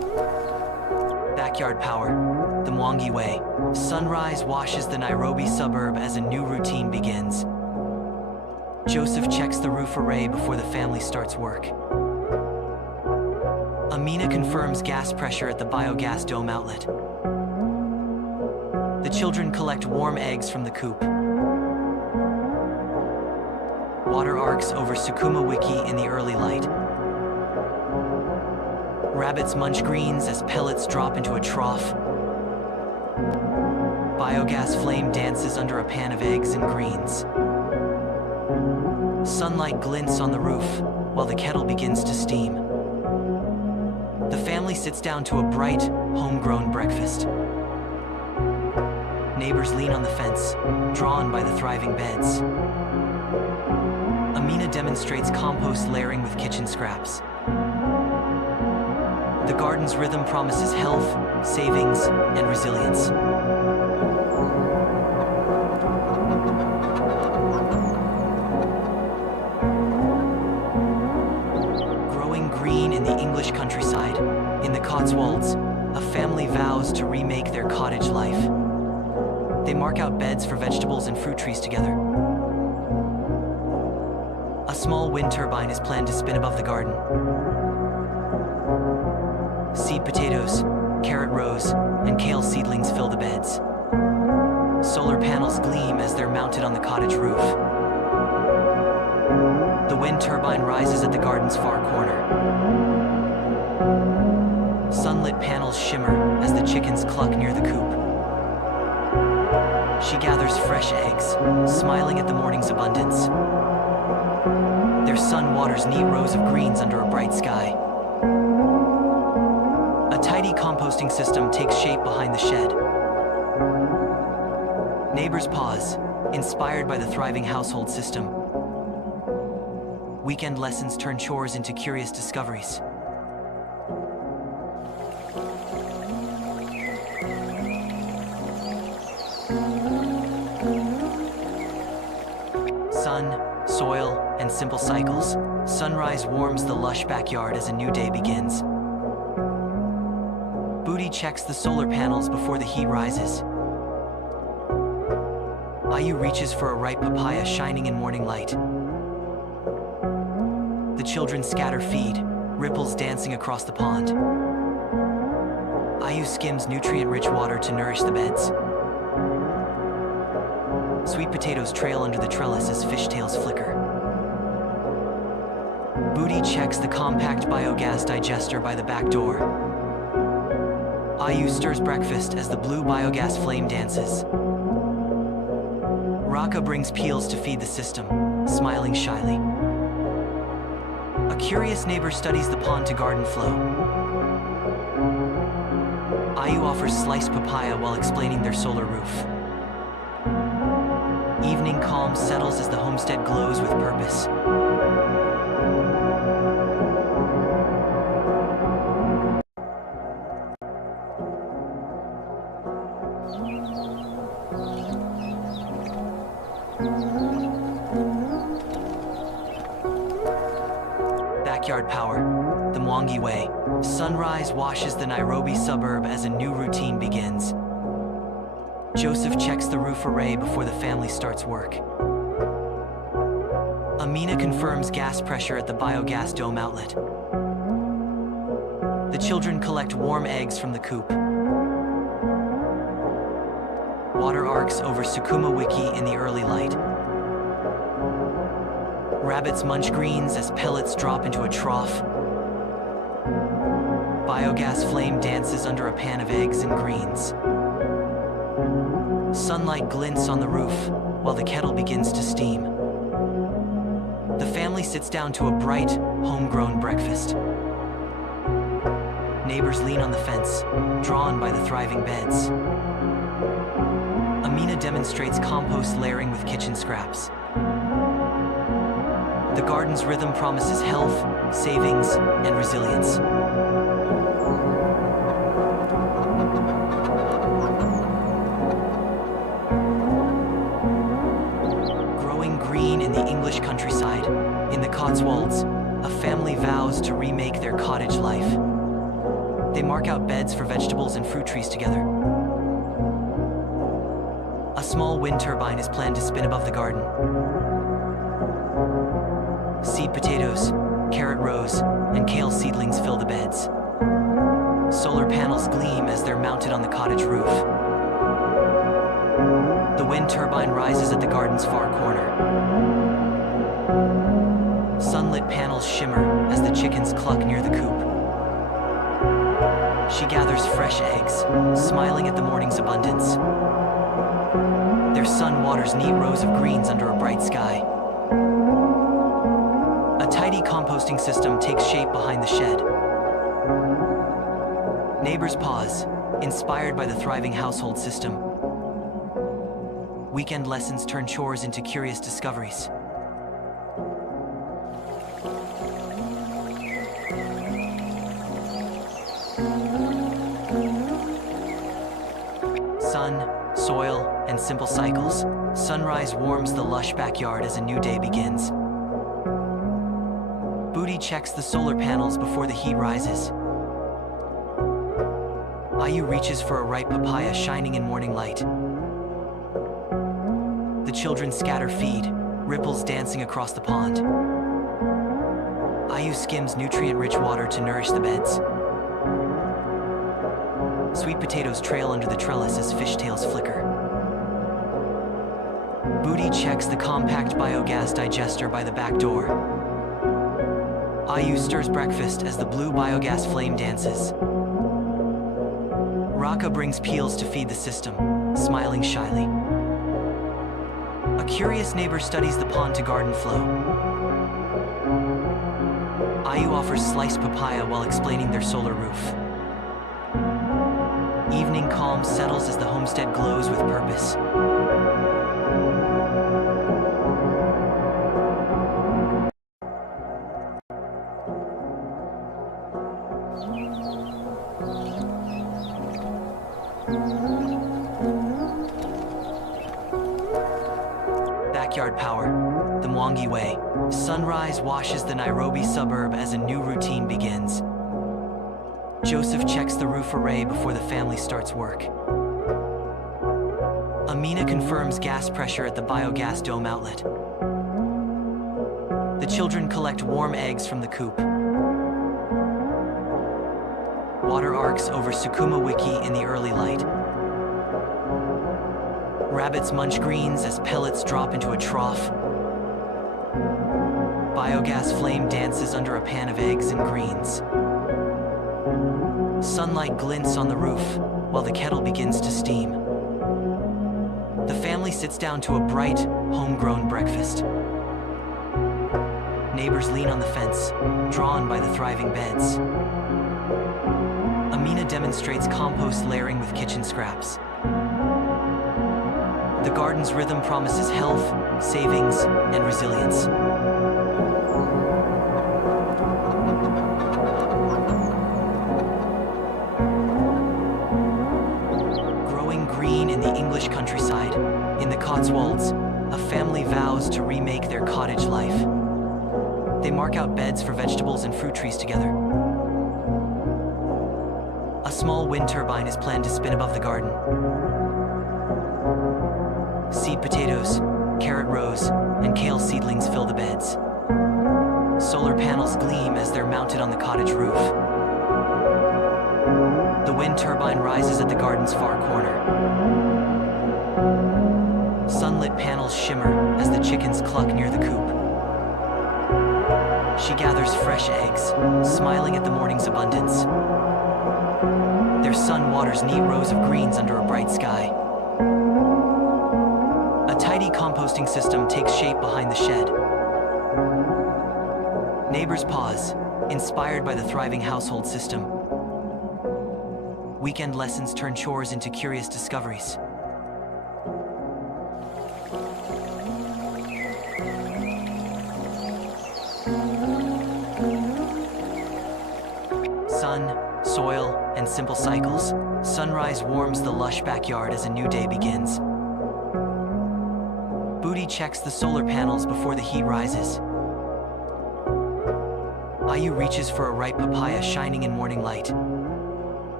Backyard power, the Mwangi way. Sunrise washes the Nairobi suburb as a new routine begins. Joseph checks the roof array before the family starts work. Amina confirms gas pressure at the biogas dome outlet. The children collect warm eggs from the coop. Water arcs over Sukuma Wiki in the early light. Rabbits munch greens as pellets drop into a trough. Biogas flame dances under a pan of eggs and greens. Sunlight glints on the roof while the kettle begins to steam. The family sits down to a bright, homegrown breakfast. Neighbors lean on the fence, drawn by the thriving beds. Amina demonstrates compost layering with kitchen scraps. The garden's rhythm promises health, savings, and resilience. Growing green in the English countryside, in the Cotswolds, a family vows to remake their cottage life. They mark out beds for vegetables and fruit trees together. A small wind turbine is planned to spin above the garden. Seed potatoes, carrot rows, and kale seedlings fill the beds. Solar panels gleam as they're mounted on the cottage roof. The wind turbine rises at the garden's far corner. Sunlit panels shimmer as the chickens cluck near the coop. She gathers fresh eggs, smiling at the morning's abundance. Their son waters neat rows of greens under a bright sky. A tidy composting system takes shape behind the shed. Neighbors pause, inspired by the thriving household system. Weekend lessons turn chores into curious discoveries. Sun, soil, and simple cycles. Sunrise warms the lush backyard as a new day begins. Booty checks the solar panels before the heat rises. Ayu reaches for a ripe papaya shining in morning light. The children scatter feed, ripples dancing across the pond. Ayu skims nutrient-rich water to nourish the beds. Sweet potatoes trail under the trellis as fishtails flicker. Booty checks the compact biogas digester by the back door. Ayu stirs breakfast as the blue biogas flame dances. Raka brings peels to feed the system, smiling shyly. A curious neighbor studies the pond to garden flow. Ayu offers sliced papaya while explaining their solar roof. Evening calm settles as the homestead glows with purpose. Backyard power, the Mwangi way. Sunrise washes the Nairobi suburb as a new routine begins. Joseph checks the roof array before the family starts work. Amina confirms gas pressure at the biogas dome outlet. The children collect warm eggs from the coop. Water arcs over Sukuma Wiki in the early light. Rabbits munch greens as pellets drop into a trough. Biogas flame dances under a pan of eggs and greens. Sunlight glints on the roof while the kettle begins to steam. The family sits down to a bright, homegrown breakfast. Neighbors lean on the fence, drawn by the thriving beds. Amina demonstrates compost layering with kitchen scraps. The garden's rhythm promises health, savings, and resilience. Growing green in the English countryside, in the Cotswolds, a family vows to remake their cottage life. They mark out beds for vegetables and fruit trees together. A small wind turbine is planned to spin above the garden. Seed potatoes, carrot rows, and kale seedlings fill the beds. Solar panels gleam as they're mounted on the cottage roof. The wind turbine rises at the garden's far corner. Sunlit panels shimmer as the chickens cluck near the coop. She gathers fresh eggs, smiling at the morning's abundance. Their sun waters neat rows of greens under a bright sky. A tidy composting system takes shape behind the shed. Neighbors pause, inspired by the thriving household system. Weekend lessons turn chores into curious discoveries. Sun, soil, and simple cycles. Sunrise warms the lush backyard as a new day begins. Booty checks the solar panels before the heat rises. Ayu reaches for a ripe papaya shining in morning light. The children scatter feed, ripples dancing across the pond. Ayu skims nutrient-rich water to nourish the beds. Sweet potatoes trail under the trellis as fishtails flicker. Booty checks the compact biogas digester by the back door. Ayu stirs breakfast as the blue biogas flame dances. Raka brings peels to feed the system, smiling shyly. A curious neighbor studies the pond-to-garden flow. Ayu offers sliced papaya while explaining their solar roof. Evening calm settles as the homestead glows with purpose. Backyard power, the Mwangi way. Sunrise washes the Nairobi suburb as a new routine begins. Joseph checks the roof array before the family starts work. Amina confirms gas pressure at the biogas dome outlet. The children collect warm eggs from the coop. Water arcs over Sukuma Wiki in the early light. Rabbits munch greens as pellets drop into a trough. Biogas flame dances under a pan of eggs and greens. Sunlight glints on the roof while the kettle begins to steam. The family sits down to a bright, homegrown breakfast. Neighbors lean on the fence, drawn by the thriving beds. Amina demonstrates compost layering with kitchen scraps. The garden's rhythm promises health, savings, and resilience. Growing green in the English countryside, in the Cotswolds, a family vows to remake their cottage life. They mark out beds for vegetables and fruit trees together. A small wind turbine is planned to spin above the garden. Seed potatoes, carrot rows, and kale seedlings fill the beds. Solar panels gleam as they're mounted on the cottage roof. The wind turbine rises at the garden's far corner. Sunlit panels shimmer as the chickens cluck near the coop. She gathers fresh eggs, smiling at the morning's abundance. Their sun waters neat rows of greens under a bright sky. A tidy composting system takes shape behind the shed. Neighbors pause, inspired by the thriving household system. Weekend lessons turn chores into curious discoveries. Sun, soil, and simple cycles. Sunrise warms the lush backyard as a new day begins. Booty checks the solar panels before the heat rises. Ayu reaches for a ripe papaya shining in morning light.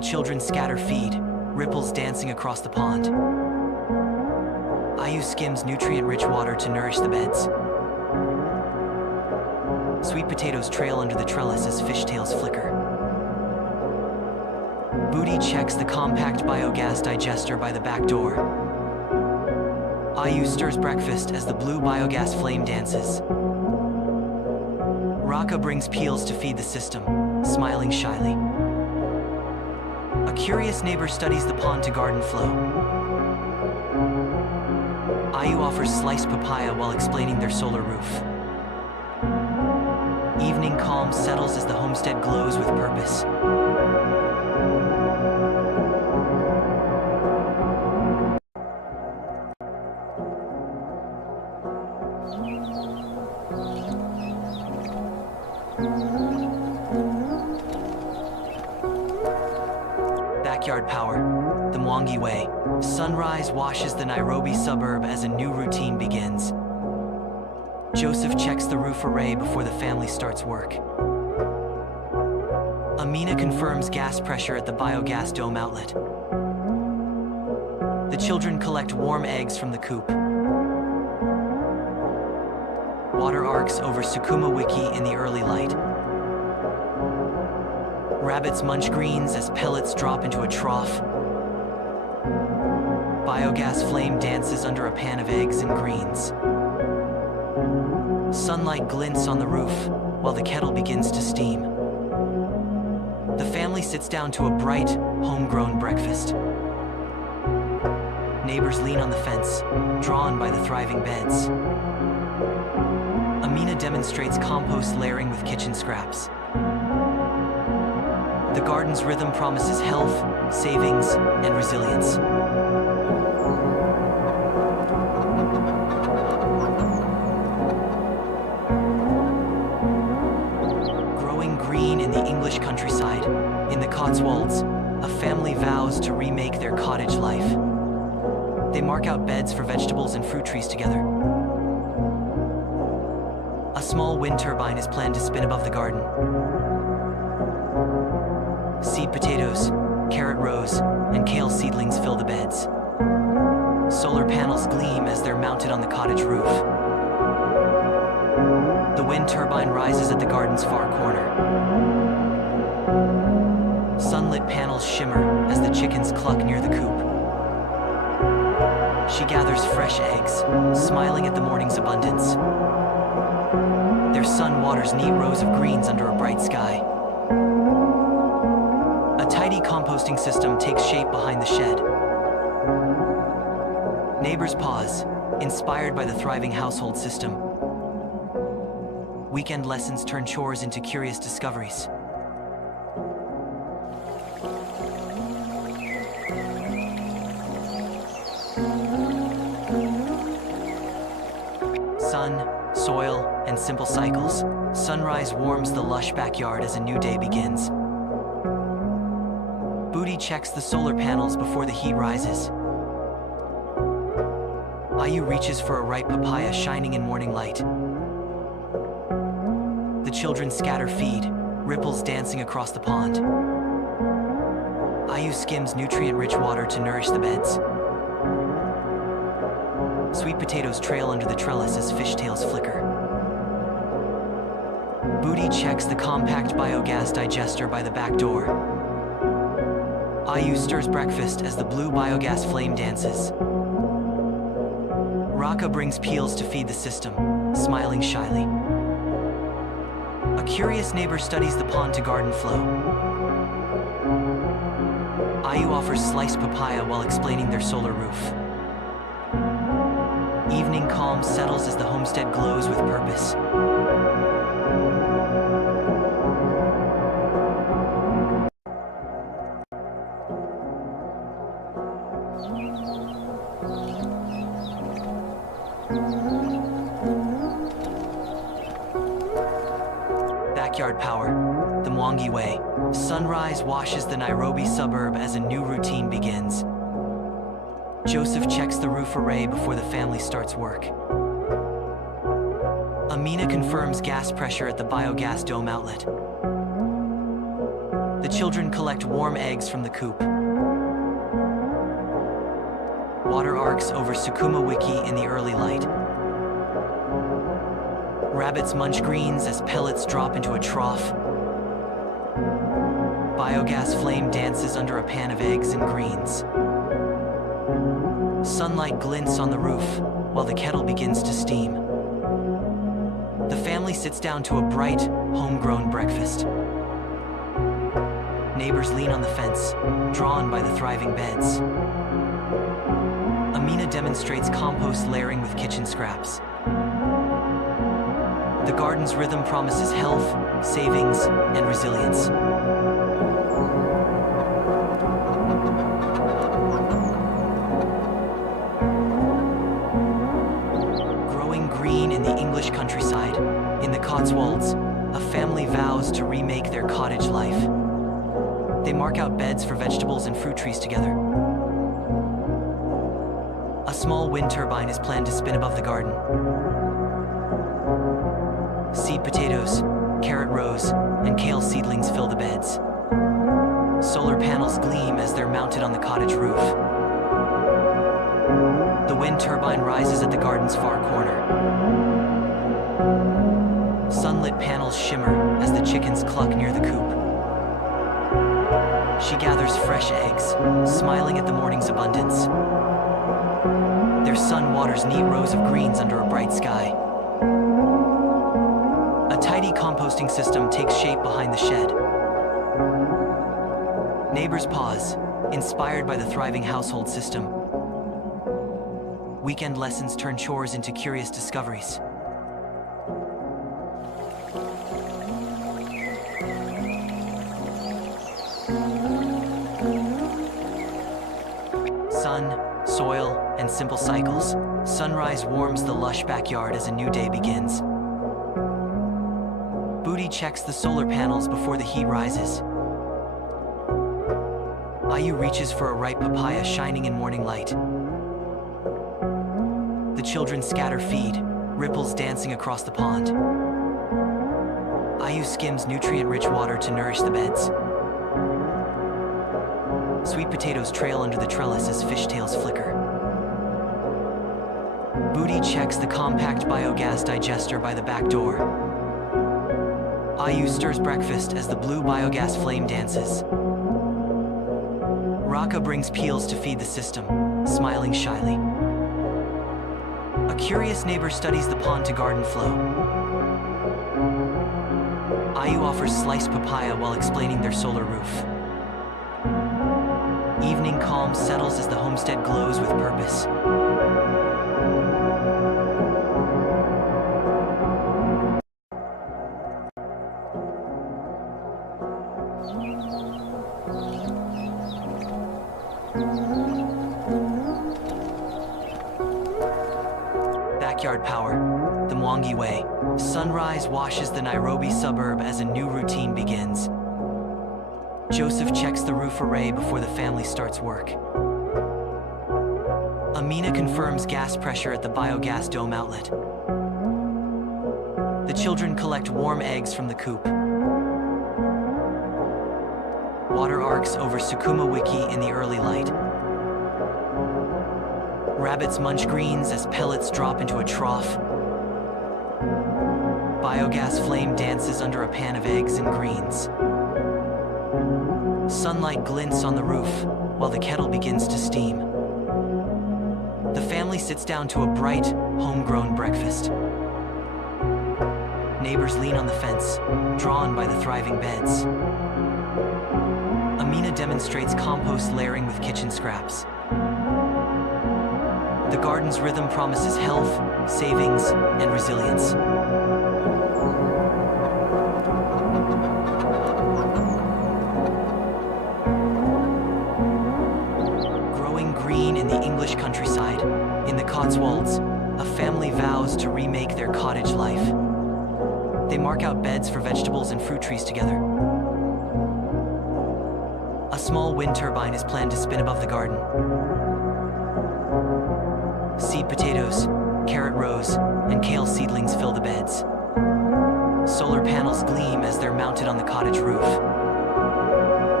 children scatter feed, ripples dancing across the pond. Ayu skims nutrient-rich water to nourish the beds. Sweet potatoes trail under the trellis as fishtails flicker. Booty checks the compact biogas digester by the back door. Ayu stirs breakfast as the blue biogas flame dances. Raka brings peels to feed the system, smiling shyly. A curious neighbor studies the pond to garden flow. Ayu offers sliced papaya while explaining their solar roof. Evening calm settles as the homestead glows with purpose. Backyard power, the Mwangi way. Sunrise washes the Nairobi suburb as a new routine begins. Joseph checks the roof array before the family starts work. Amina confirms gas pressure at the biogas dome outlet. The children collect warm eggs from the coop. Water arcs over Sukuma Wiki in the early light. Rabbits munch greens as pellets drop into a trough. Biogas flame dances under a pan of eggs and greens. Sunlight glints on the roof while the kettle begins to steam. The family sits down to a bright, homegrown breakfast. Neighbors lean on the fence, drawn by the thriving beds. Amina demonstrates compost layering with kitchen scraps. The garden's rhythm promises health, savings, and resilience. Growing green in the English countryside, in the Cotswolds, a family vows to remake their cottage life. They mark out beds for vegetables and fruit trees together. A small wind turbine is planned to spin above the garden. Seed potatoes, carrot rows, and kale seedlings fill the beds. Solar panels gleam as they're mounted on the cottage roof. The wind turbine rises at the garden's far corner. Sunlit panels shimmer as the chickens cluck near the coop. She gathers fresh eggs, smiling at the morning's abundance. Their son waters neat rows of greens under a bright sky. A tidy composting system takes shape behind the shed. Neighbors pause, inspired by the thriving household system. Weekend lessons turn chores into curious discoveries. Sun, soil, and simple cycles. Sunrise warms the lush backyard as a new day begins. Booty checks the solar panels before the heat rises. Ayu reaches for a ripe papaya shining in morning light. The children scatter feed, ripples dancing across the pond. Ayu skims nutrient-rich water to nourish the beds. Sweet potatoes trail under the trellis as fishtails flicker. Booty checks the compact biogas digester by the back door. Ayu stirs breakfast as the blue biogas flame dances. Raka brings peels to feed the system, smiling shyly. A curious neighbor studies the pond to garden flow. Ayu offers sliced papaya while explaining their solar roof. Evening calm settles as the homestead glows with purpose. Backyard power, the Mwangi way. Sunrise washes the Nairobi suburb as a new routine begins. Joseph checks the roof array before the family starts work. Amina confirms gas pressure at the biogas dome outlet. The children collect warm eggs from the coop. Water arcs over Sukuma Wiki in the early light. Rabbits munch greens as pellets drop into a trough. Biogas flame dances under a pan of eggs and greens. Sunlight glints on the roof while the kettle begins to steam. The family sits down to a bright, homegrown breakfast. Neighbors lean on the fence, drawn by the thriving beds. Amina demonstrates compost layering with kitchen scraps. The garden's rhythm promises health, savings, and resilience. Growing green in the English countryside, in the Cotswolds, a family vows to remake their cottage life. They mark out beds for vegetables and fruit trees together. A small wind turbine is planned to spin above the garden. Seed potatoes, carrot rows, and kale seedlings fill the beds. Solar panels gleam as they're mounted on the cottage roof. The wind turbine rises at the garden's far corner. Sunlit panels shimmer as the chickens cluck near the coop. She gathers fresh eggs, smiling at the morning's abundance. Their son waters neat rows of greens under a bright sky. A tidy composting system takes shape behind the shed. Neighbors pause, inspired by the thriving household system. Weekend lessons turn chores into curious discoveries. Sun, soil, and simple cycles. Sunrise warms the lush backyard as a new day begins. Booty checks the solar panels before the heat rises. Ayu reaches for a ripe papaya shining in morning light. The children scatter feed, ripples dancing across the pond. Ayu skims nutrient-rich water to nourish the beds. Sweet potatoes trail under the trellis as fishtails flicker. Booty checks the compact biogas digester by the back door. Ayu stirs breakfast as the blue biogas flame dances. Raka brings peels to feed the system, smiling shyly. A curious neighbor studies the pond to garden flow. Ayu offers sliced papaya while explaining their solar roof. Evening calm settles as the homestead glows with purpose. Backyard power, the Mwangi way. Sunrise washes the Nairobi suburb as a new routine begins. Joseph checks the roof array before the family starts work. Amina confirms gas pressure at the biogas dome outlet. The children collect warm eggs from the coop. Water arcs over Sukuma Wiki in the early light. Rabbits munch greens as pellets drop into a trough. Biogas flame dances under a pan of eggs and greens. Sunlight glints on the roof while the kettle begins to steam. The family sits down to a bright, homegrown breakfast. Neighbors lean on the fence, drawn by the thriving beds. Amina demonstrates compost layering with kitchen scraps. The garden's rhythm promises health, savings, and resilience. Growing green in the English countryside, in the Cotswolds, a family vows to remake their cottage life. They mark out beds for vegetables and fruit trees together. A small wind turbine is planned to spin above the garden. Seed potatoes, carrot rows, and kale seedlings fill the beds. Solar panels gleam as they're mounted on the cottage roof.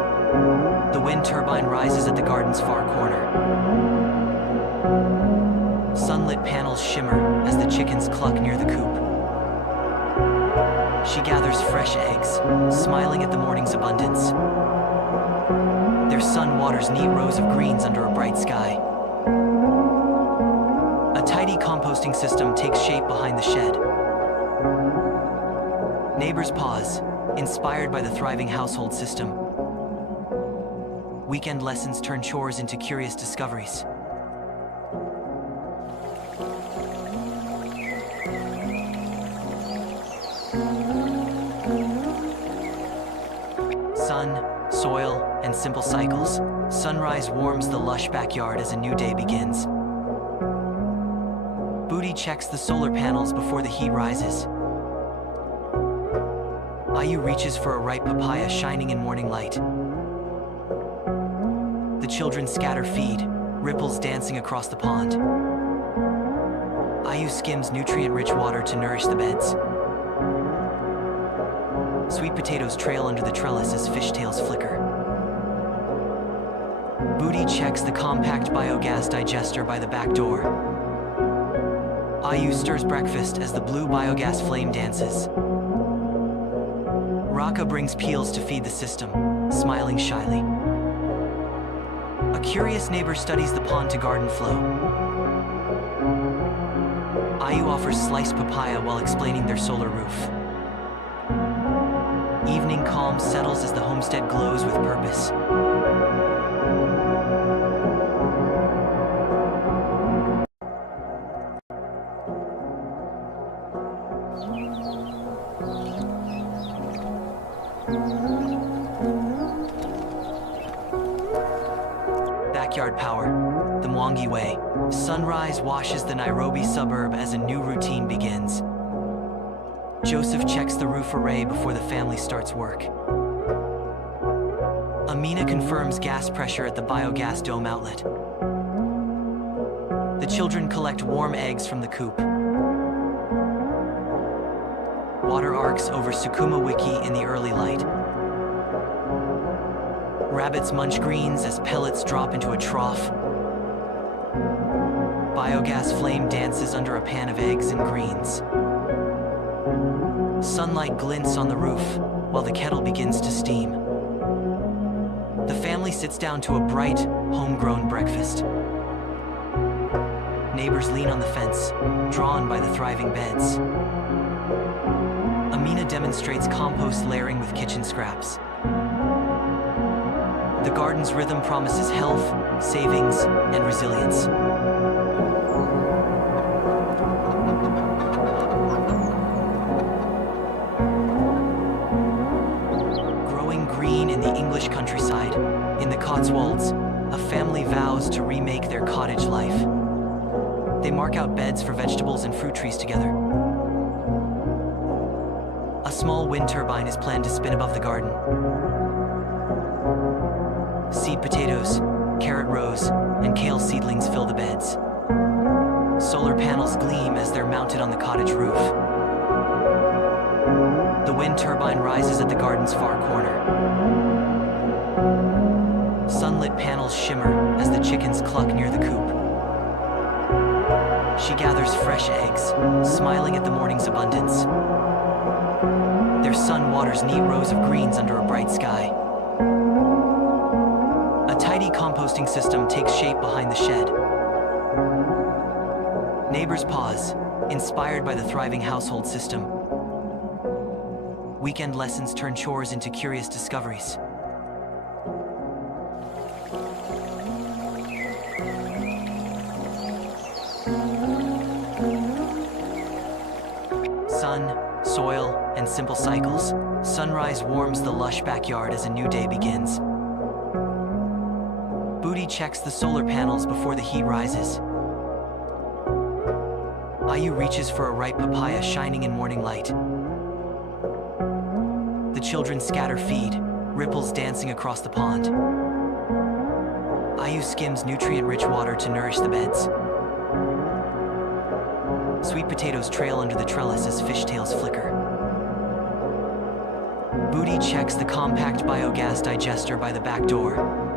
The wind turbine rises at the garden's far corner. Sunlit panels shimmer as the chickens cluck near the coop. She gathers fresh eggs, smiling at the morning's abundance. Their son waters neat rows of greens under a bright sky. A tidy composting system takes shape behind the shed. Neighbors pause, inspired by the thriving household system. Weekend lessons turn chores into curious discoveries. Sun, soil, and simple cycles. Sunrise warms the lush backyard as a new day begins. Booty checks the solar panels before the heat rises. Ayu reaches for a ripe papaya shining in morning light. The children scatter feed, ripples dancing across the pond. Ayu skims nutrient-rich water to nourish the beds. Sweet potatoes trail under the trellis as fishtails flicker. Booty checks the compact biogas digester by the back door. Ayu stirs breakfast as the blue biogas flame dances. Raka brings peels to feed the system, smiling shyly. A curious neighbor studies the pond to garden flow. Ayu offers sliced papaya while explaining their solar roof. Evening calm settles as the homestead glows with purpose. Backyard power, the Mwangi way. Sunrise washes the Nairobi suburb as a new routine begins. Joseph checks the roof array before the family starts work. Amina confirms gas pressure at the biogas dome outlet. The children collect warm eggs from the coop. Water arcs over Sukuma Wiki in the early light. Rabbits munch greens as pellets drop into a trough. Biogas flame dances under a pan of eggs and greens. Sunlight glints on the roof while the kettle begins to steam. The family sits down to a bright, homegrown breakfast. Neighbors lean on the fence, drawn by the thriving beds. Amina demonstrates compost layering with kitchen scraps. The garden's rhythm promises health, savings, and resilience. Growing green in the English countryside, in the Cotswolds, a family vows to remake their cottage life. They mark out beds for vegetables and fruit trees together. A small wind turbine is planned to spin above the garden. Seed potatoes, carrot rows, and kale seedlings fill the beds. Solar panels gleam as they're mounted on the cottage roof. The wind turbine rises at the garden's far corner. Sunlit panels shimmer as the chickens cluck near the coop. She gathers fresh eggs, smiling at the morning's abundance. Their son waters neat rows of greens under a bright sky. A tidy composting system takes shape behind the shed. Neighbors pause, inspired by the thriving household system. Weekend lessons turn chores into curious discoveries. Sun, soil, and simple cycles. Sunrise warms the lush backyard as a new day begins. Booty checks the solar panels before the heat rises. Ayu reaches for a ripe papaya shining in morning light. The children scatter feed, ripples dancing across the pond. Ayu skims nutrient-rich water to nourish the beds. Sweet potatoes trail under the trellis as fishtails flicker. Booty checks the compact biogas digester by the back door.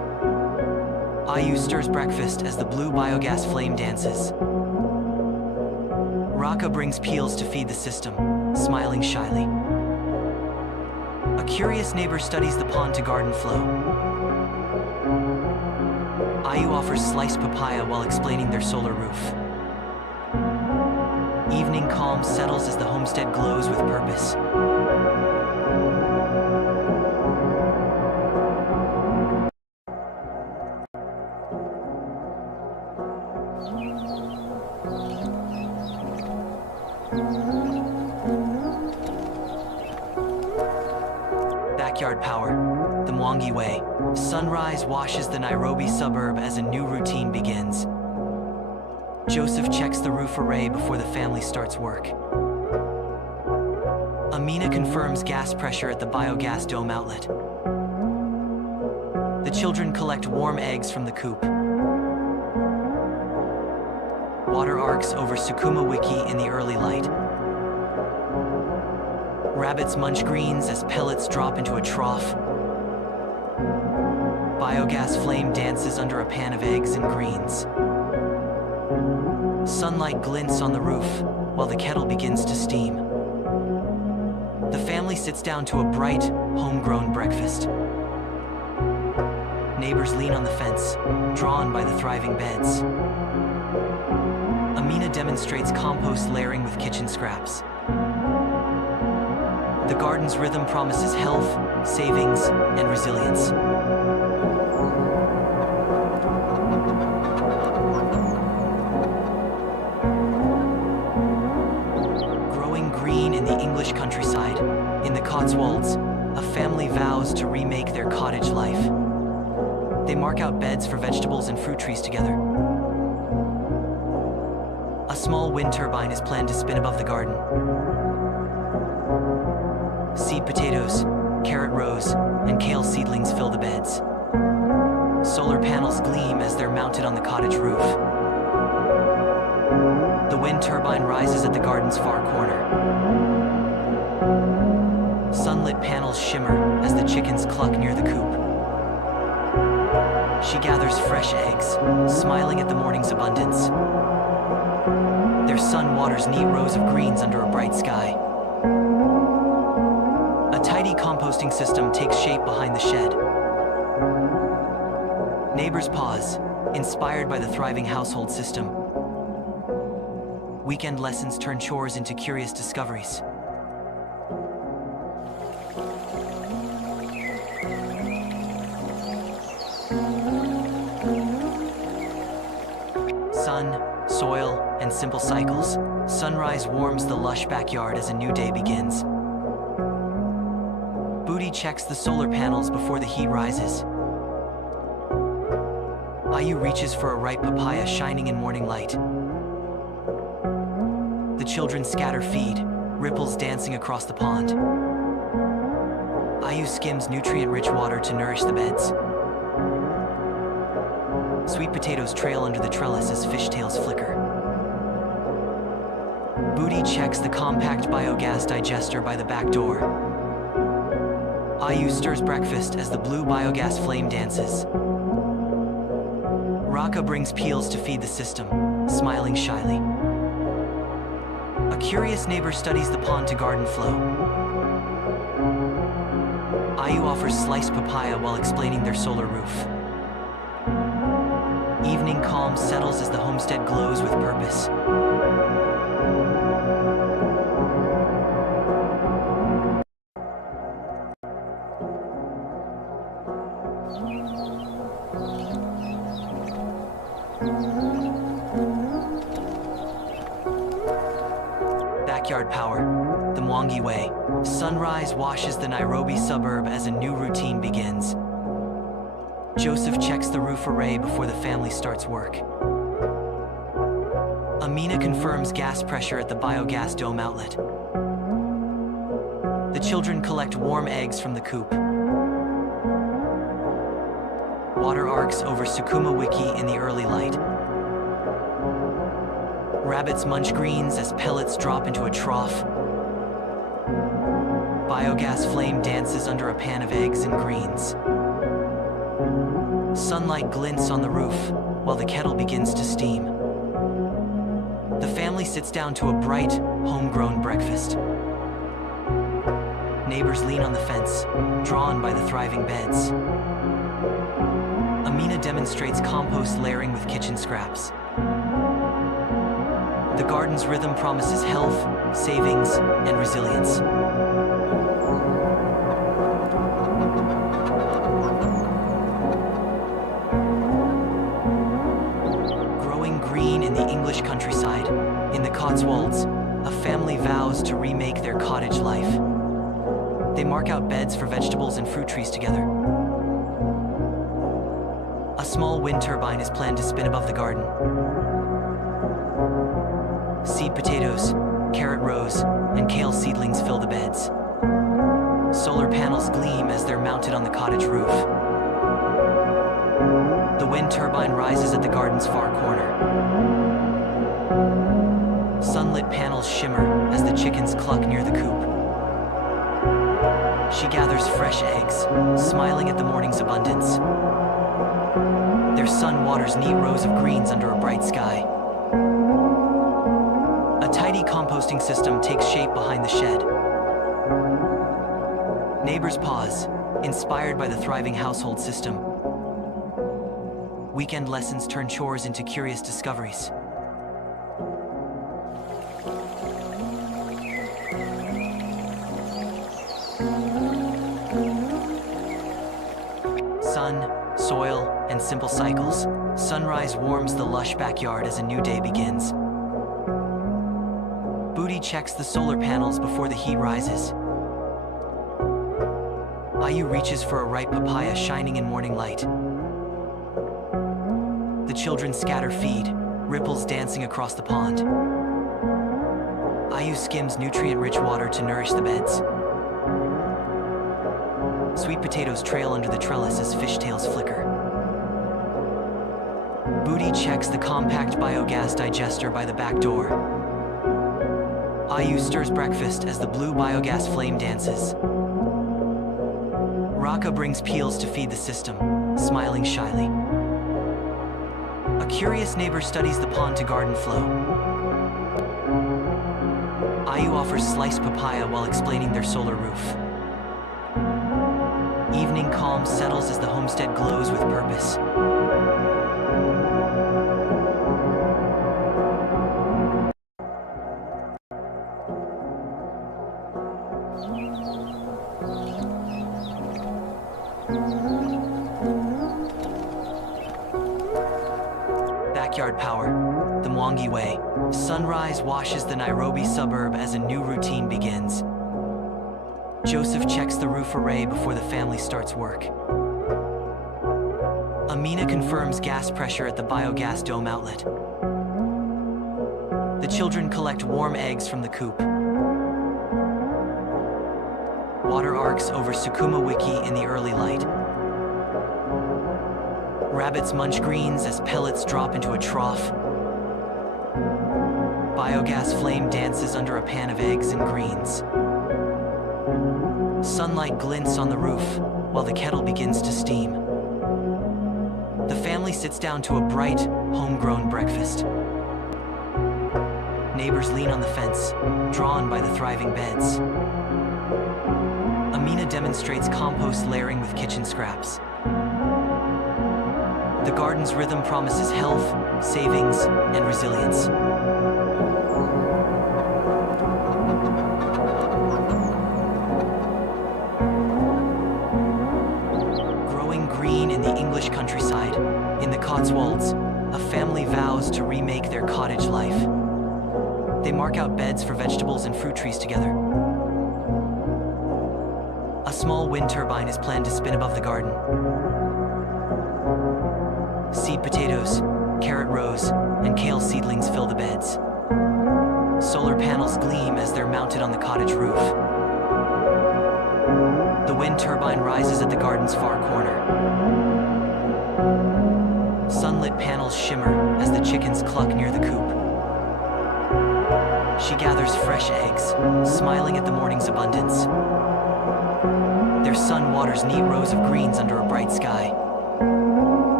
Ayu stirs breakfast as the blue biogas flame dances. Raka brings peels to feed the system, smiling shyly. A curious neighbor studies the pond to garden flow. Ayu offers sliced papaya while explaining their solar roof. Evening calm settles as the homestead glows with purpose. Backyard power, the Mwangi way. Sunrise washes the Nairobi suburb as a new routine begins. Joseph checks the roof array before the family starts work. Amina confirms gas pressure at the biogas dome outlet. The children collect warm eggs from the coop. Water arcs over Sukuma Wiki in the early light. Rabbits munch greens as pellets drop into a trough. Biogas flame dances under a pan of eggs and greens. Sunlight glints on the roof while the kettle begins to steam. The family sits down to a bright, homegrown breakfast. Neighbors lean on the fence, drawn by the thriving beds. Amina demonstrates compost layering with kitchen scraps. The garden's rhythm promises health, savings, and resilience. Growing green in the English countryside, in the Cotswolds, a family vows to remake their cottage life. They mark out beds for vegetables and fruit trees together. A small wind turbine is planned to spin above the garden. Seed potatoes, carrot rows, and kale seedlings fill the beds. Solar panels gleam as they're mounted on the cottage roof. The wind turbine rises at the garden's far corner. Sunlit panels shimmer as the chickens cluck near the coop. She gathers fresh eggs, smiling at the morning's abundance. Their son waters neat rows of greens under a bright sky. A tidy composting system takes shape behind the shed. Neighbors pause, inspired by the thriving household system. Weekend lessons turn chores into curious discoveries. Sun, soil, and simple cycles. Sunrise warms the lush backyard as a new day begins. Booty checks the solar panels before the heat rises. Ayu reaches for a ripe papaya shining in morning light. The children scatter feed, ripples dancing across the pond. Ayu skims nutrient-rich water to nourish the beds. Sweet potatoes trail under the trellis as fishtails flicker. Booty checks the compact biogas digester by the back door. Ayu stirs breakfast as the blue biogas flame dances. Raka brings peels to feed the system, smiling shyly. A curious neighbor studies the pond to garden flow. Ayu offers sliced papaya while explaining their solar roof. Evening calm settles as the homestead glows with purpose. Backyard power, the Mwangi way. Sunrise washes the Nairobi suburb as a new routine begins. Joseph checks the roof array before the family starts work. Amina confirms gas pressure at the biogas dome outlet. The children collect warm eggs from the coop. Water arcs over Sukuma Wiki in the early light. Rabbits munch greens as pellets drop into a trough. Biogas flame dances under a pan of eggs and greens. Sunlight glints on the roof while the kettle begins to steam. The family sits down to a bright, homegrown breakfast. Neighbors lean on the fence, drawn by the thriving beds. Amina demonstrates compost layering with kitchen scraps. The garden's rhythm promises health, savings, and resilience. Growing green in the English countryside, in the Cotswolds, a family vows to remake their cottage life. They mark out beds for vegetables and fruit trees together. A small wind turbine is planned to spin above the garden. Seed potatoes, carrot rows, and kale seedlings fill the beds. Solar panels gleam as they're mounted on the cottage roof. The wind turbine rises at the garden's far corner. Sunlit panels shimmer as the chickens cluck near the coop. She gathers fresh eggs, smiling at the morning's abundance. Their sun waters neat rows of greens under a bright sky. A tidy composting system takes shape behind the shed. Neighbors pause, inspired by the thriving household system. Weekend lessons turn chores into curious discoveries. Sun, soil, and simple cycles. Sunrise warms the lush backyard as a new day begins. Booty checks the solar panels before the heat rises. Ayu reaches for a ripe papaya shining in morning light. The children scatter feed, ripples dancing across the pond. Ayu skims nutrient-rich water to nourish the beds. Sweet potatoes trail under the trellis as fishtails flicker. Booty checks the compact biogas digester by the back door. Ayu stirs breakfast as the blue biogas flame dances. Raka brings peels to feed the system, smiling shyly. A curious neighbor studies the pond to garden flow. Ayu offers sliced papaya while explaining their solar roof. Evening calm settles as the homestead glows with purpose. Backyard power, the Mwangi way. Sunrise washes the Nairobi suburb as a new routine begins. Joseph checks the roof array before the family starts work. Amina confirms gas pressure at the biogas dome outlet. The children collect warm eggs from the coop. Water arcs over Sukuma Wiki in the early light. Rabbits munch greens as pellets drop into a trough. Biogas flame dances under a pan of eggs and greens. Sunlight glints on the roof while the kettle begins to steam. The family sits down to a bright, homegrown breakfast. Neighbors lean on the fence, drawn by the thriving beds. Amina demonstrates compost layering with kitchen scraps. The garden's rhythm promises health, savings, and resilience. Growing green in the English countryside, in the Cotswolds, a family vows to remake their cottage life. They mark out beds for vegetables and fruit trees together. A small wind turbine is planned to spin above the garden. Seed potatoes, carrot rows, and kale seedlings fill the beds. Solar panels gleam as they're mounted on the cottage roof. The wind turbine rises at the garden's far corner. Sunlit panels shimmer as the chickens cluck near the coop. She gathers fresh eggs, smiling at the morning's abundance. Their sun waters neat rows of greens under a bright sky.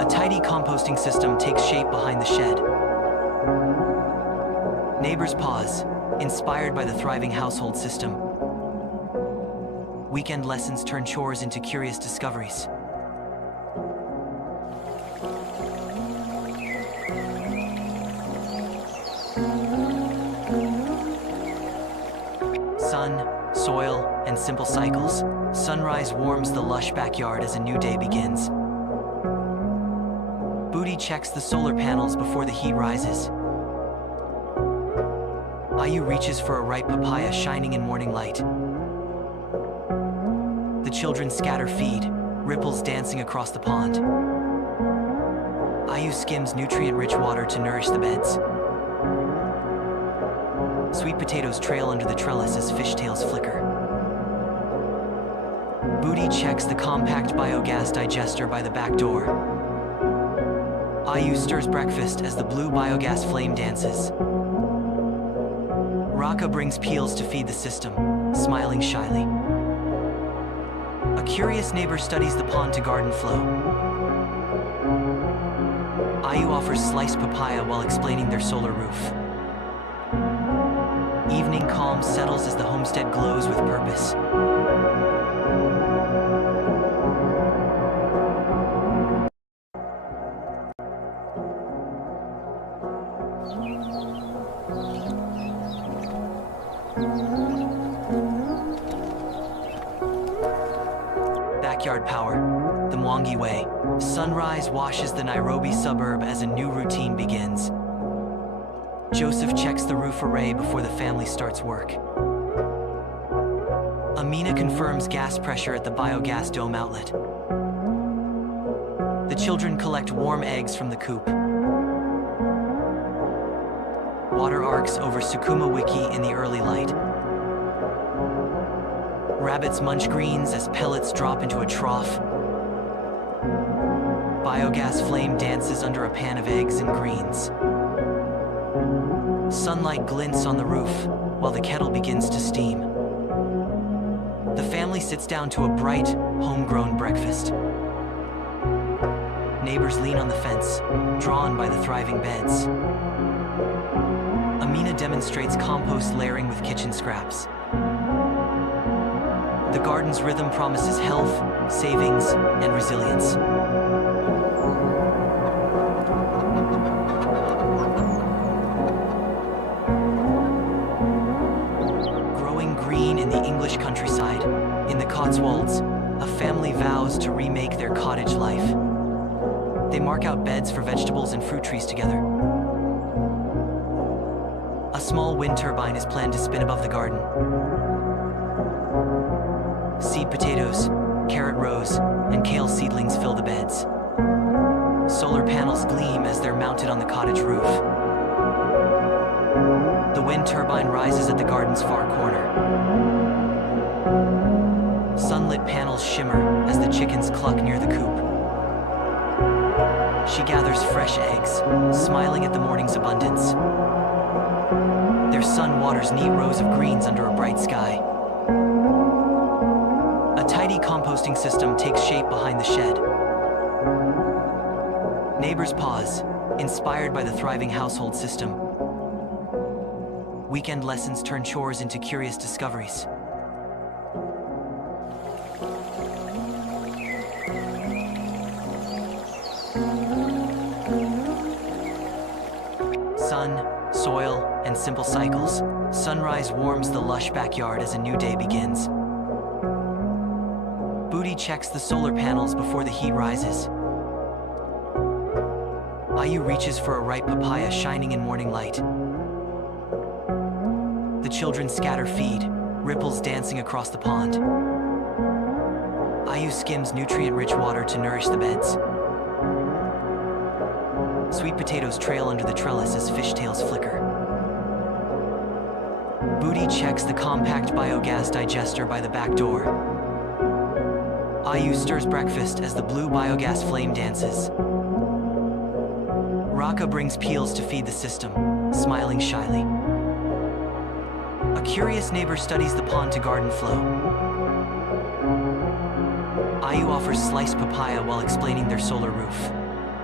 A tidy composting system takes shape behind the shed. Neighbors pause, inspired by the thriving household system. Weekend lessons turn chores into curious discoveries. Sun, soil, and simple cycles. Sunrise warms the lush backyard as a new day begins. Booty checks the solar panels before the heat rises. Ayu reaches for a ripe papaya shining in morning light. The children scatter feed, ripples dancing across the pond. Ayu skims nutrient-rich water to nourish the beds. Sweet potatoes trail under the trellis as fishtails flicker. Booty checks the compact biogas digester by the back door. Ayu stirs breakfast as the blue biogas flame dances. Raka brings peels to feed the system, smiling shyly. A curious neighbor studies the pond to garden flow. Ayu offers sliced papaya while explaining their solar roof. Evening calm settles as the homestead glows with purpose. Backyard power, the Mwangi way. Sunrise washes the Nairobi suburb as a new routine begins. Joseph checks the roof array before the family starts work. Amina confirms gas pressure at the biogas dome outlet. The children collect warm eggs from the coop. Water arcs over Sukuma Wiki in the early light. Rabbits munch greens as pellets drop into a trough. Biogas flame dances under a pan of eggs and greens. Sunlight glints on the roof while the kettle begins to steam. The family sits down to a bright, homegrown breakfast. Neighbors lean on the fence, drawn by the thriving beds. Amina demonstrates compost layering with kitchen scraps. The garden's rhythm promises health, savings, and resilience. Growing green in the English countryside, in the Cotswolds, a family vows to remake their cottage life. They mark out beds for vegetables and fruit trees together. A small wind turbine is planned to spin above the garden. Seed potatoes, carrot rows, and kale seedlings fill the beds. Solar panels gleam as they're mounted on the cottage roof. The wind turbine rises at the garden's far corner. Sunlit panels shimmer as the chickens cluck near the coop. She gathers fresh eggs, smiling at the morning's abundance. Their son waters neat rows of greens under a bright sky. A tidy composting system takes shape behind the shed. Neighbors pause, inspired by the thriving household system. Weekend lessons turn chores into curious discoveries. Sun, soil, and simple cycles. Sunrise warms the lush backyard as a new day begins. Booty checks the solar panels before the heat rises. Ayu reaches for a ripe papaya shining in morning light. The children scatter feed, ripples dancing across the pond. Ayu skims nutrient-rich water to nourish the beds. Sweet potatoes trail under the trellis as fishtails flicker. Booty checks the compact biogas digester by the back door. Ayu stirs breakfast as the blue biogas flame dances. Raka brings peels to feed the system, smiling shyly. A curious neighbor studies the pond to garden flow. Ayu offers sliced papaya while explaining their solar roof.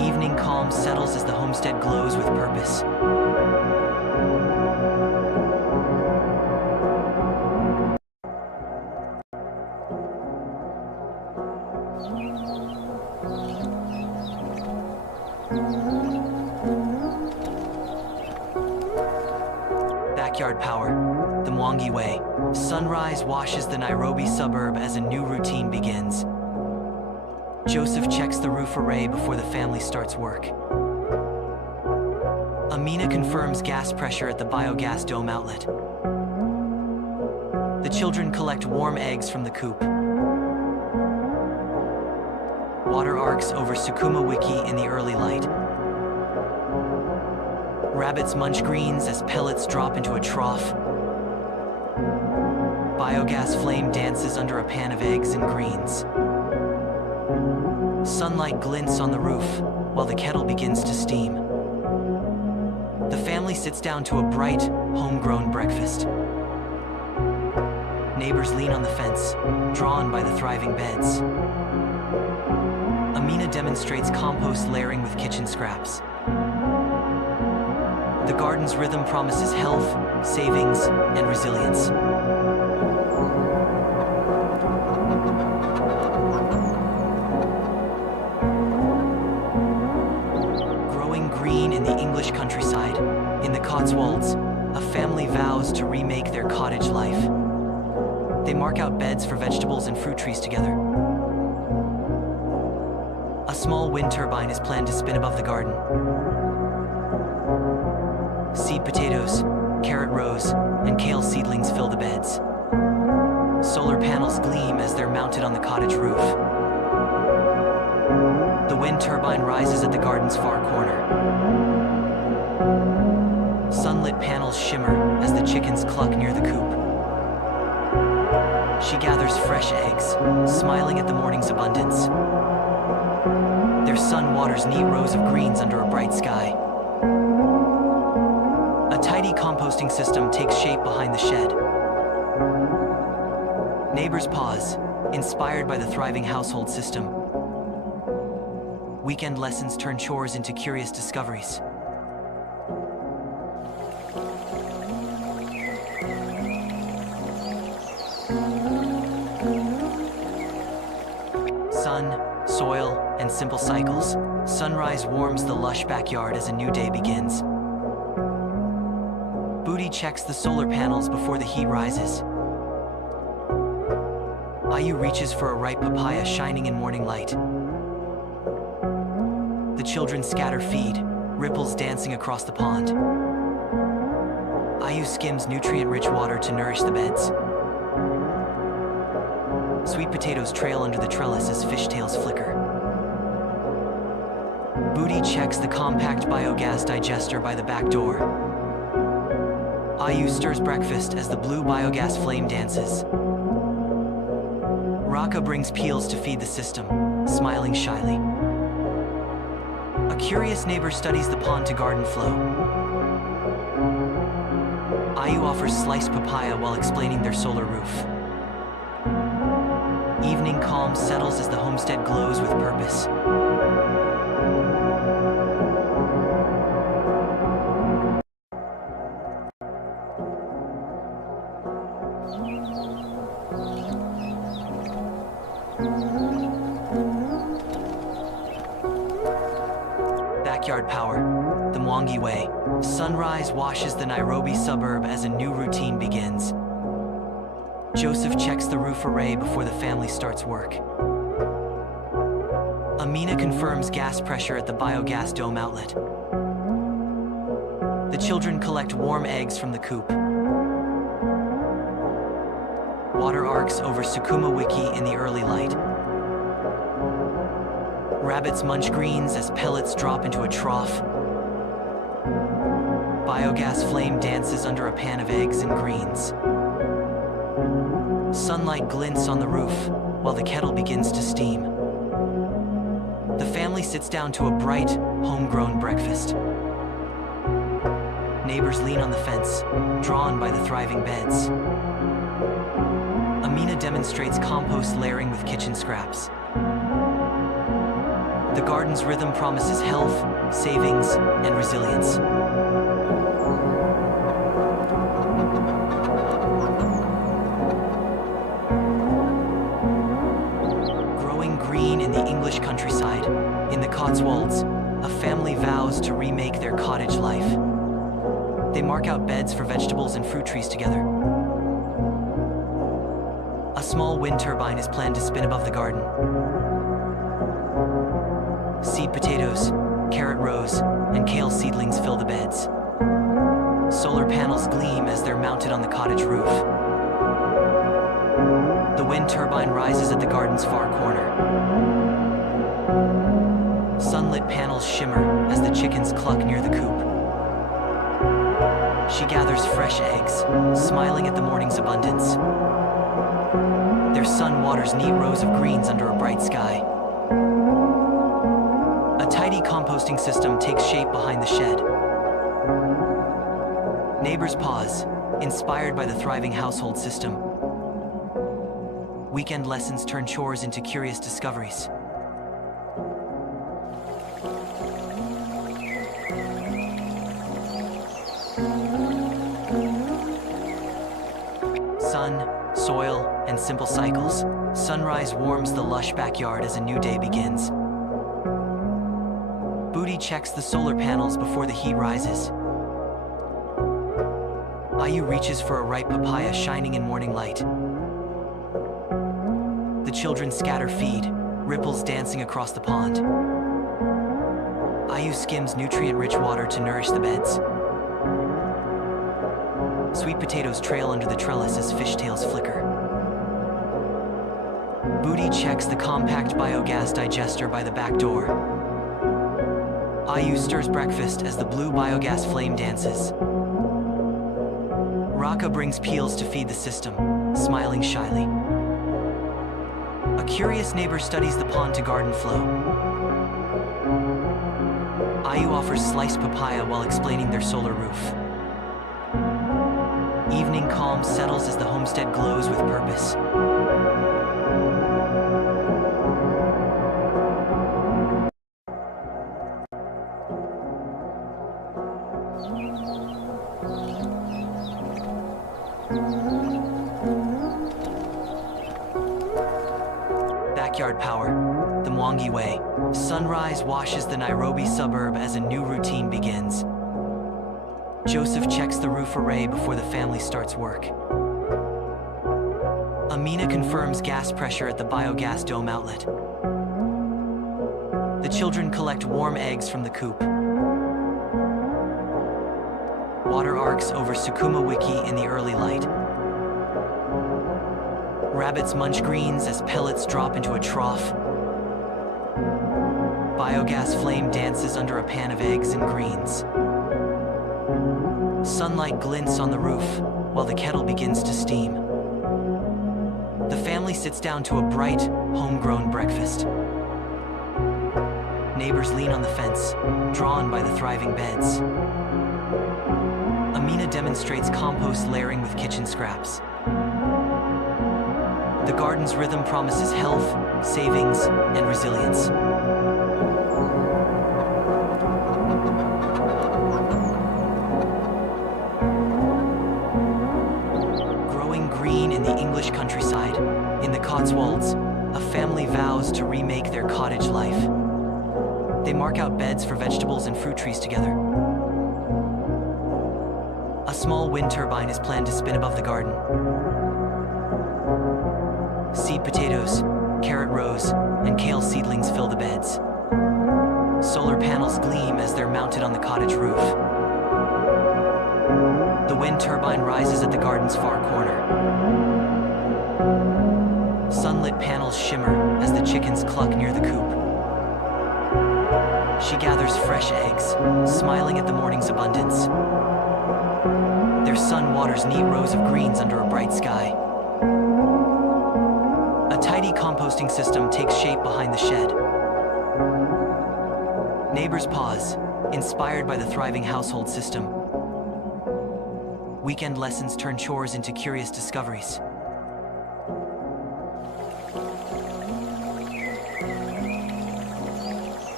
Evening calm settles as the homestead glows with purpose. Backyard power, the Mwangi way. Sunrise washes the Nairobi suburb as a new routine begins. Joseph checks the roof array before the family starts work. Amina confirms gas pressure at the biogas dome outlet. The children collect warm eggs from the coop. Water arcs over Sukuma Wiki in the early light. Rabbits munch greens as pellets drop into a trough. Biogas flame dances under a pan of eggs and greens. Sunlight glints on the roof while the kettle begins to steam. The family sits down to a bright, homegrown breakfast. Neighbors lean on the fence, drawn by the thriving beds. Amina demonstrates compost layering with kitchen scraps. The garden's rhythm promises health, savings, and resilience. Growing green in the English countryside, in the Cotswolds, a family vows to remake their cottage life. They mark out beds for vegetables and fruit trees together. A small wind turbine is planned to spin above the garden. Seed potatoes, carrot rows, and kale seedlings fill the beds. Solar panels gleam as they're mounted on the cottage roof. The wind turbine rises at the garden's far corner. Sunlit panels shimmer as the chickens cluck near the coop. She gathers fresh eggs, smiling at the morning's abundance. Their son waters neat rows of greens under a bright sky. A tidy composting system takes shape behind the shed. Neighbors pause, inspired by the thriving household system. Weekend lessons turn chores into curious discoveries. Sun, soil, and simple cycles. Sunrise warms the lush backyard as a new day begins. Booty checks the solar panels before the heat rises. Ayu reaches for a ripe papaya shining in morning light. The children scatter feed, ripples dancing across the pond. Ayu skims nutrient-rich water to nourish the beds. Sweet potatoes trail under the trellis as fishtails flicker. Booty checks the compact biogas digester by the back door. Ayu stirs breakfast as the blue biogas flame dances. Raka brings peels to feed the system, smiling shyly. A curious neighbor studies the pond to garden flow. Ayu offers sliced papaya while explaining their solar roof. Evening calm settles as the homestead glows with purpose. Backyard power, the Mwangi way. Sunrise washes the Nairobi suburb as a new routine begins. Joseph checks the roof array before the family starts work. Amina confirms gas pressure at the biogas dome outlet. The children collect warm eggs from the coop. Water arcs over Sukuma Wiki in the early light. Rabbits munch greens as pellets drop into a trough. Biogas flame dances under a pan of eggs and greens. Sunlight glints on the roof while the kettle begins to steam. The family sits down to a bright, homegrown breakfast. Neighbors lean on the fence, drawn by the thriving beds. Amina demonstrates compost layering with kitchen scraps. The garden's rhythm promises health, savings, and resilience. Growing green in the English countryside, in the Cotswolds, a family vows to remake their cottage life. They mark out beds for vegetables and fruit trees together. A small wind turbine is planned to spin above the garden. Seed potatoes, carrot rows, and kale seedlings fill the beds. Solar panels gleam as they're mounted on the cottage roof. The wind turbine rises at the garden's far corner. Sunlit panels shimmer as the chickens cluck near the coop. She gathers fresh eggs, smiling at the morning's abundance. Their sun waters neat rows of greens under a bright sky. A tidy composting system takes shape behind the shed. Neighbors pause, inspired by the thriving household system. Weekend lessons turn chores into curious discoveries. Sun, soil, and simple cycles. Sunrise warms the lush backyard as a new day begins. Booty checks the solar panels before the heat rises. Ayu reaches for a ripe papaya shining in morning light. The children scatter feed, ripples dancing across the pond. Ayu skims nutrient-rich water to nourish the beds. Sweet potatoes trail under the trellis as fishtails flicker. Booty checks the compact biogas digester by the back door. Ayu stirs breakfast as the blue biogas flame dances. Raka brings peels to feed the system, smiling shyly. A curious neighbor studies the pond to garden flow. Ayu offers sliced papaya while explaining their solar roof. Evening calm settles as the homestead glows with purpose. Backyard power, the Mwangi way. Sunrise washes the Nairobi suburb as a new routine begins. Joseph checks the roof array before the family starts work. Amina confirms gas pressure at the biogas dome outlet. The children collect warm eggs from the coop. Water arcs over Sukuma Wiki in the early light. Rabbits munch greens as pellets drop into a trough. Biogas flame dances under a pan of eggs and greens. Sunlight glints on the roof while the kettle begins to steam. The family sits down to a bright, homegrown breakfast. Neighbors lean on the fence, drawn by the thriving beds. Amina demonstrates compost layering with kitchen scraps. The garden's rhythm promises health, savings, and resilience. Growing green in the English countryside, in the Cotswolds, a family vows to remake their cottage life. They mark out beds for vegetables and fruit trees together. A small wind turbine is planned to spin above the garden. Seed potatoes, carrot rows, and kale seedlings fill the beds. Solar panels gleam as they're mounted on the cottage roof. The wind turbine rises at the garden's far corner. Sunlit panels shimmer as the chickens cluck near the coop. She gathers fresh eggs, smiling at the morning's abundance. Their sun waters neat rows of greens under a bright sky. A tidy composting system takes shape behind the shed. Neighbors pause, inspired by the thriving household system. Weekend lessons turn chores into curious discoveries.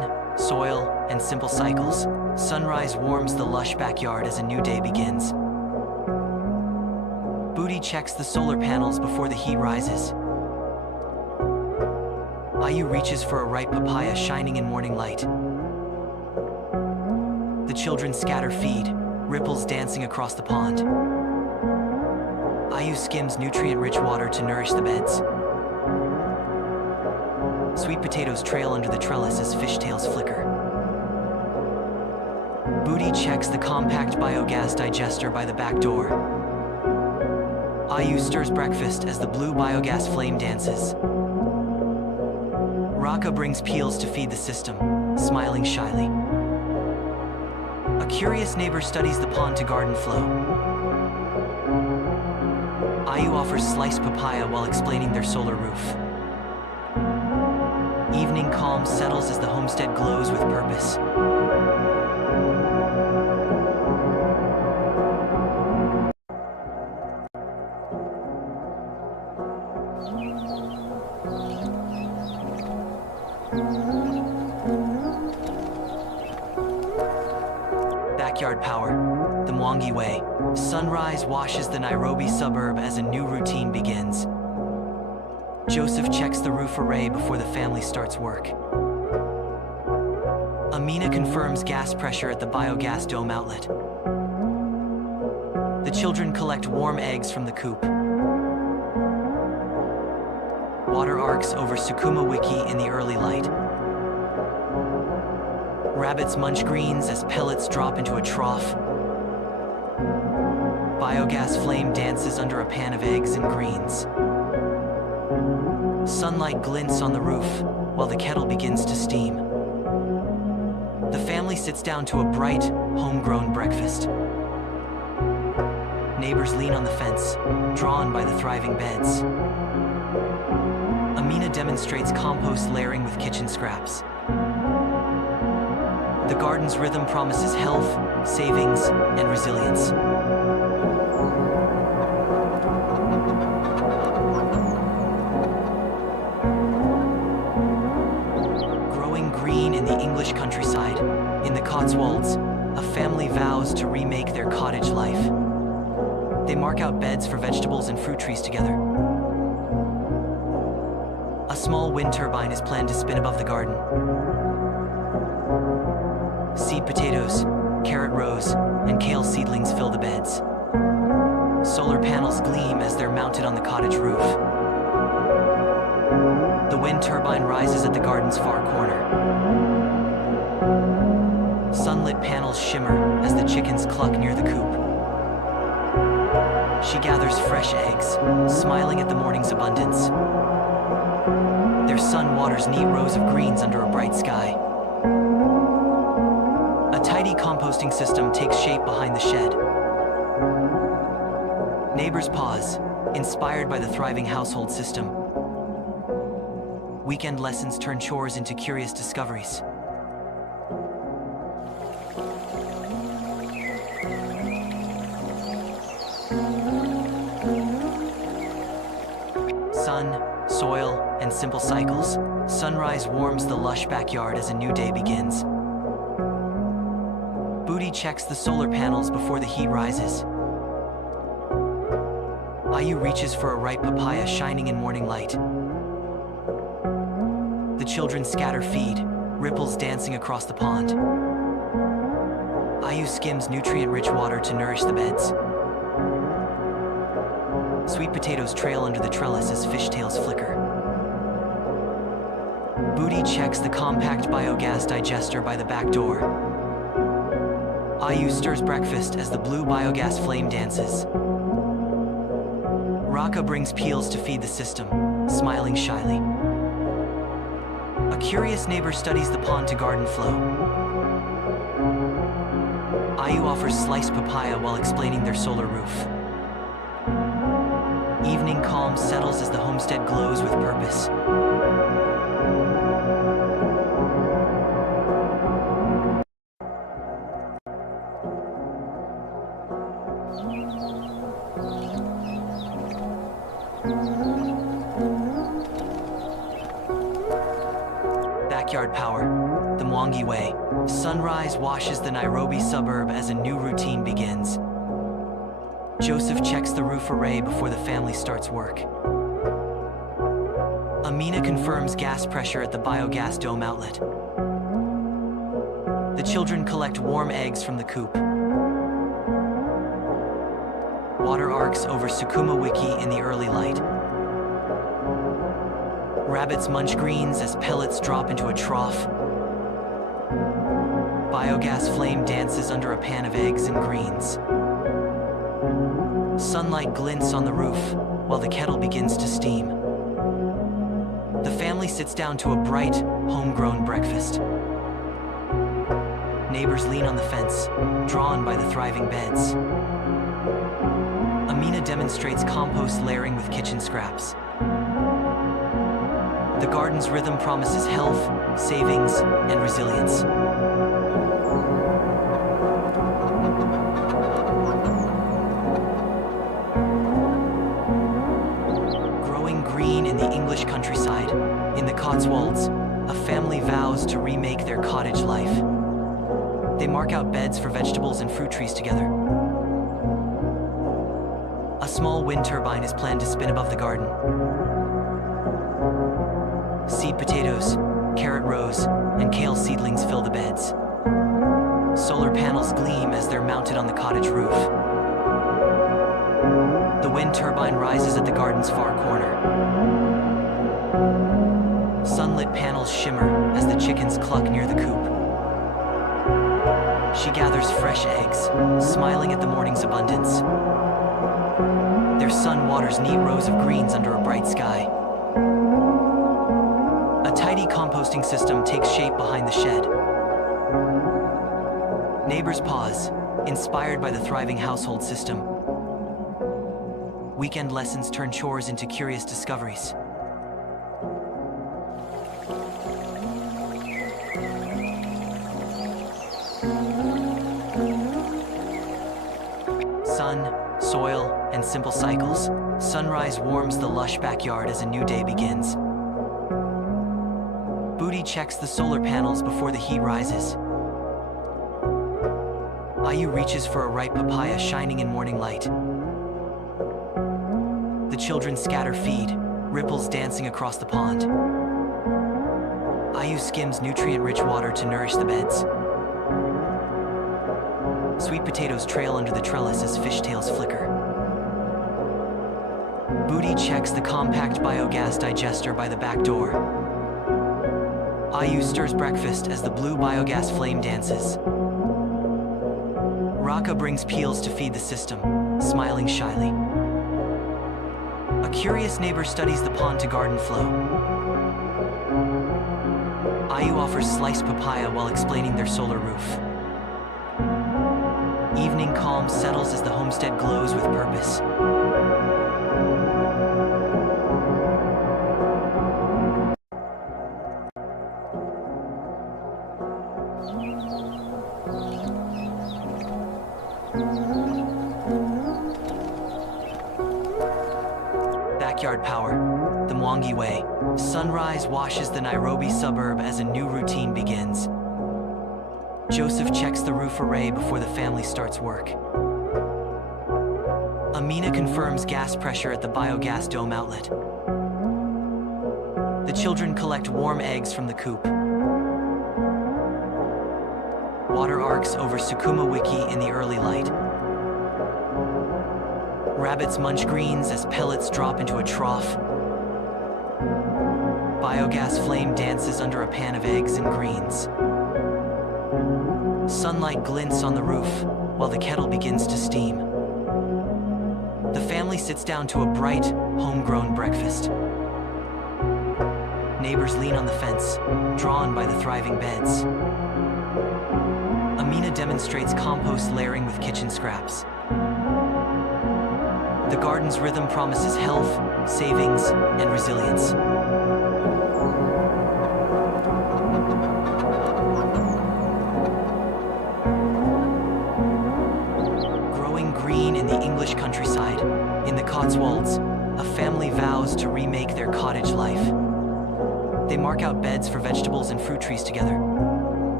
simple cycles, sunrise warms the lush backyard as a new day begins. Booty checks the solar panels before the heat rises. Ayu reaches for a ripe papaya shining in morning light. The children scatter feed, ripples dancing across the pond. Ayu skims nutrient-rich water to nourish the beds. Sweet potatoes trail under the trellis as fishtails flicker. Booty checks the compact biogas digester by the back door. Ayu stirs breakfast as the blue biogas flame dances. Raka brings peels to feed the system, smiling shyly. A curious neighbor studies the pond to garden flow. Ayu offers sliced papaya while explaining their solar roof. Evening calm settles as the homestead glows with purpose. Backyard power, the Mwangi way. Sunrise washes the Nairobi suburb as a new routine begins. Joseph checks the roof array before the family starts work. Amina confirms gas pressure at the biogas dome outlet. The children collect warm eggs from the coop. Water arcs over Sukuma Wiki in the early light. Rabbits munch greens as pellets drop into a trough. Biogas flame dances under a pan of eggs and greens. Sunlight glints on the roof while the kettle begins to steam. The family sits down to a bright, homegrown breakfast. Neighbors lean on the fence, drawn by the thriving beds. Amina demonstrates compost layering with kitchen scraps. The garden's rhythm promises health, savings, and resilience. In the English countryside, in the Cotswolds, a family vows to remake their cottage life. They mark out beds for vegetables and fruit trees together. A small wind turbine is planned to spin above the garden. Seed potatoes, carrot rows, and kale seedlings fill the beds. Solar panels gleam as they're mounted on the cottage roof. The wind turbine rises at the garden's far corner. Sunlit panels shimmer as the chickens cluck near the coop. She gathers fresh eggs, smiling at the morning's abundance. Their son waters neat rows of greens under a bright sky. A tidy composting system takes shape behind the shed. Neighbors pause, inspired by the thriving household system. Weekend lessons turn chores into curious discoveries. Sun, soil, and simple cycles, sunrise warms the lush backyard as a new day begins. Booty checks the solar panels before the heat rises. Ayu reaches for a ripe papaya shining in morning light. The children scatter feed, ripples dancing across the pond. Ayu skims nutrient-rich water to nourish the beds. Sweet potatoes trail under the trellis as fishtails flicker. Booty checks the compact biogas digester by the back door. Ayu stirs breakfast as the blue biogas flame dances. Raka brings peels to feed the system, smiling shyly. A curious neighbor studies the pond to garden flow. Ayu offers sliced papaya while explaining their solar roof. Evening calm settles as the homestead glows with purpose. Backyard power, the Mwangi Way, sunrise washes the Nairobi suburb as a new routine begins. Joseph checks the roof array before the family starts work. Amina confirms gas pressure at the biogas dome outlet. The children collect warm eggs from the coop. Water arcs over Sukuma Wiki in the early light. Rabbits munch greens as pellets drop into a trough. Biogas flame dances under a pan of eggs and greens. Sunlight glints on the roof while the kettle begins to steam. The family sits down to a bright, homegrown breakfast. Neighbors lean on the fence, drawn by the thriving beds. Amina demonstrates compost layering with kitchen scraps. The garden's rhythm promises health, savings, and resilience. Growing green in the English countryside, in the Cotswolds, a family vows to remake their cottage life. They mark out beds for vegetables and fruit trees together. A small wind turbine is planned to spin above the garden. Seed potatoes, carrot rows, and kale seedlings fill the beds. Solar panels gleam as they're mounted on the cottage roof. The wind turbine rises at the garden's far corner. Sunlit panels shimmer as the chickens cluck near the coop. She gathers fresh eggs, smiling at the morning's abundance. Their sun waters neat rows of greens under a bright sky. A tidy composting system takes shape behind the shed. Neighbors pause, inspired by the thriving household system. Weekend lessons turn chores into curious discoveries. Sun, soil, and simple cycles. Sunrise warms the lush backyard as a new day begins. Booty checks the solar panels before the heat rises. Ayu reaches for a ripe papaya shining in morning light. The children scatter feed, ripples dancing across the pond. Ayu skims nutrient-rich water to nourish the beds. Sweet potatoes trail under the trellis as fishtails flicker. Booty checks the compact biogas digester by the back door. Ayu stirs breakfast as the blue biogas flame dances. Raka brings peels to feed the system, smiling shyly. A curious neighbor studies the pond to garden flow. Ayu offers sliced papaya while explaining their solar roof. Evening calm settles as the homestead glows with purpose. Backyard power, the Mwangi Way. Sunrise washes the Nairobi suburb as a new routine begins. Joseph checks the roof array before the family starts work. Amina confirms gas pressure at the biogas dome outlet. The children collect warm eggs from the coop. Water arcs over Sukuma Wiki in the early light. Rabbits munch greens as pellets drop into a trough. Biogas flame dances under a pan of eggs and greens. Sunlight glints on the roof while the kettle begins to steam. The family sits down to a bright, homegrown breakfast. Neighbors lean on the fence, drawn by the thriving beds. Amina demonstrates compost layering with kitchen scraps. The garden's rhythm promises health, savings, and resilience. Growing green in the English countryside, in the Cotswolds, a family vows to remake their cottage life. They mark out beds for vegetables and fruit trees together.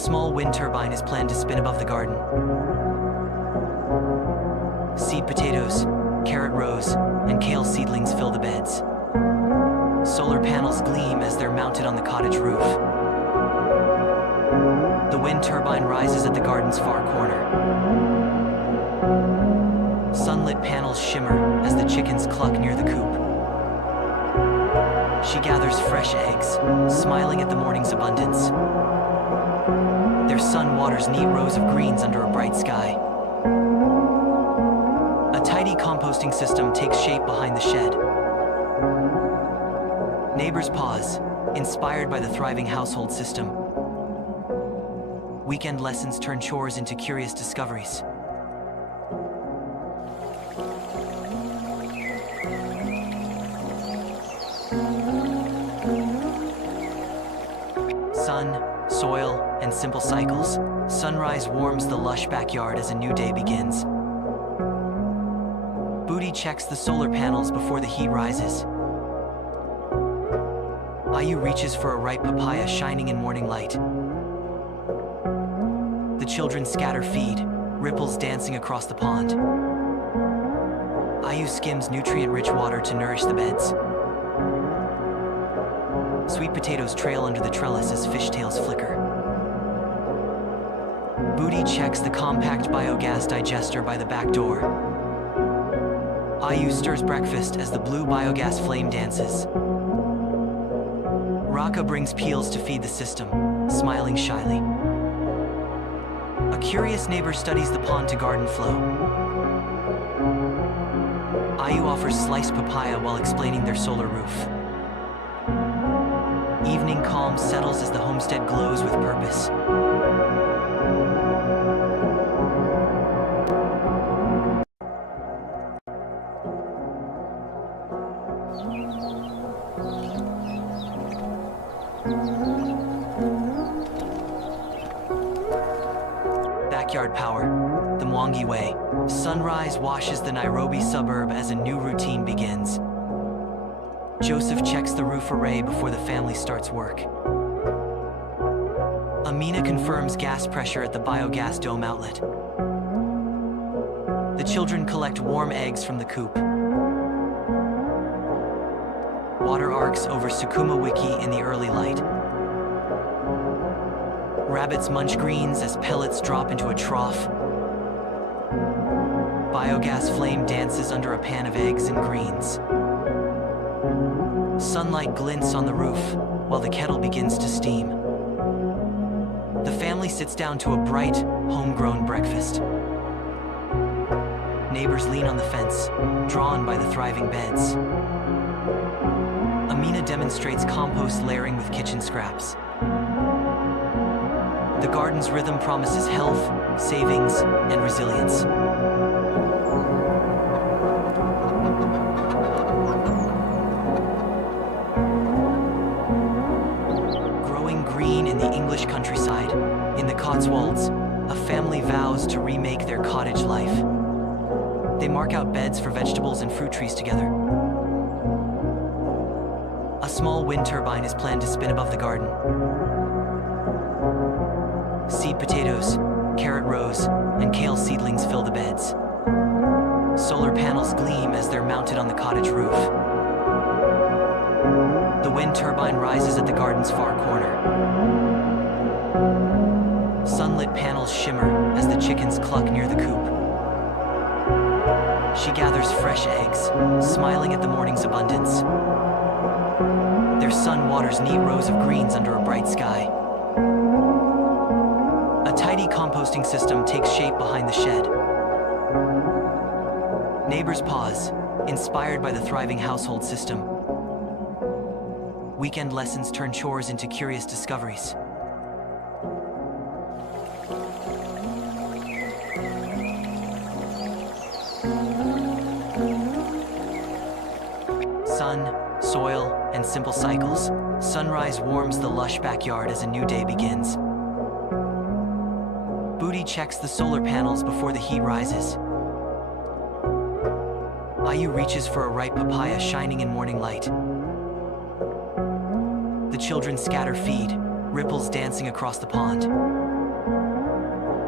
A small wind turbine is planned to spin above the garden. Seed potatoes, carrot rows, and kale seedlings fill the beds. Solar panels gleam as they're mounted on the cottage roof. The wind turbine rises at the garden's far corner. Sunlit panels shimmer as the chickens cluck near the coop. She gathers fresh eggs, smiling at the morning's abundance. Their sun waters neat rows of greens under a bright sky. A tidy composting system takes shape behind the shed. Neighbors pause, inspired by the thriving household system. Weekend lessons turn chores into curious discoveries. Sun, soil, and simple cycles. Sunrise warms the lush backyard as a new day begins. Booty checks the solar panels before the heat rises. Ayu reaches for a ripe papaya shining in morning light. The children scatter feed, ripples dancing across the pond. Ayu skims nutrient-rich water to nourish the beds. Sweet potatoes trail under the trellis as fishtails flicker. Booty checks the compact biogas digester by the back door. Ayu stirs breakfast as the blue biogas flame dances. Raka brings peels to feed the system, smiling shyly. A curious neighbor studies the pond to garden flow. Ayu offers sliced papaya while explaining their solar roof. Evening calm settles as the homestead glows with purpose. Backyard power, the Mwangi way. Sunrise washes the Nairobi suburb as a new routine begins. Joseph checks the roof array before the family starts work. Amina confirms gas pressure at the biogas dome outlet. The children collect warm eggs from the coop. Water arcs over Sukuma Wiki in the early light. Rabbits munch greens as pellets drop into a trough. Biogas flame dances under a pan of eggs and greens. Sunlight glints on the roof while the kettle begins to steam. The family sits down to a bright, homegrown breakfast. Neighbors lean on the fence, drawn by the thriving beds. Amina demonstrates compost layering with kitchen scraps. The garden's rhythm promises health, savings, and resilience. Growing green in the English countryside, in the Cotswolds, a family vows to remake their cottage life. They mark out beds for vegetables and fruit trees together. A small wind turbine is planned to spin above the garden. Seed potatoes, carrot rows, and kale seedlings fill the beds. Solar panels gleam as they're mounted on the cottage roof. The wind turbine rises at the garden's far corner. Sunlit panels shimmer as the chickens cluck near the coop. She gathers fresh eggs, smiling at the morning's abundance. Their sun waters neat rows of greens under a bright sky. A tidy composting system takes shape behind the shed. Neighbors pause, inspired by the thriving household system. Weekend lessons turn chores into curious discoveries. Sun, soil, and simple cycles. Sunrise warms the lush backyard as a new day begins. Booty checks the solar panels before the heat rises. Ayu reaches for a ripe papaya shining in morning light. The children scatter feed, ripples dancing across the pond.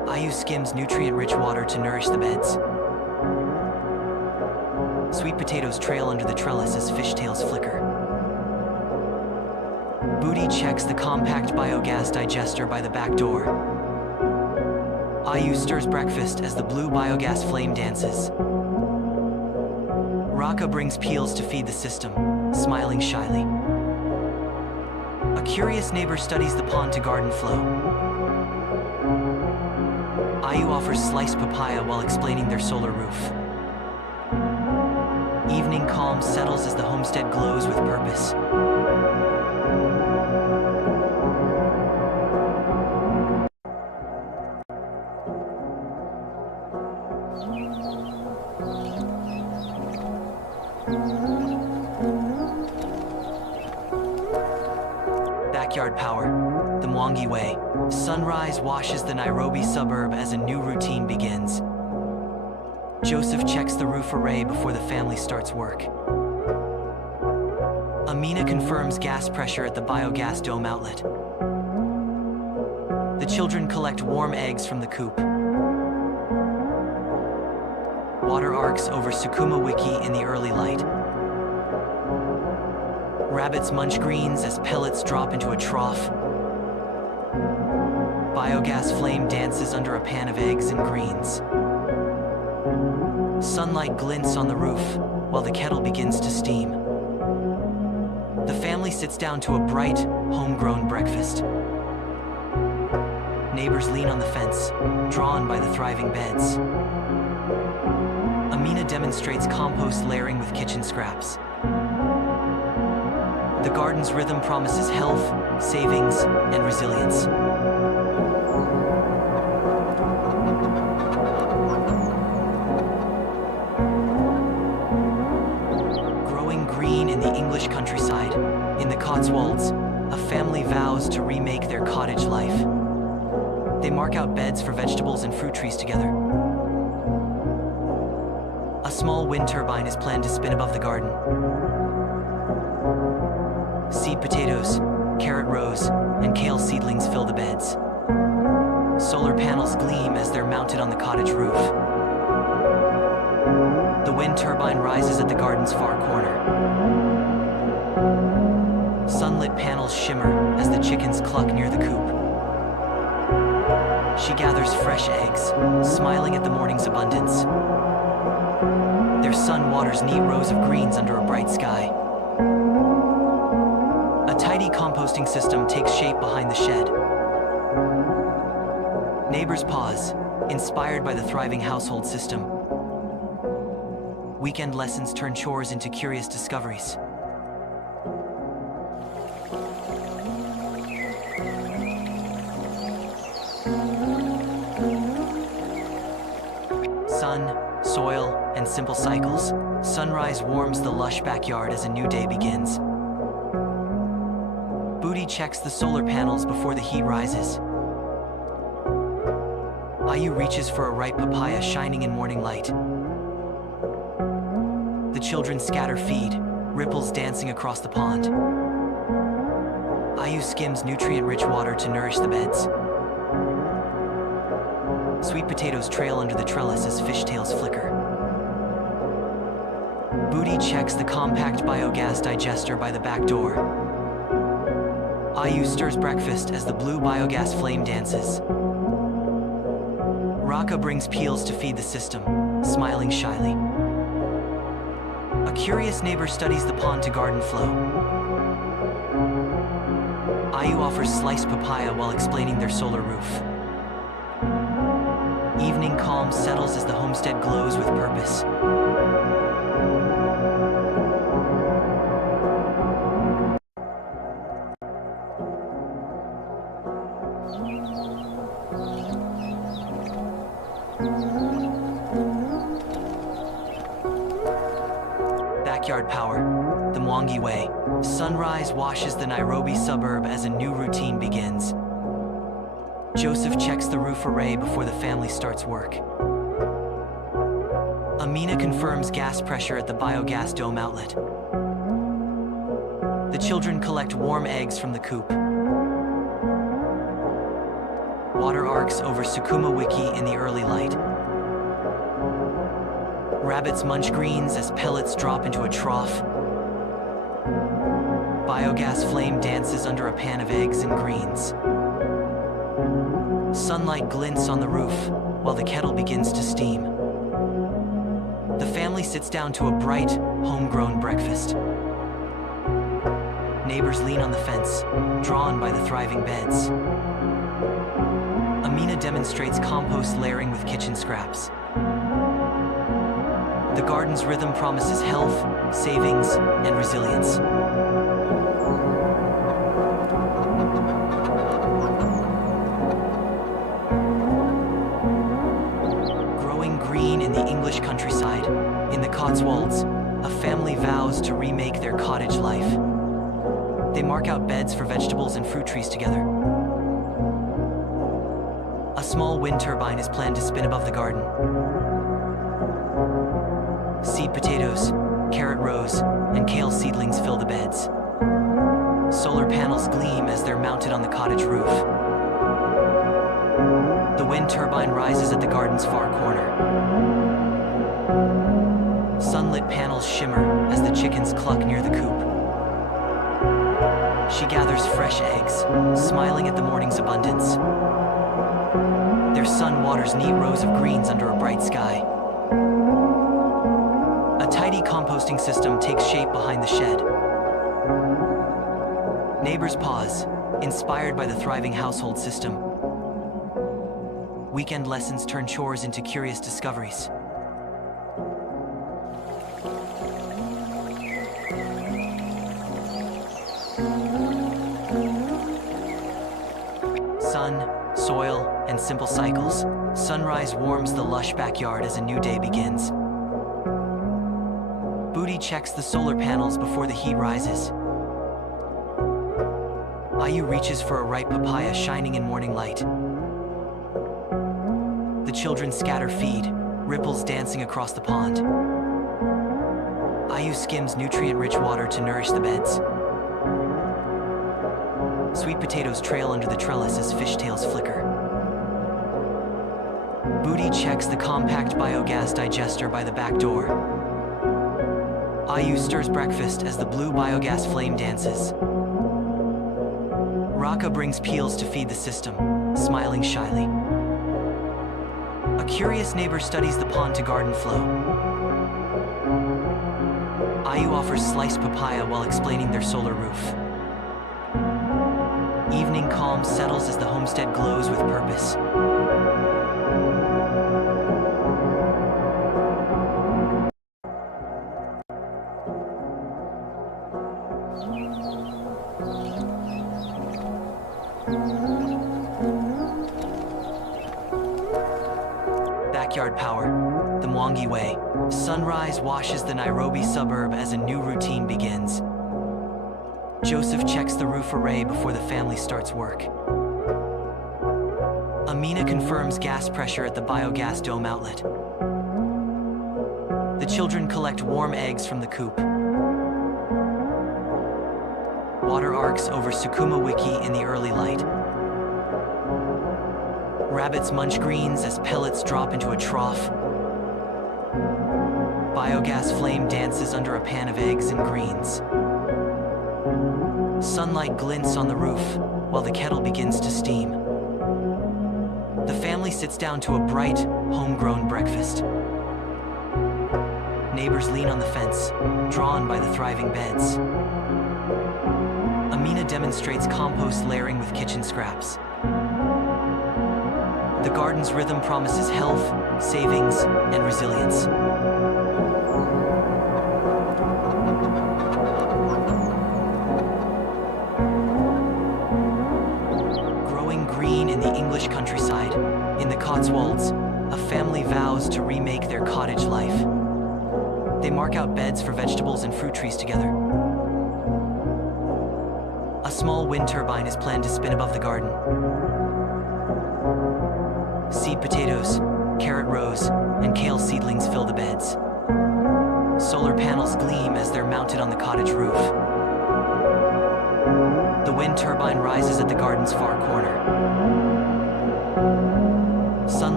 Ayu skims nutrient-rich water to nourish the beds. Sweet potatoes trail under the trellis as fishtails flicker. Booty checks the compact biogas digester by the back door. Ayu stirs breakfast as the blue biogas flame dances. Raka brings peels to feed the system, smiling shyly. A curious neighbor studies the pond-to-garden flow. Ayu offers sliced papaya while explaining their solar roof. Evening calm settles as the homestead glows with purpose. Backyard power, the Mwangi way. Sunrise washes the Nairobi suburb as a new routine begins. Joseph checks the roof array before the family starts work. Amina confirms gas pressure at the biogas dome outlet. The children collect warm eggs from the coop. Water arcs over Sukuma Wiki in the early light. Rabbits munch greens as pellets drop into a trough. Biogas flame dances under a pan of eggs and greens. Sunlight glints on the roof while the kettle begins to steam. The family sits down to a bright, homegrown breakfast. Neighbors lean on the fence, drawn by the thriving beds. Amina demonstrates compost layering with kitchen scraps. The garden's rhythm promises health, savings, and resilience. Growing green in the English countryside, in the Cotswolds, a family vows to remake their cottage life. They mark out beds for vegetables and fruit trees together. A small wind turbine is planned to spin above the garden. Seed potatoes, carrot rows, and kale seedlings fill the beds. Solar panels gleam as they're mounted on the cottage roof. The wind turbine rises at the garden's far corner. Sunlit panels shimmer as the chickens cluck near the coop. She gathers fresh eggs, smiling at the morning's abundance. Their son waters neat rows of greens under a bright sky. A tidy composting system takes shape behind the shed. Neighbors pause, inspired by the thriving household system. Weekend lessons turn chores into curious discoveries. Sun, soil, and simple cycles. Sunrise warms the lush backyard as a new day begins. Booty checks the solar panels before the heat rises. Ayu reaches for a ripe papaya shining in morning light. The children scatter feed, ripples dancing across the pond. Ayu skims nutrient-rich water to nourish the beds. Sweet potatoes trail under the trellis as fishtails flicker. Booty checks the compact biogas digester by the back door. Ayu stirs breakfast as the blue biogas flame dances. Raka brings peels to feed the system, smiling shyly. A curious neighbor studies the pond-to-garden flow. Ayu offers sliced papaya while explaining their solar roof. Evening calm settles as the homestead glows with purpose. Backyard power, the Mwangi way. Sunrise washes the Nairobi suburb as a new routine begins. Joseph checks the roof array before the family starts work. Amina confirms gas pressure at the biogas dome outlet. The children collect warm eggs from the coop. Water arcs over Sukuma Wiki in the early light. Rabbits munch greens as pellets drop into a trough. Biogas flame dances under a pan of eggs and greens. Sunlight glints on the roof while the kettle begins to steam. The family sits down to a bright, homegrown breakfast. Neighbors lean on the fence, drawn by the thriving beds. Amina demonstrates compost layering with kitchen scraps. The garden's rhythm promises health, savings, and resilience. Growing green in the English countryside, in the Cotswolds, a family vows to remake their cottage life. They mark out beds for vegetables and fruit trees together. A small wind turbine is planned to spin above the garden. Seed potatoes, carrot rows, and kale seedlings fill the beds. Solar panels gleam as they're mounted on the cottage roof. The wind turbine rises at the garden's far corner. Sunlit panels shimmer as the chickens cluck near the coop. She gathers fresh eggs, smiling at the morning's abundance. Their son waters neat rows of greens under a bright sky. A tidy composting system takes shape behind the shed. Neighbors pause, inspired by the thriving household system. Weekend lessons turn chores into curious discoveries. Sun, soil, and simple cycles. Sunrise warms the lush backyard as a new day begins. Booty checks the solar panels before the heat rises. Ayu reaches for a ripe papaya shining in morning light. The children scatter feed, ripples dancing across the pond. Ayu skims nutrient-rich water to nourish the beds. Sweet potatoes trail under the trellis as fishtails flicker. Booty checks the compact biogas digester by the back door. Ayu stirs breakfast as the blue biogas flame dances. Raka brings peels to feed the system, smiling shyly. A curious neighbor studies the pond to garden flow. Ayu offers sliced papaya while explaining their solar roof. Evening calm settles as the homestead glows with purpose. Backyard power, the Mwangi way. Sunrise washes the Nairobi suburb as a new routine begins. Joseph checks the roof array before the family starts work. Amina confirms gas pressure at the biogas dome outlet. The children collect warm eggs from the coop. Water arcs over Sukuma Wiki in the early light. Rabbits munch greens as pellets drop into a trough. Biogas flame dances under a pan of eggs and greens. Sunlight glints on the roof while the kettle begins to steam. The family sits down to a bright, homegrown breakfast. Neighbors lean on the fence, drawn by the thriving beds. Amina demonstrates compost layering with kitchen scraps. The garden's rhythm promises health, savings, and resilience. Growing green in the English countryside, in the Cotswolds, a family vows to remake their cottage life. They mark out beds for vegetables and fruit trees together. A small wind turbine is planned to spin above the garden. Seed potatoes, carrot rows, and kale seedlings fill the beds. Solar panels gleam as they're mounted on the cottage roof. The wind turbine rises at the garden's far corner.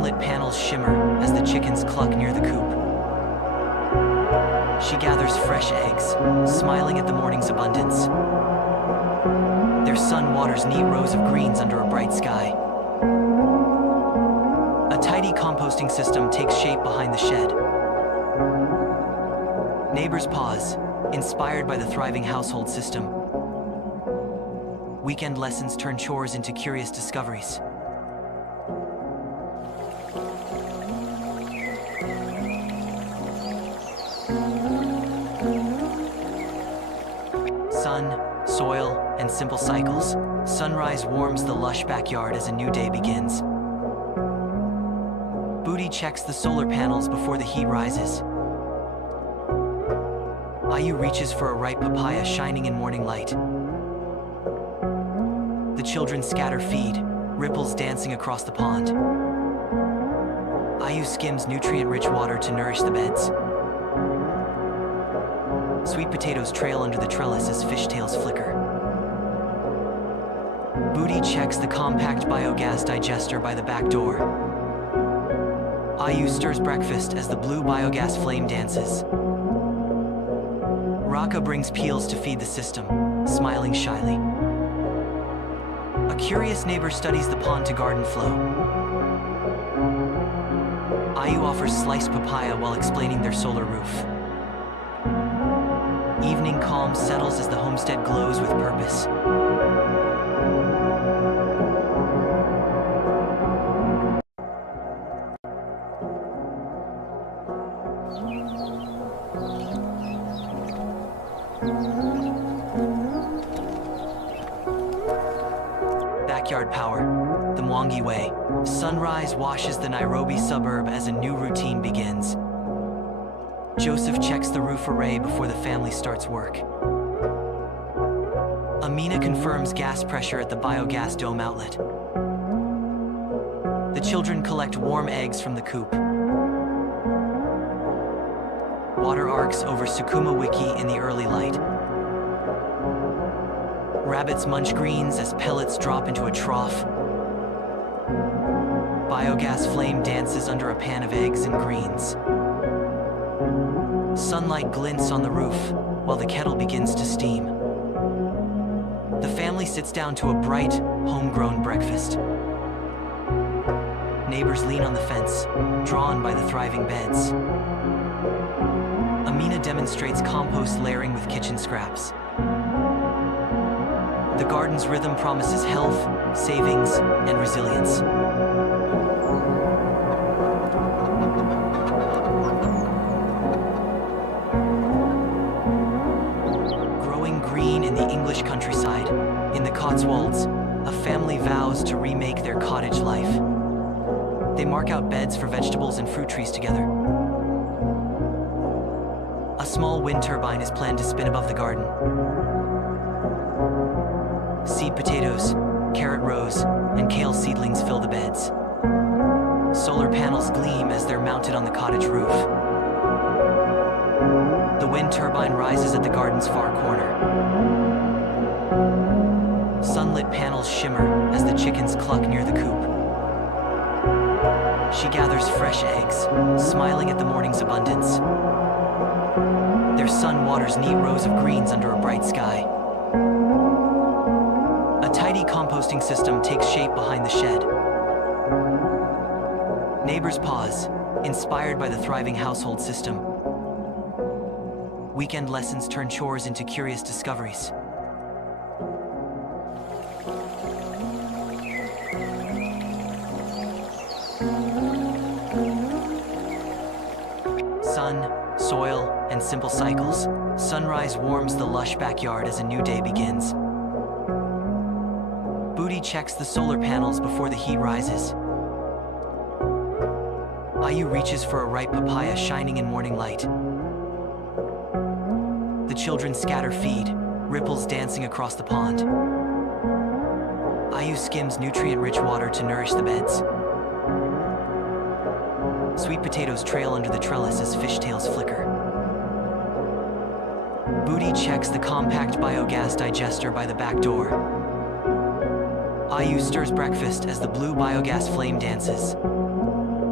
Sunlit panels shimmer as the chickens cluck near the coop. She gathers fresh eggs, smiling at the morning's abundance. Their sun waters neat rows of greens under a bright sky. A tidy composting system takes shape behind the shed. Neighbors pause, inspired by the thriving household system. Weekend lessons turn chores into curious discoveries. Sun, soil, and simple cycles. Sunrise warms the lush backyard as a new day begins. Booty checks the solar panels before the heat rises. Ayu reaches for a ripe papaya shining in morning light. The children scatter feed, ripples dancing across the pond. Ayu skims nutrient-rich water to nourish the beds. Sweet potatoes trail under the trellis as fishtails flicker. Booty checks the compact biogas digester by the back door. Ayu stirs breakfast as the blue biogas flame dances. Raka brings peels to feed the system, smiling shyly. A curious neighbor studies the pond to garden flow. Ayu offers sliced papaya while explaining their solar roof. Evening calm settles as the homestead glows with purpose. Backyard power, the Mwangi way. Sunrise washes the Nairobi suburb as a new routine begins. Joseph checks the roof array before the family starts work. Amina confirms gas pressure at the biogas dome outlet. The children collect warm eggs from the coop. Water arcs over Sukuma Wiki in the early light. Rabbits munch greens as pellets drop into a trough. Biogas flame dances under a pan of eggs and greens. Sunlight glints on the roof while the kettle begins to steam. The family sits down to a bright, homegrown breakfast. Neighbors lean on the fence, drawn by the thriving beds. Amina demonstrates compost layering with kitchen scraps. The garden's rhythm promises health, savings, and resilience. Growing green in the English countryside, in the Cotswolds, a family vows to remake their cottage life. They mark out beds for vegetables and fruit trees together. A small wind turbine is planned to spin above the garden. Seed potatoes, carrot rows, and kale seedlings fill the beds. Solar panels gleam as they're mounted on the cottage roof. The wind turbine rises at the garden's far corner. Sunlit panels shimmer as the chickens cluck near the coop. She gathers fresh eggs, smiling at the morning's abundance. Their sun waters neat rows of greens under a bright sky. A tidy composting system takes shape behind the shed. Neighbors pause, inspired by the thriving household system. Weekend lessons turn chores into curious discoveries. Sun, soil, and simple cycles. Sunrise warms the lush backyard as a new day begins. Booty checks the solar panels before the heat rises. Ayu reaches for a ripe papaya shining in morning light. The children scatter feed, ripples dancing across the pond. Ayu skims nutrient-rich water to nourish the beds. Sweet potatoes trail under the trellis as fishtails flicker. Booty checks the compact biogas digester by the back door. Ayu stirs breakfast as the blue biogas flame dances.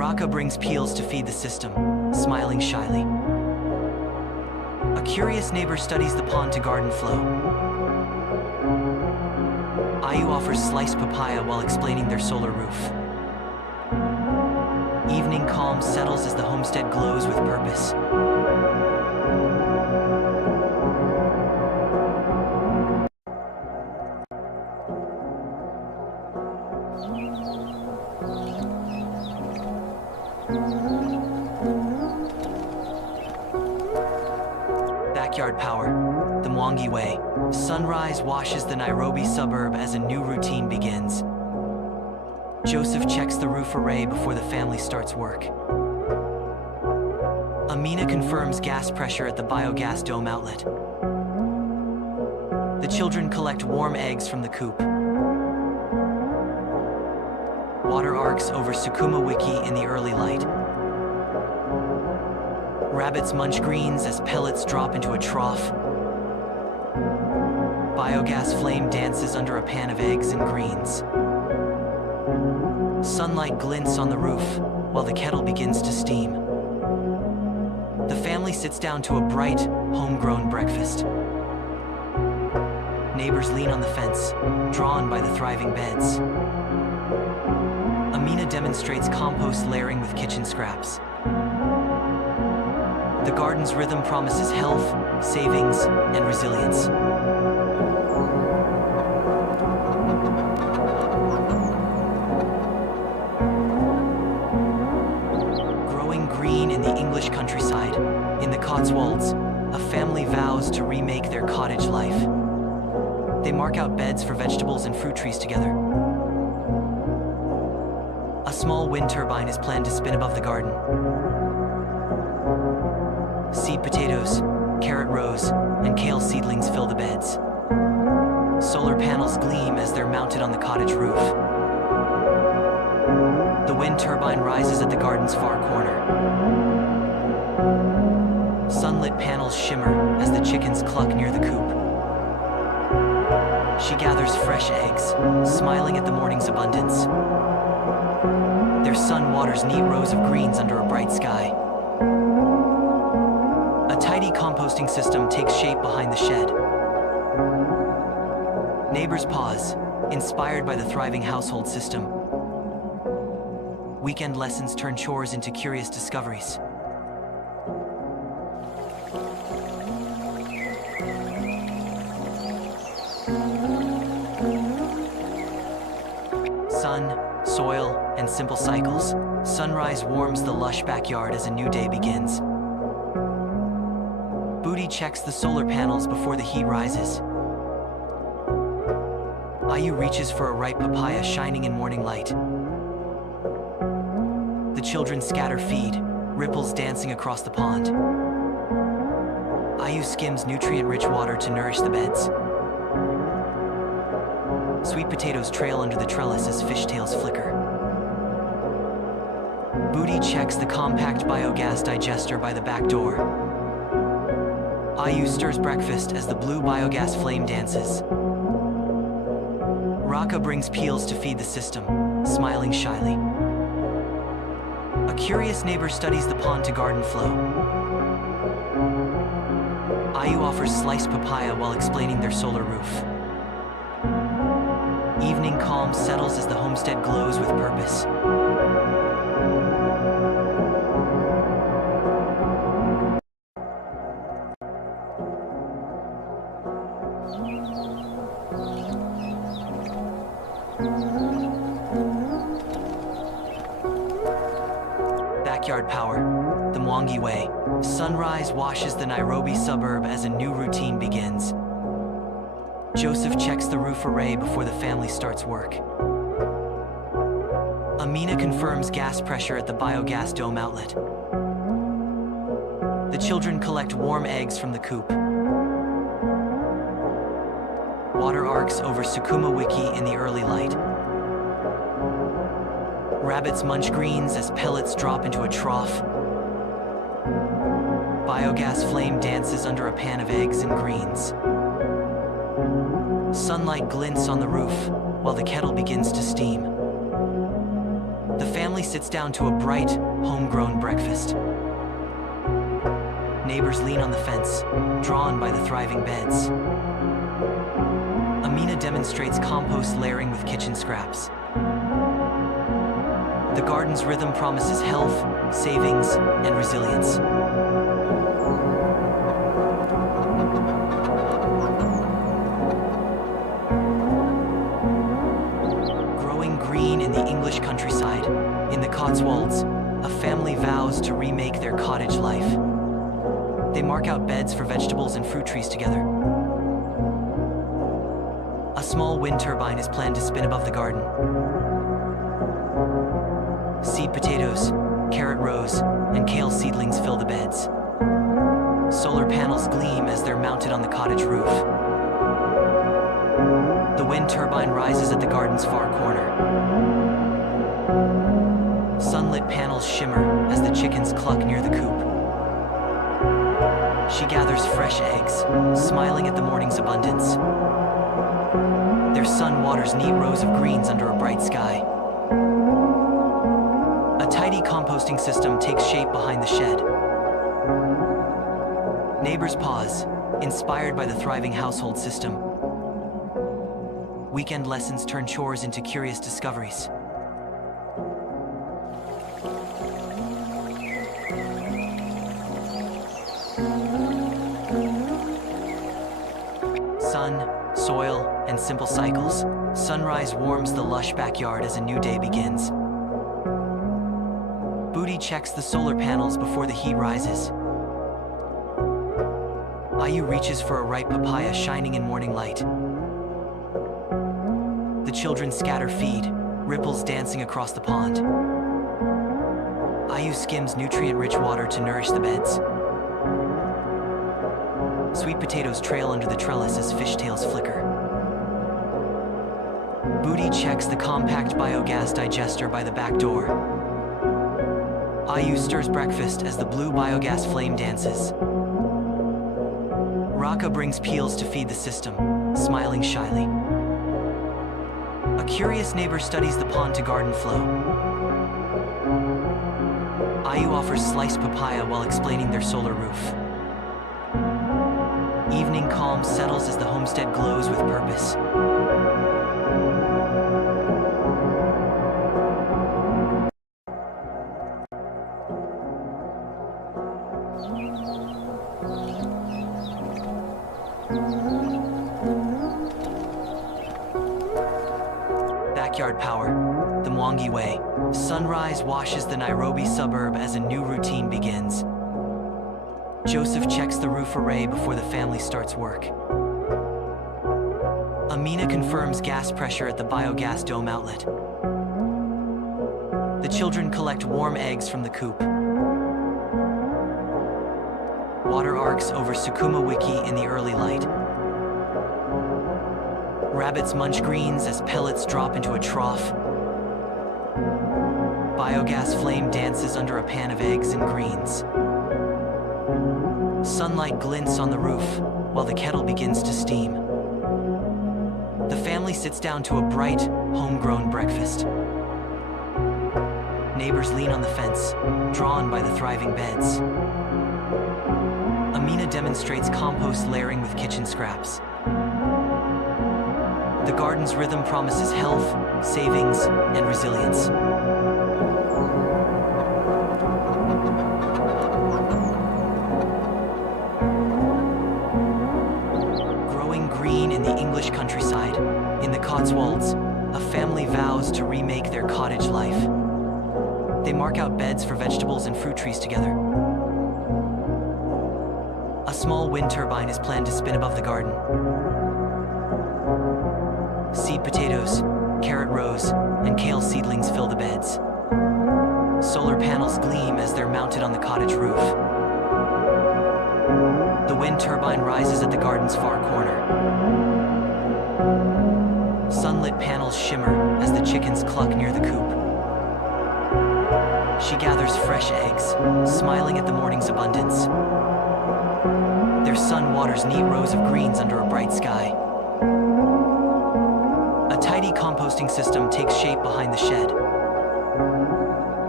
Raka brings peels to feed the system, smiling shyly. A curious neighbor studies the pond to garden flow. Ayu offers sliced papaya while explaining their solar roof. Evening calm settles as the homestead glows with purpose. Backyard power, the Mwangi way. Sunrise washes the Nairobi suburb as a new routine begins. Joseph checks the roof array before the family starts work. Amina confirms gas pressure at the biogas dome outlet. The children collect warm eggs from the coop. Water arcs over Sukuma Wiki in the early light. Rabbits munch greens as pellets drop into a trough. Biogas flame dances under a pan of eggs and greens. Sunlight glints on the roof while the kettle begins to steam. The family sits down to a bright, homegrown breakfast. Neighbors lean on the fence, drawn by the thriving beds. Amina demonstrates compost layering with kitchen scraps. The garden's rhythm promises health, savings, and resilience. Growing green in the English countryside, in the Cotswolds, a family vows to remake their cottage life. They mark out beds for vegetables and fruit trees together. A small wind turbine is planned to spin above the garden. Seed potatoes, carrot rows, and kale seedlings fill the beds. Solar panels gleam as they're mounted on the cottage roof. The wind turbine rises at the garden's far corner. Sunlit panels shimmer as the chickens cluck near the coop. She gathers fresh eggs, smiling at the morning's abundance. Their son waters neat rows of greens under a bright sky. A tidy composting system takes shape behind the shed. Neighbors pause, inspired by the thriving household system. Weekend lessons turn chores into curious discoveries. Sun, soil, and simple cycles. Sunrise warms the lush backyard as a new day begins. Booty checks the solar panels before the heat rises. Ayu reaches for a ripe papaya shining in morning light. The children scatter feed, ripples dancing across the pond. Ayu skims nutrient-rich water to nourish the beds. Sweet potatoes trail under the trellis as fishtails flicker. Booty checks the compact biogas digester by the back door. Ayu stirs breakfast as the blue biogas flame dances. Raka brings peels to feed the system, smiling shyly. A curious neighbor studies the pond to garden flow. Ayu offers sliced papaya while explaining their solar roof. Evening calm settles as the homestead glows with purpose. Backyard power, the Mwangi way. Sunrise washes the Nairobi suburb as a new routine begins. Joseph checks the roof array before the family starts work. Amina confirms gas pressure at the biogas dome outlet. The children collect warm eggs from the coop. Water arcs over Sukuma Wiki in the early light. Rabbits munch greens as pellets drop into a trough. Biogas flame dances under a pan of eggs and greens. Sunlight glints on the roof while the kettle begins to steam. The family family sits down to a bright, homegrown breakfast. Neighbors lean on the fence, drawn by the thriving beds. Amina demonstrates compost layering with kitchen scraps. The garden's rhythm promises health, savings, and resilience. Growing green in the English countryside, in the Cotswolds, a family vows to remake their cottage life. They mark out beds for vegetables and fruit trees together. A small wind turbine is planned to spin above the garden. Seed potatoes, carrot rows, and kale seedlings fill the beds. Solar panels gleam as they're mounted on the cottage roof. The wind turbine rises at the garden's far corner. Sunlit panels shimmer as the chickens cluck near the coop. She gathers fresh eggs, smiling at the morning's abundance. Their sun waters neat rows of greens under a bright sky. A tidy composting system takes shape behind the shed. Neighbors pause, inspired by the thriving household system. Weekend lessons turn chores into curious discoveries. Sun, soil, and simple cycles. Sunrise warms the lush backyard as a new day begins. Booty checks the solar panels before the heat rises. Ayu reaches for a ripe papaya shining in morning light. The children scatter feed, ripples dancing across the pond. Ayu skims nutrient-rich water to nourish the beds. Sweet potatoes trail under the trellis as fishtails flicker. Booty checks the compact biogas digester by the back door. Ayu stirs breakfast as the blue biogas flame dances. Raka brings peels to feed the system, smiling shyly. A curious neighbor studies the pond to garden flow. Ayu offers sliced papaya while explaining their solar roof. Evening calm settles as the homestead glows with purpose. Backyard power, the Mwangi way. Sunrise washes the Nairobi suburb as a new routine begins. Joseph checks the roof array before the family starts work. Amina confirms gas pressure at the biogas dome outlet. The children collect warm eggs from the coop. Water arcs over Sukuma Wiki in the early light. Rabbits munch greens as pellets drop into a trough. Biogas flame dances under a pan of eggs and greens. Sunlight glints on the roof while the kettle begins to steam. The family sits down to a bright, homegrown breakfast. Neighbors lean on the fence, drawn by the thriving beds. Amina demonstrates compost layering with kitchen scraps. The garden's rhythm promises health, savings, and resilience. Growing green in the English countryside, in the Cotswolds, a family vows to remake their cottage life. They mark out beds for vegetables and fruit trees together. A small wind turbine is planned to spin above the garden. Seed potatoes, carrot rows, and kale seedlings fill the beds. Solar panels gleam as they're mounted on the cottage roof. The wind turbine rises at the garden's far corner. Sunlit panels shimmer as the chickens cluck near the coop. She gathers fresh eggs, smiling at the morning's abundance. Their sun waters neat rows of greens under a bright sky. A tidy composting system takes shape behind the shed.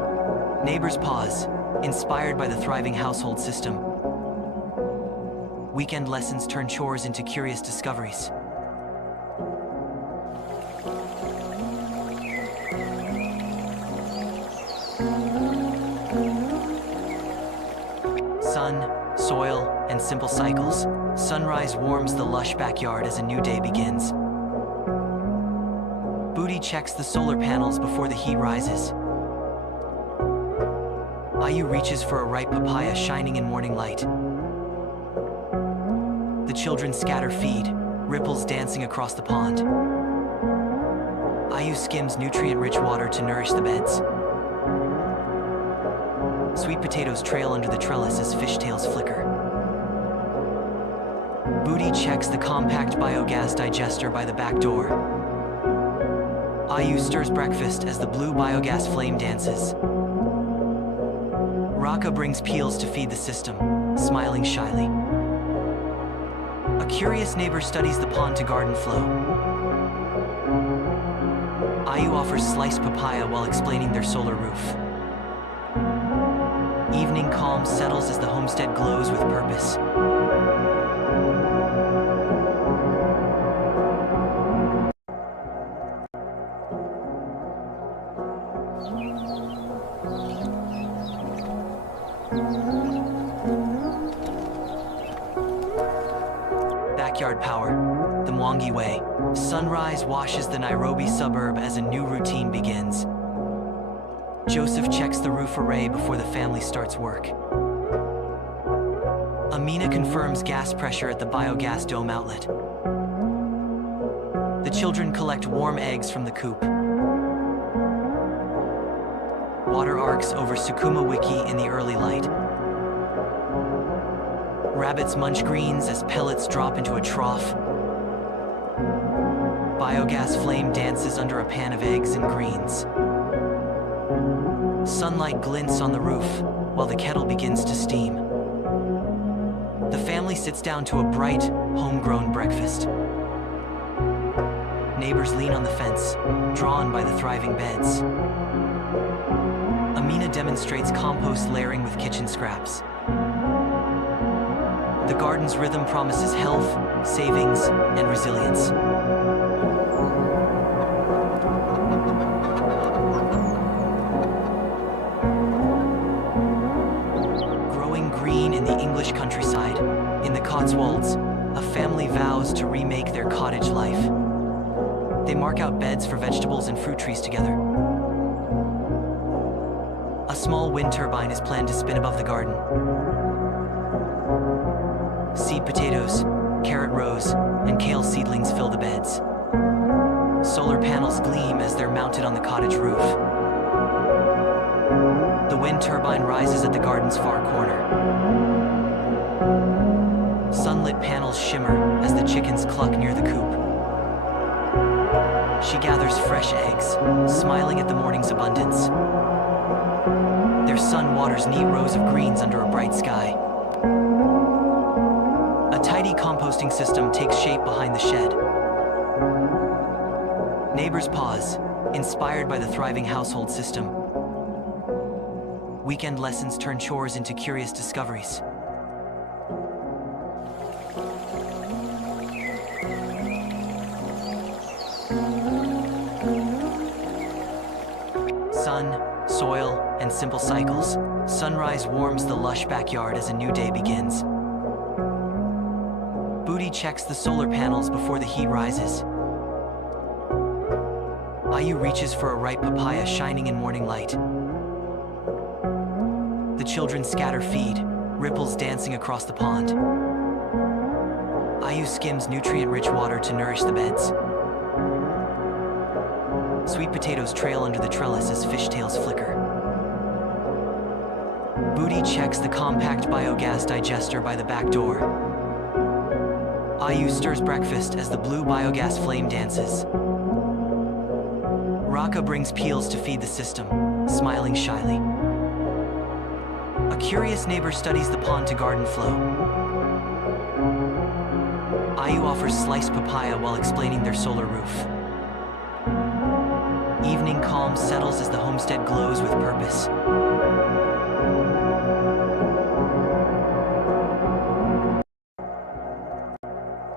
Neighbors pause, inspired by the thriving household system. Weekend lessons turn chores into curious discoveries. Sun, soil, and simple cycles. Sunrise warms the lush backyard as a new day begins. Booty checks the solar panels before the heat rises. Ayu reaches for a ripe papaya shining in morning light. The children scatter feed, ripples dancing across the pond. Ayu skims nutrient-rich water to nourish the beds. Sweet potatoes trail under the trellis as fishtails flicker. Booty checks the compact biogas digester by the back door. Ayu stirs breakfast as the blue biogas flame dances. Raka brings peels to feed the system, smiling shyly. A curious neighbor studies the pond to garden flow. Ayu offers sliced papaya while explaining their solar roof. Evening calm settles as the homestead glows with purpose. Backyard power, the Mwangi way. Sunrise washes the Nairobi suburb as a new routine begins. Joseph checks the roof array before the family starts work. Amina confirms gas pressure at the biogas dome outlet. The children collect warm eggs from the coop. Water arcs over Sukuma Wiki in the early light. Rabbits munch greens as pellets drop into a trough. Biogas flame dances under a pan of eggs and greens. Sunlight glints on the roof while the kettle begins to steam. The family sits down to a bright, homegrown breakfast. Neighbors lean on the fence, drawn by the thriving beds. Amina demonstrates compost layering with kitchen scraps. The garden's rhythm promises health, savings, and resilience. Growing green in the English countryside, in the Cotswolds, a family vows to remake their cottage life. They mark out beds for vegetables and fruit trees together. A small wind turbine is planned to spin above the garden. Seed potatoes, carrot rows, and kale seedlings fill the beds. Solar panels gleam as they're mounted on the cottage roof. The wind turbine rises at the garden's far corner. Sunlit panels shimmer as the chickens cluck near the coop. She gathers fresh eggs, smiling at the morning's abundance. Their sun waters neat rows of greens under a bright sky. A tidy composting system takes shape behind the shed. Neighbors pause, inspired by the thriving household system. Weekend lessons turn chores into curious discoveries. Sun, soil, and simple cycles. Sunrise warms the lush backyard as a new day begins. Booty checks the solar panels before the heat rises. Ayu reaches for a ripe papaya shining in morning light. The children scatter feed, ripples dancing across the pond. Ayu skims nutrient-rich water to nourish the beds. Sweet potatoes trail under the trellis as fishtails flicker. Booty checks the compact biogas digester by the back door. Ayu stirs breakfast as the blue biogas flame dances. Raka brings peels to feed the system, smiling shyly. A curious neighbor studies the pond to garden flow. Ayu offers sliced papaya while explaining their solar roof. Evening calm settles as the homestead glows with purpose.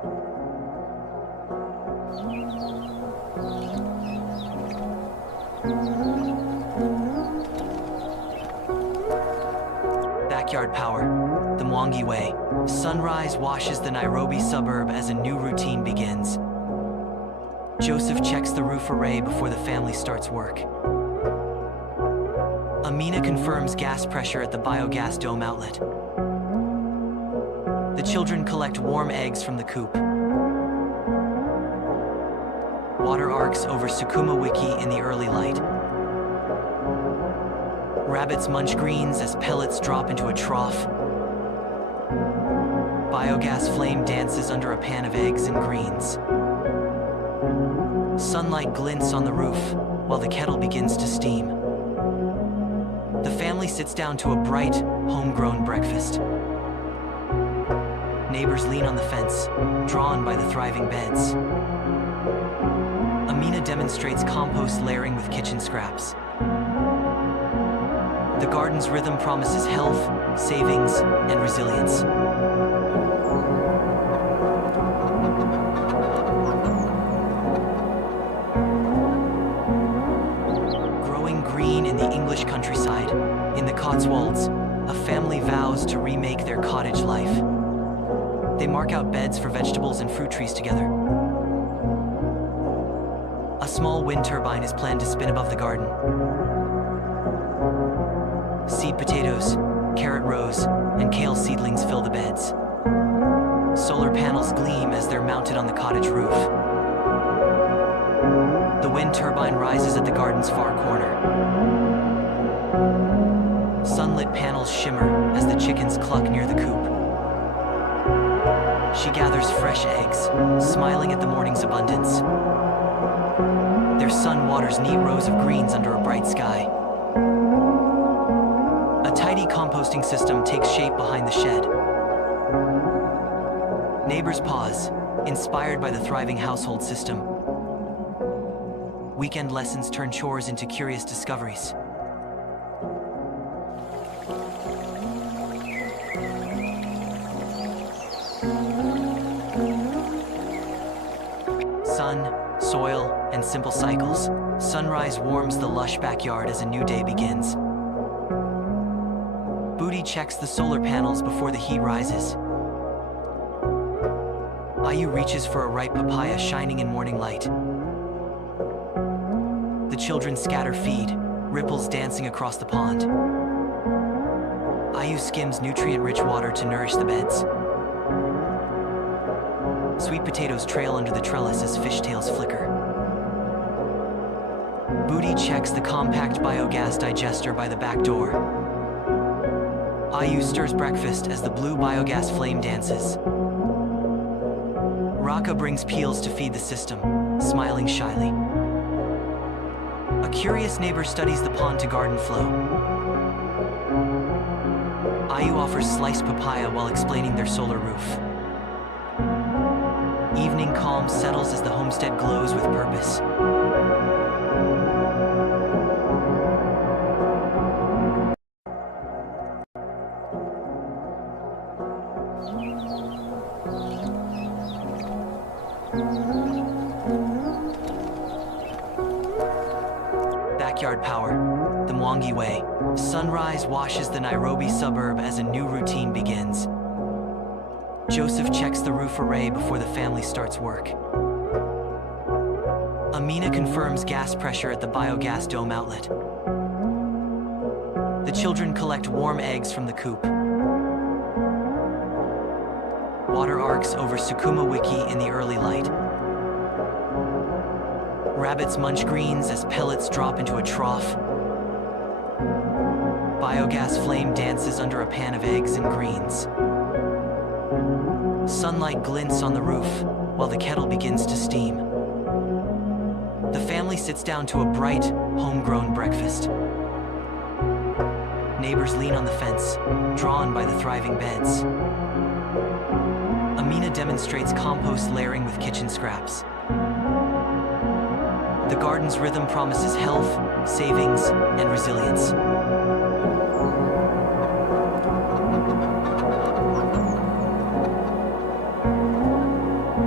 Backyard power, the Mwangi way. Sunrise washes the Nairobi suburb as a new routine begins. Joseph checks the roof array before the family starts work. Amina confirms gas pressure at the biogas dome outlet. The children collect warm eggs from the coop. Water arcs over Sukuma Wiki in the early light. Rabbits munch greens as pellets drop into a trough. Biogas flame dances under a pan of eggs and greens. Sunlight glints on the roof while the kettle begins to steam. The family sits down to a bright, homegrown breakfast. Neighbors lean on the fence, drawn by the thriving beds. Amina demonstrates compost layering with kitchen scraps. The garden's rhythm promises health, savings, and resilience. Growing green in the English countryside, in the Cotswolds, a family vows to remake their cottage life. They mark out beds for vegetables and fruit trees together. A small wind turbine is planned to spin above the garden. Seed potatoes, carrot rows, and kale seedlings fill the beds. Solar panels gleam as they're mounted on the cottage roof. The wind turbine rises at the garden's far corner. Sunlit panels shimmer as the chickens cluck near the coop. She gathers fresh eggs, smiling at the morning's abundance. Their sun waters neat rows of greens under a bright sky. A tidy composting system takes shape behind the shed. Neighbors pause, inspired by the thriving household system. Weekend lessons turn chores into curious discoveries. Sun, soil, and simple cycles. Sunrise warms the lush backyard as a new day begins. Booty checks the solar panels before the heat rises. Ayu reaches for a ripe papaya shining in morning light. The children scatter feed, ripples dancing across the pond. Ayu skims nutrient-rich water to nourish the beds. Sweet potatoes trail under the trellis as fishtails flicker. Booty checks the compact biogas digester by the back door. Ayu stirs breakfast as the blue biogas flame dances. Raka brings peels to feed the system, smiling shyly. A curious neighbor studies the pond to garden flow. Ayu offers sliced papaya while explaining their solar roof. Evening calm settles as the homestead glows with purpose. Backyard power, the Mwangi way. Sunrise washes the Nairobi suburb as a new routine begins. Joseph checks the roof array before the family starts work. Amina confirms gas pressure at the biogas dome outlet. The children collect warm eggs from the coop. Water arcs over Sukuma Wiki in the early light. Rabbits munch greens as pellets drop into a trough. Biogas flame dances under a pan of eggs and greens. Sunlight glints on the roof while the kettle begins to steam. The family sits down to a bright, homegrown breakfast. Neighbors lean on the fence, drawn by the thriving beds. Amina demonstrates compost layering with kitchen scraps. The garden's rhythm promises health, savings, and resilience.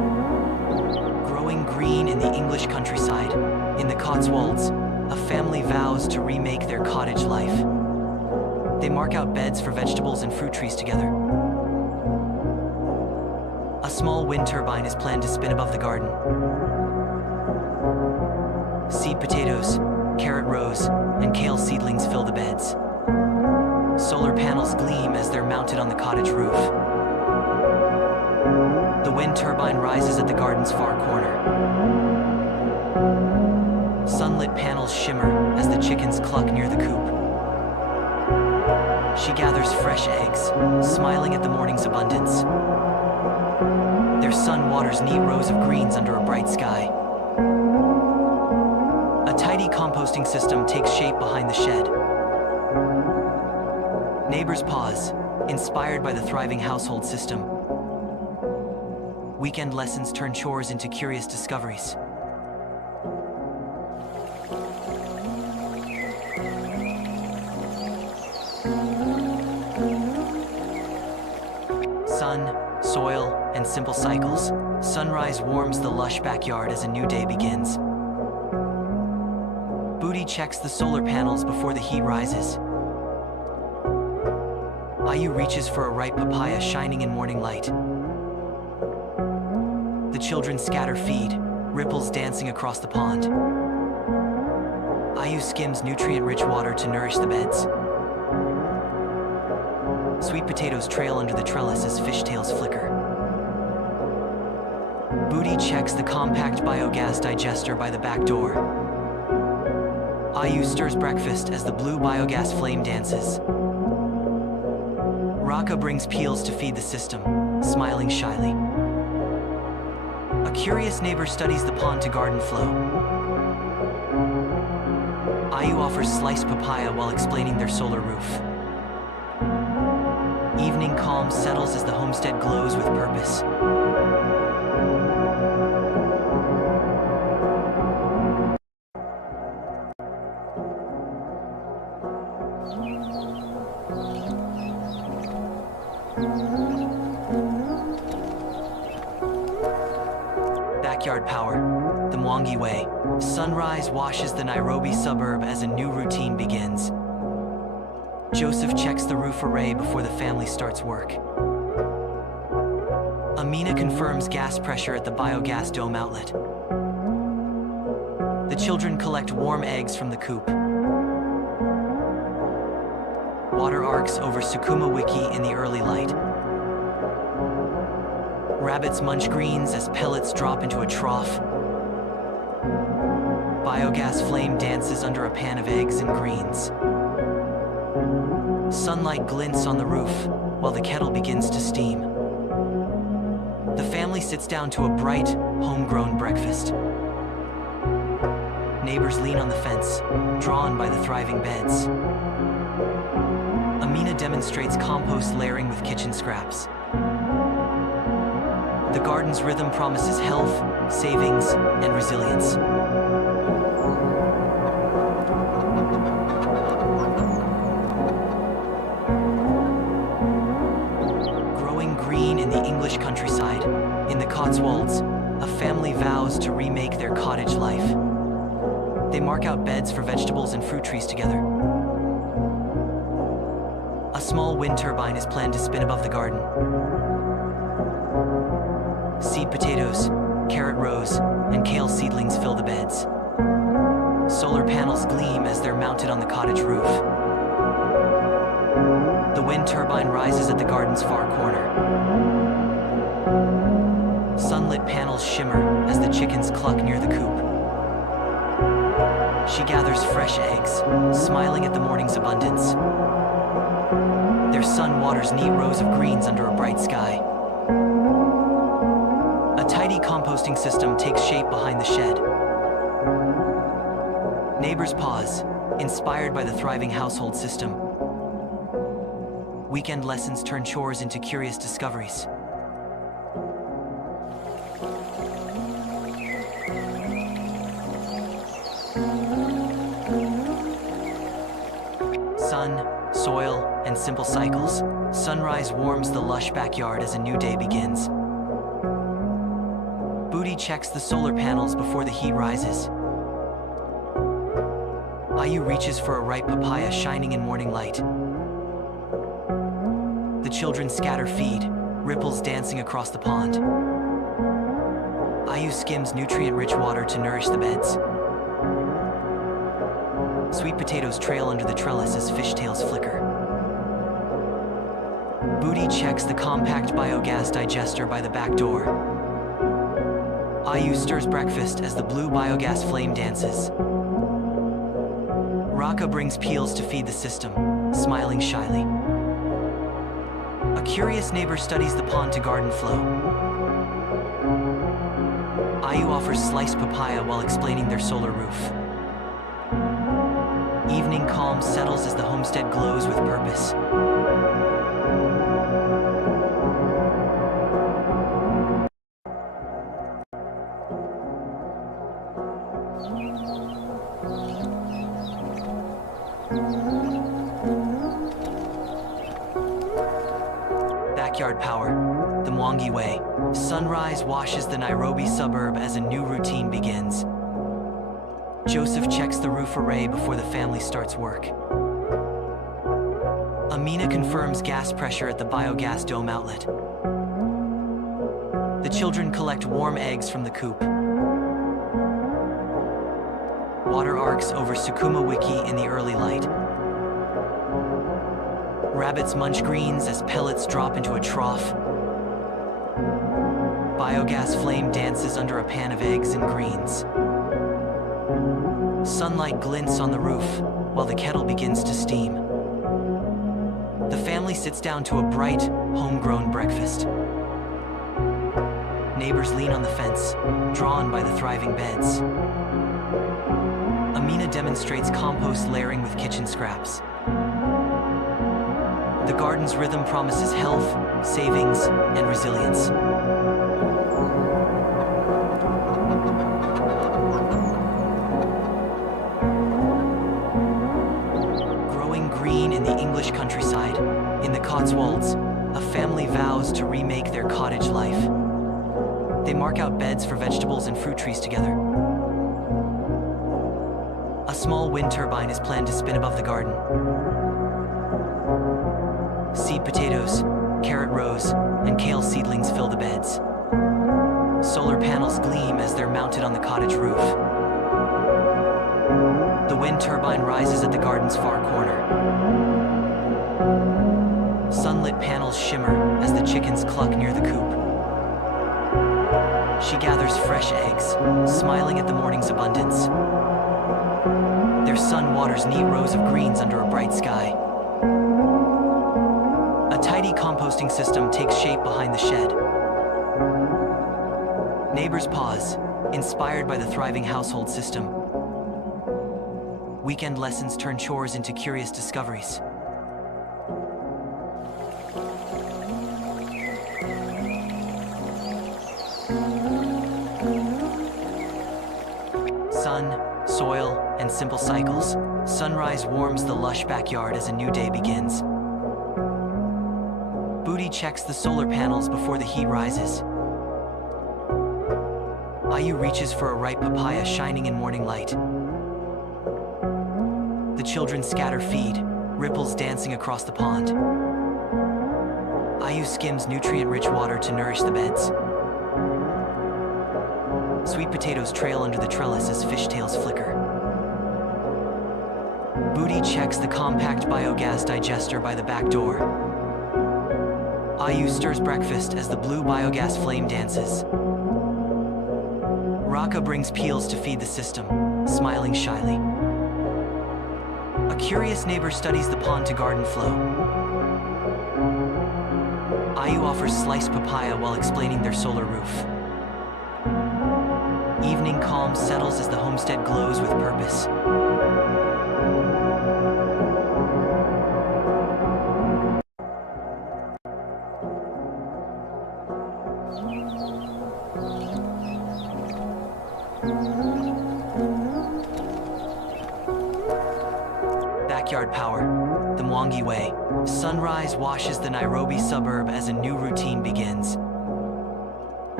English countryside, in the Cotswolds, a family vows to remake their cottage life. They mark out beds for vegetables and fruit trees together. A small wind turbine is planned to spin above the garden. Seed potatoes, carrot rows, and kale seedlings fill the beds. Solar panels gleam as they're mounted on the cottage roof. The wind turbine rises at the garden's far corner. Sunlit panels shimmer as the chickens cluck near the coop. She gathers fresh eggs, smiling at the morning's abundance. Their sun waters neat rows of greens under a bright sky. A tidy composting system takes shape behind the shed. Neighbors pause, inspired by the thriving household system. Weekend lessons turn chores into curious discoveries. Sun, soil, and simple cycles. Sunrise warms the lush backyard as a new day begins. Booty checks the solar panels before the heat rises. Ayu reaches for a ripe papaya shining in morning light. The children scatter feed, ripples dancing across the pond. Ayu skims nutrient-rich water to nourish the beds. Sweet potatoes trail under the trellis as fishtails flicker. Booty checks the compact biogas digester by the back door. Ayu stirs breakfast as the blue biogas flame dances. Raka brings peels to feed the system, smiling shyly. A curious neighbor studies the pond to garden flow. Ayu offers sliced papaya while explaining their solar roof. Evening calm settles as the homestead glows with purpose. Backyard power, the Mwangi way. Sunrise washes the Nairobi suburb as a new routine begins. Joseph checks the roof array before the family starts work. Amina confirms gas pressure at the biogas dome outlet. The children collect warm eggs from the coop. Water arcs over Sukuma Wiki in the early light. Rabbits munch greens as pellets drop into a trough. Biogas flame dances under a pan of eggs and greens. Sunlight glints on the roof while the kettle begins to steam. The family sits down to a bright, homegrown breakfast. Neighbors lean on the fence, drawn by the thriving beds. Amina demonstrates compost layering with kitchen scraps. The garden's rhythm promises health, savings, and resilience. Growing green in the English countryside, in the Cotswolds, a family vows to remake their cottage life. They mark out beds for vegetables and fruit trees together. A small wind turbine is planned to spin above the garden. Seed potatoes, carrot rows, and kale seedlings fill the beds. Solar panels gleam as they're mounted on the cottage roof. The wind turbine rises at the garden's far corner. Sunlit panels shimmer as the chickens cluck near the coop. She gathers fresh eggs, smiling at the morning's abundance. Their sun waters neat rows of greens under a bright sky. A tidy composting system takes shape behind the shed. Neighbors pause, inspired by the thriving household system. Weekend lessons turn chores into curious discoveries. Sun, soil, and simple cycles. Sunrise warms the lush backyard as a new day begins. Booty checks the solar panels before the heat rises. Ayu reaches for a ripe papaya shining in morning light. The children scatter feed, ripples dancing across the pond. Ayu skims nutrient-rich water to nourish the beds. Sweet potatoes trail under the trellis as fishtails flicker. Booty checks the compact biogas digester by the back door. Ayu stirs breakfast as the blue biogas flame dances. Raka brings peels to feed the system, smiling shyly. A curious neighbor studies the pond-to-garden flow. Ayu offers sliced papaya while explaining their solar roof. Evening calm settles as the homestead glows with purpose. Backyard power, the Mwangi way. Sunrise washes the Nairobi suburb as a new routine begins. Joseph checks the roof array before the family starts work. Amina confirms gas pressure at the biogas dome outlet. The children collect warm eggs from the coop. Water arcs over Sukuma Wiki in the early light. Rabbits munch greens as pellets drop into a trough. Biogas flame dances under a pan of eggs and greens. Sunlight glints on the roof while the kettle begins to steam. The family sits down to a bright, homegrown breakfast. Neighbors lean on the fence, drawn by the thriving beds. Amina demonstrates compost layering with kitchen scraps. The garden's rhythm promises health, savings, and resilience. Growing green in the English countryside, in the Cotswolds, a family vows to remake their cottage life. They mark out beds for vegetables and fruit trees together. A small wind turbine is planned to spin above the garden. Seed potatoes, carrot rows, and kale seedlings fill the beds. Solar panels gleam as they're mounted on the cottage roof. The wind turbine rises at the garden's far corner. Sunlit panels shimmer as the chickens cluck near the coop. She gathers fresh eggs, smiling at the morning's abundance. Their son waters neat rows of greens under a bright sky. A tidy composting system takes shape behind the shed. Neighbors pause, inspired by the thriving household system. Weekend lessons turn chores into curious discoveries. Sun, soil, and simple cycles. Sunrise warms the lush backyard as a new day begins. Booty checks the solar panels before the heat rises. Ayu reaches for a ripe papaya shining in morning light. The children scatter feed, ripples dancing across the pond. Ayu skims nutrient-rich water to nourish the beds. Sweet potatoes trail under the trellis as fishtails flicker. Booty checks the compact biogas digester by the back door. Ayu stirs breakfast as the blue biogas flame dances. Raka brings peels to feed the system, smiling shyly. A curious neighbor studies the pond-to-garden flow. Ayu offers sliced papaya while explaining their solar roof. Evening calm settles as the homestead glows with purpose. Backyard power, the Mwangi way. Sunrise washes the Nairobi suburb as a new routine begins.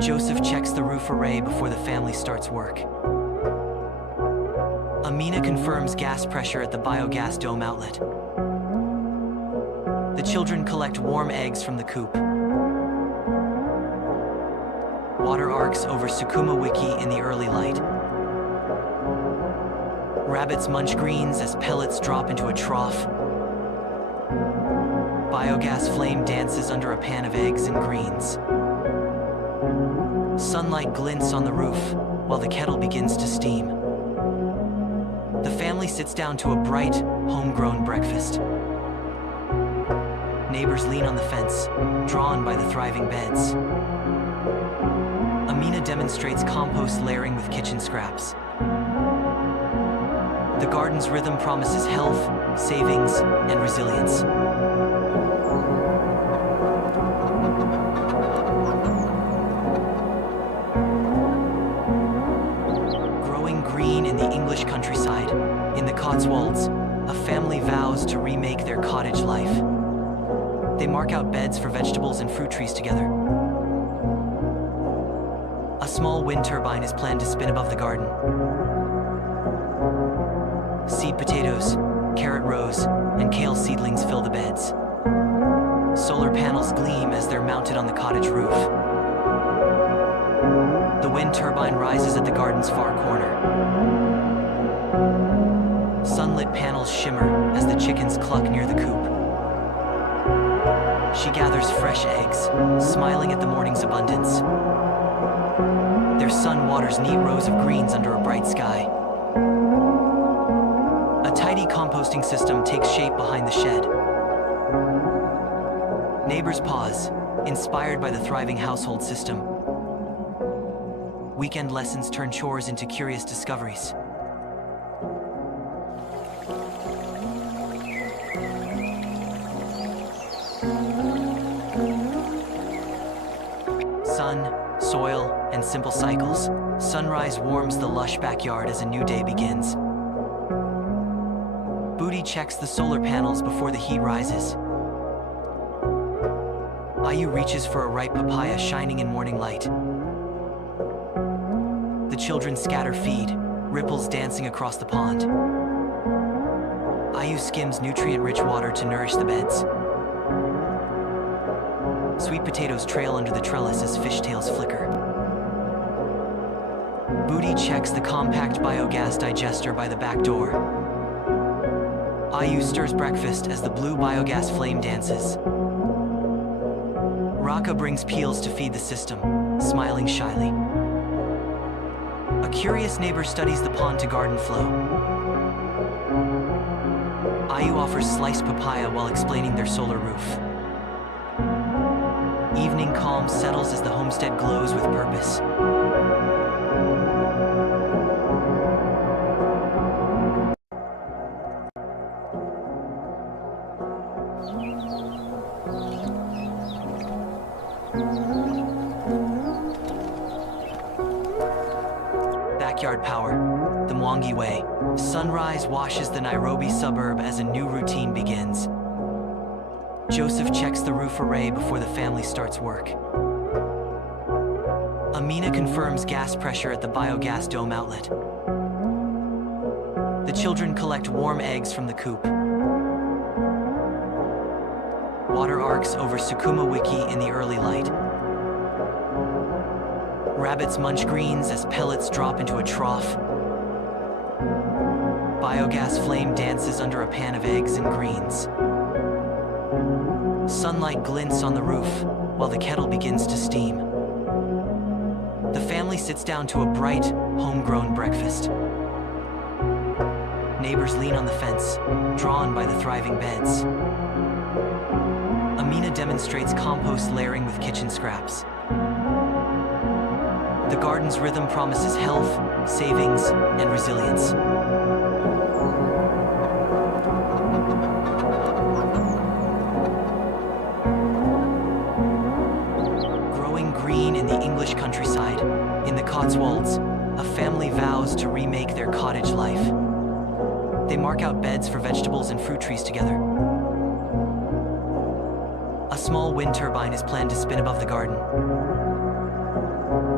Joseph checks the roof array before the family starts work. Amina confirms gas pressure at the biogas dome outlet. The children collect warm eggs from the coop. Water arcs over Sukuma Wiki in the early light. Rabbits munch greens as pellets drop into a trough. Biogas flame dances under a pan of eggs and greens. Sunlight glints on the roof while the kettle begins to steam. The family sits down to a bright, homegrown breakfast. Neighbors lean on the fence, drawn by the thriving beds. Amina demonstrates compost layering with kitchen scraps. The garden's rhythm promises health, savings, and resilience. Growing green in the English countryside, in the Cotswolds, a family vows to remake their cottage life. They mark out beds for vegetables and fruit trees together. A small wind turbine is planned to spin above the garden. Seed potatoes, carrot rows, and kale seedlings fill the beds. Solar panels gleam as they're mounted on the cottage roof. The wind turbine rises at the garden's far corner. Sunlit panels shimmer as the chickens cluck near the coop. She gathers fresh eggs, smiling at the morning's abundance. Their sun waters neat rows of greens under a bright sky. A tidy composting system takes shape behind the shed. Neighbors pause, inspired by the thriving household system. Weekend lessons turn chores into curious discoveries. Sun, soil, and simple cycles. Sunrise warms the lush backyard as a new day begins. Booty checks the solar panels before the heat rises. Ayu reaches for a ripe papaya shining in morning light. The children scatter feed, ripples dancing across the pond. Ayu skims nutrient-rich water to nourish the beds. Sweet potatoes trail under the trellis as fishtails flicker. Booty checks the compact biogas digester by the back door. Ayu stirs breakfast as the blue biogas flame dances. Raka brings peels to feed the system, smiling shyly. A curious neighbor studies the pond to garden flow. Ayu offers sliced papaya while explaining their solar roof. Evening calm settles as the homestead glows with purpose. Backyard power, the Mwangi way. Sunrise washes the Nairobi suburb as a new routine begins. Joseph checks the roof array before the family starts work. Amina confirms gas pressure at the biogas dome outlet. The children collect warm eggs from the coop. Water arcs over Sukuma Wiki in the early light. Rabbits munch greens as pellets drop into a trough. Biogas flame dances under a pan of eggs and greens. Sunlight glints on the roof while the kettle begins to steam. The family sits down to a bright, homegrown breakfast. Neighbors lean on the fence, drawn by the thriving beds. Amina demonstrates compost layering with kitchen scraps. The garden's rhythm promises health, savings, and resilience. Growing green in the English countryside, in the Cotswolds, a family vows to remake their cottage life. They mark out beds for vegetables and fruit trees together. A small wind turbine is planned to spin above the garden.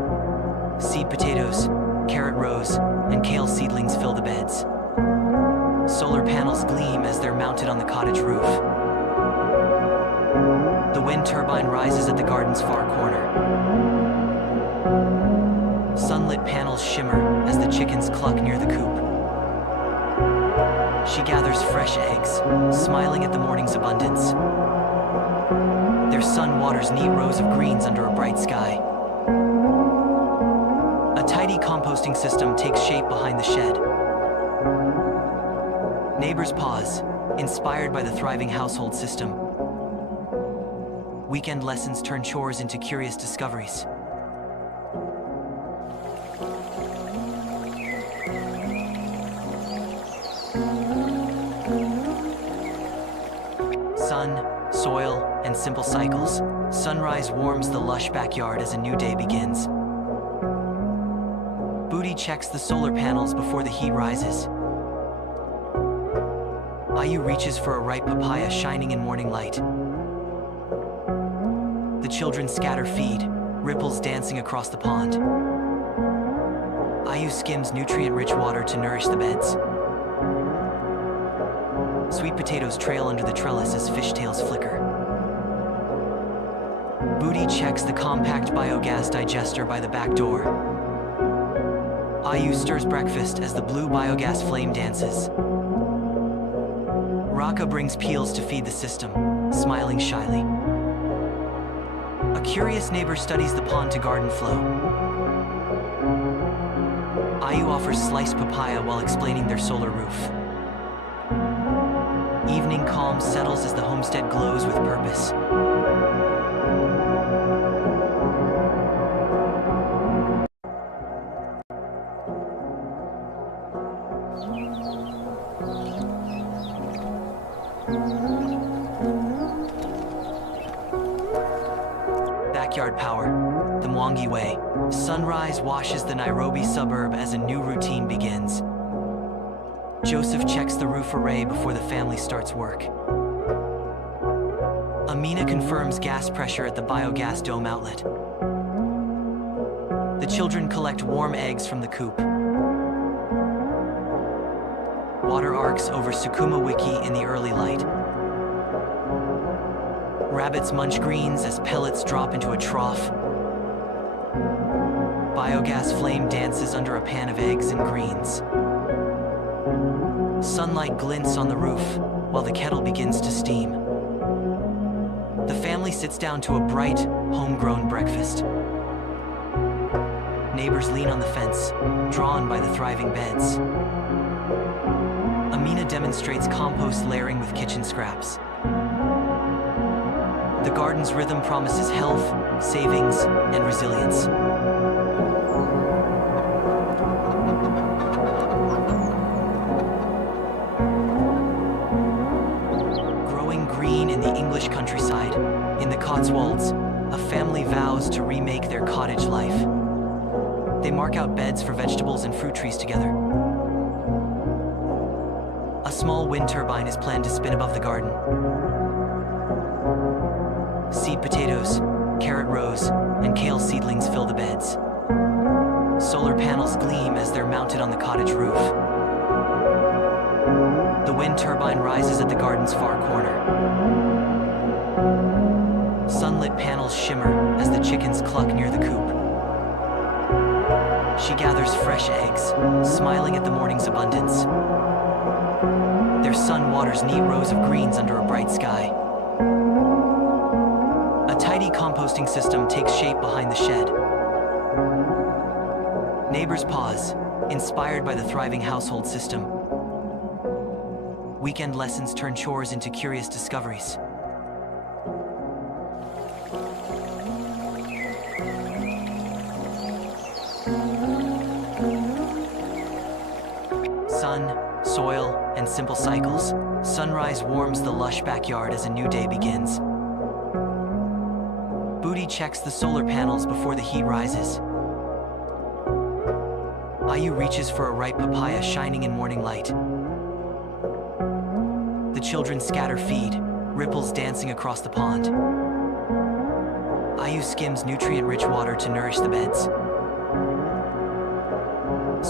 potatoes, carrot rows, and kale seedlings fill the beds. Solar panels gleam as they're mounted on the cottage roof. The wind turbine rises at the garden's far corner. Sunlit panels shimmer as the chickens cluck near the coop. She gathers fresh eggs, smiling at the morning's abundance. Their sun waters neat rows of greens under a bright sky. A tidy composting system takes shape behind the shed. Neighbors pause, inspired by the thriving household system. Weekend lessons turn chores into curious discoveries. Sun, soil, and simple cycles. Sunrise warms the lush backyard as a new day begins. Booty checks the solar panels before the heat rises. Ayu reaches for a ripe papaya shining in morning light. The children scatter feed, ripples dancing across the pond. Ayu skims nutrient-rich water to nourish the beds. Sweet potatoes trail under the trellis as fishtails flicker. Booty checks the compact biogas digester by the back door. Ayu stirs breakfast as the blue biogas flame dances. Raka brings peels to feed the system, smiling shyly. A curious neighbor studies the pond to garden flow. Ayu offers sliced papaya while explaining their solar roof. Evening calm settles as the homestead glows with purpose. Backyard power, the Mwangi way. Sunrise washes the Nairobi suburb as a new routine begins. Joseph checks the roof array before the family starts work. Amina confirms gas pressure at the biogas dome outlet. The children collect warm eggs from the coop. Water arcs over Sukuma Wiki in the early light. Rabbits munch greens as pellets drop into a trough. Biogas flame dances under a pan of eggs and greens. Sunlight glints on the roof while the kettle begins to steam. The family sits down to a bright, homegrown breakfast. Neighbors lean on the fence, drawn by the thriving beds. Amina demonstrates compost layering with kitchen scraps. The garden's rhythm promises health, savings, and resilience. Growing green in the English countryside, in the Cotswolds, a family vows to remake their cottage life. They mark out beds for vegetables and fruit trees together. A small wind turbine is planned to spin above the garden. Seed potatoes, carrot rows, and kale seedlings fill the beds. Solar panels gleam as they're mounted on the cottage roof. The wind turbine rises at the garden's far corner. Sunlit panels shimmer as the chickens cluck near the coop. She gathers fresh eggs, smiling at the morning's abundance. Their sun waters neat rows of greens under a bright sky. A tidy composting system takes shape behind the shed. Neighbors pause, inspired by the thriving household system. Weekend lessons turn chores into curious discoveries. Sun, soil, and simple cycles. Sunrise warms the lush backyard as a new day begins. Booty checks the solar panels before the heat rises. Ayu reaches for a ripe papaya shining in morning light. The children scatter feed, ripples dancing across the pond. Ayu skims nutrient-rich water to nourish the beds.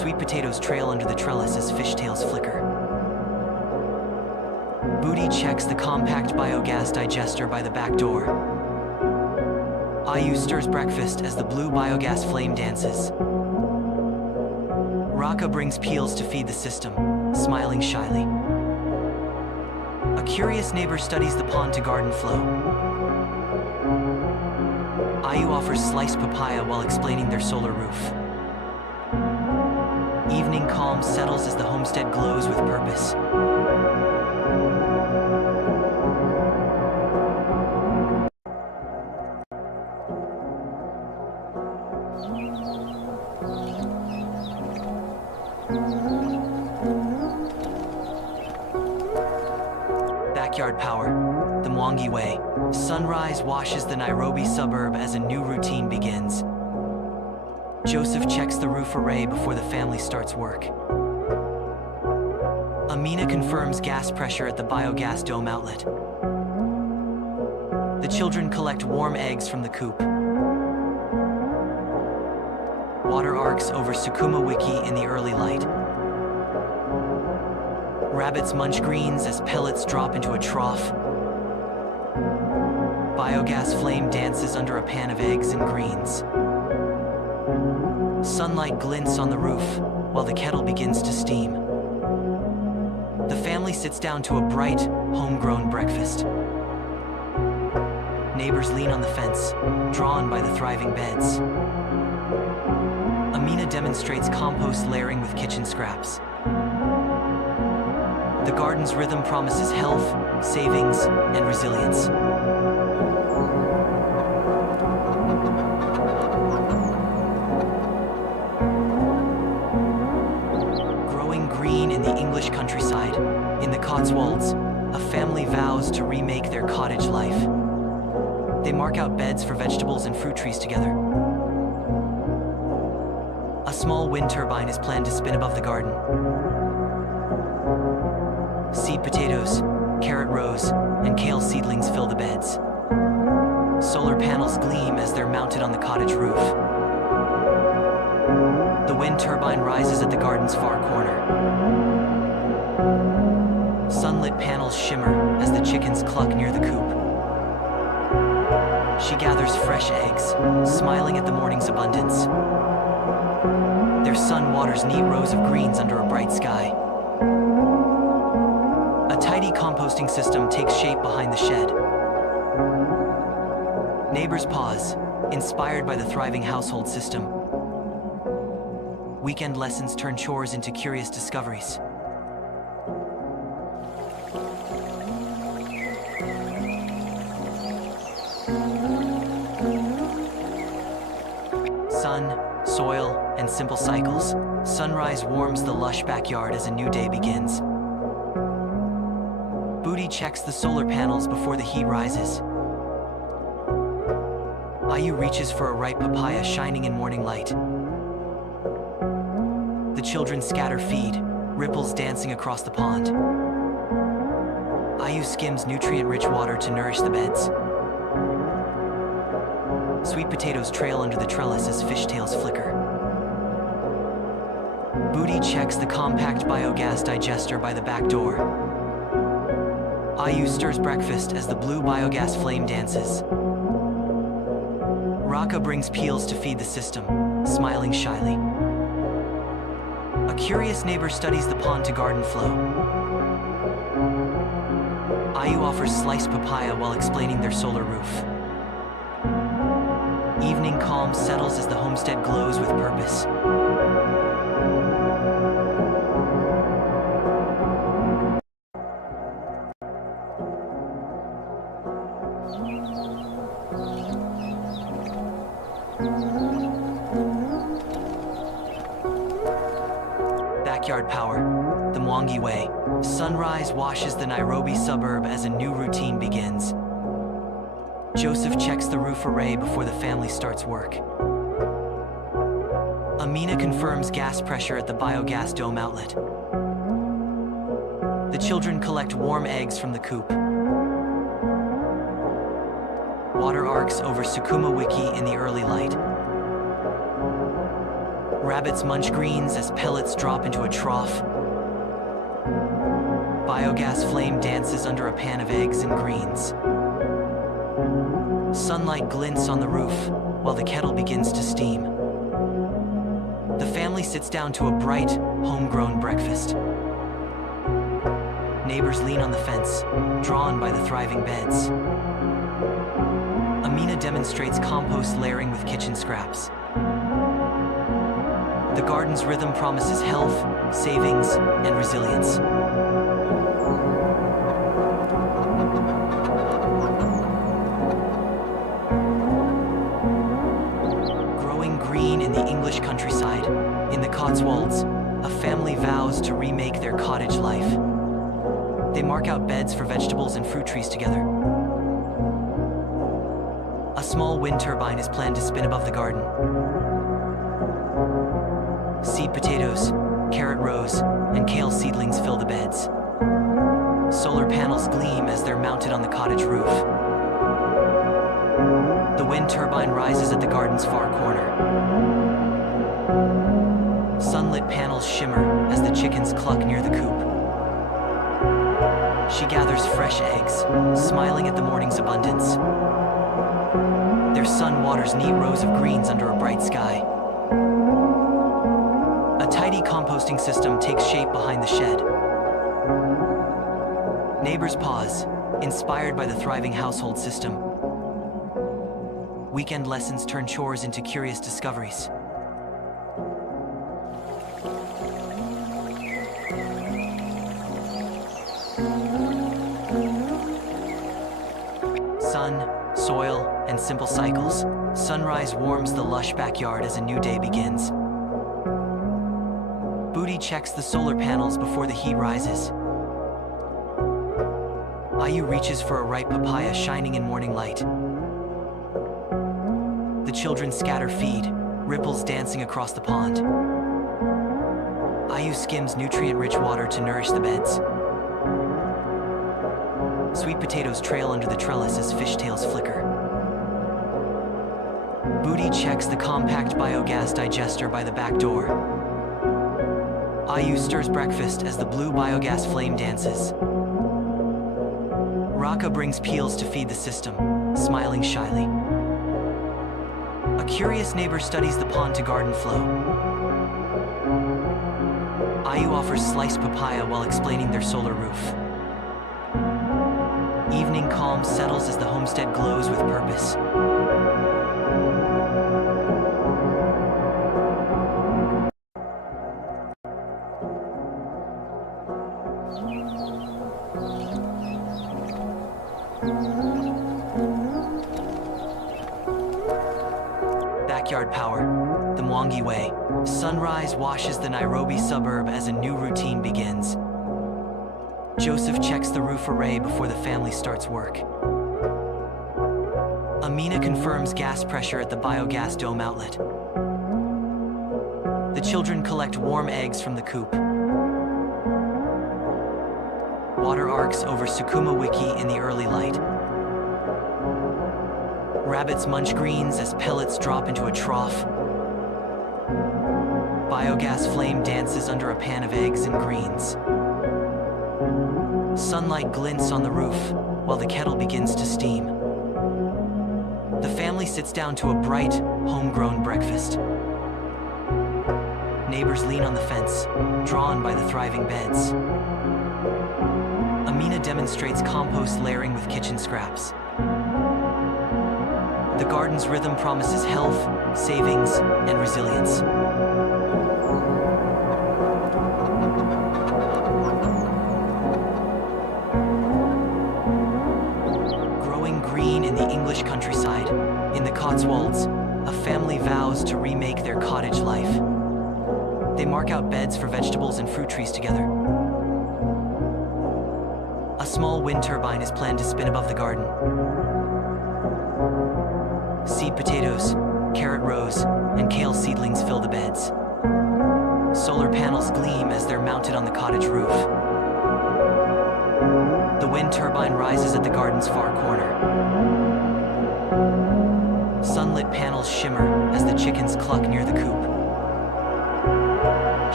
Sweet potatoes trail under the trellis as fishtails flicker. Booty checks the compact biogas digester by the back door. Ayu stirs breakfast as the blue biogas flame dances. Raka brings peels to feed the system, smiling shyly. A curious neighbor studies the pond to garden flow. Ayu offers sliced papaya while explaining their solar roof. Evening calm settles as the homestead glows with purpose. Backyard power, the Mwangi way. Sunrise washes the Nairobi suburb as a new routine begins. Joseph checks the roof array before the family starts work. Amina confirms gas pressure at the biogas dome outlet. The children collect warm eggs from the coop. Water arcs over Sukuma Wiki in the early light. Rabbits munch greens as pellets drop into a trough. Biogas flame dances under a pan of eggs and greens. Sunlight glints on the roof while the kettle begins to steam. The family sits down to a bright, homegrown breakfast. Neighbors lean on the fence, drawn by the thriving beds. Amina demonstrates compost layering with kitchen scraps. The garden's rhythm promises health, savings, and resilience. Growing green in the English countryside, in the Cotswolds, a family vows to remake their cottage life. They mark out beds for vegetables and fruit trees together. A small wind turbine is planned to spin above the garden. Seed potatoes, carrot rows, and kale seedlings fill the beds. Solar panels gleam as they're mounted on the cottage roof. The wind turbine rises at the garden's far corner. Sunlit panels shimmer as the chickens cluck near the coop. She gathers fresh eggs, smiling at the morning's abundance. Their son waters neat rows of greens under a bright sky. A tidy composting system takes shape behind the shed. Neighbors pause, inspired by the thriving household system. Weekend lessons turn chores into curious discoveries. Sun, soil, and simple cycles. Sunrise warms the lush backyard as a new day begins. Booty checks the solar panels before the heat rises. Ayu reaches for a ripe papaya shining in morning light. The children scatter feed, ripples dancing across the pond. Ayu skims nutrient-rich water to nourish the beds. Sweet potatoes trail under the trellis as fishtails flicker. Booty checks the compact biogas digester by the back door. Ayu stirs breakfast as the blue biogas flame dances. Raka brings peels to feed the system, smiling shyly. A curious neighbor studies the pond to garden flow. Ayu offers sliced papaya while explaining their solar roof. Evening calm settles as the homestead glows with purpose. Backyard power, the Mwangi way. Sunrise washes the Nairobi suburb as a new routine begins. Joseph checks the roof array before the family starts work. Amina confirms gas pressure at the biogas dome outlet. The children collect warm eggs from the coop. Water arcs over Sukuma Wiki in the early light. Rabbits munch greens as pellets drop into a trough. Biogas flame dances under a pan of eggs and greens. Sunlight glints on the roof while the kettle begins to steam. The family sits down to a bright, homegrown breakfast. Neighbors lean on the fence, drawn by the thriving beds. Amina demonstrates compost layering with kitchen scraps. The garden's rhythm promises health, savings, and resilience. Growing green in the English countryside, in the Cotswolds, a family vows to remake their cottage life. They mark out beds for vegetables and fruit trees together. A small wind turbine is planned to spin above the garden. Seed potatoes, carrot rows, and kale seedlings fill the beds. Solar panels gleam as they're mounted on the cottage roof. The wind turbine rises at the garden's far corner. Sunlit panels shimmer as the chickens cluck near the coop. She gathers fresh eggs, smiling at the morning's abundance. Their son waters neat rows of greens under a bright sky. A tidy composting system takes shape behind the shed. Neighbors pause, inspired by the thriving household system. Weekend lessons turn chores into curious discoveries. Sun, soil, and simple cycles. Sunrise warms the lush backyard as a new day begins. Booty checks the solar panels before the heat rises. Ayu reaches for a ripe papaya shining in morning light. The children scatter feed, ripples dancing across the pond. Ayu skims nutrient-rich water to nourish the beds. Sweet potatoes trail under the trellis as fishtails flicker. Booty checks the compact biogas digester by the back door. Ayu stirs breakfast as the blue biogas flame dances. Raka brings peels to feed the system, smiling shyly. A curious neighbor studies the pond to garden flow. Ayu offers sliced papaya while explaining their solar roof. Evening calm settles as the homestead glows with purpose. Backyard power, the Mwangi way. Sunrise washes the Nairobi suburb as a new routine begins. Joseph checks the roof array before the family starts work. Amina confirms gas pressure at the biogas dome outlet. The children collect warm eggs from the coop. Water arcs over Sukuma Wiki in the early light. Rabbits munch greens as pellets drop into a trough. Biogas flame dances under a pan of eggs and greens. Sunlight glints on the roof while the kettle begins to steam. The family sits down to a bright, homegrown breakfast. Neighbors lean on the fence, drawn by the thriving beds. Amina demonstrates compost layering with kitchen scraps. The garden's rhythm promises health, savings, and resilience. Growing green in the English countryside, in the Cotswolds, a family vows to remake their cottage life. They mark out beds for vegetables and fruit trees together. A small wind turbine is planned to spin above the garden. Seed potatoes, carrot rows, and kale seedlings fill the beds. Solar panels gleam as they're mounted on the cottage roof. The wind turbine rises at the garden's far corner. Sunlit panels shimmer as the chickens cluck near the coop.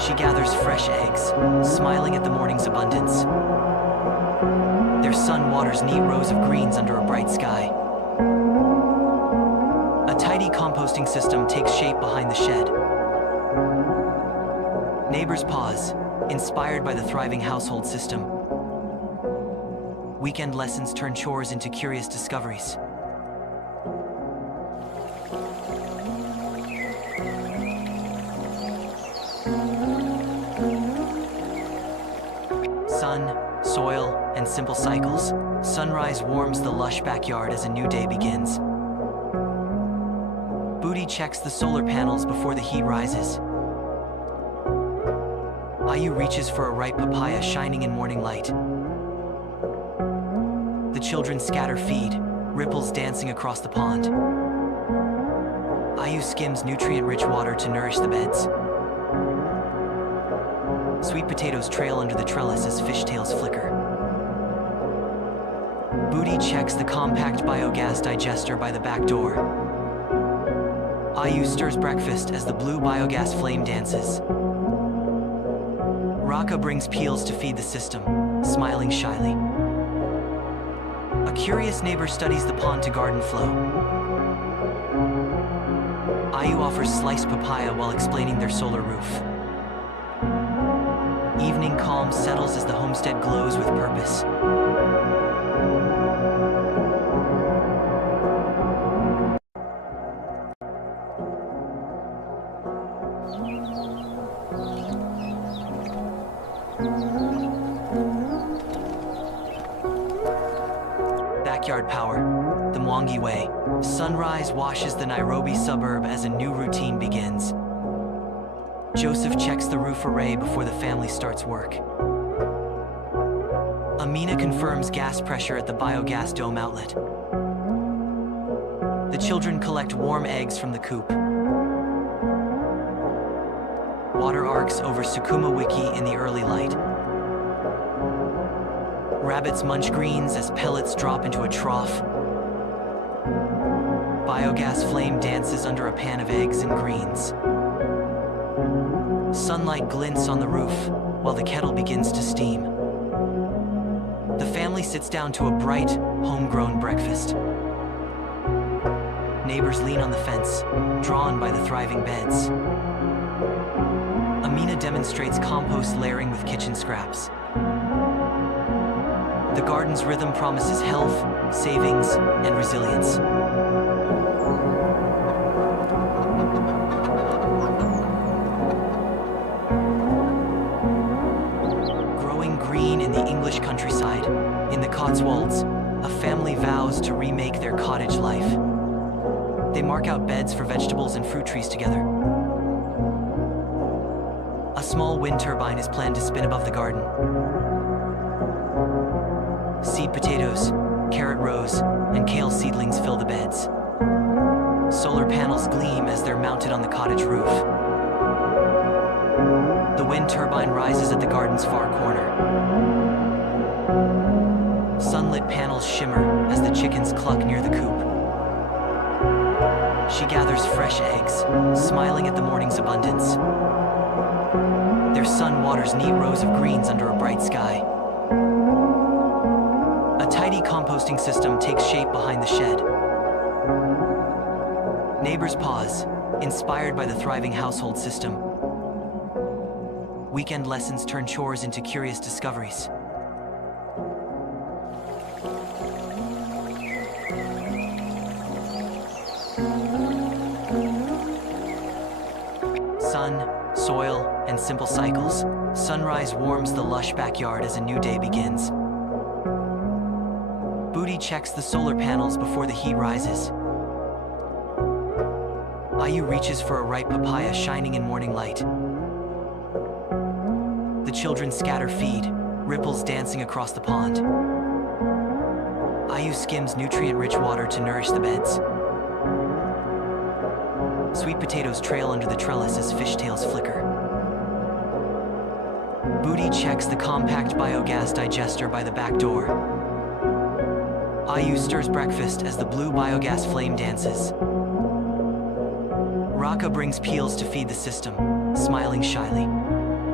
She gathers fresh eggs, smiling at the morning's abundance. Their sun waters neat rows of greens under a bright sky. A tidy composting system takes shape behind the shed. Neighbors pause, inspired by the thriving household system. Weekend lessons turn chores into curious discoveries. Sun, soil, and simple cycles. Sunrise warms the lush backyard as a new day begins. Booty checks the solar panels before the heat rises. Ayu reaches for a ripe papaya shining in morning light. The children scatter feed, ripples dancing across the pond. Ayu skims nutrient-rich water to nourish the beds. Sweet potatoes trail under the trellis as fishtails flicker. Booty checks the compact biogas digester by the back door. Ayu stirs breakfast as the blue biogas flame dances. Raka brings peels to feed the system, smiling shyly. A curious neighbor studies the pond to garden flow. Ayu offers sliced papaya while explaining their solar roof. Evening calm settles as the homestead glows with purpose. Backyard power, the Mwangi way. Sunrise washes the Nairobi suburb as a new routine begins. Joseph checks the roof array before the family starts work. Amina confirms gas pressure at the biogas dome outlet. The children collect warm eggs from the coop. Water arcs over Sukuma Wiki in the early light. Rabbits munch greens as pellets drop into a trough. Biogas flame dances under a pan of eggs and greens. Sunlight glints on the roof while the kettle begins to steam. The family sits down to a bright, homegrown breakfast. Neighbors lean on the fence, drawn by the thriving beds. Amina demonstrates compost layering with kitchen scraps. The garden's rhythm promises health, savings, and resilience. Growing green in the English countryside, in the Cotswolds, a family vows to remake their cottage life. They mark out beds for vegetables and fruit trees together. A small wind turbine is planned to spin above the garden. Seed potatoes, carrot rows, and kale seedlings fill the beds. Solar panels gleam as they're mounted on the cottage roof. The wind turbine rises at the garden's far corner. Sunlit panels shimmer as the chickens cluck near the coop. She gathers fresh eggs, smiling at the morning's abundance. Their sun waters neat rows of greens under a bright sky. A tidy composting system takes shape behind the shed. Neighbors pause, inspired by the thriving household system. Weekend lessons turn chores into curious discoveries. Sun, soil, and simple cycles. Sunrise warms the lush backyard as a new day begins. Booty checks the solar panels before the heat rises. Ayu reaches for a ripe papaya shining in morning light. The children scatter feed, ripples dancing across the pond. Ayu skims nutrient-rich water to nourish the beds. Sweet potatoes trail under the trellis as fishtails flicker. Booty checks the compact biogas digester by the back door. Ayu stirs breakfast as the blue biogas flame dances. Raka brings peels to feed the system, smiling shyly.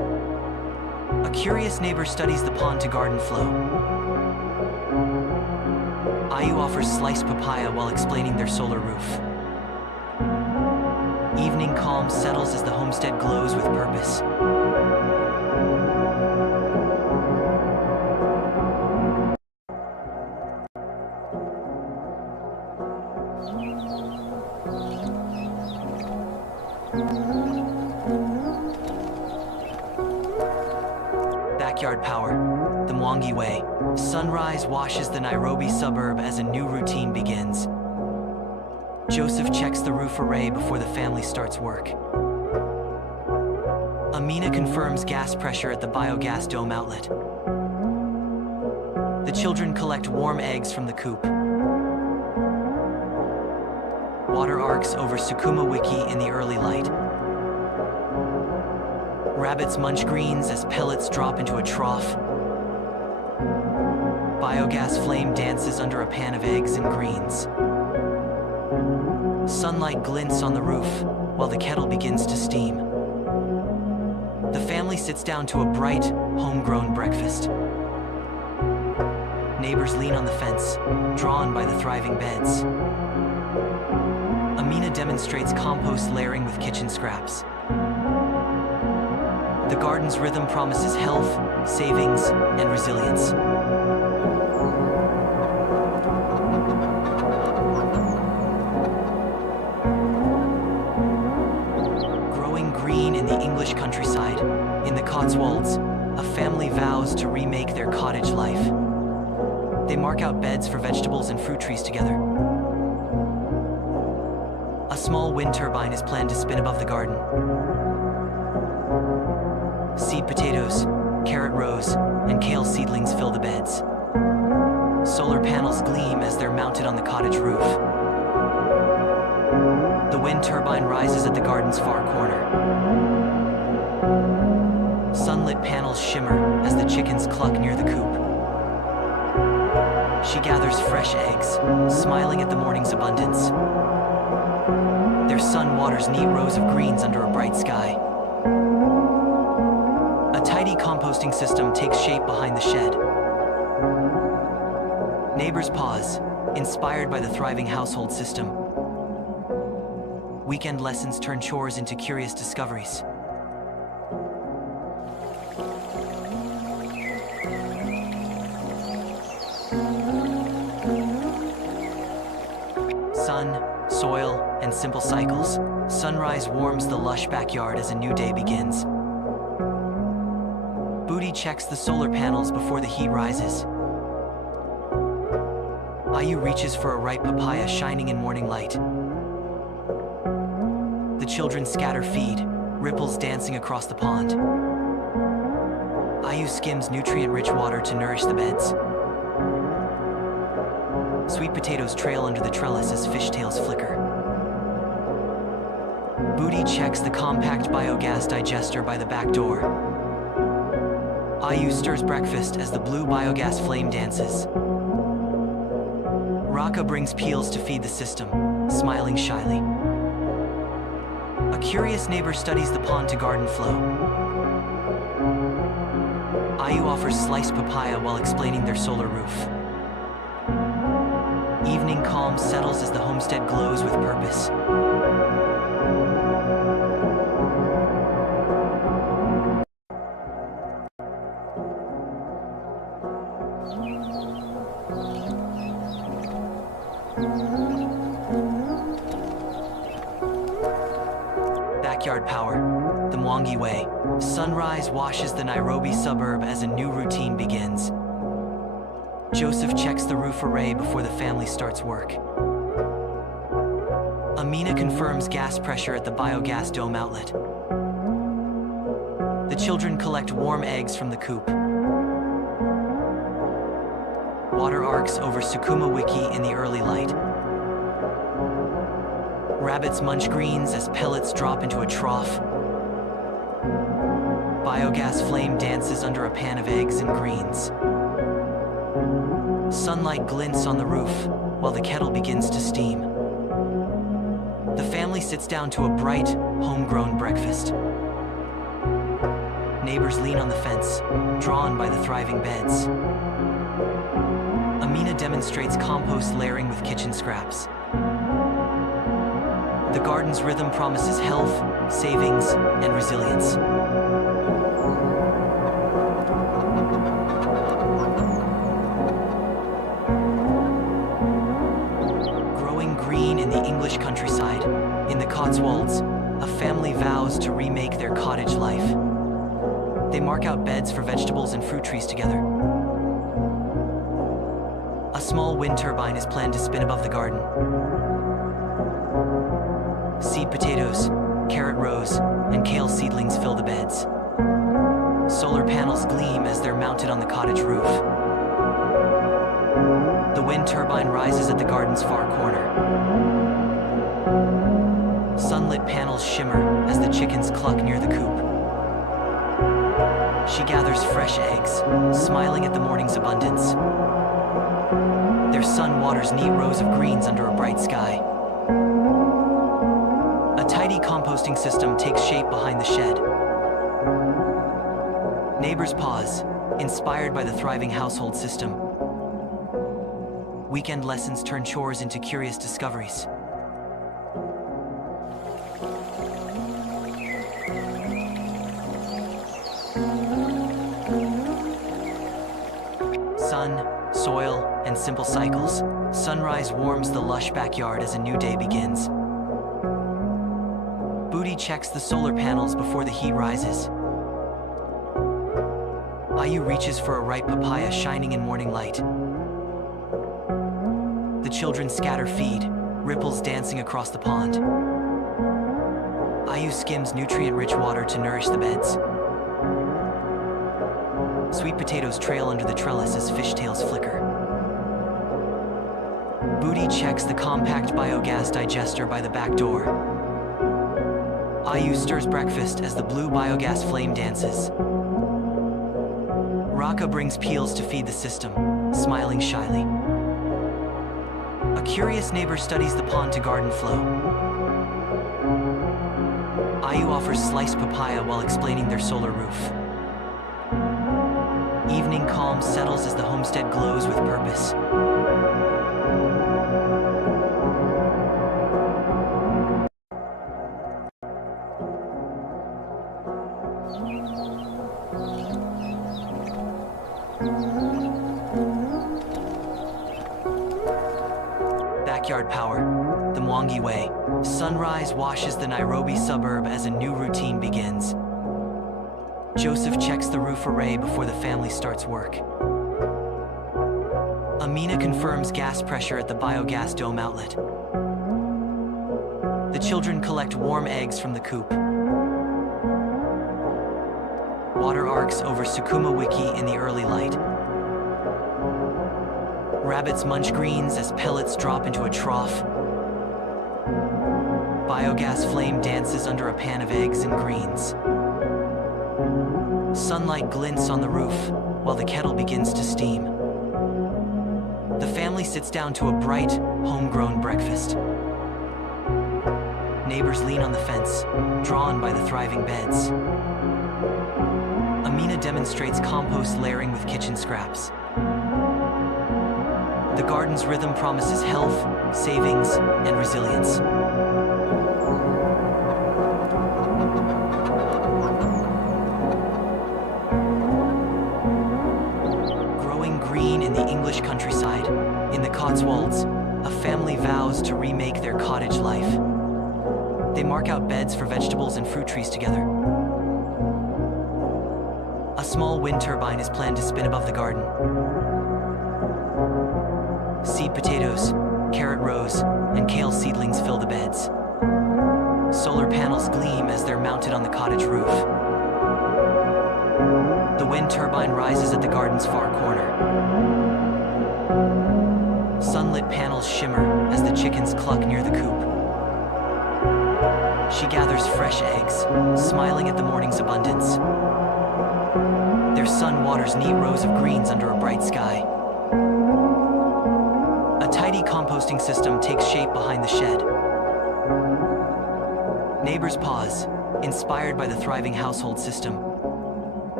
A curious neighbor studies the pond to garden flow. Ayu offers sliced papaya while explaining their solar roof. Evening calm settles as the homestead glows with purpose. Backyard power, the Mwangi way. Sunrise washes the Nairobi suburb as a new routine begins. Joseph checks the roof array before the family starts work. Amina confirms gas pressure at the biogas dome outlet. The children collect warm eggs from the coop. Water arcs over Sukuma Wiki in the early light. Rabbits munch greens as pellets drop into a trough. Biogas flame dances under a pan of eggs and greens. Sunlight glints on the roof while the kettle begins to steam. The family sits down to a bright, homegrown breakfast. Neighbors lean on the fence, drawn by the thriving beds. Amina demonstrates compost layering with kitchen scraps. The garden's rhythm promises health, savings, and resilience. Growing green in the English countryside, in the Cotswolds, a family vows to remake their cottage life. They mark out beds for vegetables and fruit trees together. A small wind turbine is planned to spin above the garden. Seed potatoes, carrot rows, and kale seedlings fill the beds. Solar panels gleam as they're mounted on the cottage roof. The wind turbine rises at the garden's far corner. Sunlit panels shimmer as the chickens cluck near the coop. She gathers fresh eggs, smiling at the morning's abundance. Their son waters neat rows of greens under a bright sky. A tidy composting system takes shape behind the shed. Neighbors pause, inspired by the thriving household system. Weekend lessons turn chores into curious discoveries. Sun, soil, and simple cycles. Sunrise warms the lush backyard as a new day begins. Booty checks the solar panels before the heat rises. Ayu reaches for a ripe papaya shining in morning light. The children scatter feed, ripples dancing across the pond. Ayu skims nutrient-rich water to nourish the beds. Sweet potatoes trail under the trellis as fishtails flicker. Booty checks the compact biogas digester by the back door. Ayu stirs breakfast as the blue biogas flame dances. Raka brings peels to feed the system, smiling shyly. A curious neighbor studies the pond to garden flow. Ayu offers sliced papaya while explaining their solar roof. Evening calm settles as the homestead glows with purpose. Backyard power, the Mwangi way. Sunrise washes the Nairobi suburb as a new routine begins. Joseph checks the roof array before the family starts work. Amina confirms gas pressure at the biogas dome outlet. The children collect warm eggs from the coop. Water arcs over Sukuma Wiki in the early light. Rabbits munch greens as pellets drop into a trough. Biogas flame dances under a pan of eggs and greens. Sunlight glints on the roof while the kettle begins to steam. The family sits down to a bright, homegrown breakfast. Neighbors lean on the fence, drawn by the thriving beds. Amina demonstrates compost layering with kitchen scraps. The garden's rhythm promises health, savings, and resilience. Growing green in the English countryside, in the Cotswolds, a family vows to remake their cottage life. They mark out beds for vegetables and fruit trees together. A small wind turbine is planned to spin above the garden. Seed potatoes, carrot rows, and kale seedlings fill the beds. Solar panels gleam as they're mounted on the cottage roof. The wind turbine rises at the garden's far corner. Sunlit panels shimmer as the chickens cluck near the coop. She gathers fresh eggs, smiling at the morning's abundance. Their sun waters neat rows of greens under a bright sky. A tidy composting system takes shape behind the shed. Neighbors pause, inspired by the thriving household system. Weekend lessons turn chores into curious discoveries. Sun, soil, and simple cycles. Sunrise warms the lush backyard as a new day begins. Booty checks the solar panels before the heat rises. Ayu reaches for a ripe papaya shining in morning light. The children scatter feed, ripples dancing across the pond. Ayu skims nutrient-rich water to nourish the beds. Sweet potatoes trail under the trellis as fishtails flicker. Booty checks the compact biogas digester by the back door. Ayu stirs breakfast as the blue biogas flame dances. Raka brings peels to feed the system, smiling shyly. A curious neighbor studies the pond to garden flow. Ayu offers sliced papaya while explaining their solar roof. Evening calm settles as the homestead glows with purpose. Backyard power, the Mwangi way. Sunrise washes the Nairobi suburb as a new routine begins. Joseph checks the roof array before the family starts work. Amina confirms gas pressure at the biogas dome outlet. The children collect warm eggs from the coop. Water arcs over Sukuma Wiki in the early light. Rabbits munch greens as pellets drop into a trough. Biogas flame dances under a pan of eggs and greens. Sunlight glints on the roof while the kettle begins to steam. The family sits down to a bright, homegrown breakfast. Neighbors lean on the fence, drawn by the thriving beds. Amina demonstrates compost layering with kitchen scraps. The garden's rhythm promises health, savings, and resilience. Growing green in the English countryside, in the Cotswolds, a family vows to remake their cottage life. They mark out beds for vegetables and fruit trees together. A small wind turbine is planned to spin above the garden. Seed potatoes, carrot rows, and kale seedlings fill the beds. Solar panels gleam as they're mounted on the cottage roof. The wind turbine rises at the garden's far corner. Sunlit panels shimmer as the chickens cluck near the coop. She gathers fresh eggs, smiling at the morning's abundance. Their sun waters neat rows of greens under a bright sky. A tidy composting system takes shape behind the shed. Neighbors pause, inspired by the thriving household system.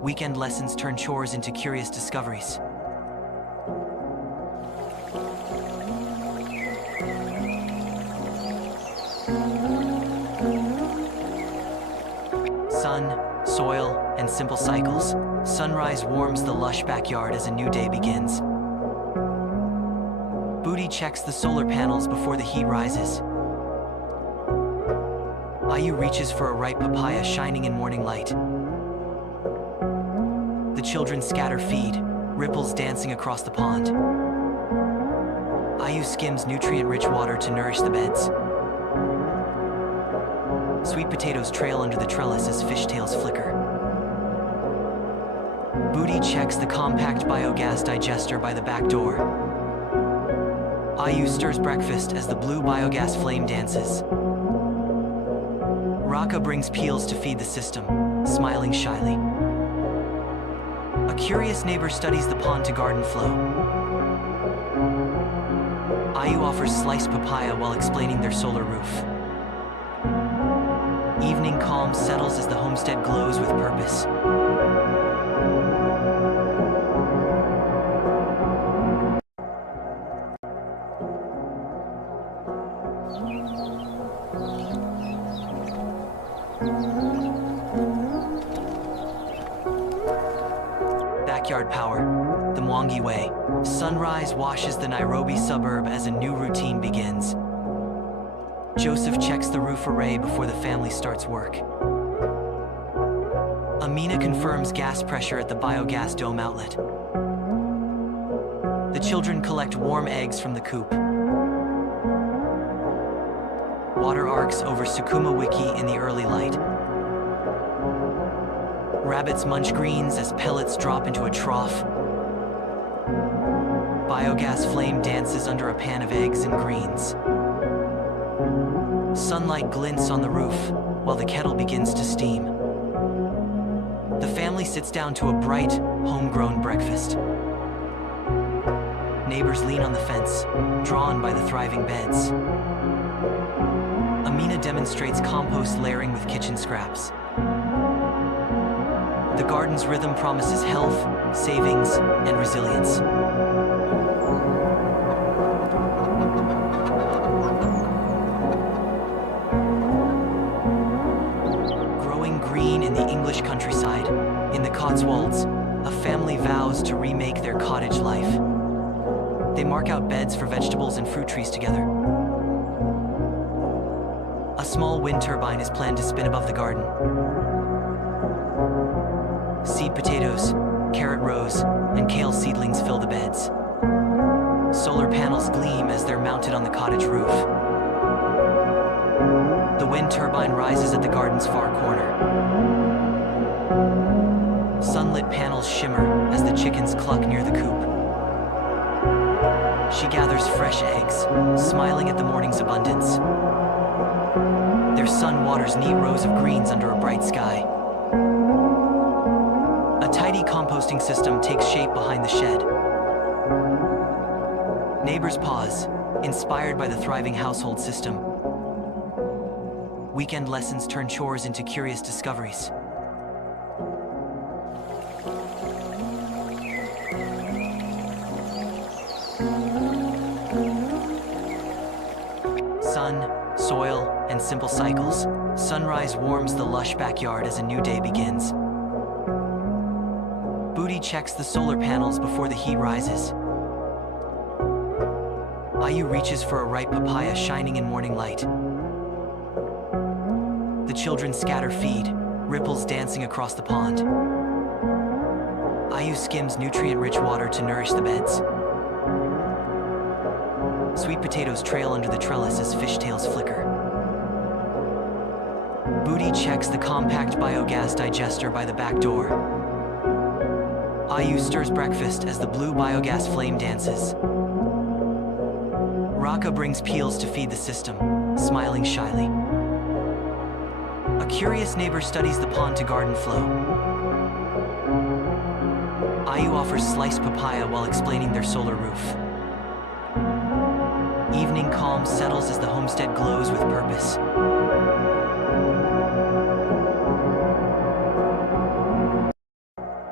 Weekend lessons turn chores into curious discoveries. Sun, soil, and simple cycles. Sunrise warms the lush backyard as a new day begins. Booty checks the solar panels before the heat rises. Ayu reaches for a ripe papaya shining in morning light. The children scatter feed, ripples dancing across the pond. Ayu skims nutrient-rich water to nourish the beds. Sweet potatoes trail under the trellis as fishtails flicker. Booty checks the compact biogas digester by the back door. Ayu stirs breakfast as the blue biogas flame dances. Raka brings peels to feed the system, smiling shyly. A curious neighbor studies the pond to garden flow. Ayu offers sliced papaya while explaining their solar roof. Evening calm settles as the homestead glows with purpose. Backyard power, the Mwangi way. Sunrise washes the Nairobi suburb as a new routine begins. Joseph checks the roof array before the family starts work. Amina confirms gas pressure at the biogas dome outlet. The children collect warm eggs from the coop. Water arcs over Sukuma Wiki in the early light. Rabbits munch greens as pellets drop into a trough. Biogas flame dances under a pan of eggs and greens. Sunlight glints on the roof while the kettle begins to steam. The family sits down to a bright, homegrown breakfast. Neighbors lean on the fence, drawn by the thriving beds. Amina demonstrates compost layering with kitchen scraps. The garden's rhythm promises health, savings, and resilience. Growing green in the English countryside, in the Cotswolds, a family vows to remake their cottage life. They mark out beds for vegetables and fruit trees together. A small wind turbine is planned to spin above the garden. Seed potatoes, carrot rows, and kale seedlings fill the beds. Solar panels gleam as they're mounted on the cottage roof. The wind turbine rises at the garden's far corner. Sunlit panels shimmer as the chickens cluck near the coop. She gathers fresh eggs, smiling at the morning's abundance. Their sun waters neat rows of greens under a bright sky. A tidy composting system takes shape behind the shed. Neighbors pause, inspired by the thriving household system. Weekend lessons turn chores into curious discoveries. Sun, soil, and simple cycles. Sunrise warms the lush backyard as a new day begins. Booty checks the solar panels before the heat rises. Ayu reaches for a ripe papaya shining in morning light. The children scatter feed, ripples dancing across the pond. Ayu skims nutrient-rich water to nourish the beds. Sweet potatoes trail under the trellis as fishtails flicker. Booty checks the compact biogas digester by the back door. Ayu stirs breakfast as the blue biogas flame dances. Raka brings peels to feed the system, smiling shyly. A curious neighbor studies the pond to garden flow. Ayu offers sliced papaya while explaining their solar roof. Evening calm settles as the homestead glows with purpose.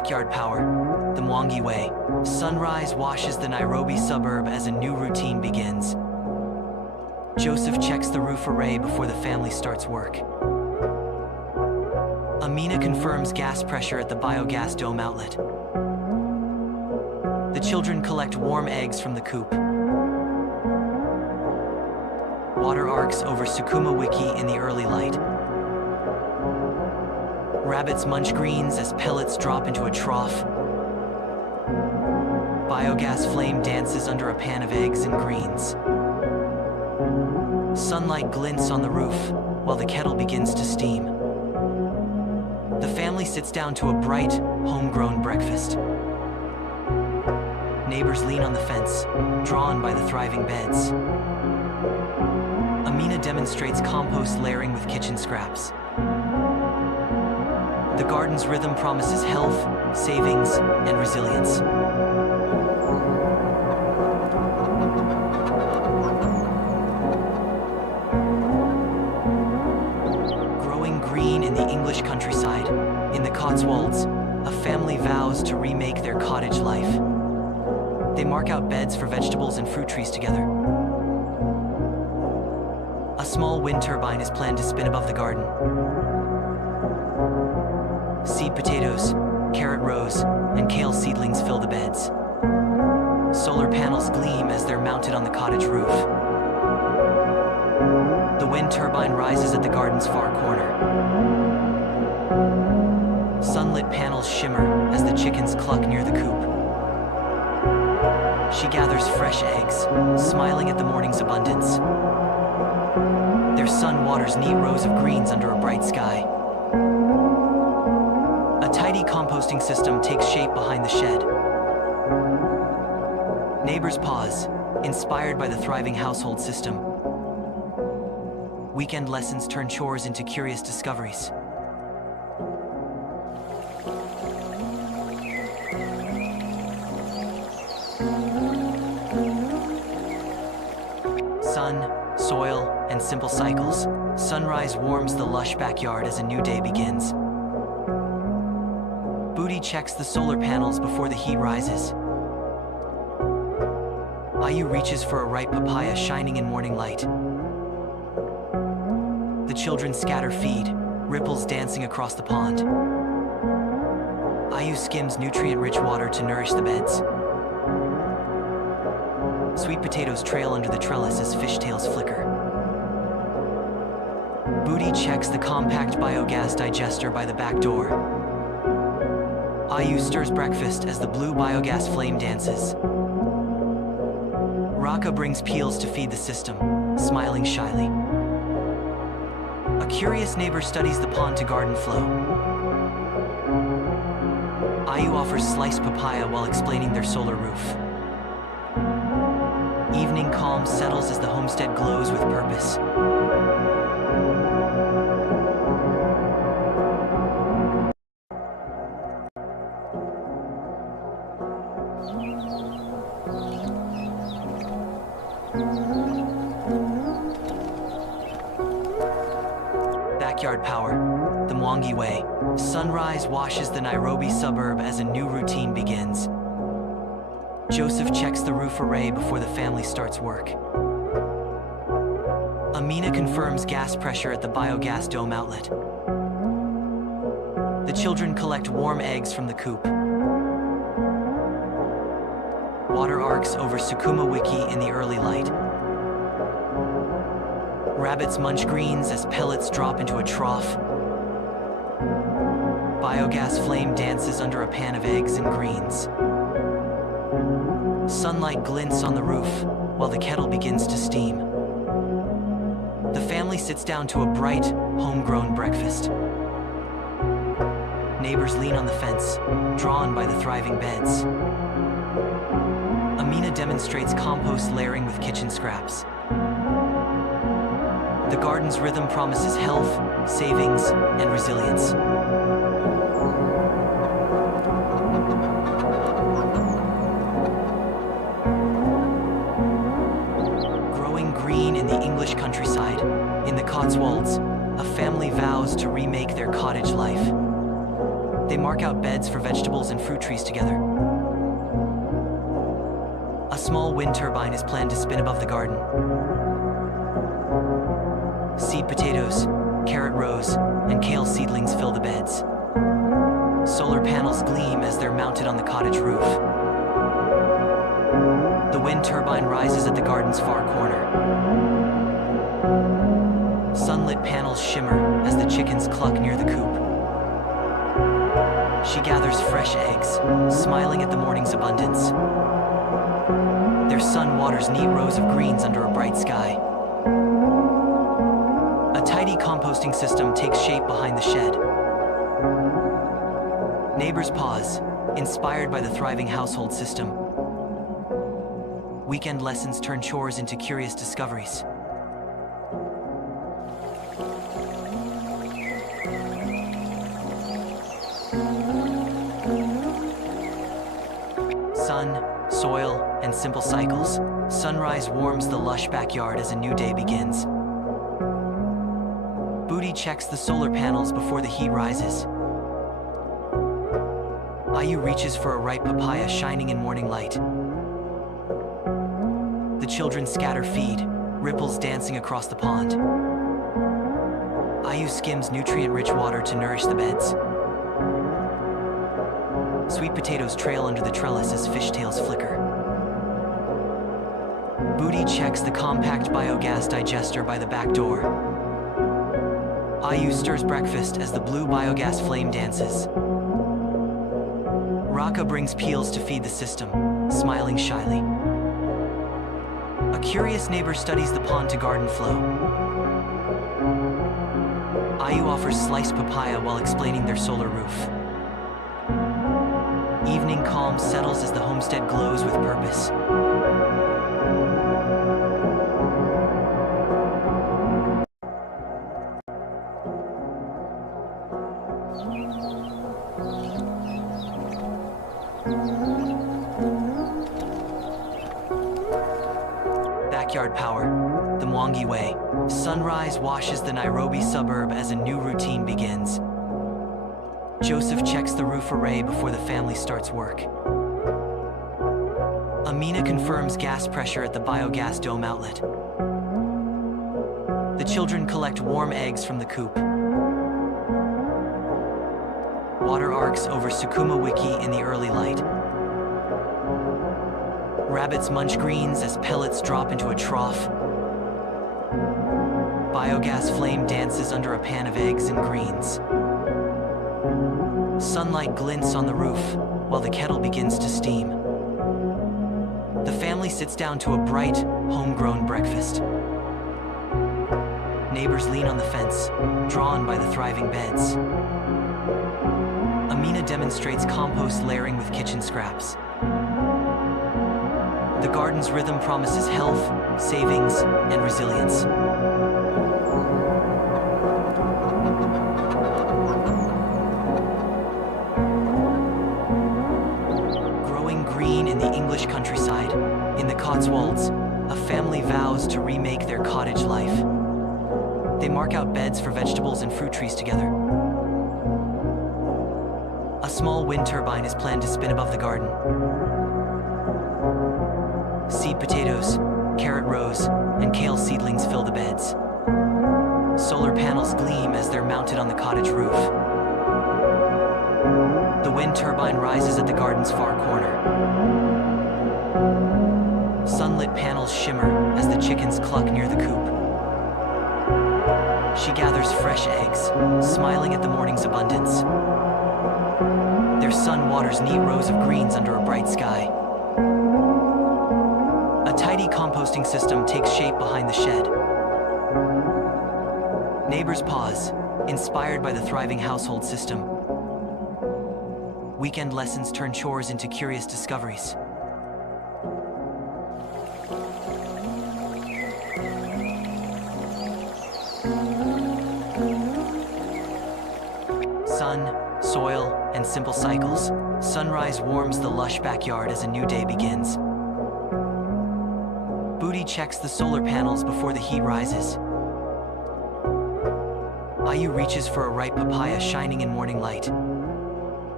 Backyard power, the Mwangi way. Sunrise washes the Nairobi suburb as a new routine begins. Joseph checks the roof array before the family starts work. Amina confirms gas pressure at the biogas dome outlet. The children collect warm eggs from the coop. Water arcs over Sukuma Wiki in the early light. Rabbits munch greens as pellets drop into a trough. Biogas flame dances under a pan of eggs and greens. Sunlight glints on the roof while the kettle begins to steam. The family sits down to a bright, homegrown breakfast. Neighbors lean on the fence, drawn by the thriving beds. Amina demonstrates compost layering with kitchen scraps. The garden's rhythm promises health, savings, and resilience. Growing green in the English countryside, in the Cotswolds, a family vows to remake their cottage life. They mark out beds for vegetables and fruit trees together. A small wind turbine is planned to spin above the garden. Seed potatoes, carrot rows, and kale seedlings fill the beds. Solar panels gleam as they're mounted on the cottage roof. The wind turbine rises at the garden's far corner. Sunlit panels shimmer as the chickens cluck near the coop. She gathers fresh eggs, smiling at the morning's abundance. Their son waters neat rows of greens under a bright sky. A tidy composting system takes shape behind the shed. Neighbors pause, inspired by the thriving household system. Weekend lessons turn chores into curious discoveries. Sun, soil, and simple cycles. Sunrise warms the lush backyard as a new day begins. Booty checks the solar panels before the heat rises. Ayu reaches for a ripe papaya shining in morning light. The children scatter feed, ripples dancing across the pond. Ayu skims nutrient-rich water to nourish the beds. Sweet potatoes trail under the trellis as fishtails flicker. Booty checks the compact biogas digester by the back door. Ayu stirs breakfast as the blue biogas flame dances. Raka brings peels to feed the system, smiling shyly. A curious neighbor studies the pond to garden flow. Ayu offers sliced papaya while explaining their solar roof. Evening calm settles as the homestead glows with purpose. Backyard power, the Mwangi way. Sunrise washes the Nairobi suburb as a new routine begins. Joseph checks the roof array before the family starts work. Amina confirms gas pressure at the biogas dome outlet. The children collect warm eggs from the coop. Water arcs over Sukuma Wiki in the early light. Rabbits munch greens as pellets drop into a trough. Biogas flame dances under a pan of eggs and greens. Sunlight glints on the roof while the kettle begins to steam. The family sits down to a bright, homegrown breakfast. Neighbors lean on the fence, drawn by the thriving beds. Amina demonstrates compost layering with kitchen scraps. The garden's rhythm promises health, savings, and resilience. Growing green in the English countryside, in the Cotswolds, a family vows to remake their cottage life. They mark out beds for vegetables and fruit trees together. A small wind turbine is planned to spin above the garden. Seed potatoes, carrot rows, and kale seedlings fill the beds. Solar panels gleam as they're mounted on the cottage roof. The wind turbine rises at the garden's far corner. Sunlit panels shimmer as the chickens cluck near the coop. She gathers fresh eggs, smiling at the morning's abundance. Their sun waters neat rows of greens under a bright sky. A tidy composting system takes shape behind the shed. Neighbors pause, inspired by the thriving household system. Weekend lessons turn chores into curious discoveries. Sun, soil, and simple cycles. Sunrise warms the lush backyard as a new day begins. Booty checks the solar panels before the heat rises. Ayu reaches for a ripe papaya shining in morning light. The children scatter feed, ripples dancing across the pond. Ayu skims nutrient-rich water to nourish the beds. Sweet potatoes trail under the trellis as fishtails flicker. Booty checks the compact biogas digester by the back door. Ayu stirs breakfast as the blue biogas flame dances. Raka brings peels to feed the system, smiling shyly. A curious neighbor studies the pond to garden flow. Ayu offers sliced papaya while explaining their solar roof. Evening calm settles as the homestead glows with purpose. Backyard power, the Mwangi way. Sunrise washes the Nairobi suburb as a new routine begins. Joseph checks the roof array before the family starts work. Amina confirms gas pressure at the biogas dome outlet. The children collect warm eggs from the coop. Water arcs over Sukuma Wiki in the early light. Rabbits munch greens as pellets drop into a trough. Biogas flame dances under a pan of eggs and greens. Sunlight glints on the roof while the kettle begins to steam. The family sits down to a bright, homegrown breakfast. Neighbors lean on the fence, drawn by the thriving beds. Amina demonstrates compost layering with kitchen scraps. The garden's rhythm promises health, savings, and resilience. Growing green in the English countryside, in the Cotswolds, a family vows to remake their cottage life. They mark out beds for vegetables and fruit trees together. A small wind turbine is planned to spin above the garden. Seed potatoes, carrot rows, and kale seedlings fill the beds. Solar panels gleam as they're mounted on the cottage roof. The wind turbine rises at the garden's far corner. Sunlit panels shimmer as the chickens cluck near the coop. She gathers fresh eggs, smiling at the morning's abundance. Their sun waters neat rows of greens under a bright sky. A tidy composting system takes shape behind the shed. Neighbors pause, inspired by the thriving household system. Weekend lessons turn chores into curious discoveries. Sun, soil, and simple cycles. Sunrise warms the lush backyard as a new day begins. Booty checks the solar panels before the heat rises. Ayu reaches for a ripe papaya shining in morning light.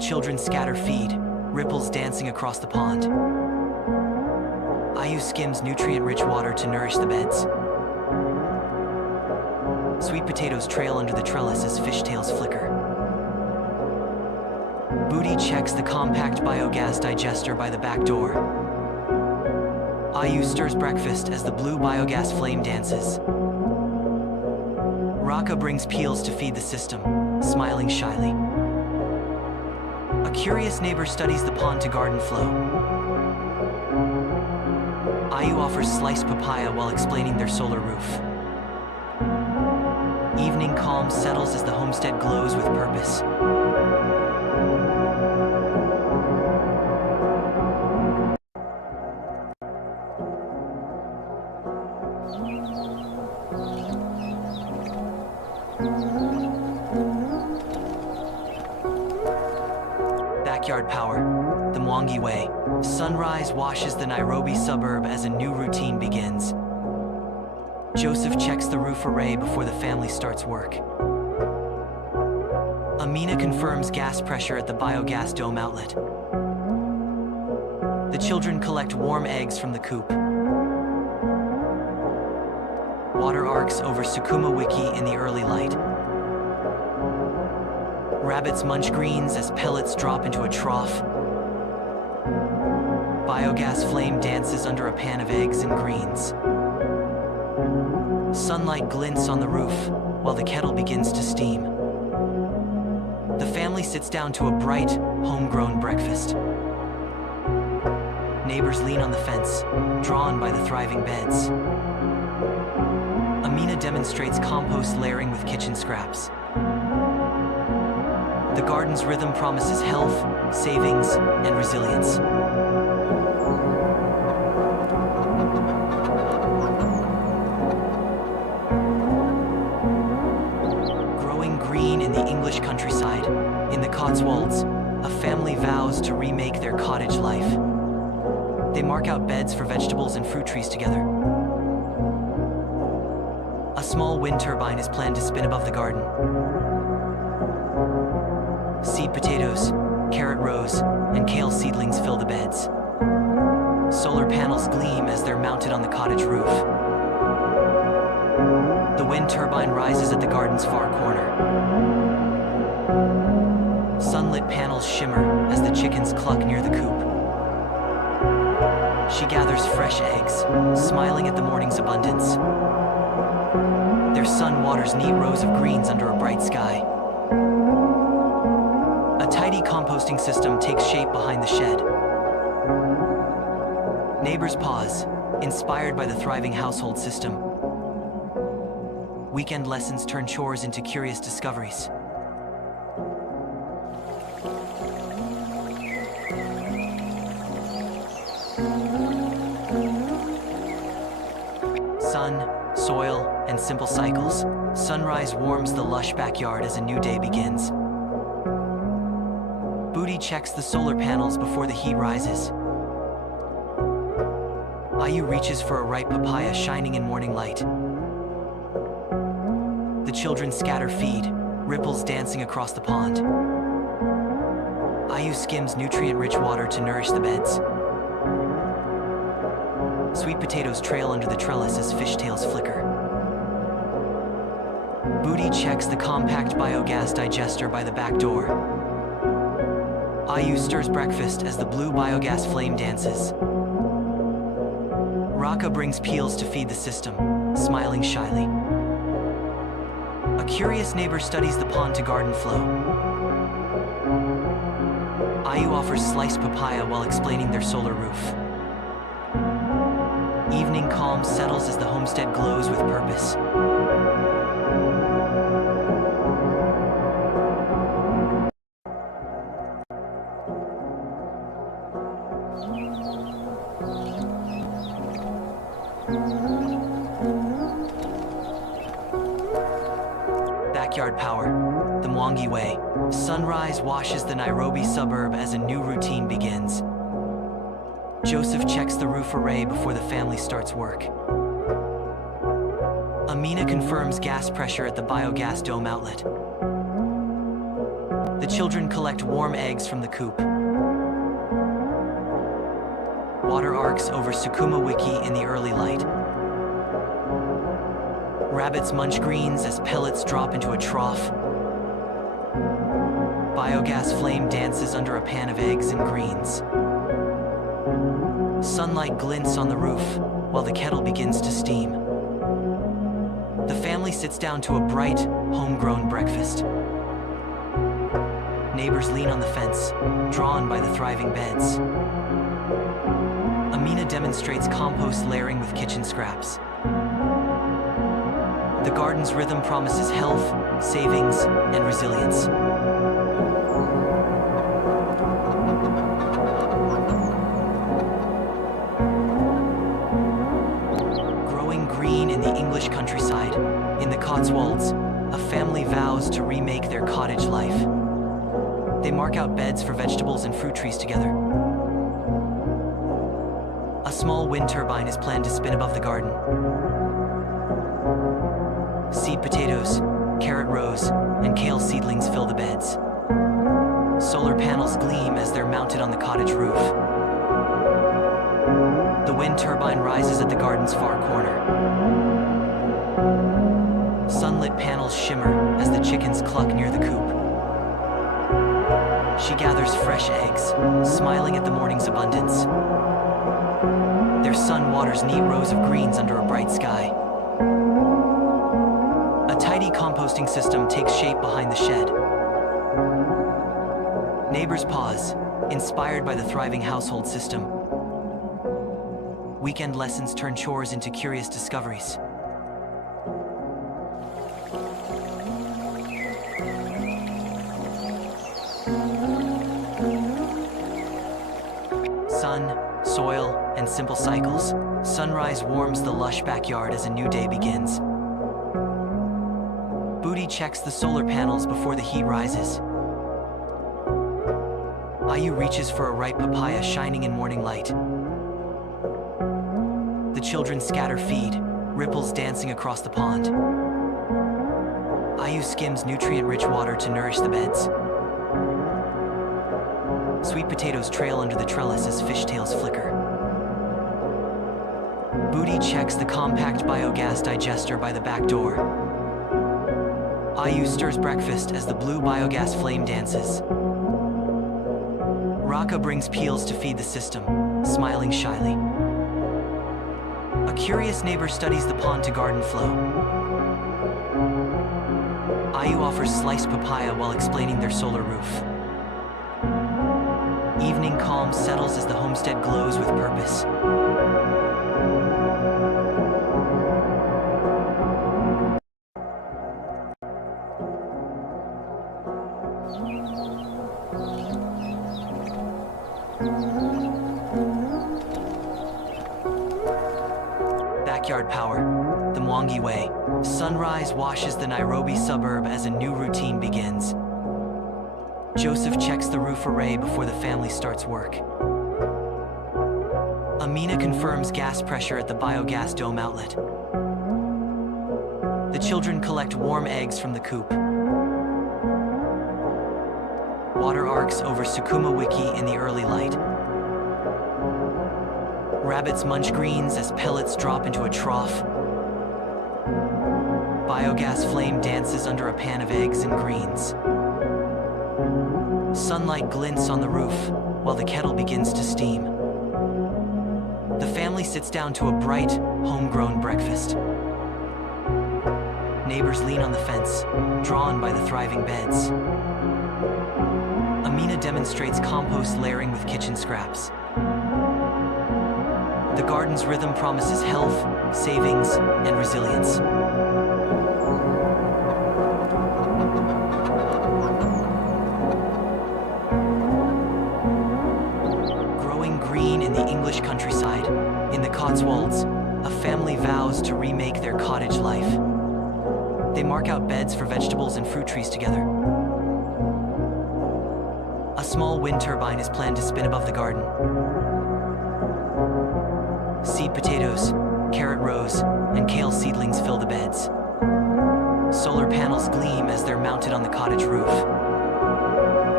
children scatter feed, ripples dancing across the pond. Ayu skims nutrient-rich water to nourish the beds. Sweet potatoes trail under the trellis as fishtails flicker. Booty checks the compact biogas digester by the back door. Ayu stirs breakfast as the blue biogas flame dances. Raka brings peels to feed the system, smiling shyly. A curious neighbor studies the pond to garden flow. Ayu offers sliced papaya while explaining their solar roof. Evening calm settles as the homestead glows with purpose. Backyard power, the Mwangi way. Sunrise washes the Nairobi suburb as a new routine begins. Joseph checks the roof array before the family starts work. Amina confirms gas pressure at the biogas dome outlet. The children collect warm eggs from the coop. Water arcs over Sukuma Wiki in the early light. Rabbits munch greens as pellets drop into a trough. Biogas flame dances under a pan of eggs and greens. Sunlight glints on the roof while the kettle begins to steam. The family sits down to a bright, homegrown breakfast. Neighbors lean on the fence, drawn by the thriving beds. Amina demonstrates compost layering with kitchen scraps. The garden's rhythm promises health, savings, and resilience. Growing green in the English countryside, in the Cotswolds, a family vows to remake their cottage life. They mark out beds for vegetables and fruit trees together. A small wind turbine is planned to spin above the garden. Seed potatoes, carrot rows, and kale seedlings fill the beds. Solar panels gleam as they're mounted on the cottage roof. The wind turbine rises at the garden's far corner. Sunlit panels shimmer as the chickens cluck near the coop. She gathers fresh eggs, smiling at the morning's abundance. Their son waters neat rows of greens under a bright sky. A tidy composting system takes shape behind the shed. Neighbors pause, inspired by the thriving household system. Weekend lessons turn chores into curious discoveries. Sun, soil, and simple cycles. Sunrise warms the lush backyard as a new day begins. Booty checks the solar panels before the heat rises. Ayu reaches for a ripe papaya shining in morning light. The children scatter feed, ripples dancing across the pond. Ayu skims nutrient-rich water to nourish the beds. Sweet potatoes trail under the trellis as fishtails flicker. Booty checks the compact biogas digester by the back door. Ayu stirs breakfast as the blue biogas flame dances. Raka brings peels to feed the system, smiling shyly. A curious neighbor studies the pond to garden flow. Ayu offers sliced papaya while explaining their solar roof. Evening calm settles as the homestead glows with purpose. Backyard power, the Mwangi way. Sunrise washes the Nairobi suburb as a new routine begins. Joseph checks the roof array before the family starts work. Amina confirms gas pressure at the biogas dome outlet. The children collect warm eggs from the coop. Water arcs over Sukuma Wiki in the early light. Rabbits munch greens as pellets drop into a trough. Biogas flame dances under a pan of eggs and greens. Sunlight glints on the roof while the kettle begins to steam. The family sits down to a bright, homegrown breakfast. Neighbors lean on the fence, drawn by the thriving beds. Amina demonstrates compost layering with kitchen scraps. The garden's rhythm promises health, savings, and resilience. Growing green in the English countryside, in the Cotswolds, a family vows to remake their cottage life. They mark out beds for vegetables and fruit trees together. A small wind turbine is planned to spin above the garden. Seed potatoes, carrot rows, and kale seedlings fill the beds. Solar panels gleam as they're mounted on the cottage roof. The wind turbine rises at the garden's far corner. Sunlit panels shimmer as the chickens cluck near the coop. She gathers fresh eggs, smiling at the morning's abundance. Their sun waters neat rows of greens under a bright sky. A tidy composting system takes shape behind the shed. Neighbors pause, inspired by the thriving household system. Weekend lessons turn chores into curious discoveries. Sun, soil, and simple cycles. Sunrise warms the lush backyard as a new day begins. Booty checks the solar panels before the heat rises. Ayu reaches for a ripe papaya shining in morning light. The children scatter feed, ripples dancing across the pond. Ayu skims nutrient-rich water to nourish the beds. Sweet potatoes trail under the trellis as fishtails flicker. Booty checks the compact biogas digester by the back door. Ayu stirs breakfast as the blue biogas flame dances. Raka brings peels to feed the system, smiling shyly. A curious neighbor studies the pond to garden flow. Ayu offers sliced papaya while explaining their solar roof. Evening calm settles as the homestead glows with purpose. Backyard power, the Mwangi way. Sunrise washes the Nairobi suburb as a new routine begins. Joseph checks the roof array before the family starts work. Amina confirms gas pressure at the biogas dome outlet. The children collect warm eggs from the coop. Water arcs over Sukuma Wiki in the early light. Rabbits munch greens as pellets drop into a trough. Biogas flame dances under a pan of eggs and greens. Sunlight glints on the roof while the kettle begins to steam. The family sits down to a bright, homegrown breakfast. Neighbors lean on the fence, drawn by the thriving beds. Amina demonstrates compost layering with kitchen scraps. The garden's rhythm promises health, savings, and resilience. Growing green in the English countryside, in the Cotswolds, a family vows to remake their cottage life. They mark out beds for vegetables and fruit trees together. A small wind turbine is planned to spin above the garden. Seed potatoes, carrot rows, and kale seedlings fill the beds. Solar panels gleam as they're mounted on the cottage roof.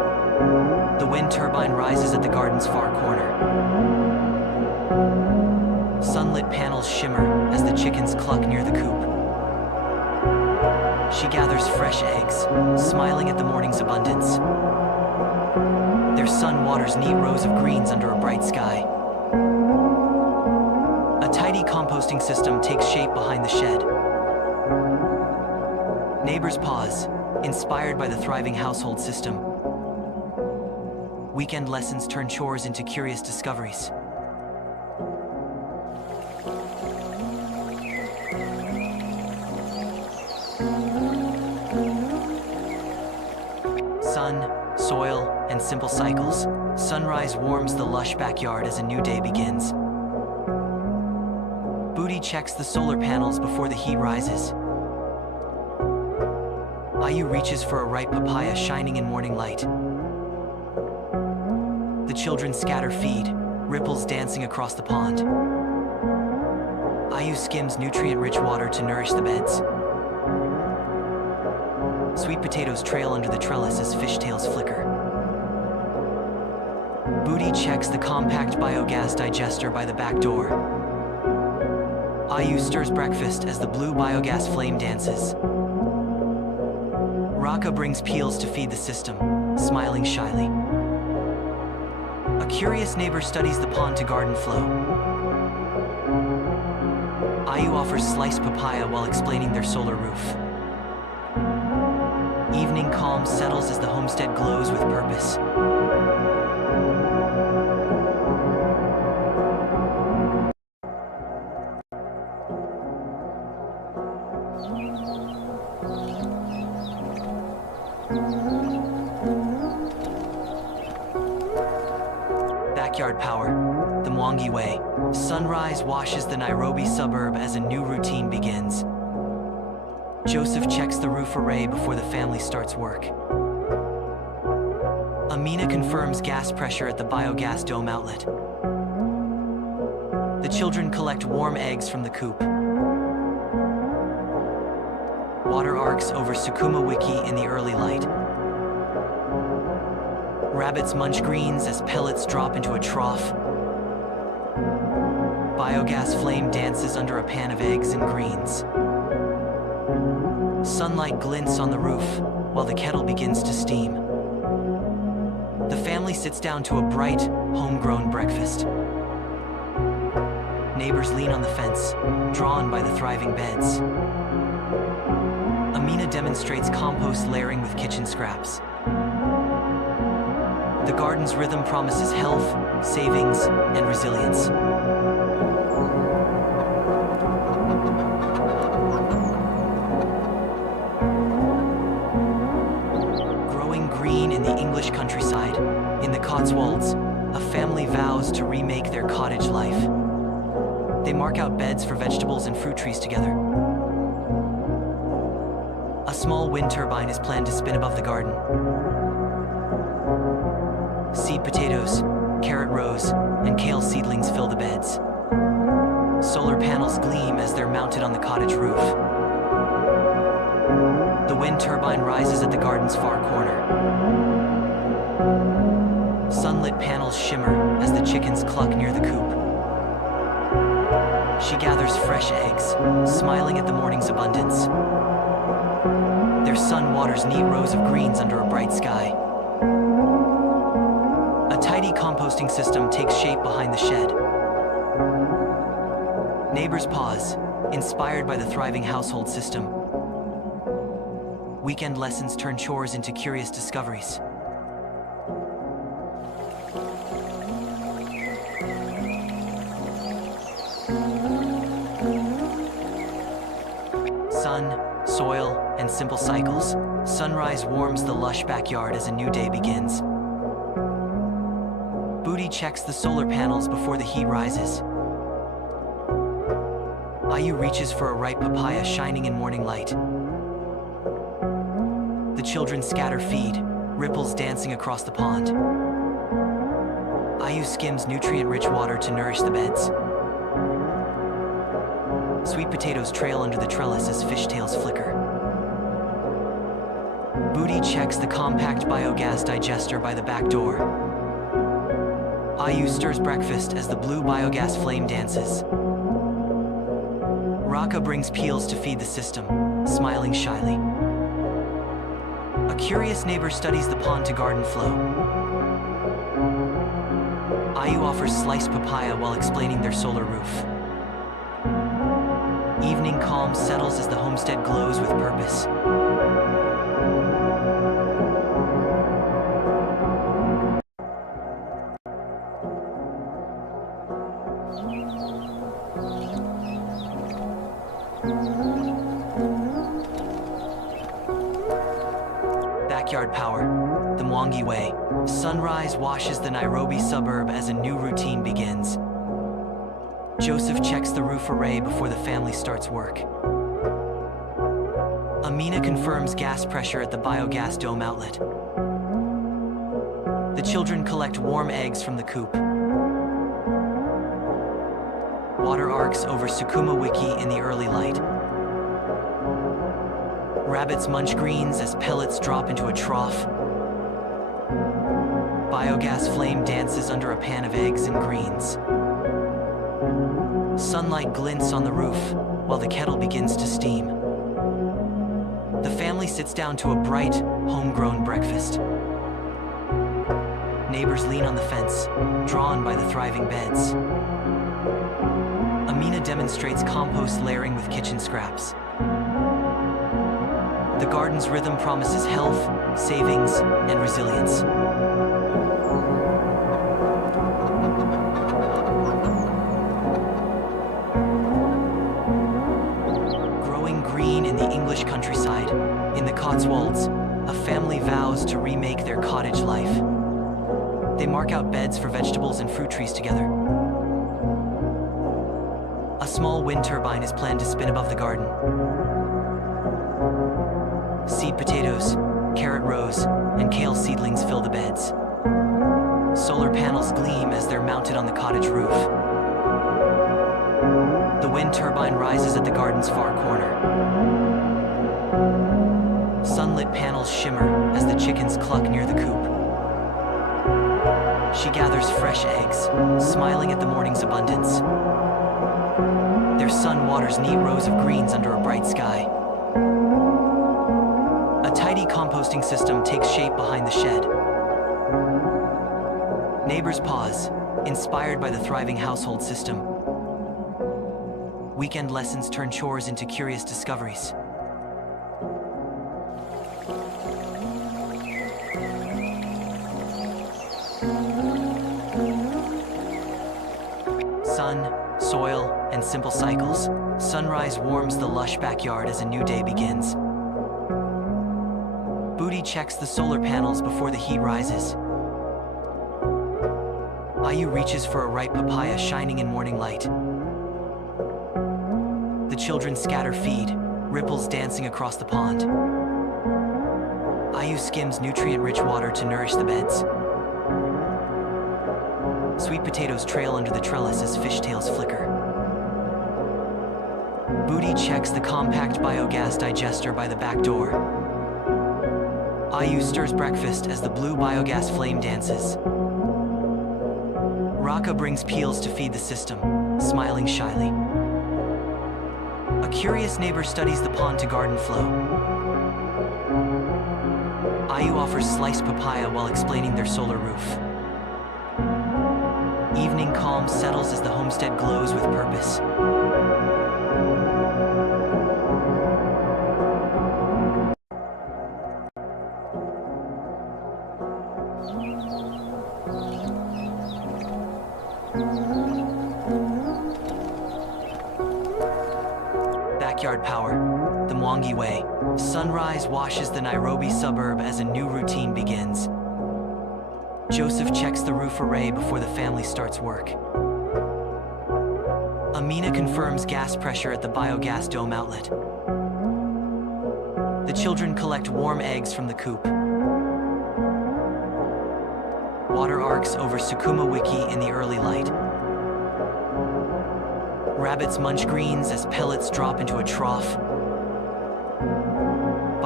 The wind turbine rises at the garden's far corner. Sunlit panels shimmer as the chickens cluck near the coop. She gathers fresh eggs, smiling at the morning's abundance. Their sun waters neat rows of greens under a bright sky. A tidy composting system takes shape behind the shed. Neighbors pause, inspired by the thriving household system. Weekend lessons turn chores into curious discoveries. Sun, soil, and simple cycles. Sunrise warms the lush backyard as a new day begins. Booty checks the solar panels before the heat rises. Ayu reaches for a ripe papaya shining in morning light. The children scatter feed, ripples dancing across the pond. Ayu skims nutrient-rich water to nourish the beds. Sweet potatoes trail under the trellis as fishtails flicker. Booty checks the compact biogas digester by the back door. Ayu stirs breakfast as the blue biogas flame dances. Raka brings peels to feed the system, smiling shyly. A curious neighbor studies the pond-to-garden flow. Ayu offers sliced papaya while explaining their solar roof. Evening calm settles as the homestead glows with purpose. Backyard power, the Mwangi way. Sunrise washes the Nairobi suburb as a new routine begins. Joseph checks the roof array before the family starts work. Amina confirms gas pressure at the biogas dome outlet. The children collect warm eggs from the coop. Water arcs over Sukuma Wiki in the early light. Rabbits munch greens as pellets drop into a trough. Biogas flame dances under a pan of eggs and greens. Sunlight glints on the roof while the kettle begins to steam. The family sits down to a bright, homegrown breakfast. Neighbors lean on the fence, drawn by the thriving beds. Amina demonstrates compost layering with kitchen scraps. The garden's rhythm promises health, savings, and resilience. Growing green in the English countryside, in the Cotswolds, a family vows to remake their cottage life. They mark out beds for vegetables and fruit trees together. A small wind turbine is planned to spin above the garden. Seed potatoes, carrot rows, and kale seedlings fill the beds. Solar panels gleam as they're mounted on the cottage roof. The wind turbine rises at the garden's far corner. Sunlit panels shimmer as the chickens cluck near the coop. She gathers fresh eggs, smiling at the morning's abundance. Their sun waters neat rows of greens under a bright sky. A tidy composting system takes shape behind the shed. Neighbors pause, inspired by the thriving household system. Weekend lessons turn chores into curious discoveries. Sun, soil, and simple cycles. Sunrise warms the lush backyard as a new day begins. Booty checks the solar panels before the heat rises. Ayu reaches for a ripe papaya shining in morning light. The children scatter feed, ripples dancing across the pond. Ayu skims nutrient-rich water to nourish the beds. Sweet potatoes trail under the trellis as fishtails flicker. Booty checks the compact biogas digester by the back door. Ayu stirs breakfast as the blue biogas flame dances. Raka brings peels to feed the system, smiling shyly. A curious neighbor studies the pond to garden flow. Ayu offers sliced papaya while explaining their solar roof. Evening calm settles as the homestead glows with purpose. Backyard power, the Mwangi way. Sunrise washes the Nairobi suburb as a new routine begins. Joseph checks the roof array before the family starts work. Amina confirms gas pressure at the biogas dome outlet. The children collect warm eggs from the coop. Water arcs over Sukuma Wiki in the early light. Rabbits munch greens as pellets drop into a trough. Biogas flame dances under a pan of eggs and greens. Sunlight glints on the roof while the kettle begins to steam. The family sits down to a bright, homegrown breakfast. Neighbors lean on the fence, drawn by the thriving beds. Amina demonstrates compost layering with kitchen scraps. The garden's rhythm promises health, savings, and resilience. Growing green in the English countryside, in the Cotswolds, a family vows to remake their cottage life. They mark out beds for vegetables and fruit trees together. A small wind turbine is planned to spin above the garden. Seed potatoes, carrot rows, and kale seedlings fill the beds. Solar panels gleam as they're mounted on the cottage roof. The wind turbine rises at the garden's far corner. Sunlit panels shimmer as the chickens cluck near the coop. She gathers fresh eggs, smiling at the morning's abundance. Their son waters neat rows of greens under a bright sky. A tidy composting system takes shape behind the shed. Neighbors pause, inspired by the thriving household system. Weekend lessons turn chores into curious discoveries. Sun, soil, and simple cycles. Sunrise warms the lush backyard as a new day begins. Booty checks the solar panels before the heat rises. Ayu reaches for a ripe papaya shining in morning light. The children scatter feed, ripples dancing across the pond. Ayu skims nutrient-rich water to nourish the beds. Sweet potatoes trail under the trellis as fishtails flicker. Booty checks the compact biogas digester by the back door. Ayu stirs breakfast as the blue biogas flame dances. Raka brings peels to feed the system, smiling shyly. A curious neighbor studies the pond to garden flow. Ayu offers sliced papaya while explaining their solar roof. Evening calm settles as the homestead glows with purpose. Backyard power, the Mwangi way. Sunrise washes the Nairobi suburb as a new routine begins. Joseph checks the roof array before the family starts work. Amina confirms gas pressure at the biogas dome outlet. The children collect warm eggs from the coop. Water arcs over Sukuma Wiki in the early light. Rabbits munch greens as pellets drop into a trough.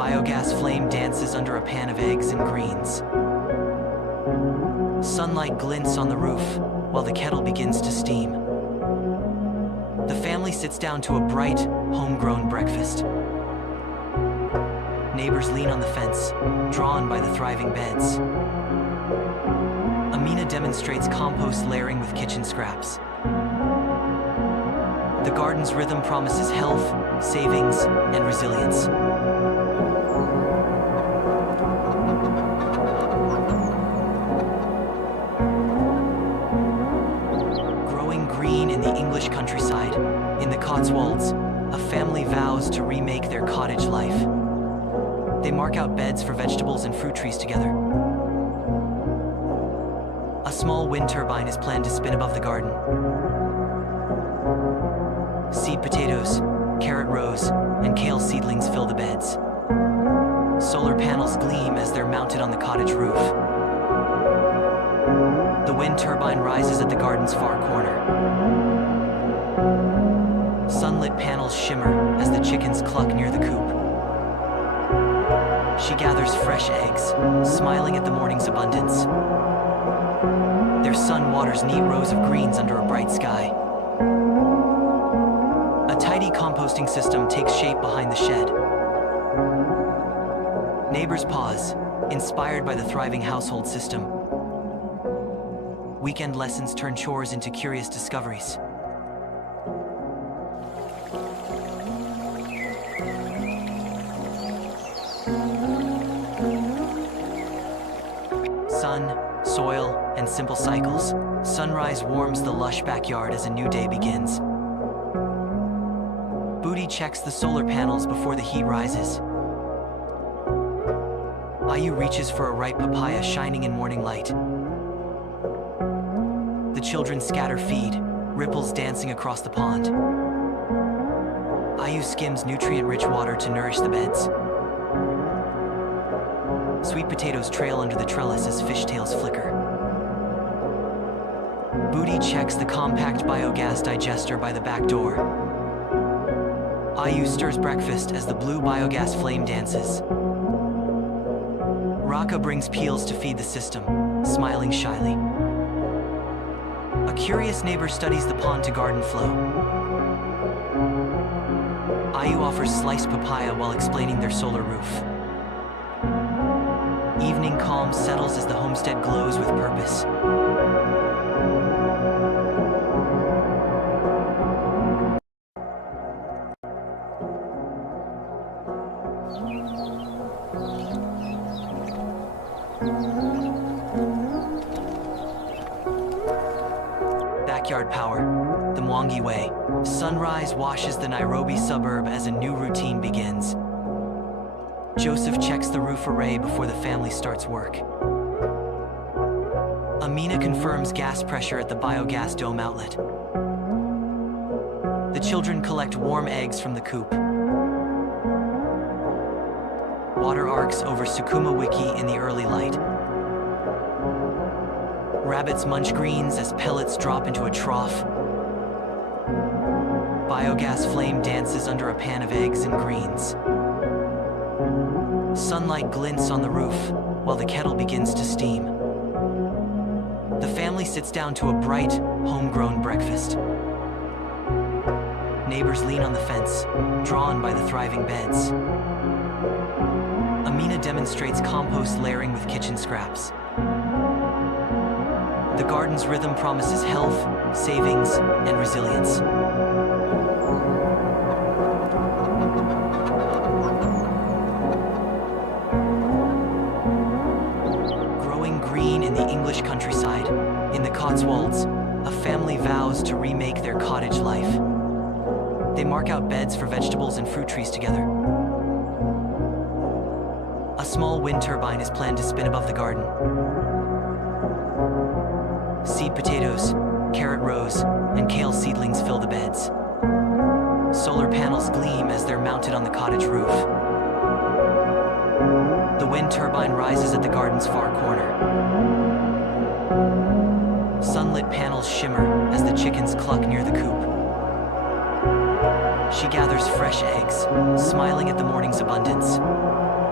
biogas flame dances under a pan of eggs and greens. Sunlight glints on the roof while the kettle begins to steam. The family sits down to a bright, homegrown breakfast. Neighbors lean on the fence, drawn by the thriving beds. Amina demonstrates compost layering with kitchen scraps. The garden's rhythm promises health, savings, and resilience. Growing green in the English countryside, in the Cotswolds, a family vows to remake their cottage life. They mark out beds for vegetables and fruit trees together. A small wind turbine is planned to spin above the garden. Seed potatoes, carrot rows, and kale seedlings fill the beds. Solar panels gleam as they're mounted on the cottage roof. The wind turbine rises at the garden's far corner. Sunlit panels shimmer as the chickens cluck near the coop. She gathers fresh eggs, smiling at the morning's abundance. Their son waters neat rows of greens under a bright sky. A tidy composting system takes shape behind the shed. Neighbors pause, inspired by the thriving household system. Weekend lessons turn chores into curious discoveries. Sun, soil, and simple cycles. Sunrise warms the lush backyard as a new day begins. Booty checks the solar panels before the heat rises. Ayu reaches for a ripe papaya shining in morning light. The children scatter feed, ripples dancing across the pond. Ayu skims nutrient-rich water to nourish the beds. Sweet potatoes trail under the trellis as fishtails flicker. Booty checks the compact biogas digester by the back door. Ayu stirs breakfast as the blue biogas flame dances. Raka brings peels to feed the system, smiling shyly. A curious neighbor studies the pond to garden flow. Ayu offers sliced papaya while explaining their solar roof. Evening calm settles as the homestead glows with purpose. Backyard power, the Mwangi way. Sunrise washes the Nairobi suburb as a new routine begins. Joseph checks the roof array before the family starts work. Amina confirms gas pressure at the biogas dome outlet. The children collect warm eggs from the coop. Water arcs over Sukuma Wiki in the early light. Rabbits munch greens as pellets drop into a trough. Biogas flame dances under a pan of eggs and greens. Sunlight glints on the roof while the kettle begins to steam. The family sits down to a bright, homegrown breakfast. Neighbors lean on the fence, drawn by the thriving beds. Amina demonstrates compost layering with kitchen scraps. The garden's rhythm promises health, savings, and resilience. Growing green in the English countryside, in the Cotswolds, a family vows to remake their cottage life. They mark out beds for vegetables and fruit trees together. A small wind turbine is planned to spin above the garden. Seed potatoes, carrot rows, and kale seedlings fill the beds. Solar panels gleam as they're mounted on the cottage roof. The wind turbine rises at the garden's far corner. Sunlit panels shimmer as the chickens cluck near the coop. She gathers fresh eggs, smiling at the morning's abundance.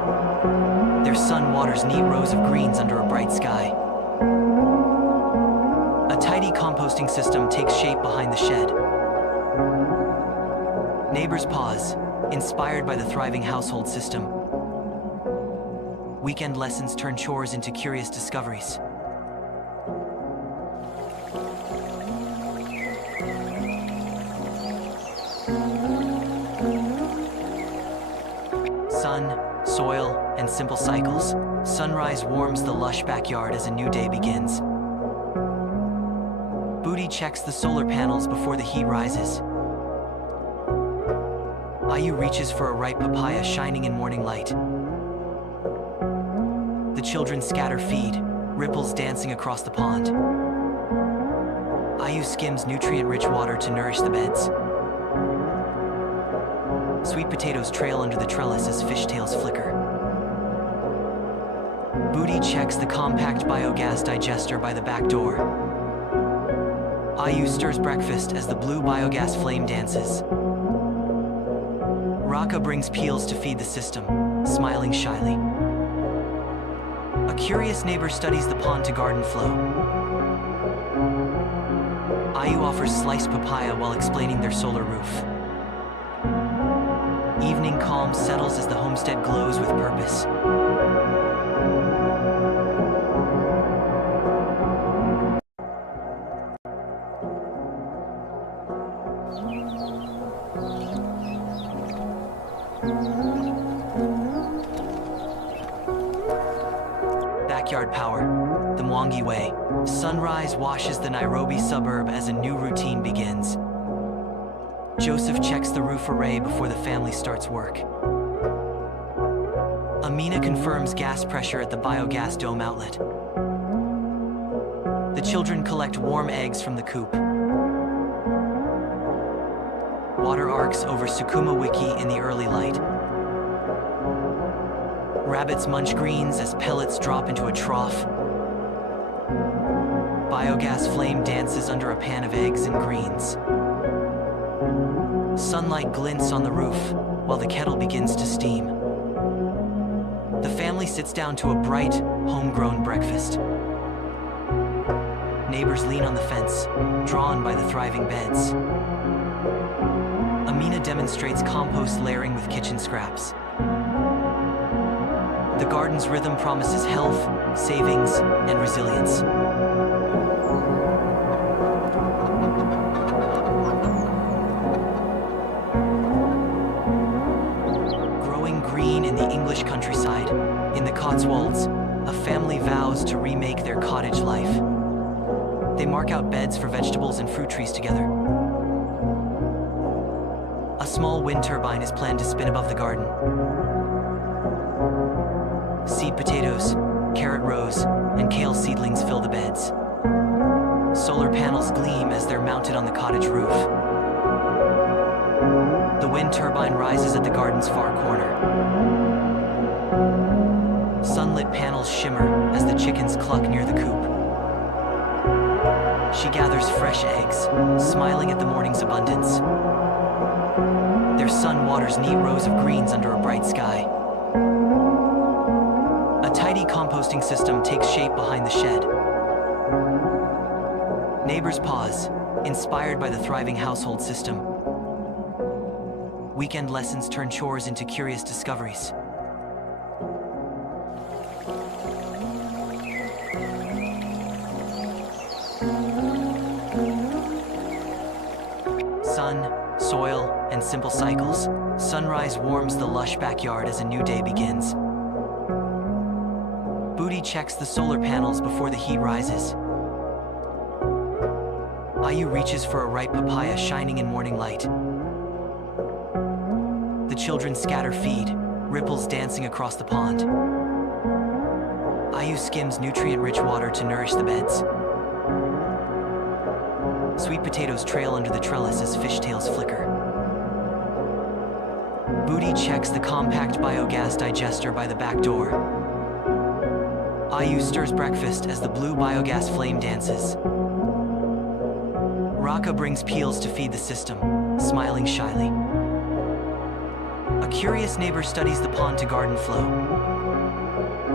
Their son waters neat rows of greens under a bright sky. A tidy composting system takes shape behind the shed. Neighbors pause, inspired by the thriving household system. Weekend lessons turn chores into curious discoveries. Sun, soil, and simple cycles. Sunrise warms the lush backyard as a new day begins. Booty checks the solar panels before the heat rises. Ayu reaches for a ripe papaya shining in morning light. The children scatter feed, ripples dancing across the pond. Ayu skims nutrient-rich water to nourish the beds. Sweet potatoes trail under the trellis as fishtails flicker. Booty checks the compact biogas digester by the back door. Ayu stirs breakfast as the blue biogas flame dances. Raka brings peels to feed the system, smiling shyly. A curious neighbor studies the pond to garden flow. Ayu offers sliced papaya while explaining their solar roof. Evening calm settles as the homestead glows with purpose. Backyard power, the Mwangi way. Sunrise washes the Nairobi suburb as a new routine begins. Joseph checks the roof array before the family starts work. Amina confirms gas pressure at the biogas dome outlet. The children collect warm eggs from the coop. Water arcs over Sukuma Wiki in the early light. Rabbits munch greens as pellets drop into a trough. Biogas flame dances under a pan of eggs and greens. Sunlight glints on the roof while the kettle begins to steam. The family sits down to a bright, homegrown breakfast. Neighbors lean on the fence, drawn by the thriving beds. Amina demonstrates compost layering with kitchen scraps. The garden's rhythm promises health, savings, and resilience. Growing green in the English countryside, in the Cotswolds, a family vows to remake their cottage life. They mark out beds for vegetables and fruit trees together. A small wind turbine is planned to spin above the garden. Seed potatoes, carrot rows, and kale seedlings fill the beds. Solar panels gleam as they're mounted on the cottage roof. The wind turbine rises at the garden's far corner. Sunlit panels shimmer as the chickens cluck near the coop. She gathers fresh eggs, smiling at the morning's abundance. Their son waters neat rows of greens under a bright sky. A tidy composting system takes shape behind the shed. Neighbors pause, inspired by the thriving household system. Weekend lessons turn chores into curious discoveries. Sun, soil, and simple cycles. Sunrise warms the lush backyard as a new day begins. Booty checks the solar panels before the heat rises. Ayu reaches for a ripe papaya shining in morning light. The children scatter feed, ripples dancing across the pond. Ayu skims nutrient-rich water to nourish the beds. Sweet potatoes trail under the trellis as fishtails flicker. Booty checks the compact biogas digester by the back door. Ayu stirs breakfast as the blue biogas flame dances. Raka brings peels to feed the system, smiling shyly. A curious neighbor studies the pond to garden flow.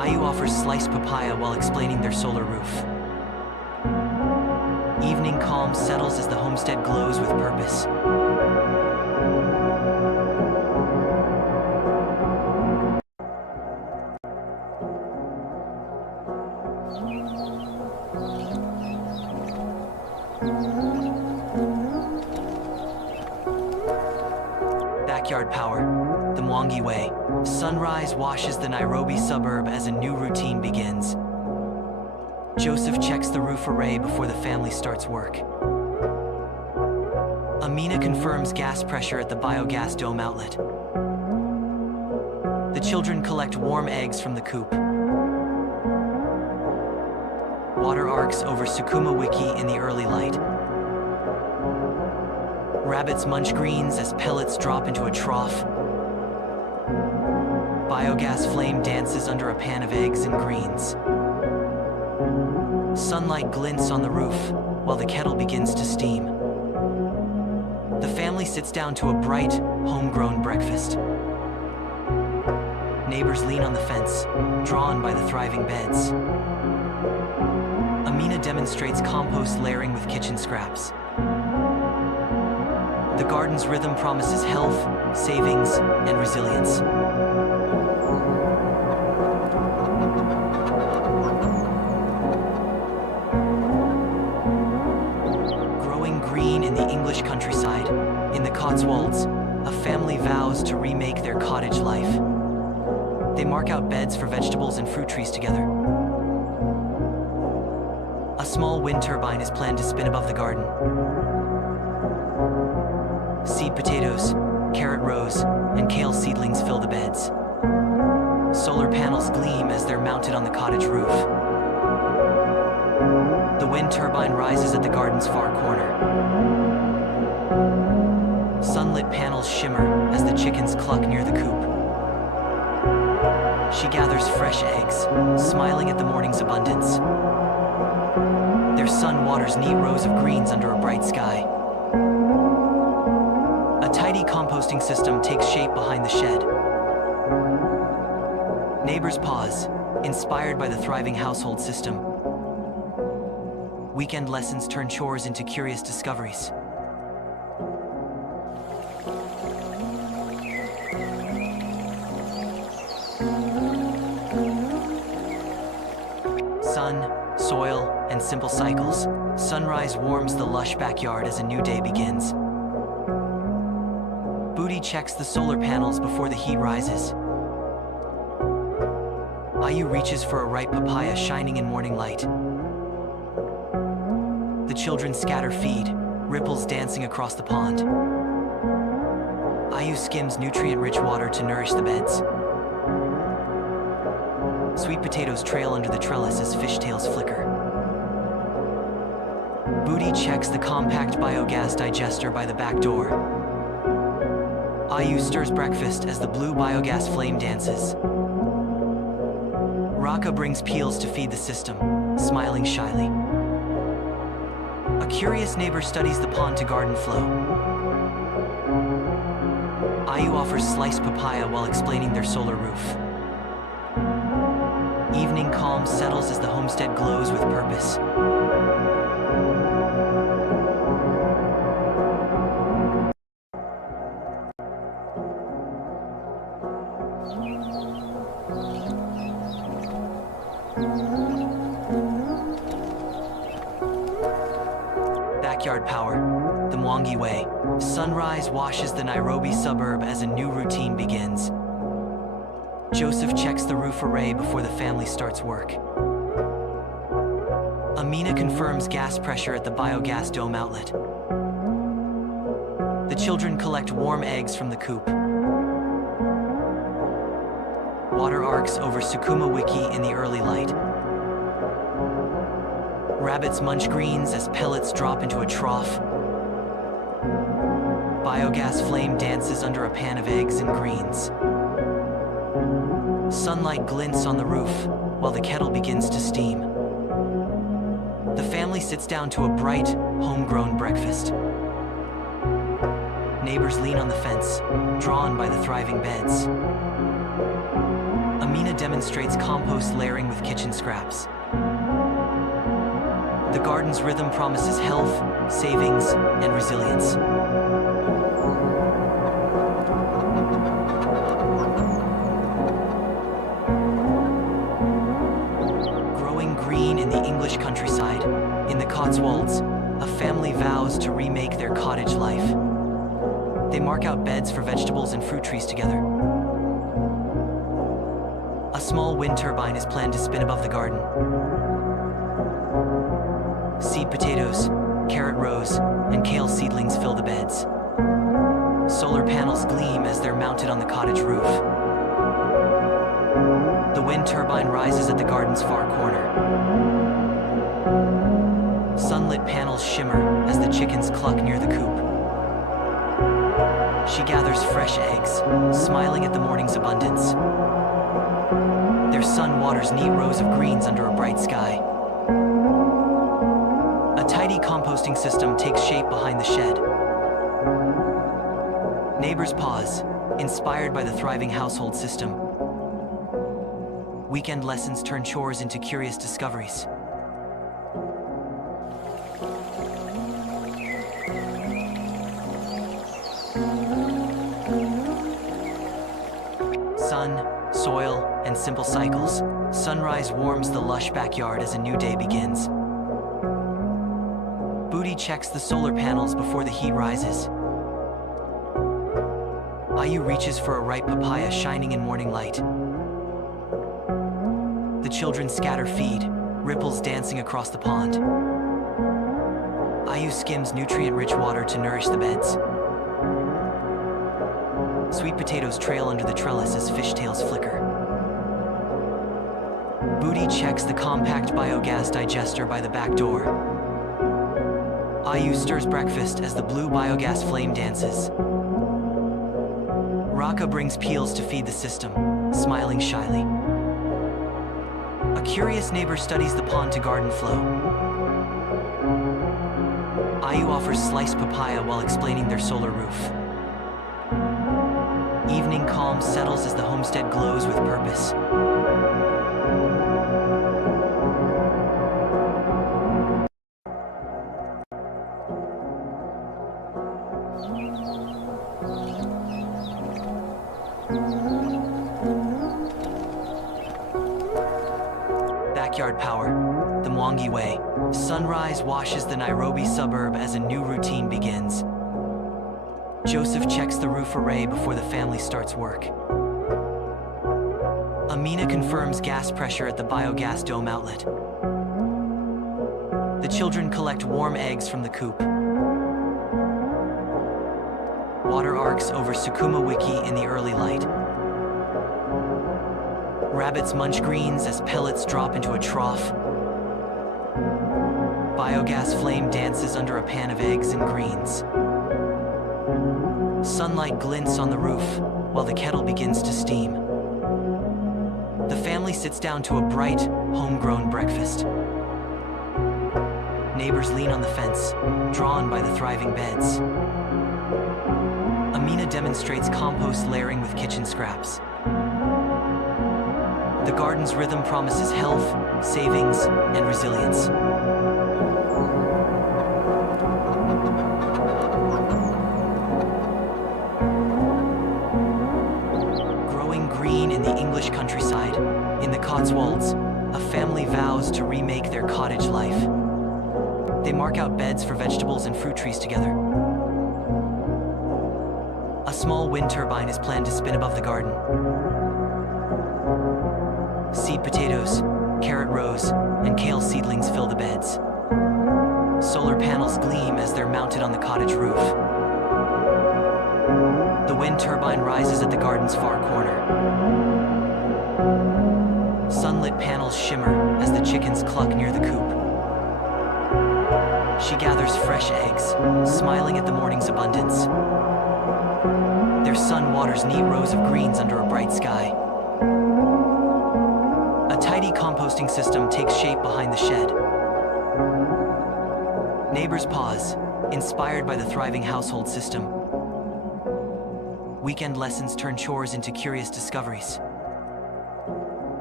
Ayu offers sliced papaya while explaining their solar roof. Evening calm settles as the homestead glows with purpose. Backyard power, the Mwangi way. Sunrise washes the Nairobi suburb as a new routine begins. Joseph checks the roof array before the family starts work. Amina confirms gas pressure at the biogas dome outlet. The children collect warm eggs from the coop. Water arcs over Sukuma Wiki in the early light. Rabbits munch greens as pellets drop into a trough. Biogas flame dances under a pan of eggs and greens. Sunlight glints on the roof while the kettle begins to steam. The family sits down to a bright, homegrown breakfast. Neighbors lean on the fence, drawn by the thriving beds. Amina demonstrates compost layering with kitchen scraps. The garden's rhythm promises health, savings, and resilience. Growing green in the English countryside, in the Cotswolds, a family vows to remake their cottage life. They mark out beds for vegetables and fruit trees together. A small wind turbine is planned to spin above the garden. Seed potatoes, carrot rows, and kale seedlings fill the beds. Solar panels gleam as they're mounted on the cottage roof. The wind turbine rises at the garden's far corner. Sunlit panels shimmer as the chickens cluck near the coop. She gathers fresh eggs, smiling at the morning's abundance. Their son waters neat rows of greens under a bright sky. A tidy composting system takes shape behind the shed. Neighbors pause, inspired by the thriving household system. Weekend lessons turn chores into curious discoveries. Sun, soil, and simple cycles. Sunrise warms the lush backyard as a new day begins. Booty checks the solar panels before the heat rises. Ayu reaches for a ripe papaya shining in morning light. The children scatter feed, ripples dancing across the pond. Ayu skims nutrient-rich water to nourish the beds. Sweet potatoes trail under the trellis as fishtails flicker. Booty checks the compact biogas digester by the back door. Ayu stirs breakfast as the blue biogas flame dances. Raka brings peels to feed the system, smiling shyly. A curious neighbor studies the pond to garden flow. Ayu offers sliced papaya while explaining their solar roof. Evening calm settles as the homestead glows with purpose. Backyard power, the Mwangi way. Sunrise washes the Nairobi suburb as a new routine begins. Joseph checks the roof array before the family starts work. Amina confirms gas pressure at the biogas dome outlet. The children collect warm eggs from the coop. Water arcs over Sukuma Wiki in the early light. Rabbits munch greens as pellets drop into a trough. Biogas flame dances under a pan of eggs and greens. Sunlight glints on the roof while the kettle begins to steam. The family sits down to a bright, homegrown breakfast. Neighbors lean on the fence, drawn by the thriving beds. Amina Amina demonstrates compost layering with kitchen scraps. The garden's rhythm promises health, savings, and resilience. Growing green in the English countryside, in the Cotswolds, a family vows to remake their cottage life. They mark out beds for vegetables and fruit trees together. A small wind turbine is planned to spin above the garden. Seed potatoes, carrot rows, and kale seedlings fill the beds. Solar panels gleam as they're mounted on the cottage roof. The wind turbine rises at the garden's far corner. Sunlit panels shimmer as the chickens cluck near the coop. She gathers fresh eggs, smiling at the morning's abundance. Their sun waters neat rows of greens under a bright sky. A tidy composting system takes shape behind the shed. Neighbors pause, inspired by the thriving household system. Weekend lessons turn chores into curious discoveries. Sun, soil, and simple cycles. Sunrise warms the lush backyard as a new day begins. Booty checks the solar panels before the heat rises. Ayu reaches for a ripe papaya shining in morning light. The children scatter feed, ripples dancing across the pond. Ayu skims nutrient-rich water to nourish the beds. Sweet potatoes trail under the trellis as fishtails flicker. Booty checks the compact biogas digester by the back door. Ayu stirs breakfast as the blue biogas flame dances. Raka brings peels to feed the system, smiling shyly. A curious neighbor studies the pond to garden flow. Ayu offers sliced papaya while explaining their solar roof. Evening calm settles as the homestead glows with purpose. Backyard power, the Mwangi way. Sunrise washes the Nairobi suburb as a new routine begins. Joseph checks the roof array before the family starts work. Amina confirms gas pressure at the biogas dome outlet. The children collect warm eggs from the coop. Water arcs over Sukuma Wiki in the early light. Rabbits munch greens as pellets drop into a trough. Biogas flame dances under a pan of eggs and greens. Sunlight glints on the roof while the kettle begins to steam. The family sits down to a bright, homegrown breakfast. Neighbors lean on the fence, drawn by the thriving beds. Amina demonstrates compost layering with kitchen scraps. The garden's rhythm promises health, savings, and resilience. Growing green in the English countryside, in the Cotswolds, a family vows to remake their cottage life. They mark out beds for vegetables and fruit trees together. A small wind turbine is planned to spin above the garden. Seed potatoes, carrot rows, and kale seedlings fill the beds. Solar panels gleam as they're mounted on the cottage roof. The wind turbine rises at the garden's far corner. Sunlit panels shimmer as the chickens cluck near the coop. She gathers fresh eggs, smiling at the morning's abundance. Their sun waters neat rows of greens under a bright sky. A tidy composting system takes shape behind the shed. Neighbors pause, inspired by the thriving household system. Weekend lessons turn chores into curious discoveries.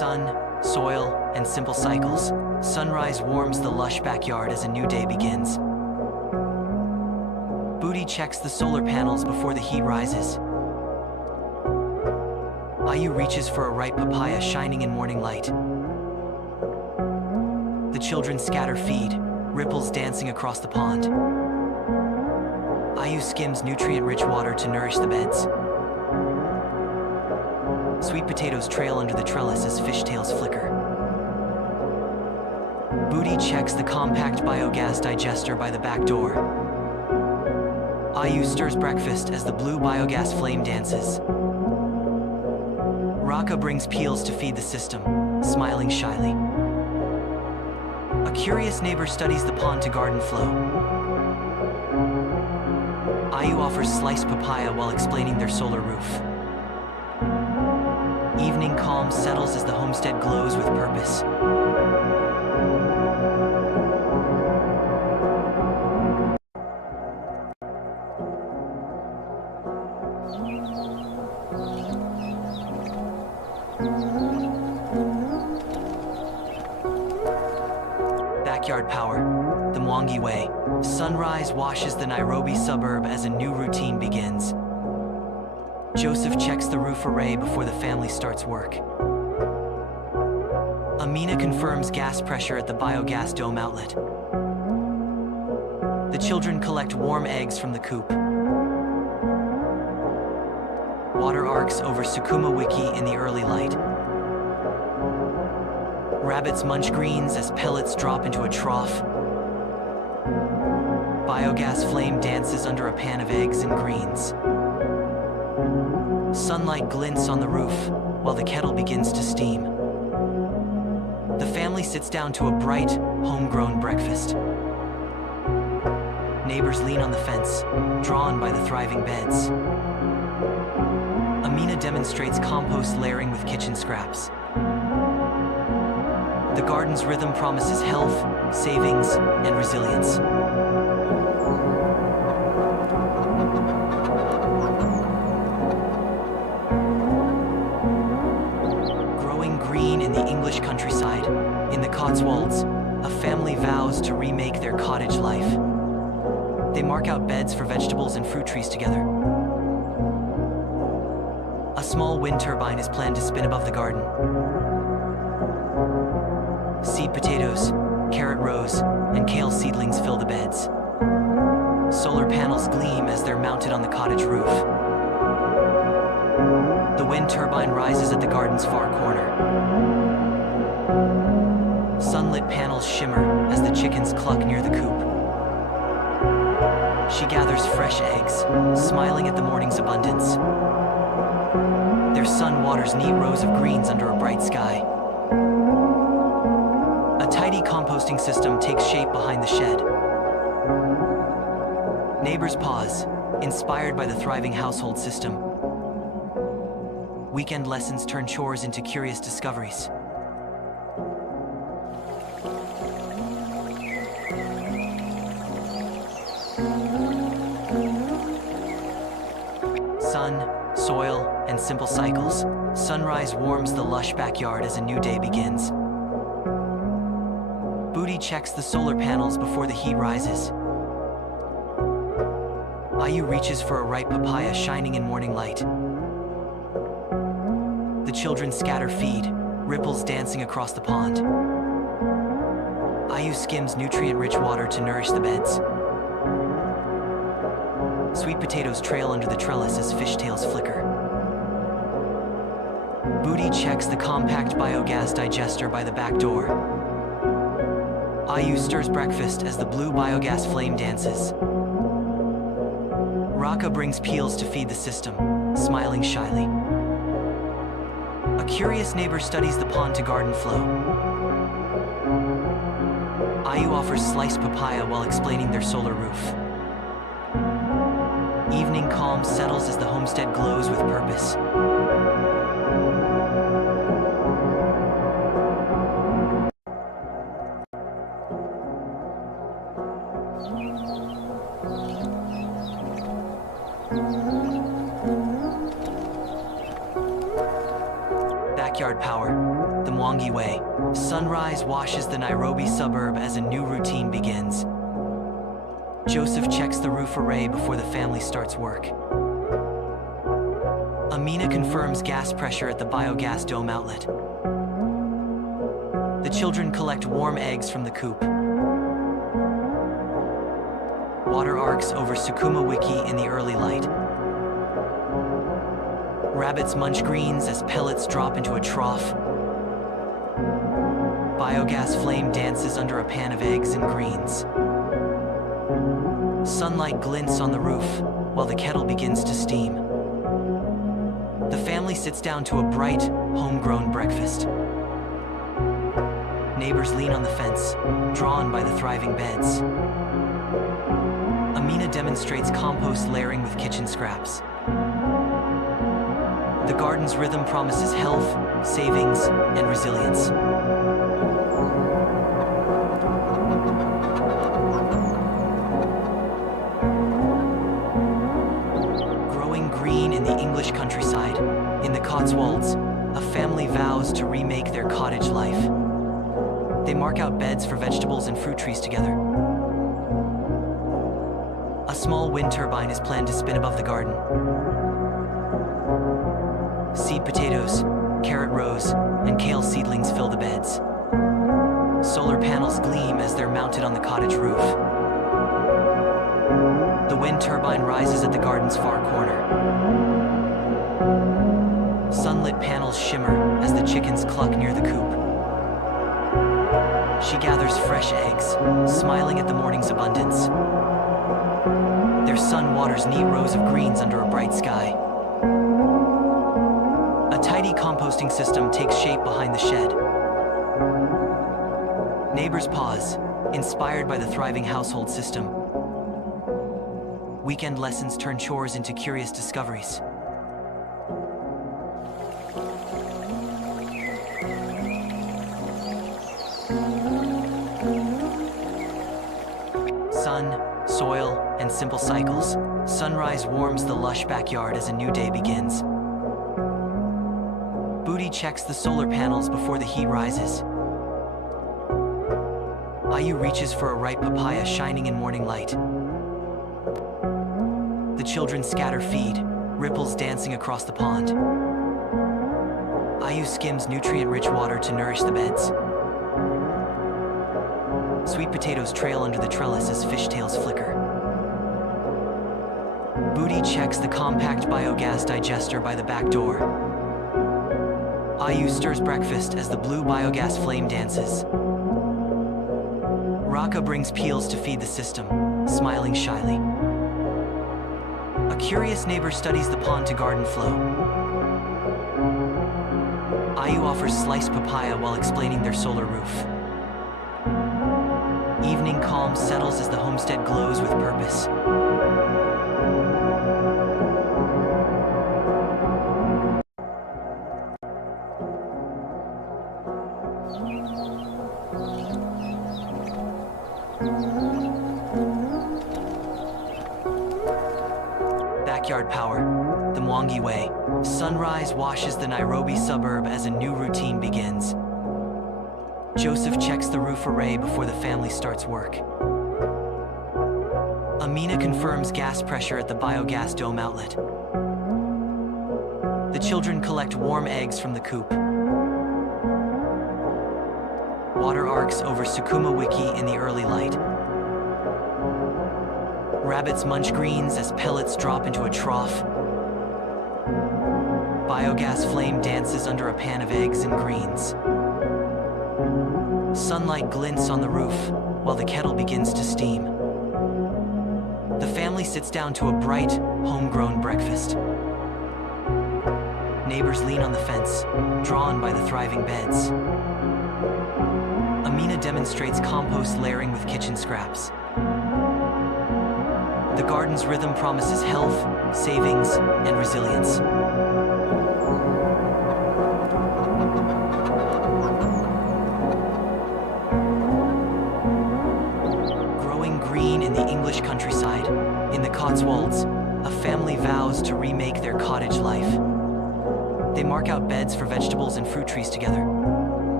simple cycles. Sunrise warms the lush backyard as a new day begins. Booty checks the solar panels before the heat rises. Ayu reaches for a ripe papaya shining in morning light. The children scatter feed, ripples dancing across the pond. Ayu skims nutrient-rich water to nourish the beds. Sweet potatoes trail under the trellis as fishtails flicker. Booty checks the compact biogas digester by the back door. Ayu stirs breakfast as the blue biogas flame dances. Raka brings peels to feed the system, smiling shyly. A curious neighbor studies the pond to garden flow. Ayu offers sliced papaya while explaining their solar roof. Evening calm settles as the homestead glows with purpose. Backyard power, the Mwangi way. Sunrise washes the Nairobi suburb as a new routine begins. Joseph checks the roof array before the family starts work. Amina confirms gas pressure at the biogas dome outlet. The children collect warm eggs from the coop. Water arcs over Sukuma Wiki in the early light. Rabbits munch greens as pellets drop into a trough. Biogas flame dances under a pan of eggs and greens. Sunlight glints on the roof while the kettle begins to steam. The family sits down to a bright, homegrown breakfast. Neighbors lean on the fence, drawn by the thriving beds. Amina demonstrates compost layering with kitchen scraps. The garden's rhythm promises health, savings, and resilience. Growing green in the English countryside, in the Cotswolds, a family vows to remake their cottage life. They mark out beds for vegetables and fruit trees together. A small wind turbine is planned to spin above the garden. Seed potatoes, carrot rows, and kale seedlings fill the beds. Solar panels gleam as they're mounted on the cottage roof. The wind turbine rises at the garden's far corner. Sunlit panels shimmer as the chickens cluck near the coop. She gathers fresh eggs, smiling at the morning's abundance. Their son waters neat rows of greens under a bright sky. A tidy composting system takes shape behind the shed. Neighbors pause, inspired by the thriving household system. Weekend lessons turn chores into curious discoveries. Sun, soil, and simple cycles. Sunrise warms the lush backyard as a new day begins. Booty checks the solar panels before the heat rises. Ayu reaches for a ripe papaya shining in morning light. The children scatter feed, ripples dancing across the pond. Ayu skims nutrient-rich water to nourish the beds. Sweet potatoes trail under the trellis as fishtails flicker. Booty checks the compact biogas digester by the back door. Ayu stirs breakfast as the blue biogas flame dances. Raka brings peels to feed the system, smiling shyly. A curious neighbor studies the pond to garden flow. Ayu offers sliced papaya while explaining their solar roof. Evening calm settles as the homestead glows with purpose. Backyard power, the Mwangi Way, sunrise washes the Nairobi suburb as a new routine begins. Joseph checks the roof array before the family starts work. Amina confirms gas pressure at the biogas dome outlet. The children collect warm eggs from the coop. Water arcs over Sukuma Wiki in the early light. Rabbits munch greens as pellets drop into a trough. Biogas flame dances under a pan of eggs and greens. Sunlight glints on the roof while the kettle begins to steam. The family sits down to a bright, homegrown breakfast. Neighbors lean on the fence, drawn by the thriving beds. Amina demonstrates compost layering with kitchen scraps. The garden's rhythm promises health, savings, and resilience. Growing green in the English countryside, in the Cotswolds, a family vows to remake their cottage life. They mark out beds for vegetables and fruit trees together. A small wind turbine is planned to spin above the garden. Seed potatoes, carrot rows, and kale seedlings fill the beds. Solar panels gleam as they're mounted on the cottage roof. The wind turbine rises at the garden's far corner. Sunlit panels shimmer as the chickens cluck near the coop. She gathers fresh eggs, smiling at the morning's abundance. Their son waters neat rows of greens under a bright sky. A tidy composting system takes shape behind the shed. Neighbors pause, inspired by the thriving household system. Weekend lessons turn chores into curious discoveries. Sun, soil, and simple cycles. Sunrise warms the lush backyard as a new day begins. Booty checks the solar panels before the heat rises. Ayu reaches for a ripe papaya shining in morning light. The children scatter feed, ripples dancing across the pond. Ayu skims nutrient-rich water to nourish the beds. Sweet potatoes trail under the trellis as fishtails flicker. Booty checks the compact biogas digester by the back door. Ayu stirs breakfast as the blue biogas flame dances. Raka brings peels to feed the system, smiling shyly. A curious neighbor studies the pond to garden flow. Ayu offers sliced papaya while explaining their solar roof. Evening calm settles as the homestead glows with purpose. Backyard power, the Mwangi Way. Sunrise washes the Nairobi suburb as a new routine begins. Joseph checks the roof array before the family starts work. Amina confirms gas pressure at the biogas dome outlet. The children collect warm eggs from the coop. Water arcs over Sukuma Wiki in the early light. Rabbits munch greens as pellets drop into a trough. Biogas flame dances under a pan of eggs and greens. Sunlight glints on the roof while the kettle begins to steam. The family sits down to a bright, homegrown breakfast. Neighbors lean on the fence, drawn by the thriving beds. Amina demonstrates compost layering with kitchen scraps. The garden's rhythm promises health, savings, and resilience. Growing green in the English countryside, in the Cotswolds, a family vows to remake their cottage life. They mark out beds for vegetables and fruit trees together.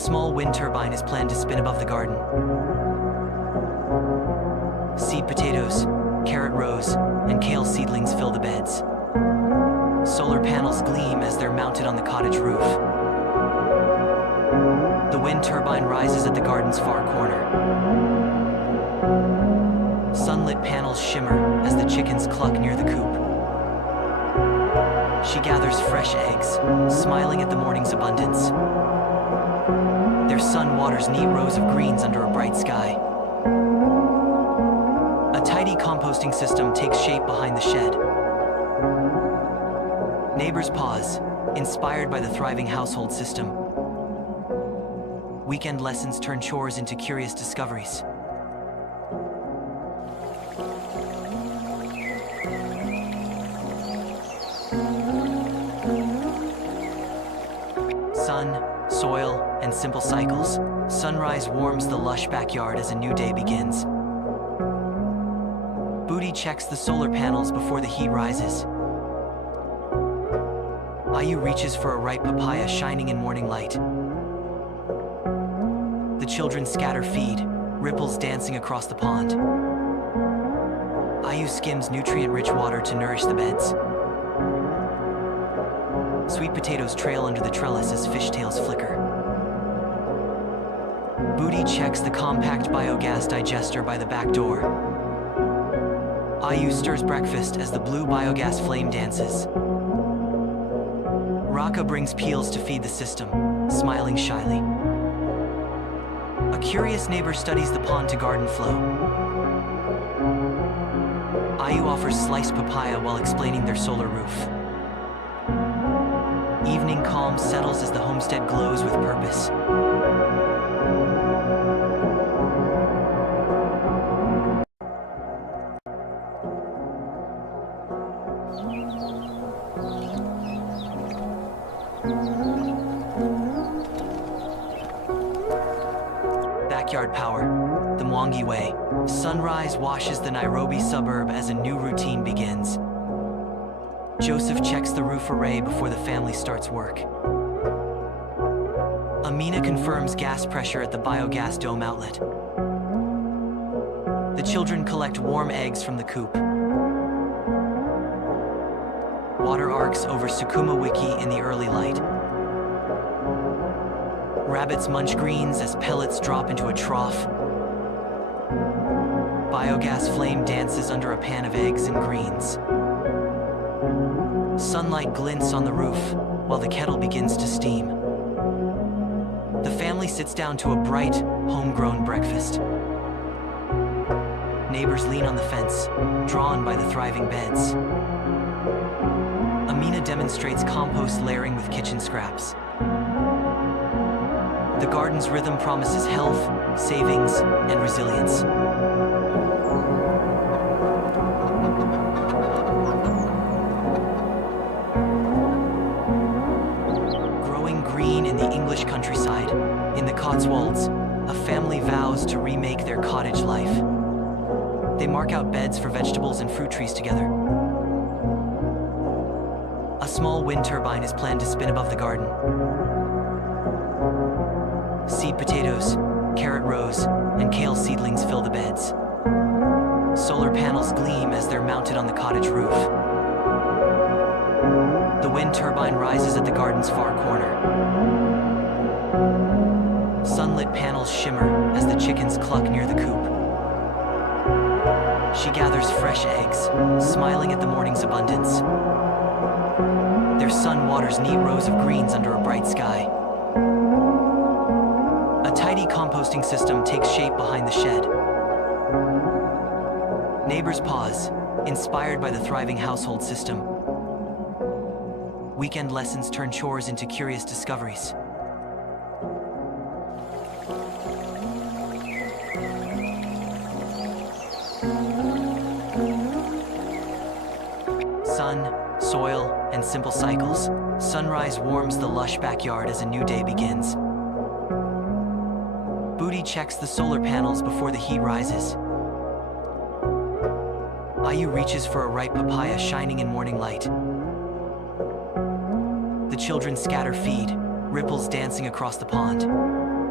A small wind turbine is planned to spin above the garden. Seed potatoes, carrot rows, and kale seedlings fill the beds. Solar panels gleam as they're mounted on the cottage roof. The wind turbine rises at the garden's far corner. Sunlit panels shimmer as the chickens cluck near the coop. She gathers fresh eggs, smiling at the morning's abundance. Their sun waters neat rows of greens under a bright sky. A tidy composting system takes shape behind the shed. Neighbors pause, inspired by the thriving household system. Weekend lessons turn chores into curious discoveries. Sun, soil, and simple cycles. Sunrise warms the lush backyard as a new day begins. Booty checks the solar panels before the heat rises. Ayu reaches for a ripe papaya shining in morning light. The children scatter feed, ripples dancing across the pond. Ayu skims nutrient-rich water to nourish the beds. Sweet potatoes trail under the trellis as fishtails flicker. Booty checks the compact biogas digester by the back door. Ayu stirs breakfast as the blue biogas flame dances. Raka brings peels to feed the system, smiling shyly. A curious neighbor studies the pond to garden flow. Ayu offers sliced papaya while explaining their solar roof. Evening calm settles as the homestead glows with purpose. Backyard power, the Mwangi way. Sunrise washes the Nairobi suburb as a new routine begins. Joseph checks the roof array before the family starts work. Amina confirms gas pressure at the biogas dome outlet. The children collect warm eggs from the coop. Water arcs over Sukuma Wiki in the early light. Rabbits munch greens as pellets drop into a trough. Biogas flame dances under a pan of eggs and greens. Sunlight glints on the roof while the kettle begins to steam. The family sits down to a bright, homegrown breakfast. Neighbors lean on the fence, drawn by the thriving beds. Amina demonstrates compost layering with kitchen scraps. The garden's rhythm promises health, savings, and resilience. Growing green in the English countryside, in the Cotswolds, a family vows to remake their cottage life. They mark out beds for vegetables and fruit trees together. A small wind turbine is planned to spin above the garden. Seed potatoes, carrot rows, and kale seedlings fill the beds. Solar panels gleam as they're mounted on the cottage roof. The wind turbine rises at the garden's far corner. Sunlit panels shimmer as the chickens cluck near the coop. She gathers fresh eggs, smiling at the morning's abundance. Their sun waters neat rows of greens under a bright sky. A tidy composting system takes shape behind the shed. Neighbors pause, inspired by the thriving household system. Weekend lessons turn chores into curious discoveries. Sun, soil, and simple cycles. Sunrise warms the lush backyard as a new day begins. Booty checks the solar panels before the heat rises. Ayu reaches for a ripe papaya shining in morning light. The children scatter feed, ripples dancing across the pond.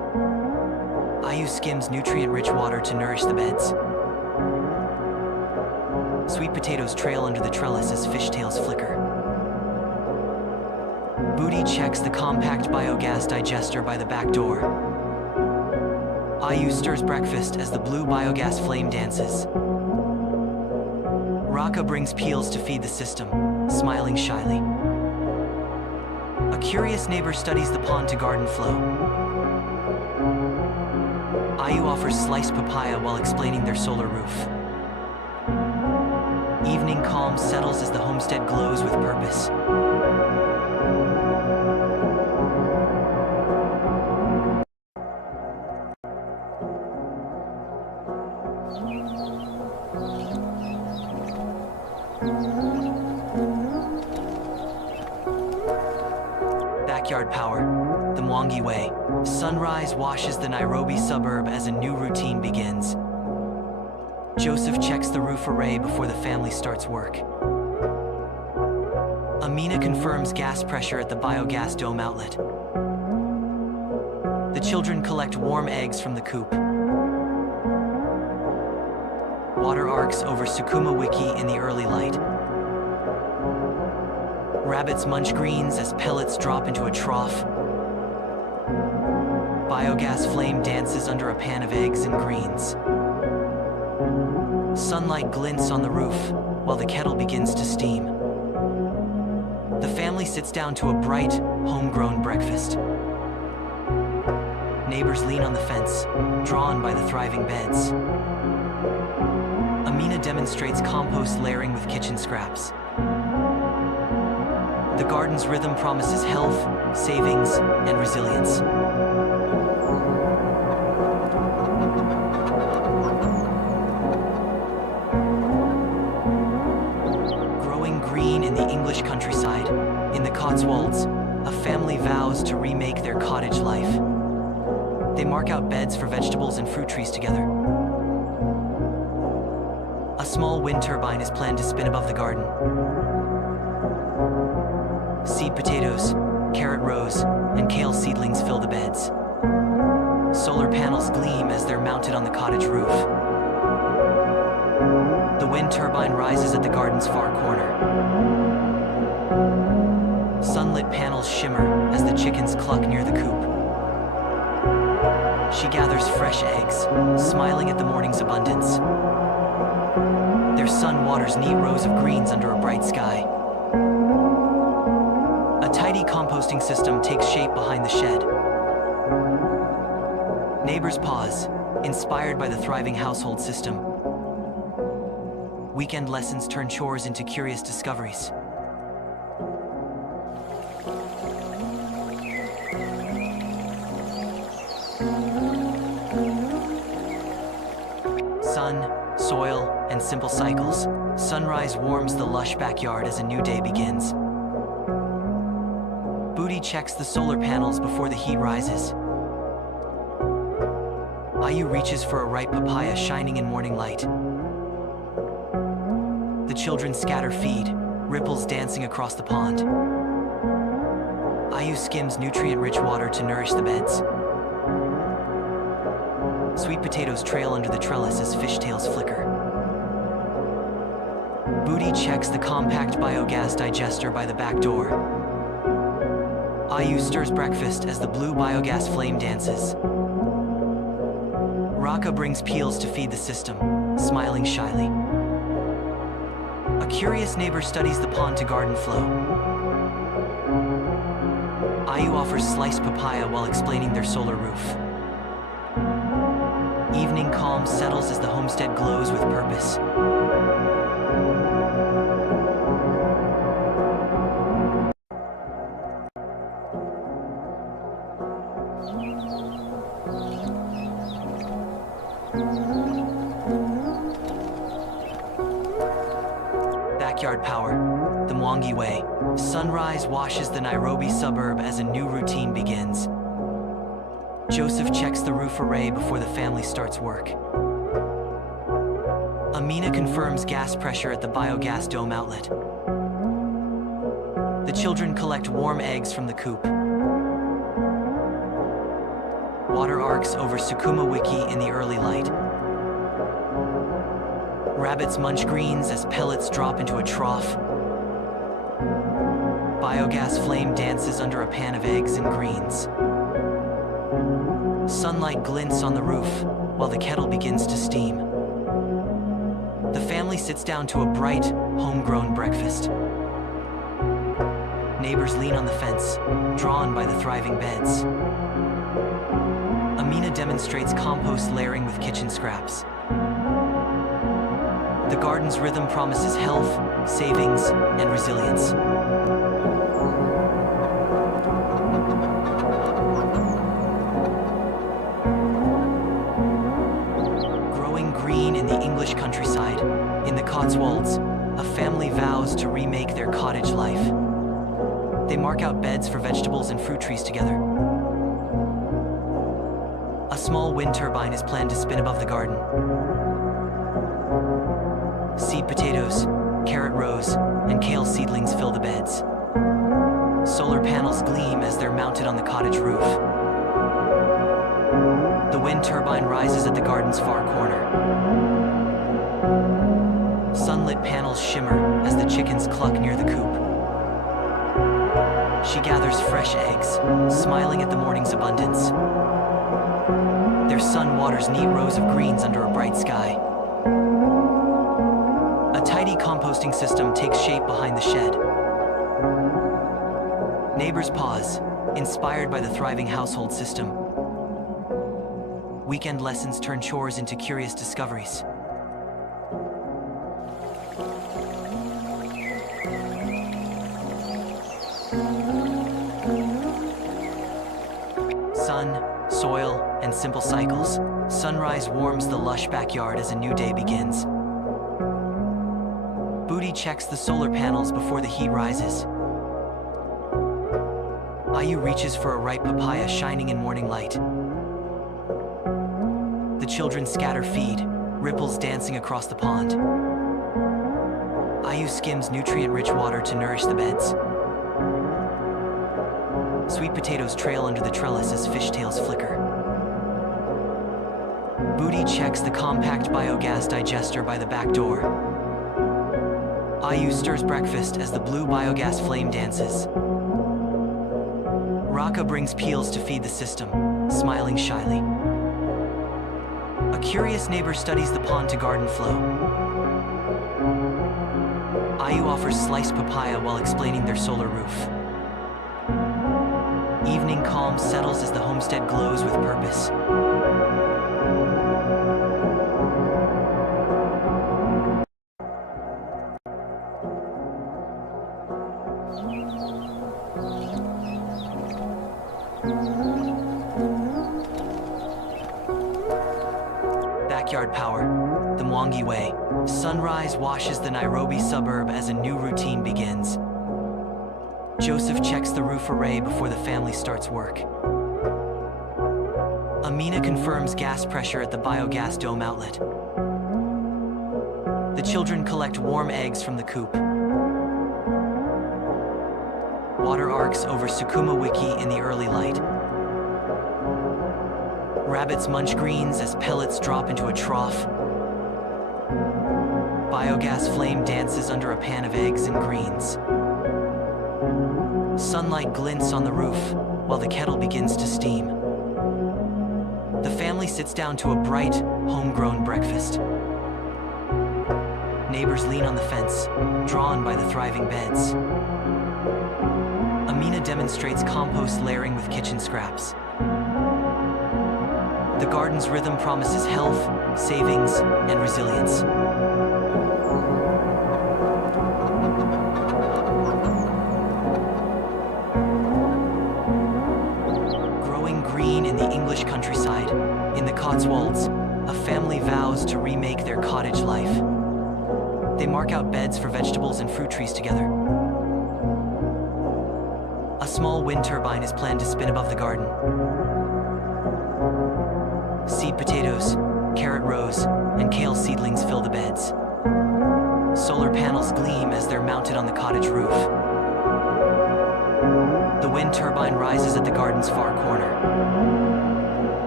Ayu skims nutrient-rich water to nourish the beds. Sweet potatoes trail under the trellis as fishtails flicker. Booty checks the compact biogas digester by the back door. Ayu stirs breakfast as the blue biogas flame dances. Raka brings peels to feed the system, smiling shyly. A curious neighbor studies the pond-to-garden flow. Ayu offers sliced papaya while explaining their solar roof. Evening calm settles as the homestead glows with purpose. Backyard power, the Mwangi way. Sunrise washes the Nairobi suburb as a new routine begins. Joseph checks the roof array before the family starts work. Amina confirms gas pressure at the biogas dome outlet. The children collect warm eggs from the coop. Water arcs over Sukuma Wiki in the early light. Rabbits munch greens as pellets drop into a trough. Biogas flame dances under a pan of eggs and greens. Sunlight glints on the roof while the kettle begins to steam. The family sits down to a bright, homegrown breakfast. Neighbors lean on the fence, drawn by the thriving beds. Amina demonstrates compost layering with kitchen scraps. The garden's rhythm promises health, savings, and resilience. Growing green in the English countryside, in the Cotswolds, a family vows to remake their cottage life. They mark out beds for vegetables and fruit trees together. A small wind turbine is planned to spin above the garden. Seed potatoes, carrot rows, and kale seedlings fill the beds. Solar panels gleam as they're mounted on the cottage roof. The wind turbine rises at the garden's far corner. Sunlit panels shimmer as the chickens cluck near the coop. She gathers fresh eggs, smiling at the morning's abundance. Their son waters neat rows of greens under a bright sky. A tidy composting system takes shape behind the shed. Neighbors pause, inspired by the thriving household system. Weekend lessons turn chores into curious discoveries. Sun, soil, and simple cycles. Sunrise warms the lush backyard as a new day begins. Booty checks the solar panels before the heat rises. Ayu reaches for a ripe papaya shining in morning light. The children scatter feed, ripples dancing across the pond. Ayu skims nutrient-rich water to nourish the beds. Sweet potatoes trail under the trellis as fishtails flicker. Booty checks the compact biogas digester by the back door. Ayu stirs breakfast as the blue biogas flame dances. Raka brings peels to feed the system, smiling shyly. A curious neighbor studies the pond-to-garden flow. Ayu offers sliced papaya while explaining their solar roof. Evening calm settles as the homestead glows with purpose. Backyard power, the Mwangi way. Sunrise washes the Nairobi suburb as a new routine begins. Joseph checks the roof array before the family starts work. Amina confirms gas pressure at the biogas dome outlet. The children collect warm eggs from the coop. Water arcs over Sukuma Wiki in the early light. Rabbits munch greens as pellets drop into a trough. Biogas flame dances under a pan of eggs and greens. Sunlight glints on the roof while the kettle begins to steam. The family sits down to a bright, homegrown breakfast. Neighbors lean on the fence, drawn by the thriving beds. Amina demonstrates compost layering with kitchen scraps. The garden's rhythm promises health, savings, and resilience. Growing green in the English countryside, in the Cotswolds, a family vows to remake their cottage life. They mark out beds for vegetables and fruit trees together. A small wind turbine is planned to spin above the garden. Seed potatoes, carrot rows, and kale seedlings fill the beds. Solar panels gleam as they're mounted on the cottage roof. The wind turbine rises at the garden's far corner. Sunlit panels shimmer as the chickens cluck near the coop. She gathers fresh eggs, smiling at the morning's abundance. Their son waters neat rows of greens under a bright sky. A tidy composting system takes shape behind the shed. Neighbors pause, inspired by the thriving household system. Weekend lessons turn chores into curious discoveries. Sun, soil, and simple cycles. Sunrise warms the lush backyard as a new day begins. Booty checks the solar panels before the heat rises. Ayu reaches for a ripe papaya shining in morning light. The children scatter feed, ripples dancing across the pond. Ayu skims nutrient-rich water to nourish the beds. Sweet potatoes trail under the trellis as fishtails flicker. Booty checks the compact biogas digester by the back door. Ayu stirs breakfast as the blue biogas flame dances. Raka brings peels to feed the system, smiling shyly. A curious neighbor studies the pond to garden flow. Ayu offers sliced papaya while explaining their solar roof. Evening calm settles as the homestead glows with purpose. Backyard power, the Mwangi way. Sunrise washes the Nairobi suburb as a new routine begins. Joseph checks the roof array before the family starts work. Amina confirms gas pressure at the biogas dome outlet. The children collect warm eggs from the coop. Water arcs over Sukuma Wiki in the early light. Rabbits munch greens as pellets drop into a trough. Biogas flame dances under a pan of eggs and greens. Sunlight glints on the roof while the kettle begins to steam. The family sits down to a bright, homegrown breakfast. Neighbors lean on the fence, drawn by the thriving beds. Amina demonstrates compost layering with kitchen scraps. The garden's rhythm promises health, savings, and resilience. Growing green in the English countryside, in the Cotswolds, a family vows to remake their cottage life. They mark out beds for vegetables and fruit trees together. A small wind turbine is planned to spin above the garden. Seed potatoes, carrot rows, and kale seedlings fill the beds. Solar panels gleam as they're mounted on the cottage roof. The wind turbine rises at the garden's far corner.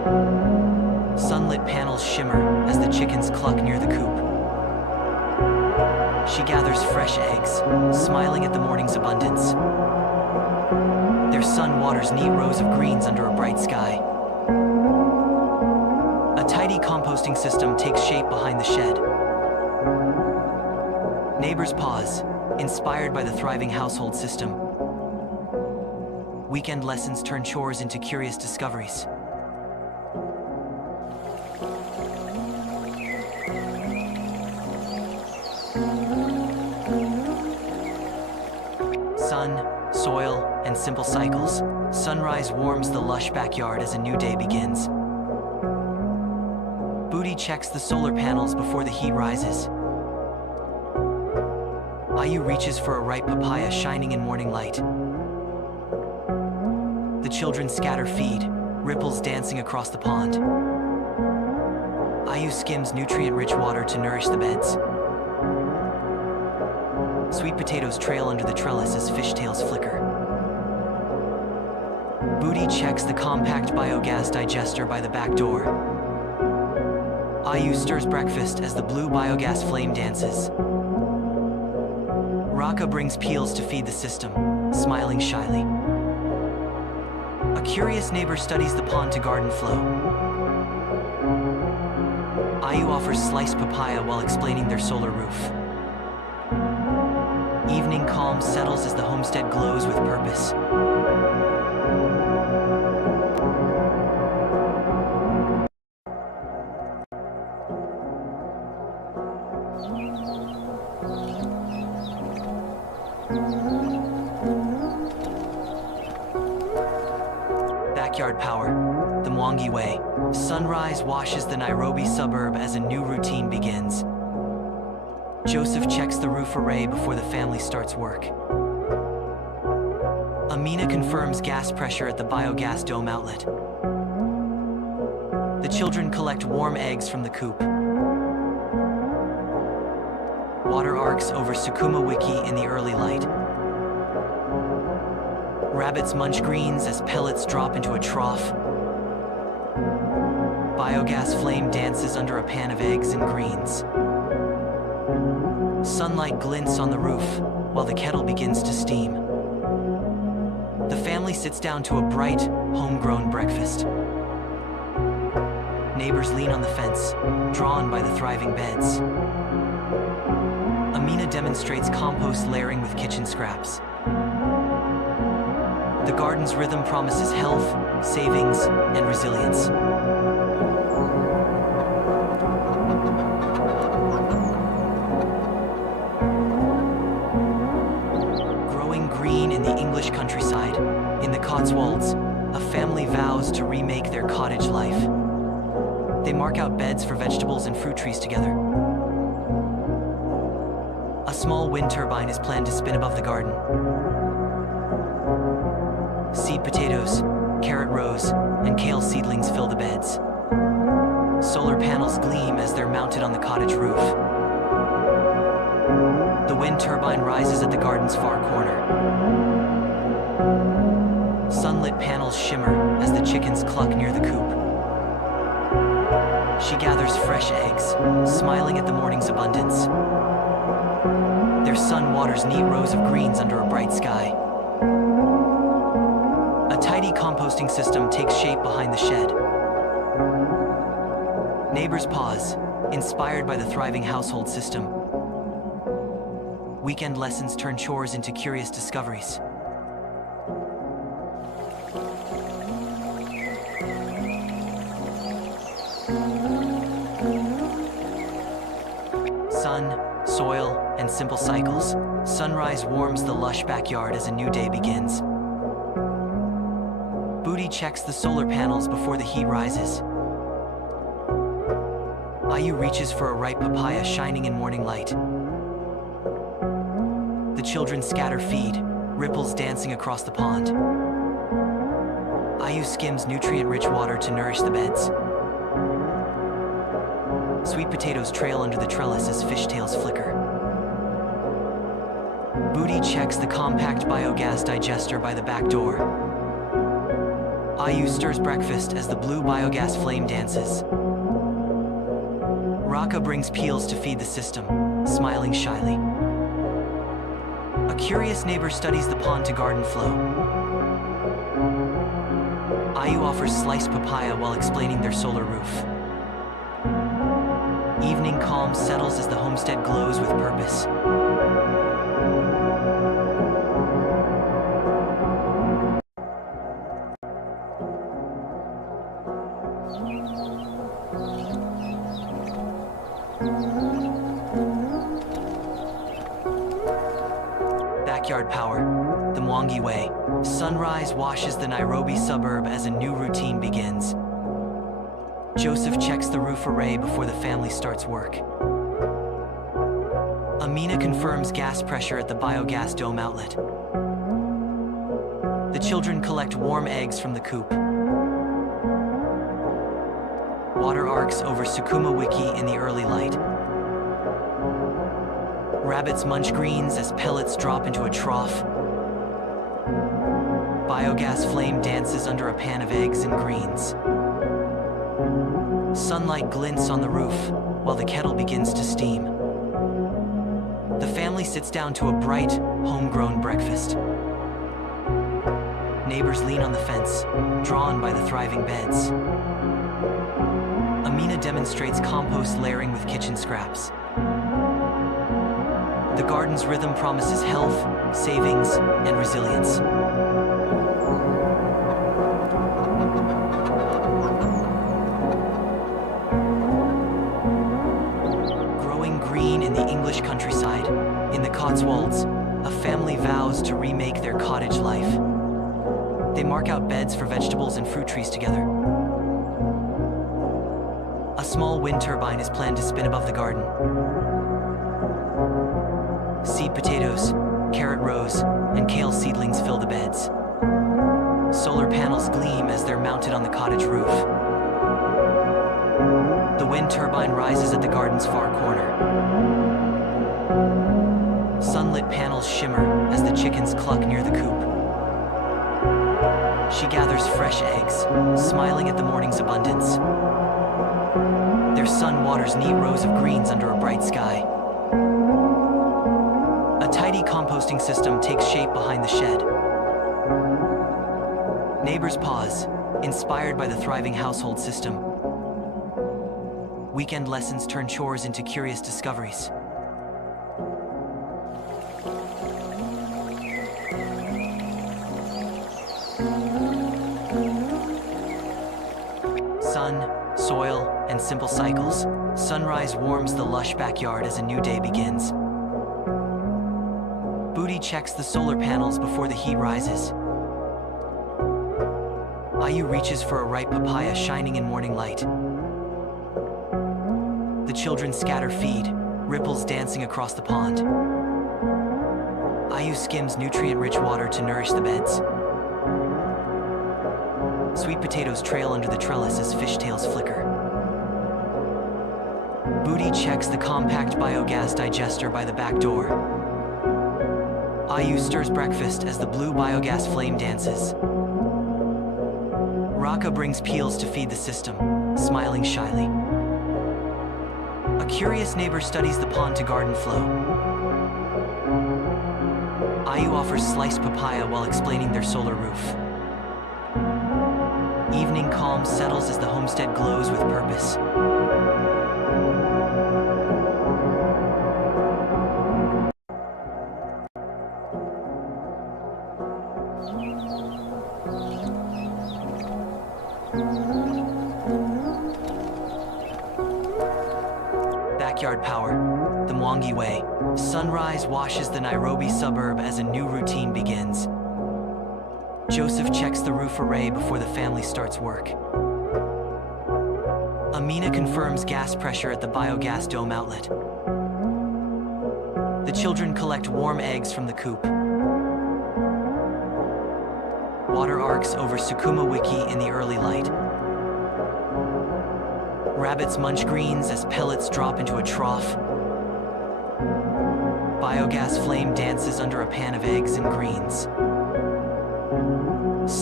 Sunlit panels shimmer as the chickens cluck near the coop. She gathers fresh eggs, smiling at the morning's abundance. Their sun waters neat rows of greens under a bright sky. A tidy composting system takes shape behind the shed. Neighbors pause, inspired by the thriving household system. Weekend lessons turn chores into curious discoveries. Sun, soil, and simple cycles. Sunrise warms the lush backyard as a new day begins. Booty checks the solar panels before the heat rises. Ayu reaches for a ripe papaya shining in morning light. The children scatter feed, ripples dancing across the pond. Ayu skims nutrient-rich water to nourish the beds. Sweet potatoes trail under the trellis as fishtails flicker. Booty checks the compact biogas digester by the back door. Ayu stirs breakfast as the blue biogas flame dances. Raka brings peels to feed the system, smiling shyly. A curious neighbor studies the pond to garden flow. Ayu offers sliced papaya while explaining their solar roof. Evening calm settles as the homestead glows with purpose. Backyard power, the Mwangi way. Sunrise washes the Nairobi suburb as a new routine begins. Joseph checks the roof array before the family starts work. Amina confirms gas pressure at the biogas dome outlet. The children collect warm eggs from the coop. Water arcs over Sukuma Wiki in the early light. Rabbits munch greens as pellets drop into a trough. Biogas flame dances under a pan of eggs and greens. Sunlight glints on the roof while the kettle begins to steam. The family sits down to a bright, homegrown breakfast. Neighbors lean on the fence, drawn by the thriving beds. Amina demonstrates compost layering with kitchen scraps. The garden's rhythm promises health, savings, and resilience. Growing green in the English countryside, in the Cotswolds, a family vows to remake their cottage life. They mark out beds for vegetables and fruit trees together. A small wind turbine is planned to spin above the garden. Seed potatoes, carrot rows, and kale seedlings fill the beds. Solar panels gleam as they're mounted on the cottage roof. The wind turbine rises at the garden's far corner. Sunlit panels shimmer as the chickens cluck near the coop. She gathers fresh eggs, smiling at the morning's abundance. Their sun waters neat rows of greens under a bright sky. A tidy composting system takes shape behind the shed. Neighbors pause, inspired by the thriving household system. Weekend lessons turn chores into curious discoveries. Sun, soil, and simple cycles. Sunrise warms the lush backyard as a new day begins. Booty checks the solar panels before the heat rises. Ayu reaches for a ripe papaya shining in morning light. The children scatter feed, ripples dancing across the pond. Ayu skims nutrient-rich water to nourish the beds. Sweet potatoes trail under the trellis as fishtails flicker. Booty checks the compact biogas digester by the back door. Ayu stirs breakfast as the blue biogas flame dances. Raka brings peels to feed the system, smiling shyly. A curious neighbor studies the pond to garden flow. Ayu offers sliced papaya while explaining their solar roof. Evening calm settles as the homestead glows with purpose. Backyard power, the Mwangi way. Sunrise washes the Nairobi suburb as a new routine begins. Joseph checks the roof array before the family starts work. Amina confirms gas pressure at the biogas dome outlet. The children collect warm eggs from the coop. Water arcs over Sukuma Wiki in the early light. Rabbits munch greens as pellets drop into a trough. Biogas flame dances under a pan of eggs and greens. Sunlight glints on the roof while the kettle begins to steam. The family sits down to a bright, homegrown breakfast. Neighbors lean on the fence, drawn by the thriving beds. Amina demonstrates compost layering with kitchen scraps. The garden's rhythm promises health, savings, and resilience. Growing green in the English countryside, in the Cotswolds, a family vows to remake their cottage life. They mark out beds for vegetables and fruit trees together. A small wind turbine is planned to spin above the garden. Seed potatoes, carrot rows, and kale seedlings fill the beds. Solar panels gleam as they're mounted on the cottage roof. The wind turbine rises at the garden's far corner. Sunlit panels shimmer as the chickens cluck near the coop. She gathers fresh eggs, smiling at the morning's abundance. Their son waters neat rows of greens under a bright sky. A tidy composting system takes shape behind the shed. Neighbors pause, inspired by the thriving household system. Weekend lessons turn chores into curious discoveries. Sun, soil, and simple cycles. Sunrise warms the lush backyard as a new day begins. Booty checks the solar panels before the heat rises. Ayu reaches for a ripe papaya shining in morning light. The children scatter feed, ripples dancing across the pond. Ayu skims nutrient-rich water to nourish the beds. Sweet potatoes trail under the trellis as fishtails flicker. Booty checks the compact biogas digester by the back door. Ayu stirs breakfast as the blue biogas flame dances. Raka brings peels to feed the system, smiling shyly. A curious neighbor studies the pond to garden flow. Ayu offers sliced papaya while explaining their solar roof. Evening calm settles as the homestead glows with purpose. Backyard power, the Mwangi way. Sunrise washes the Nairobi suburb as a new routine begins. Joseph checks the roof array before the family starts work. Amina confirms gas pressure at the biogas dome outlet. The children collect warm eggs from the coop. Water arcs over Sukuma Wiki in the early light. Rabbits munch greens as pellets drop into a trough. Biogas flame dances under a pan of eggs and greens.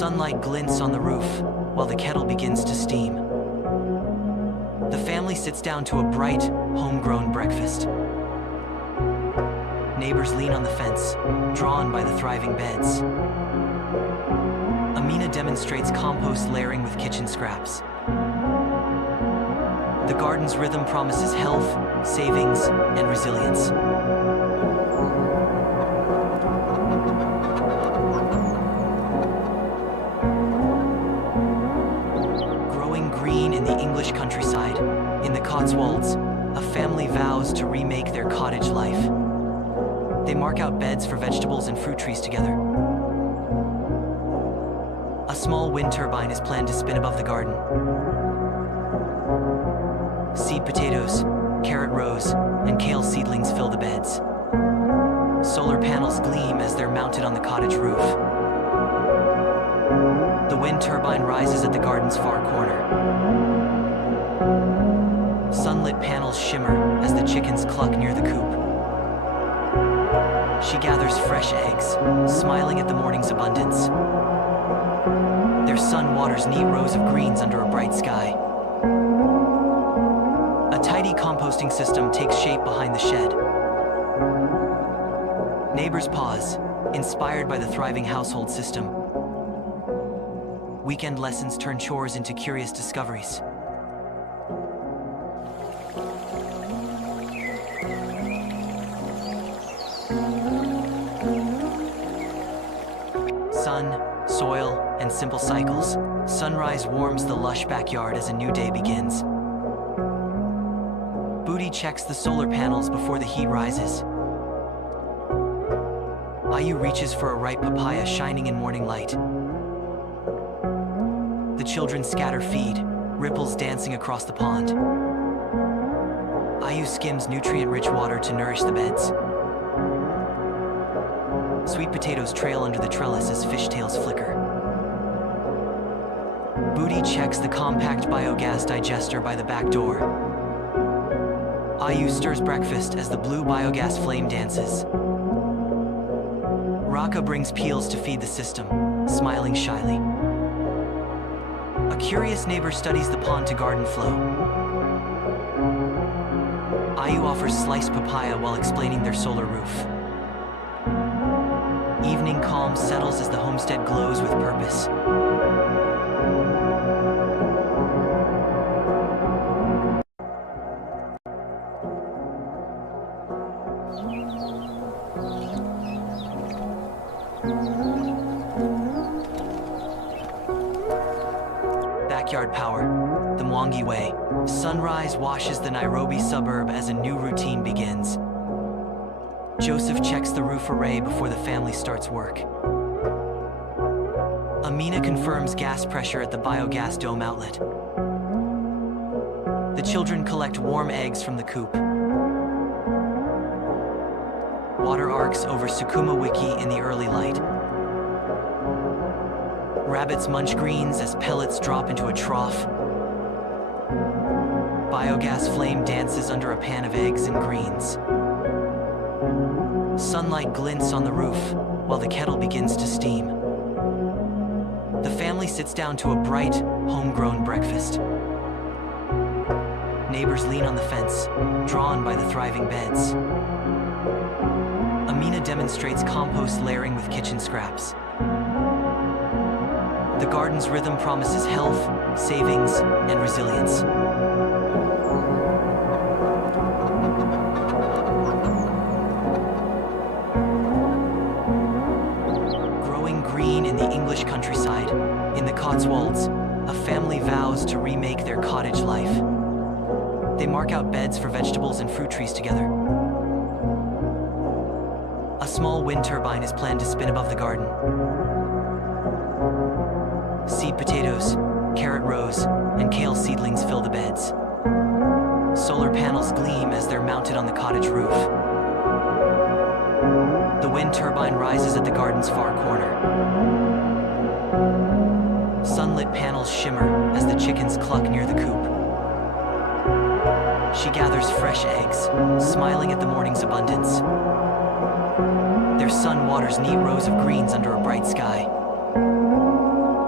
Sunlight glints on the roof while the kettle begins to steam. The family sits down to a bright, homegrown breakfast. Neighbors lean on the fence, drawn by the thriving beds. Amina demonstrates compost layering with kitchen scraps. The garden's rhythm promises health, savings, and resilience. Growing green in the English countryside, in the Cotswolds, a family vows to remake their cottage life. They mark out beds for vegetables and fruit trees together. A small wind turbine is planned to spin above the garden. Seed potatoes, carrot rows, and kale seedlings fill the beds. Solar panels gleam as they're mounted on the cottage roof. The wind turbine rises at the garden's far corner. Sunlit panels shimmer as the chickens cluck near the coop. She gathers fresh eggs, smiling at the morning's abundance. Their son waters neat rows of greens under a bright sky. A tidy composting system takes shape behind the shed. Neighbors pause, inspired by the thriving household system. Weekend lessons turn chores into curious discoveries. Sun, soil, and simple cycles. Sunrise warms the lush backyard as a new day begins. Booty checks the solar panels before the heat rises. Ayu reaches for a ripe papaya shining in morning light. The children scatter feed, ripples dancing across the pond. Ayu skims nutrient-rich water to nourish the beds. Sweet potatoes trail under the trellis as fishtails flicker. Booty checks the compact biogas digester by the back door. Ayu stirs breakfast as the blue biogas flame dances. Raka brings peels to feed the system, smiling shyly. A curious neighbor studies the pond to garden flow. Ayu offers sliced papaya while explaining their solar roof. Evening calm settles as the homestead glows with purpose. Backyard power, the Mwangi way. Sunrise washes the Nairobi suburb as a new routine begins. Joseph checks the roof array before the family starts work. Amina confirms gas pressure at the biogas dome outlet. The children collect warm eggs from the coop. Water arcs over Sukuma Wiki in the early light. Rabbits munch greens as pellets drop into a trough. Biogas flame dances under a pan of eggs and greens. Sunlight glints on the roof while the kettle begins to steam. The family sits down to a bright, homegrown breakfast. Neighbors lean on the fence, drawn by the thriving beds. Amina demonstrates compost layering with kitchen scraps. The garden's rhythm promises health, savings, and resilience. Growing green in the English countryside, in the Cotswolds, a family vows to remake their cottage life. They mark out beds for vegetables and fruit trees together. A small wind turbine is planned to spin above the garden. Seed potatoes, carrot rows, and kale seedlings fill the beds. Solar panels gleam as they're mounted on the cottage roof. The wind turbine rises at the garden's far corner. Sunlit panels shimmer as the chickens cluck near the coop. She gathers fresh eggs, smiling at the morning's abundance. Their son waters neat rows of greens under a bright sky.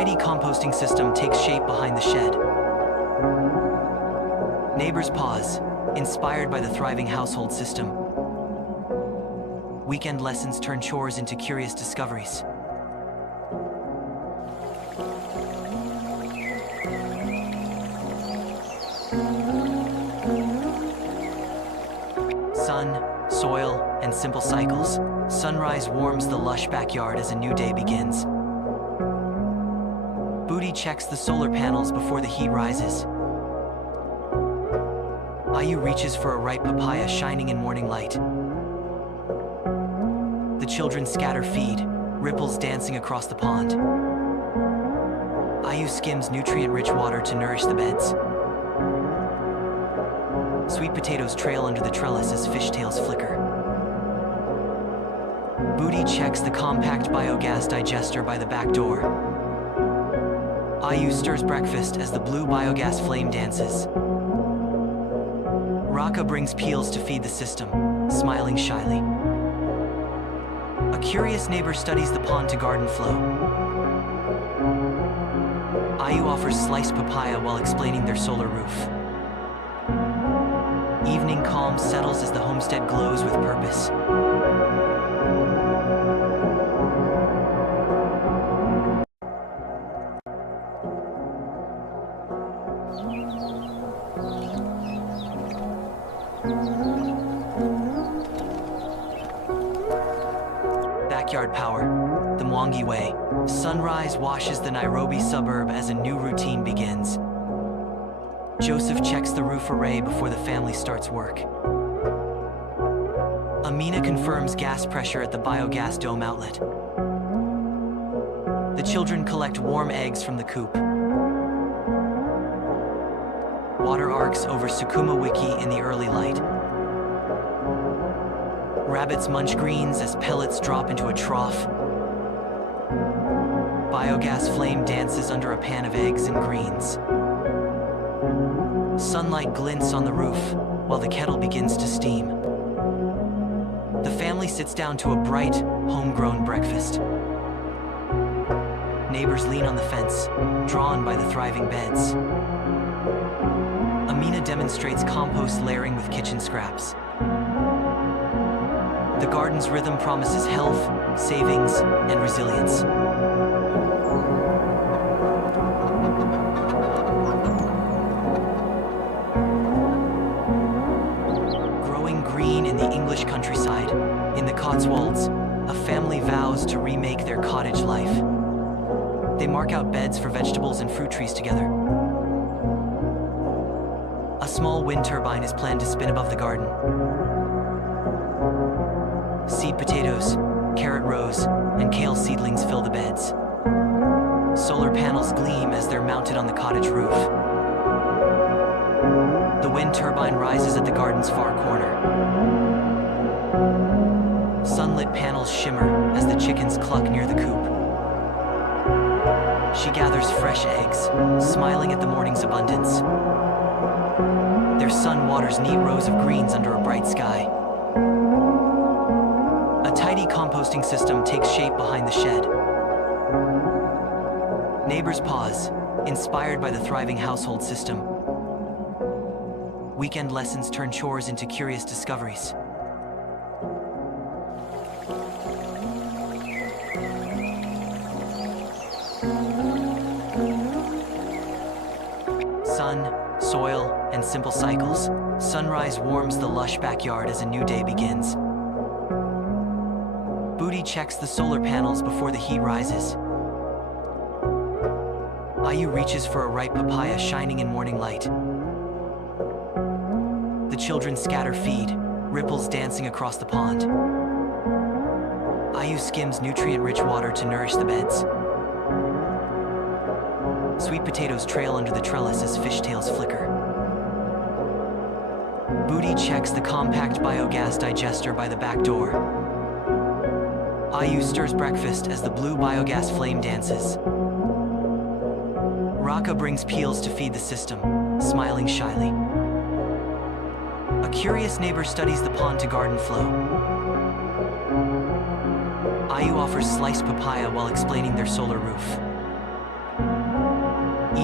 tidy composting system takes shape behind the shed. Neighbors pause, inspired by the thriving household system. Weekend lessons turn chores into curious discoveries. Sun, soil, and simple cycles. Sunrise warms the lush backyard as a new day begins. Booty checks the solar panels before the heat rises. Ayu reaches for a ripe papaya shining in morning light. The children scatter feed, ripples dancing across the pond. Ayu skims nutrient-rich water to nourish the beds. Sweet potatoes trail under the trellis as fishtails flicker. Booty checks the compact biogas digester by the back door. Ayu stirs breakfast as the blue biogas flame dances. Raka brings peels to feed the system, smiling shyly. A curious neighbor studies the pond to garden flow. Ayu offers sliced papaya while explaining their solar roof. Evening calm settles as the homestead glows with purpose. Backyard power, the Mwangi way. Sunrise washes the Nairobi suburb as a new routine begins. Joseph checks the roof array before the family starts work. Amina confirms gas pressure at the biogas dome outlet. The children collect warm eggs from the coop. Water arcs over Sukuma Wiki in the early light. Rabbits munch greens as pellets drop into a trough. Biogas flame dances under a pan of eggs and greens. Sunlight glints on the roof while the kettle begins to steam. The family sits down to a bright, homegrown breakfast. Neighbors lean on the fence, drawn by the thriving beds. Amina demonstrates compost layering with kitchen scraps. The garden's rhythm promises health, savings, and resilience. Growing green in the English countryside, in the Cotswolds, a family vows to remake their cottage life. They mark out beds for vegetables and fruit trees together. A small wind turbine is planned to spin above the garden. Seed potatoes, carrot rows, and kale seedlings fill the beds. Solar panels gleam as they're mounted on the cottage roof. The wind turbine rises at the garden's far corner. Sunlit panels shimmer as the chickens cluck near the coop. She gathers fresh eggs, smiling at the morning's abundance. Their sun waters neat rows of greens under a bright sky. A tidy composting system takes shape behind the shed. Neighbors pause, inspired by the thriving household system. Weekend lessons turn chores into curious discoveries. Sun, soil, and simple cycles. Sunrise warms the lush backyard as a new day begins. Booty checks the solar panels before the heat rises. Ayu reaches for a ripe papaya shining in morning light. The children scatter feed, ripples dancing across the pond. Ayu skims nutrient-rich water to nourish the beds. Sweet potatoes trail under the trellis as fishtails flicker. Booty checks the compact biogas digester by the back door. Ayu stirs breakfast as the blue biogas flame dances. Raka brings peels to feed the system, smiling shyly. A curious neighbor studies the pond to garden flow. Ayu offers sliced papaya while explaining their solar roof.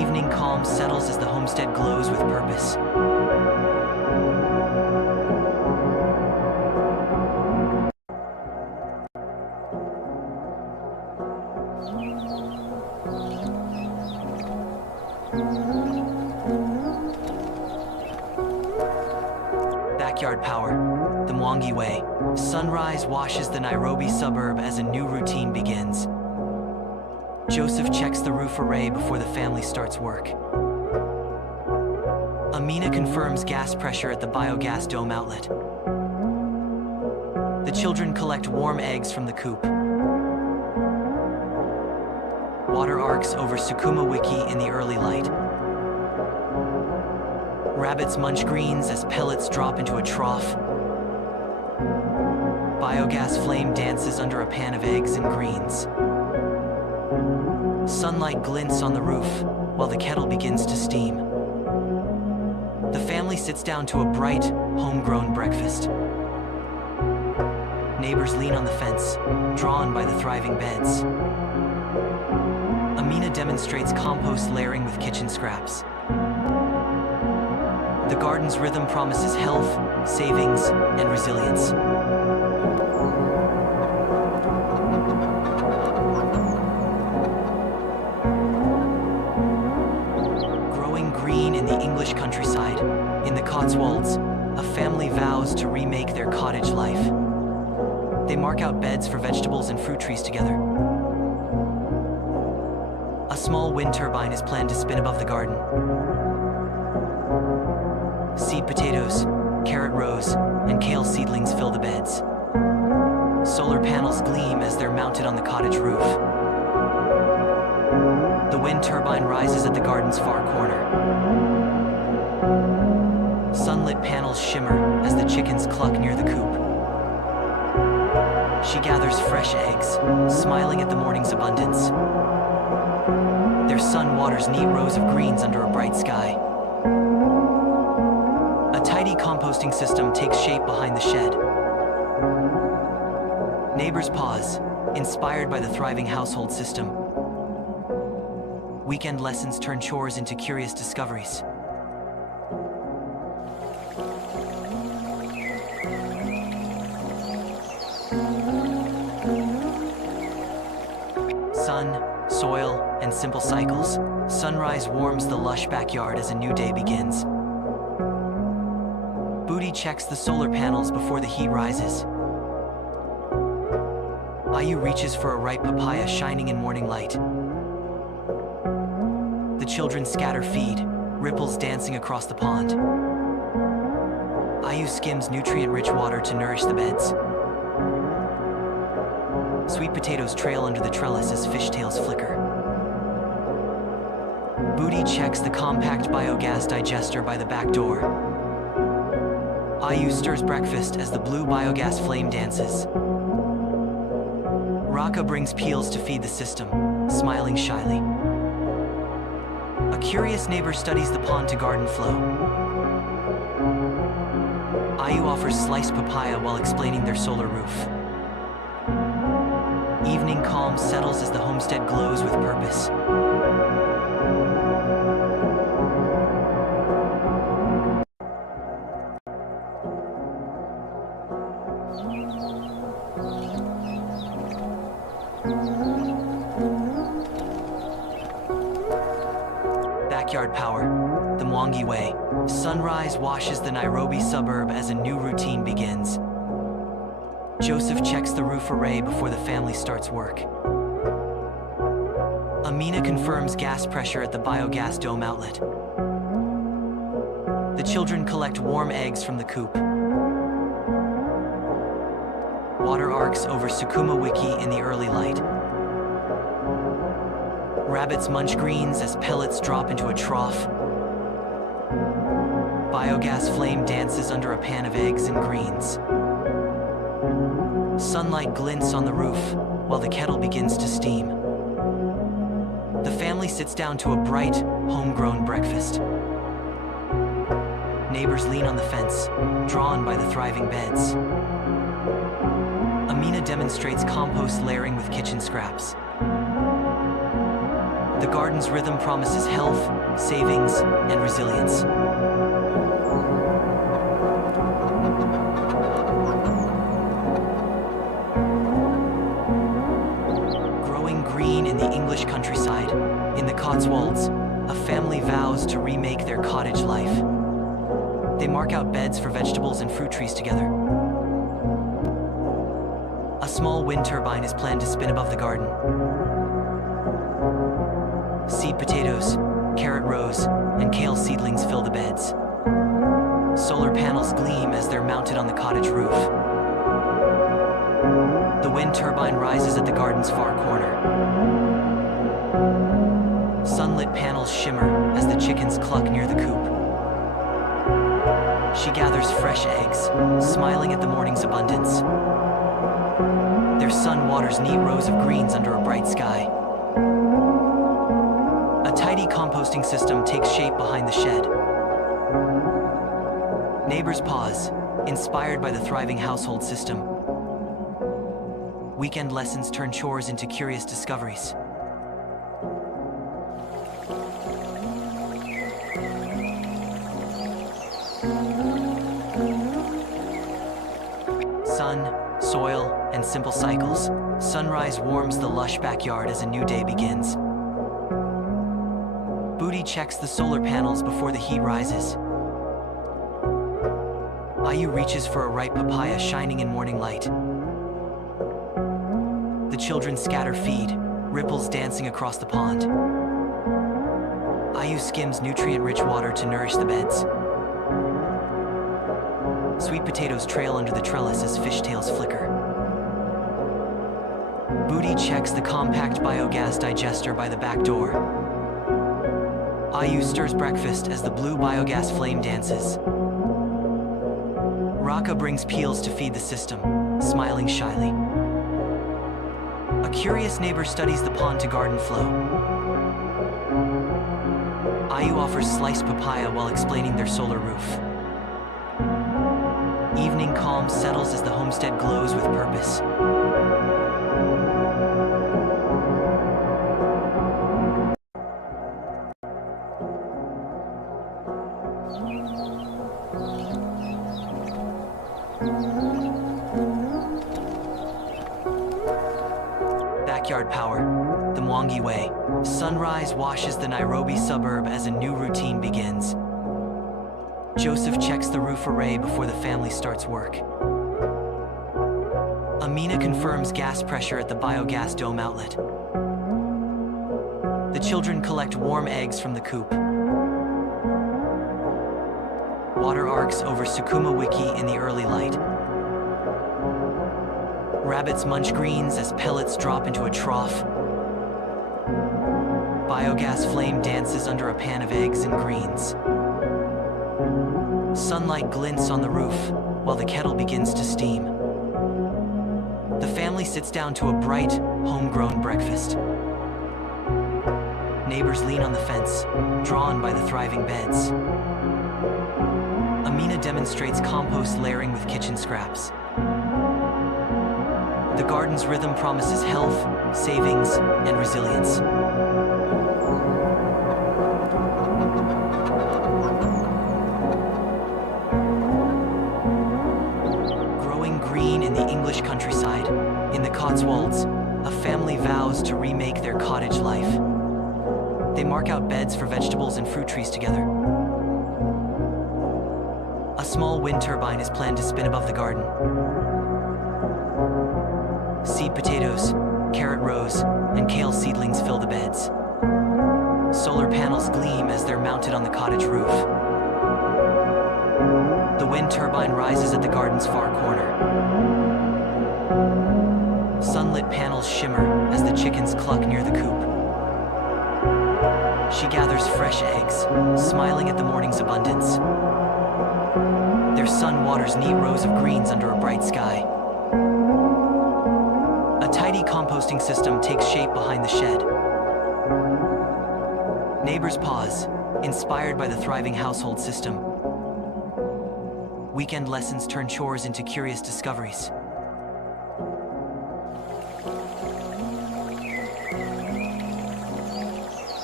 Evening calm settles as the homestead glows with purpose. Backyard power, the Mwangi way. Sunrise washes the Nairobi suburb as a new routine begins. Joseph checks the roof array before the family starts work. Amina confirms gas pressure at the biogas dome outlet. The children collect warm eggs from the coop. Water arcs over Sukuma Wiki in the early light. Rabbits munch greens as pellets drop into a trough. Biogas flame dances under a pan of eggs and greens. Sunlight glints on the roof while the kettle begins to steam. The family sits down to a bright, homegrown breakfast. Neighbors lean on the fence, drawn by the thriving beds. Amina demonstrates compost layering with kitchen scraps. The garden's rhythm promises health, savings, and resilience. Growing green in the English countryside, in the Cotswolds, a family vows to remake their cottage life. They mark out beds for vegetables and fruit trees together. A small wind turbine is planned to spin above the garden. Seed potatoes, carrot rows, and kale seedlings fill the beds. Solar panels gleam as they're mounted on the cottage roof. The wind turbine rises at the garden's far corner. Sunlit panels shimmer as the chickens cluck near the coop. She gathers fresh eggs, smiling at the morning's abundance. Their son waters neat rows of greens under a bright sky. A tidy composting system takes shape behind the shed. Neighbors pause, inspired by the thriving household system. Weekend lessons turn chores into curious discoveries. Sun, soil, and simple cycles. Sunrise warms the lush backyard as a new day begins. Booty checks the solar panels before the heat rises. Ayu reaches for a ripe papaya shining in morning light. The children scatter feed, ripples dancing across the pond. Ayu skims nutrient-rich water to nourish the beds. Sweet potatoes trail under the trellis as fishtails flicker. Booty checks the compact biogas digester by the back door. Ayu stirs breakfast as the blue biogas flame dances. Raka brings peels to feed the system, smiling shyly. A curious neighbor studies the pond to garden flow. Ayu offers sliced papaya while explaining their solar roof. Evening calm settles as the homestead glows with purpose. Backyard power, the Mwangi way. Sunrise washes the Nairobi suburb as a new routine begins. Joseph checks the roof array before the family starts work. Amina confirms gas pressure at the biogas dome outlet. The children collect warm eggs from the coop. Water arcs over Sukuma Wiki in the early light. Rabbits munch greens as pellets drop into a trough. Biogas flame dances under a pan of eggs and greens. Sunlight glints on the roof while the kettle begins to steam. The family sits down to a bright, homegrown breakfast. Neighbors lean on the fence, drawn by the thriving beds. Amina demonstrates compost layering with kitchen scraps. The garden's rhythm promises health, savings, and resilience. Growing green in the English countryside, in the Cotswolds, a family vows to remake their cottage life. They mark out beds for vegetables and fruit trees together. A small wind turbine is planned to spin above the garden. Seed potatoes, carrot rows, and kale seedlings fill the beds. Solar panels gleam as they're mounted on the cottage roof. The wind turbine rises at the garden's far corner. Sunlit panels shimmer as the chickens cluck near the coop. She gathers fresh eggs, smiling at the morning's abundance. Their sun waters neat rows of greens under a bright sky. A tidy composting system takes shape behind the shed. Neighbors pause, inspired by the thriving household system. Weekend lessons turn chores into curious discoveries. Sun, soil, and simple cycles. Sunrise warms the lush backyard as a new day begins. Booty checks the solar panels before the heat rises. Ayu reaches for a ripe papaya shining in morning light. The children scatter feed, ripples dancing across the pond. Ayu skims nutrient-rich water to nourish the beds. Sweet potatoes trail under the trellis as fishtails flicker. Booty checks the compact biogas digester by the back door. Ayu stirs breakfast as the blue biogas flame dances. Raka brings peels to feed the system, smiling shyly. A curious neighbor studies the pond to garden flow. Ayu offers sliced papaya while explaining their solar roof. Evening calm settles as the homestead glows with purpose. Backyard power, the Mwangi way. Sunrise washes the Nairobi suburb as a new routine begins. Joseph checks the roof array before the family starts work. Amina confirms gas pressure at the biogas dome outlet. The children collect warm eggs from the coop. Water arcs over Sukuma Wiki in the early light. Rabbits munch greens as pellets drop into a trough. Biogas flame dances under a pan of eggs and greens. Sunlight glints on the roof while the kettle begins to steam. The family sits down to a bright, homegrown breakfast. Neighbors lean on the fence, drawn by the thriving beds. Amina demonstrates compost layering with kitchen scraps. The garden's rhythm promises health, savings, and resilience. Growing green in the English countryside, in the Cotswolds, a family vows to remake their cottage life. They mark out beds for vegetables and fruit trees together. A small wind turbine is planned to spin above the garden. Seed potatoes, carrot rows, and kale seedlings fill the beds. Solar panels gleam as they're mounted on the cottage roof. The wind turbine rises at the garden's far corner. Sunlit panels shimmer as the chickens cluck near the coop. She gathers fresh eggs, smiling at the morning's abundance. Their sun waters neat rows of greens under a bright sky. A tidy composting system takes shape behind the shed. Neighbors pause, inspired by the thriving household system. Weekend lessons turn chores into curious discoveries.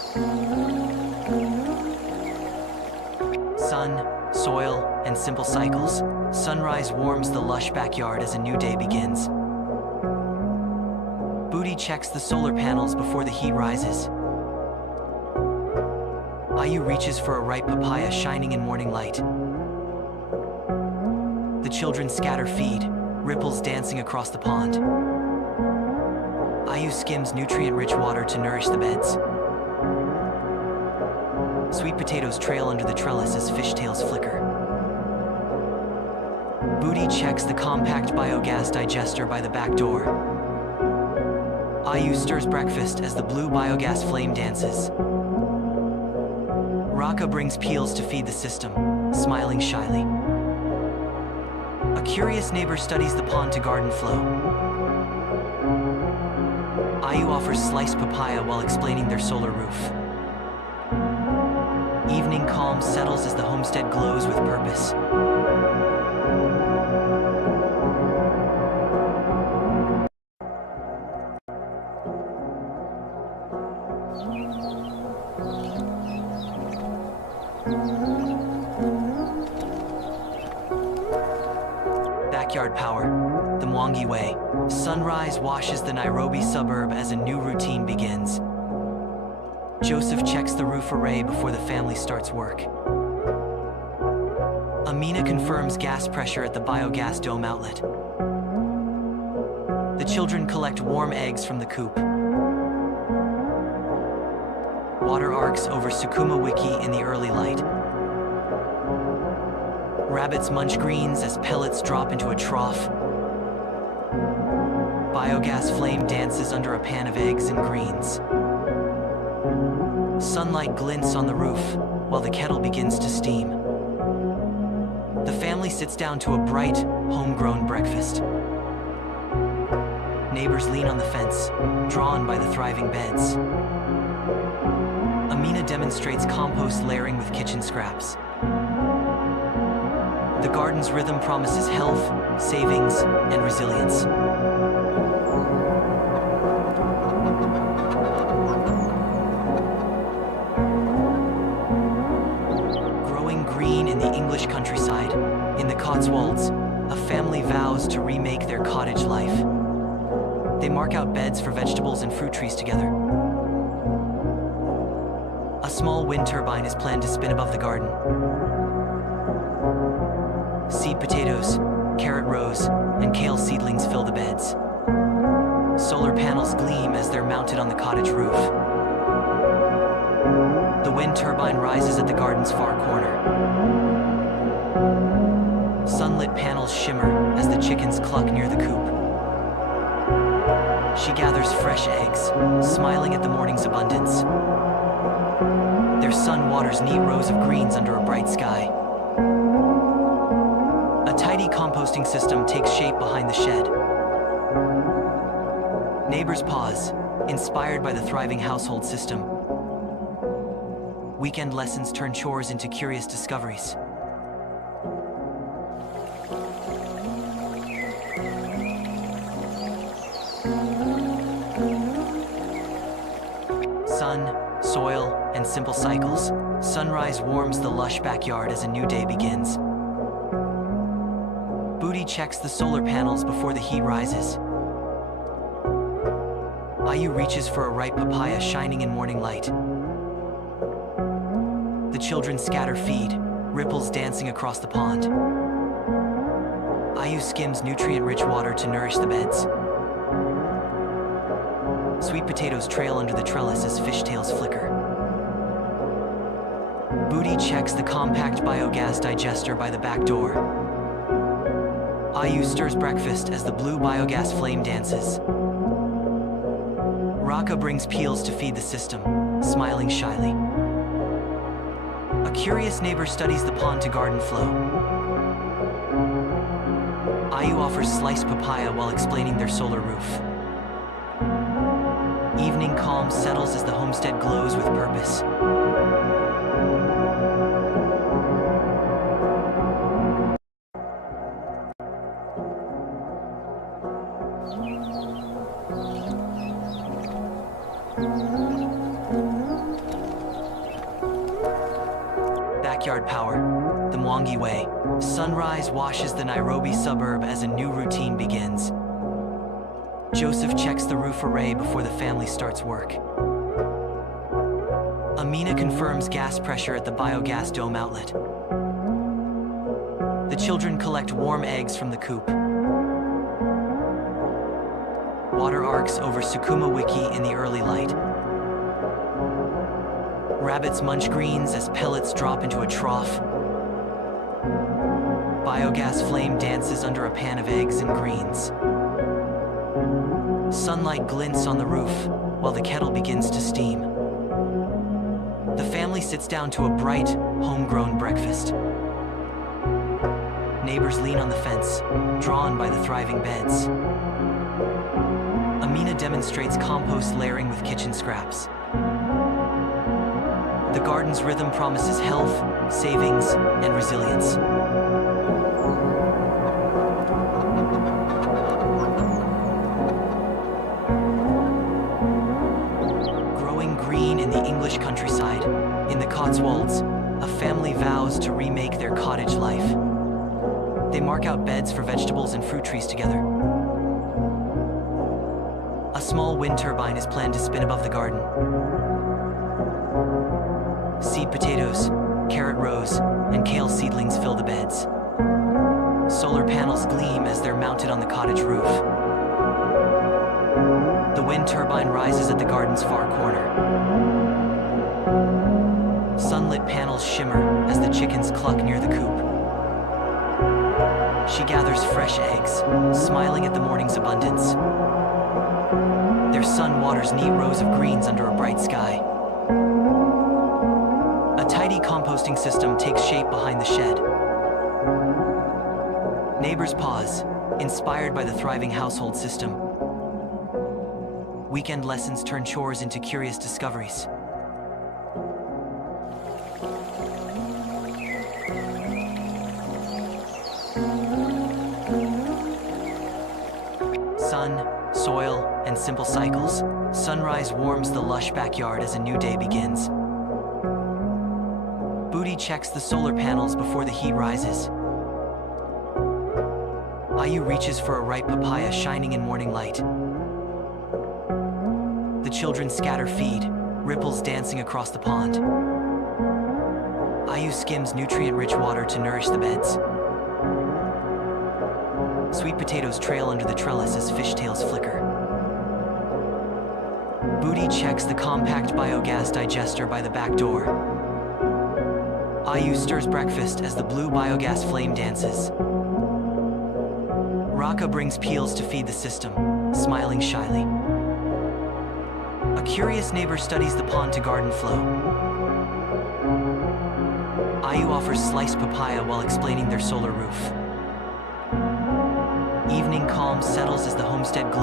soil, and simple cycles, sunrise warms the lush backyard as a new day begins. Booty checks the solar panels before the heat rises. Ayu reaches for a ripe papaya shining in morning light. The children scatter feed, ripples dancing across the pond. Ayu skims nutrient-rich water to nourish the beds. Sweet potatoes trail under the trellis as fishtails flicker. Booty checks the compact biogas digester by the back door. Ayu stirs breakfast as the blue biogas flame dances. Raka brings peels to feed the system, smiling shyly. A curious neighbor studies the pond to garden flow. Ayu offers sliced papaya while explaining their solar roof. Evening calm settles as the homestead glows with purpose. Backyard power, the Mwangi way. Sunrise washes the Nairobi suburb as a new routine begins. Joseph checks the roof array before the family starts work. Amina confirms gas pressure at the biogas dome outlet. The children collect warm eggs from the coop. Water arcs over Sukuma Wiki in the early light. Rabbits munch greens as pellets drop into a trough. Biogas flame dances under a pan of eggs and greens. Sunlight glints on the roof while the kettle begins to steam. The family sits down to a bright, homegrown breakfast. Neighbors lean on the fence, drawn by the thriving beds. Amina demonstrates compost layering with kitchen scraps. The garden's rhythm promises health, savings, and resilience. Growing green in the English countryside, in the Cotswolds, a family vows to remake their cottage life. They mark out beds for vegetables and fruit trees together. A small wind turbine is planned to spin above the garden. Seed potatoes, carrot rows, and kale seedlings fill the beds. Solar panels gleam as they're mounted on the cottage roof. The wind turbine rises at the garden's far corner. Sunlit panels shimmer as the chickens cluck near the coop. She gathers fresh eggs, smiling at the morning's abundance. Their son waters neat rows of greens under a bright sky. A tidy composting system takes shape behind the shed. Neighbors pause, inspired by the thriving household system. Weekend lessons turn chores into curious discoveries. Sun, soil, and simple cycles. Sunrise warms the lush backyard as a new day begins. Booty checks the solar panels before the heat rises. Ayu reaches for a ripe papaya shining in morning light. The children scatter feed, ripples dancing across the pond. Ayu skims nutrient-rich water to nourish the beds. Sweet potatoes trail under the trellis as fishtails flicker. Booty checks the compact biogas digester by the back door. Ayu stirs breakfast as the blue biogas flame dances. Raka brings peels to feed the system, smiling shyly. A curious neighbor studies the pond to garden flow. Ayu offers sliced papaya while explaining their solar roof. Evening calm settles as the homestead glows with purpose. Backyard power, the Mwangi Way, sunrise washes the Nairobi suburb as a new routine begins. Joseph checks the roof array before the family starts work. Amina confirms gas pressure at the biogas dome outlet. The children collect warm eggs from the coop. Water arcs over Sukuma Wiki in the early light. Rabbits munch greens as pellets drop into a trough. Biogas flame dances under a pan of eggs and greens. Sunlight glints on the roof while the kettle begins to steam. The family sits down to a bright, homegrown breakfast. Neighbors lean on the fence, drawn by the thriving beds. Amina demonstrates compost layering with kitchen scraps. The garden's rhythm promises health, savings, and resilience. Growing green in the English countryside, in the Cotswolds, a family vows to remake their cottage life. They mark out beds for vegetables and fruit trees together. A small wind turbine is planned to spin above the garden. Seed potatoes, carrot rows, and kale seedlings fill the beds. Solar panels gleam as they're mounted on the cottage roof. The wind turbine rises at the garden's far corner. Sunlit panels shimmer as the chickens cluck near the coop. She gathers fresh eggs, smiling at the morning's abundance. Their son waters neat rows of greens under a bright sky. A tidy composting system takes shape behind the shed. Neighbors pause, inspired by the thriving household system. Weekend lessons turn chores into curious discoveries. Sun, soil, and simple cycles. Sunrise warms the lush backyard as a new day begins. Booty checks the solar panels before the heat rises. Ayu reaches for a ripe papaya shining in morning light. The children scatter feed, ripples dancing across the pond. Ayu skims nutrient-rich water to nourish the beds. Sweet potatoes trail under the trellis as fishtails flicker. Booty checks the compact biogas digester by the back door. Ayu stirs breakfast as the blue biogas flame dances. Raka brings peels to feed the system, smiling shyly. A curious neighbor studies the pond to garden flow. Ayu offers sliced papaya while explaining their solar roof. Evening calm settles as the homestead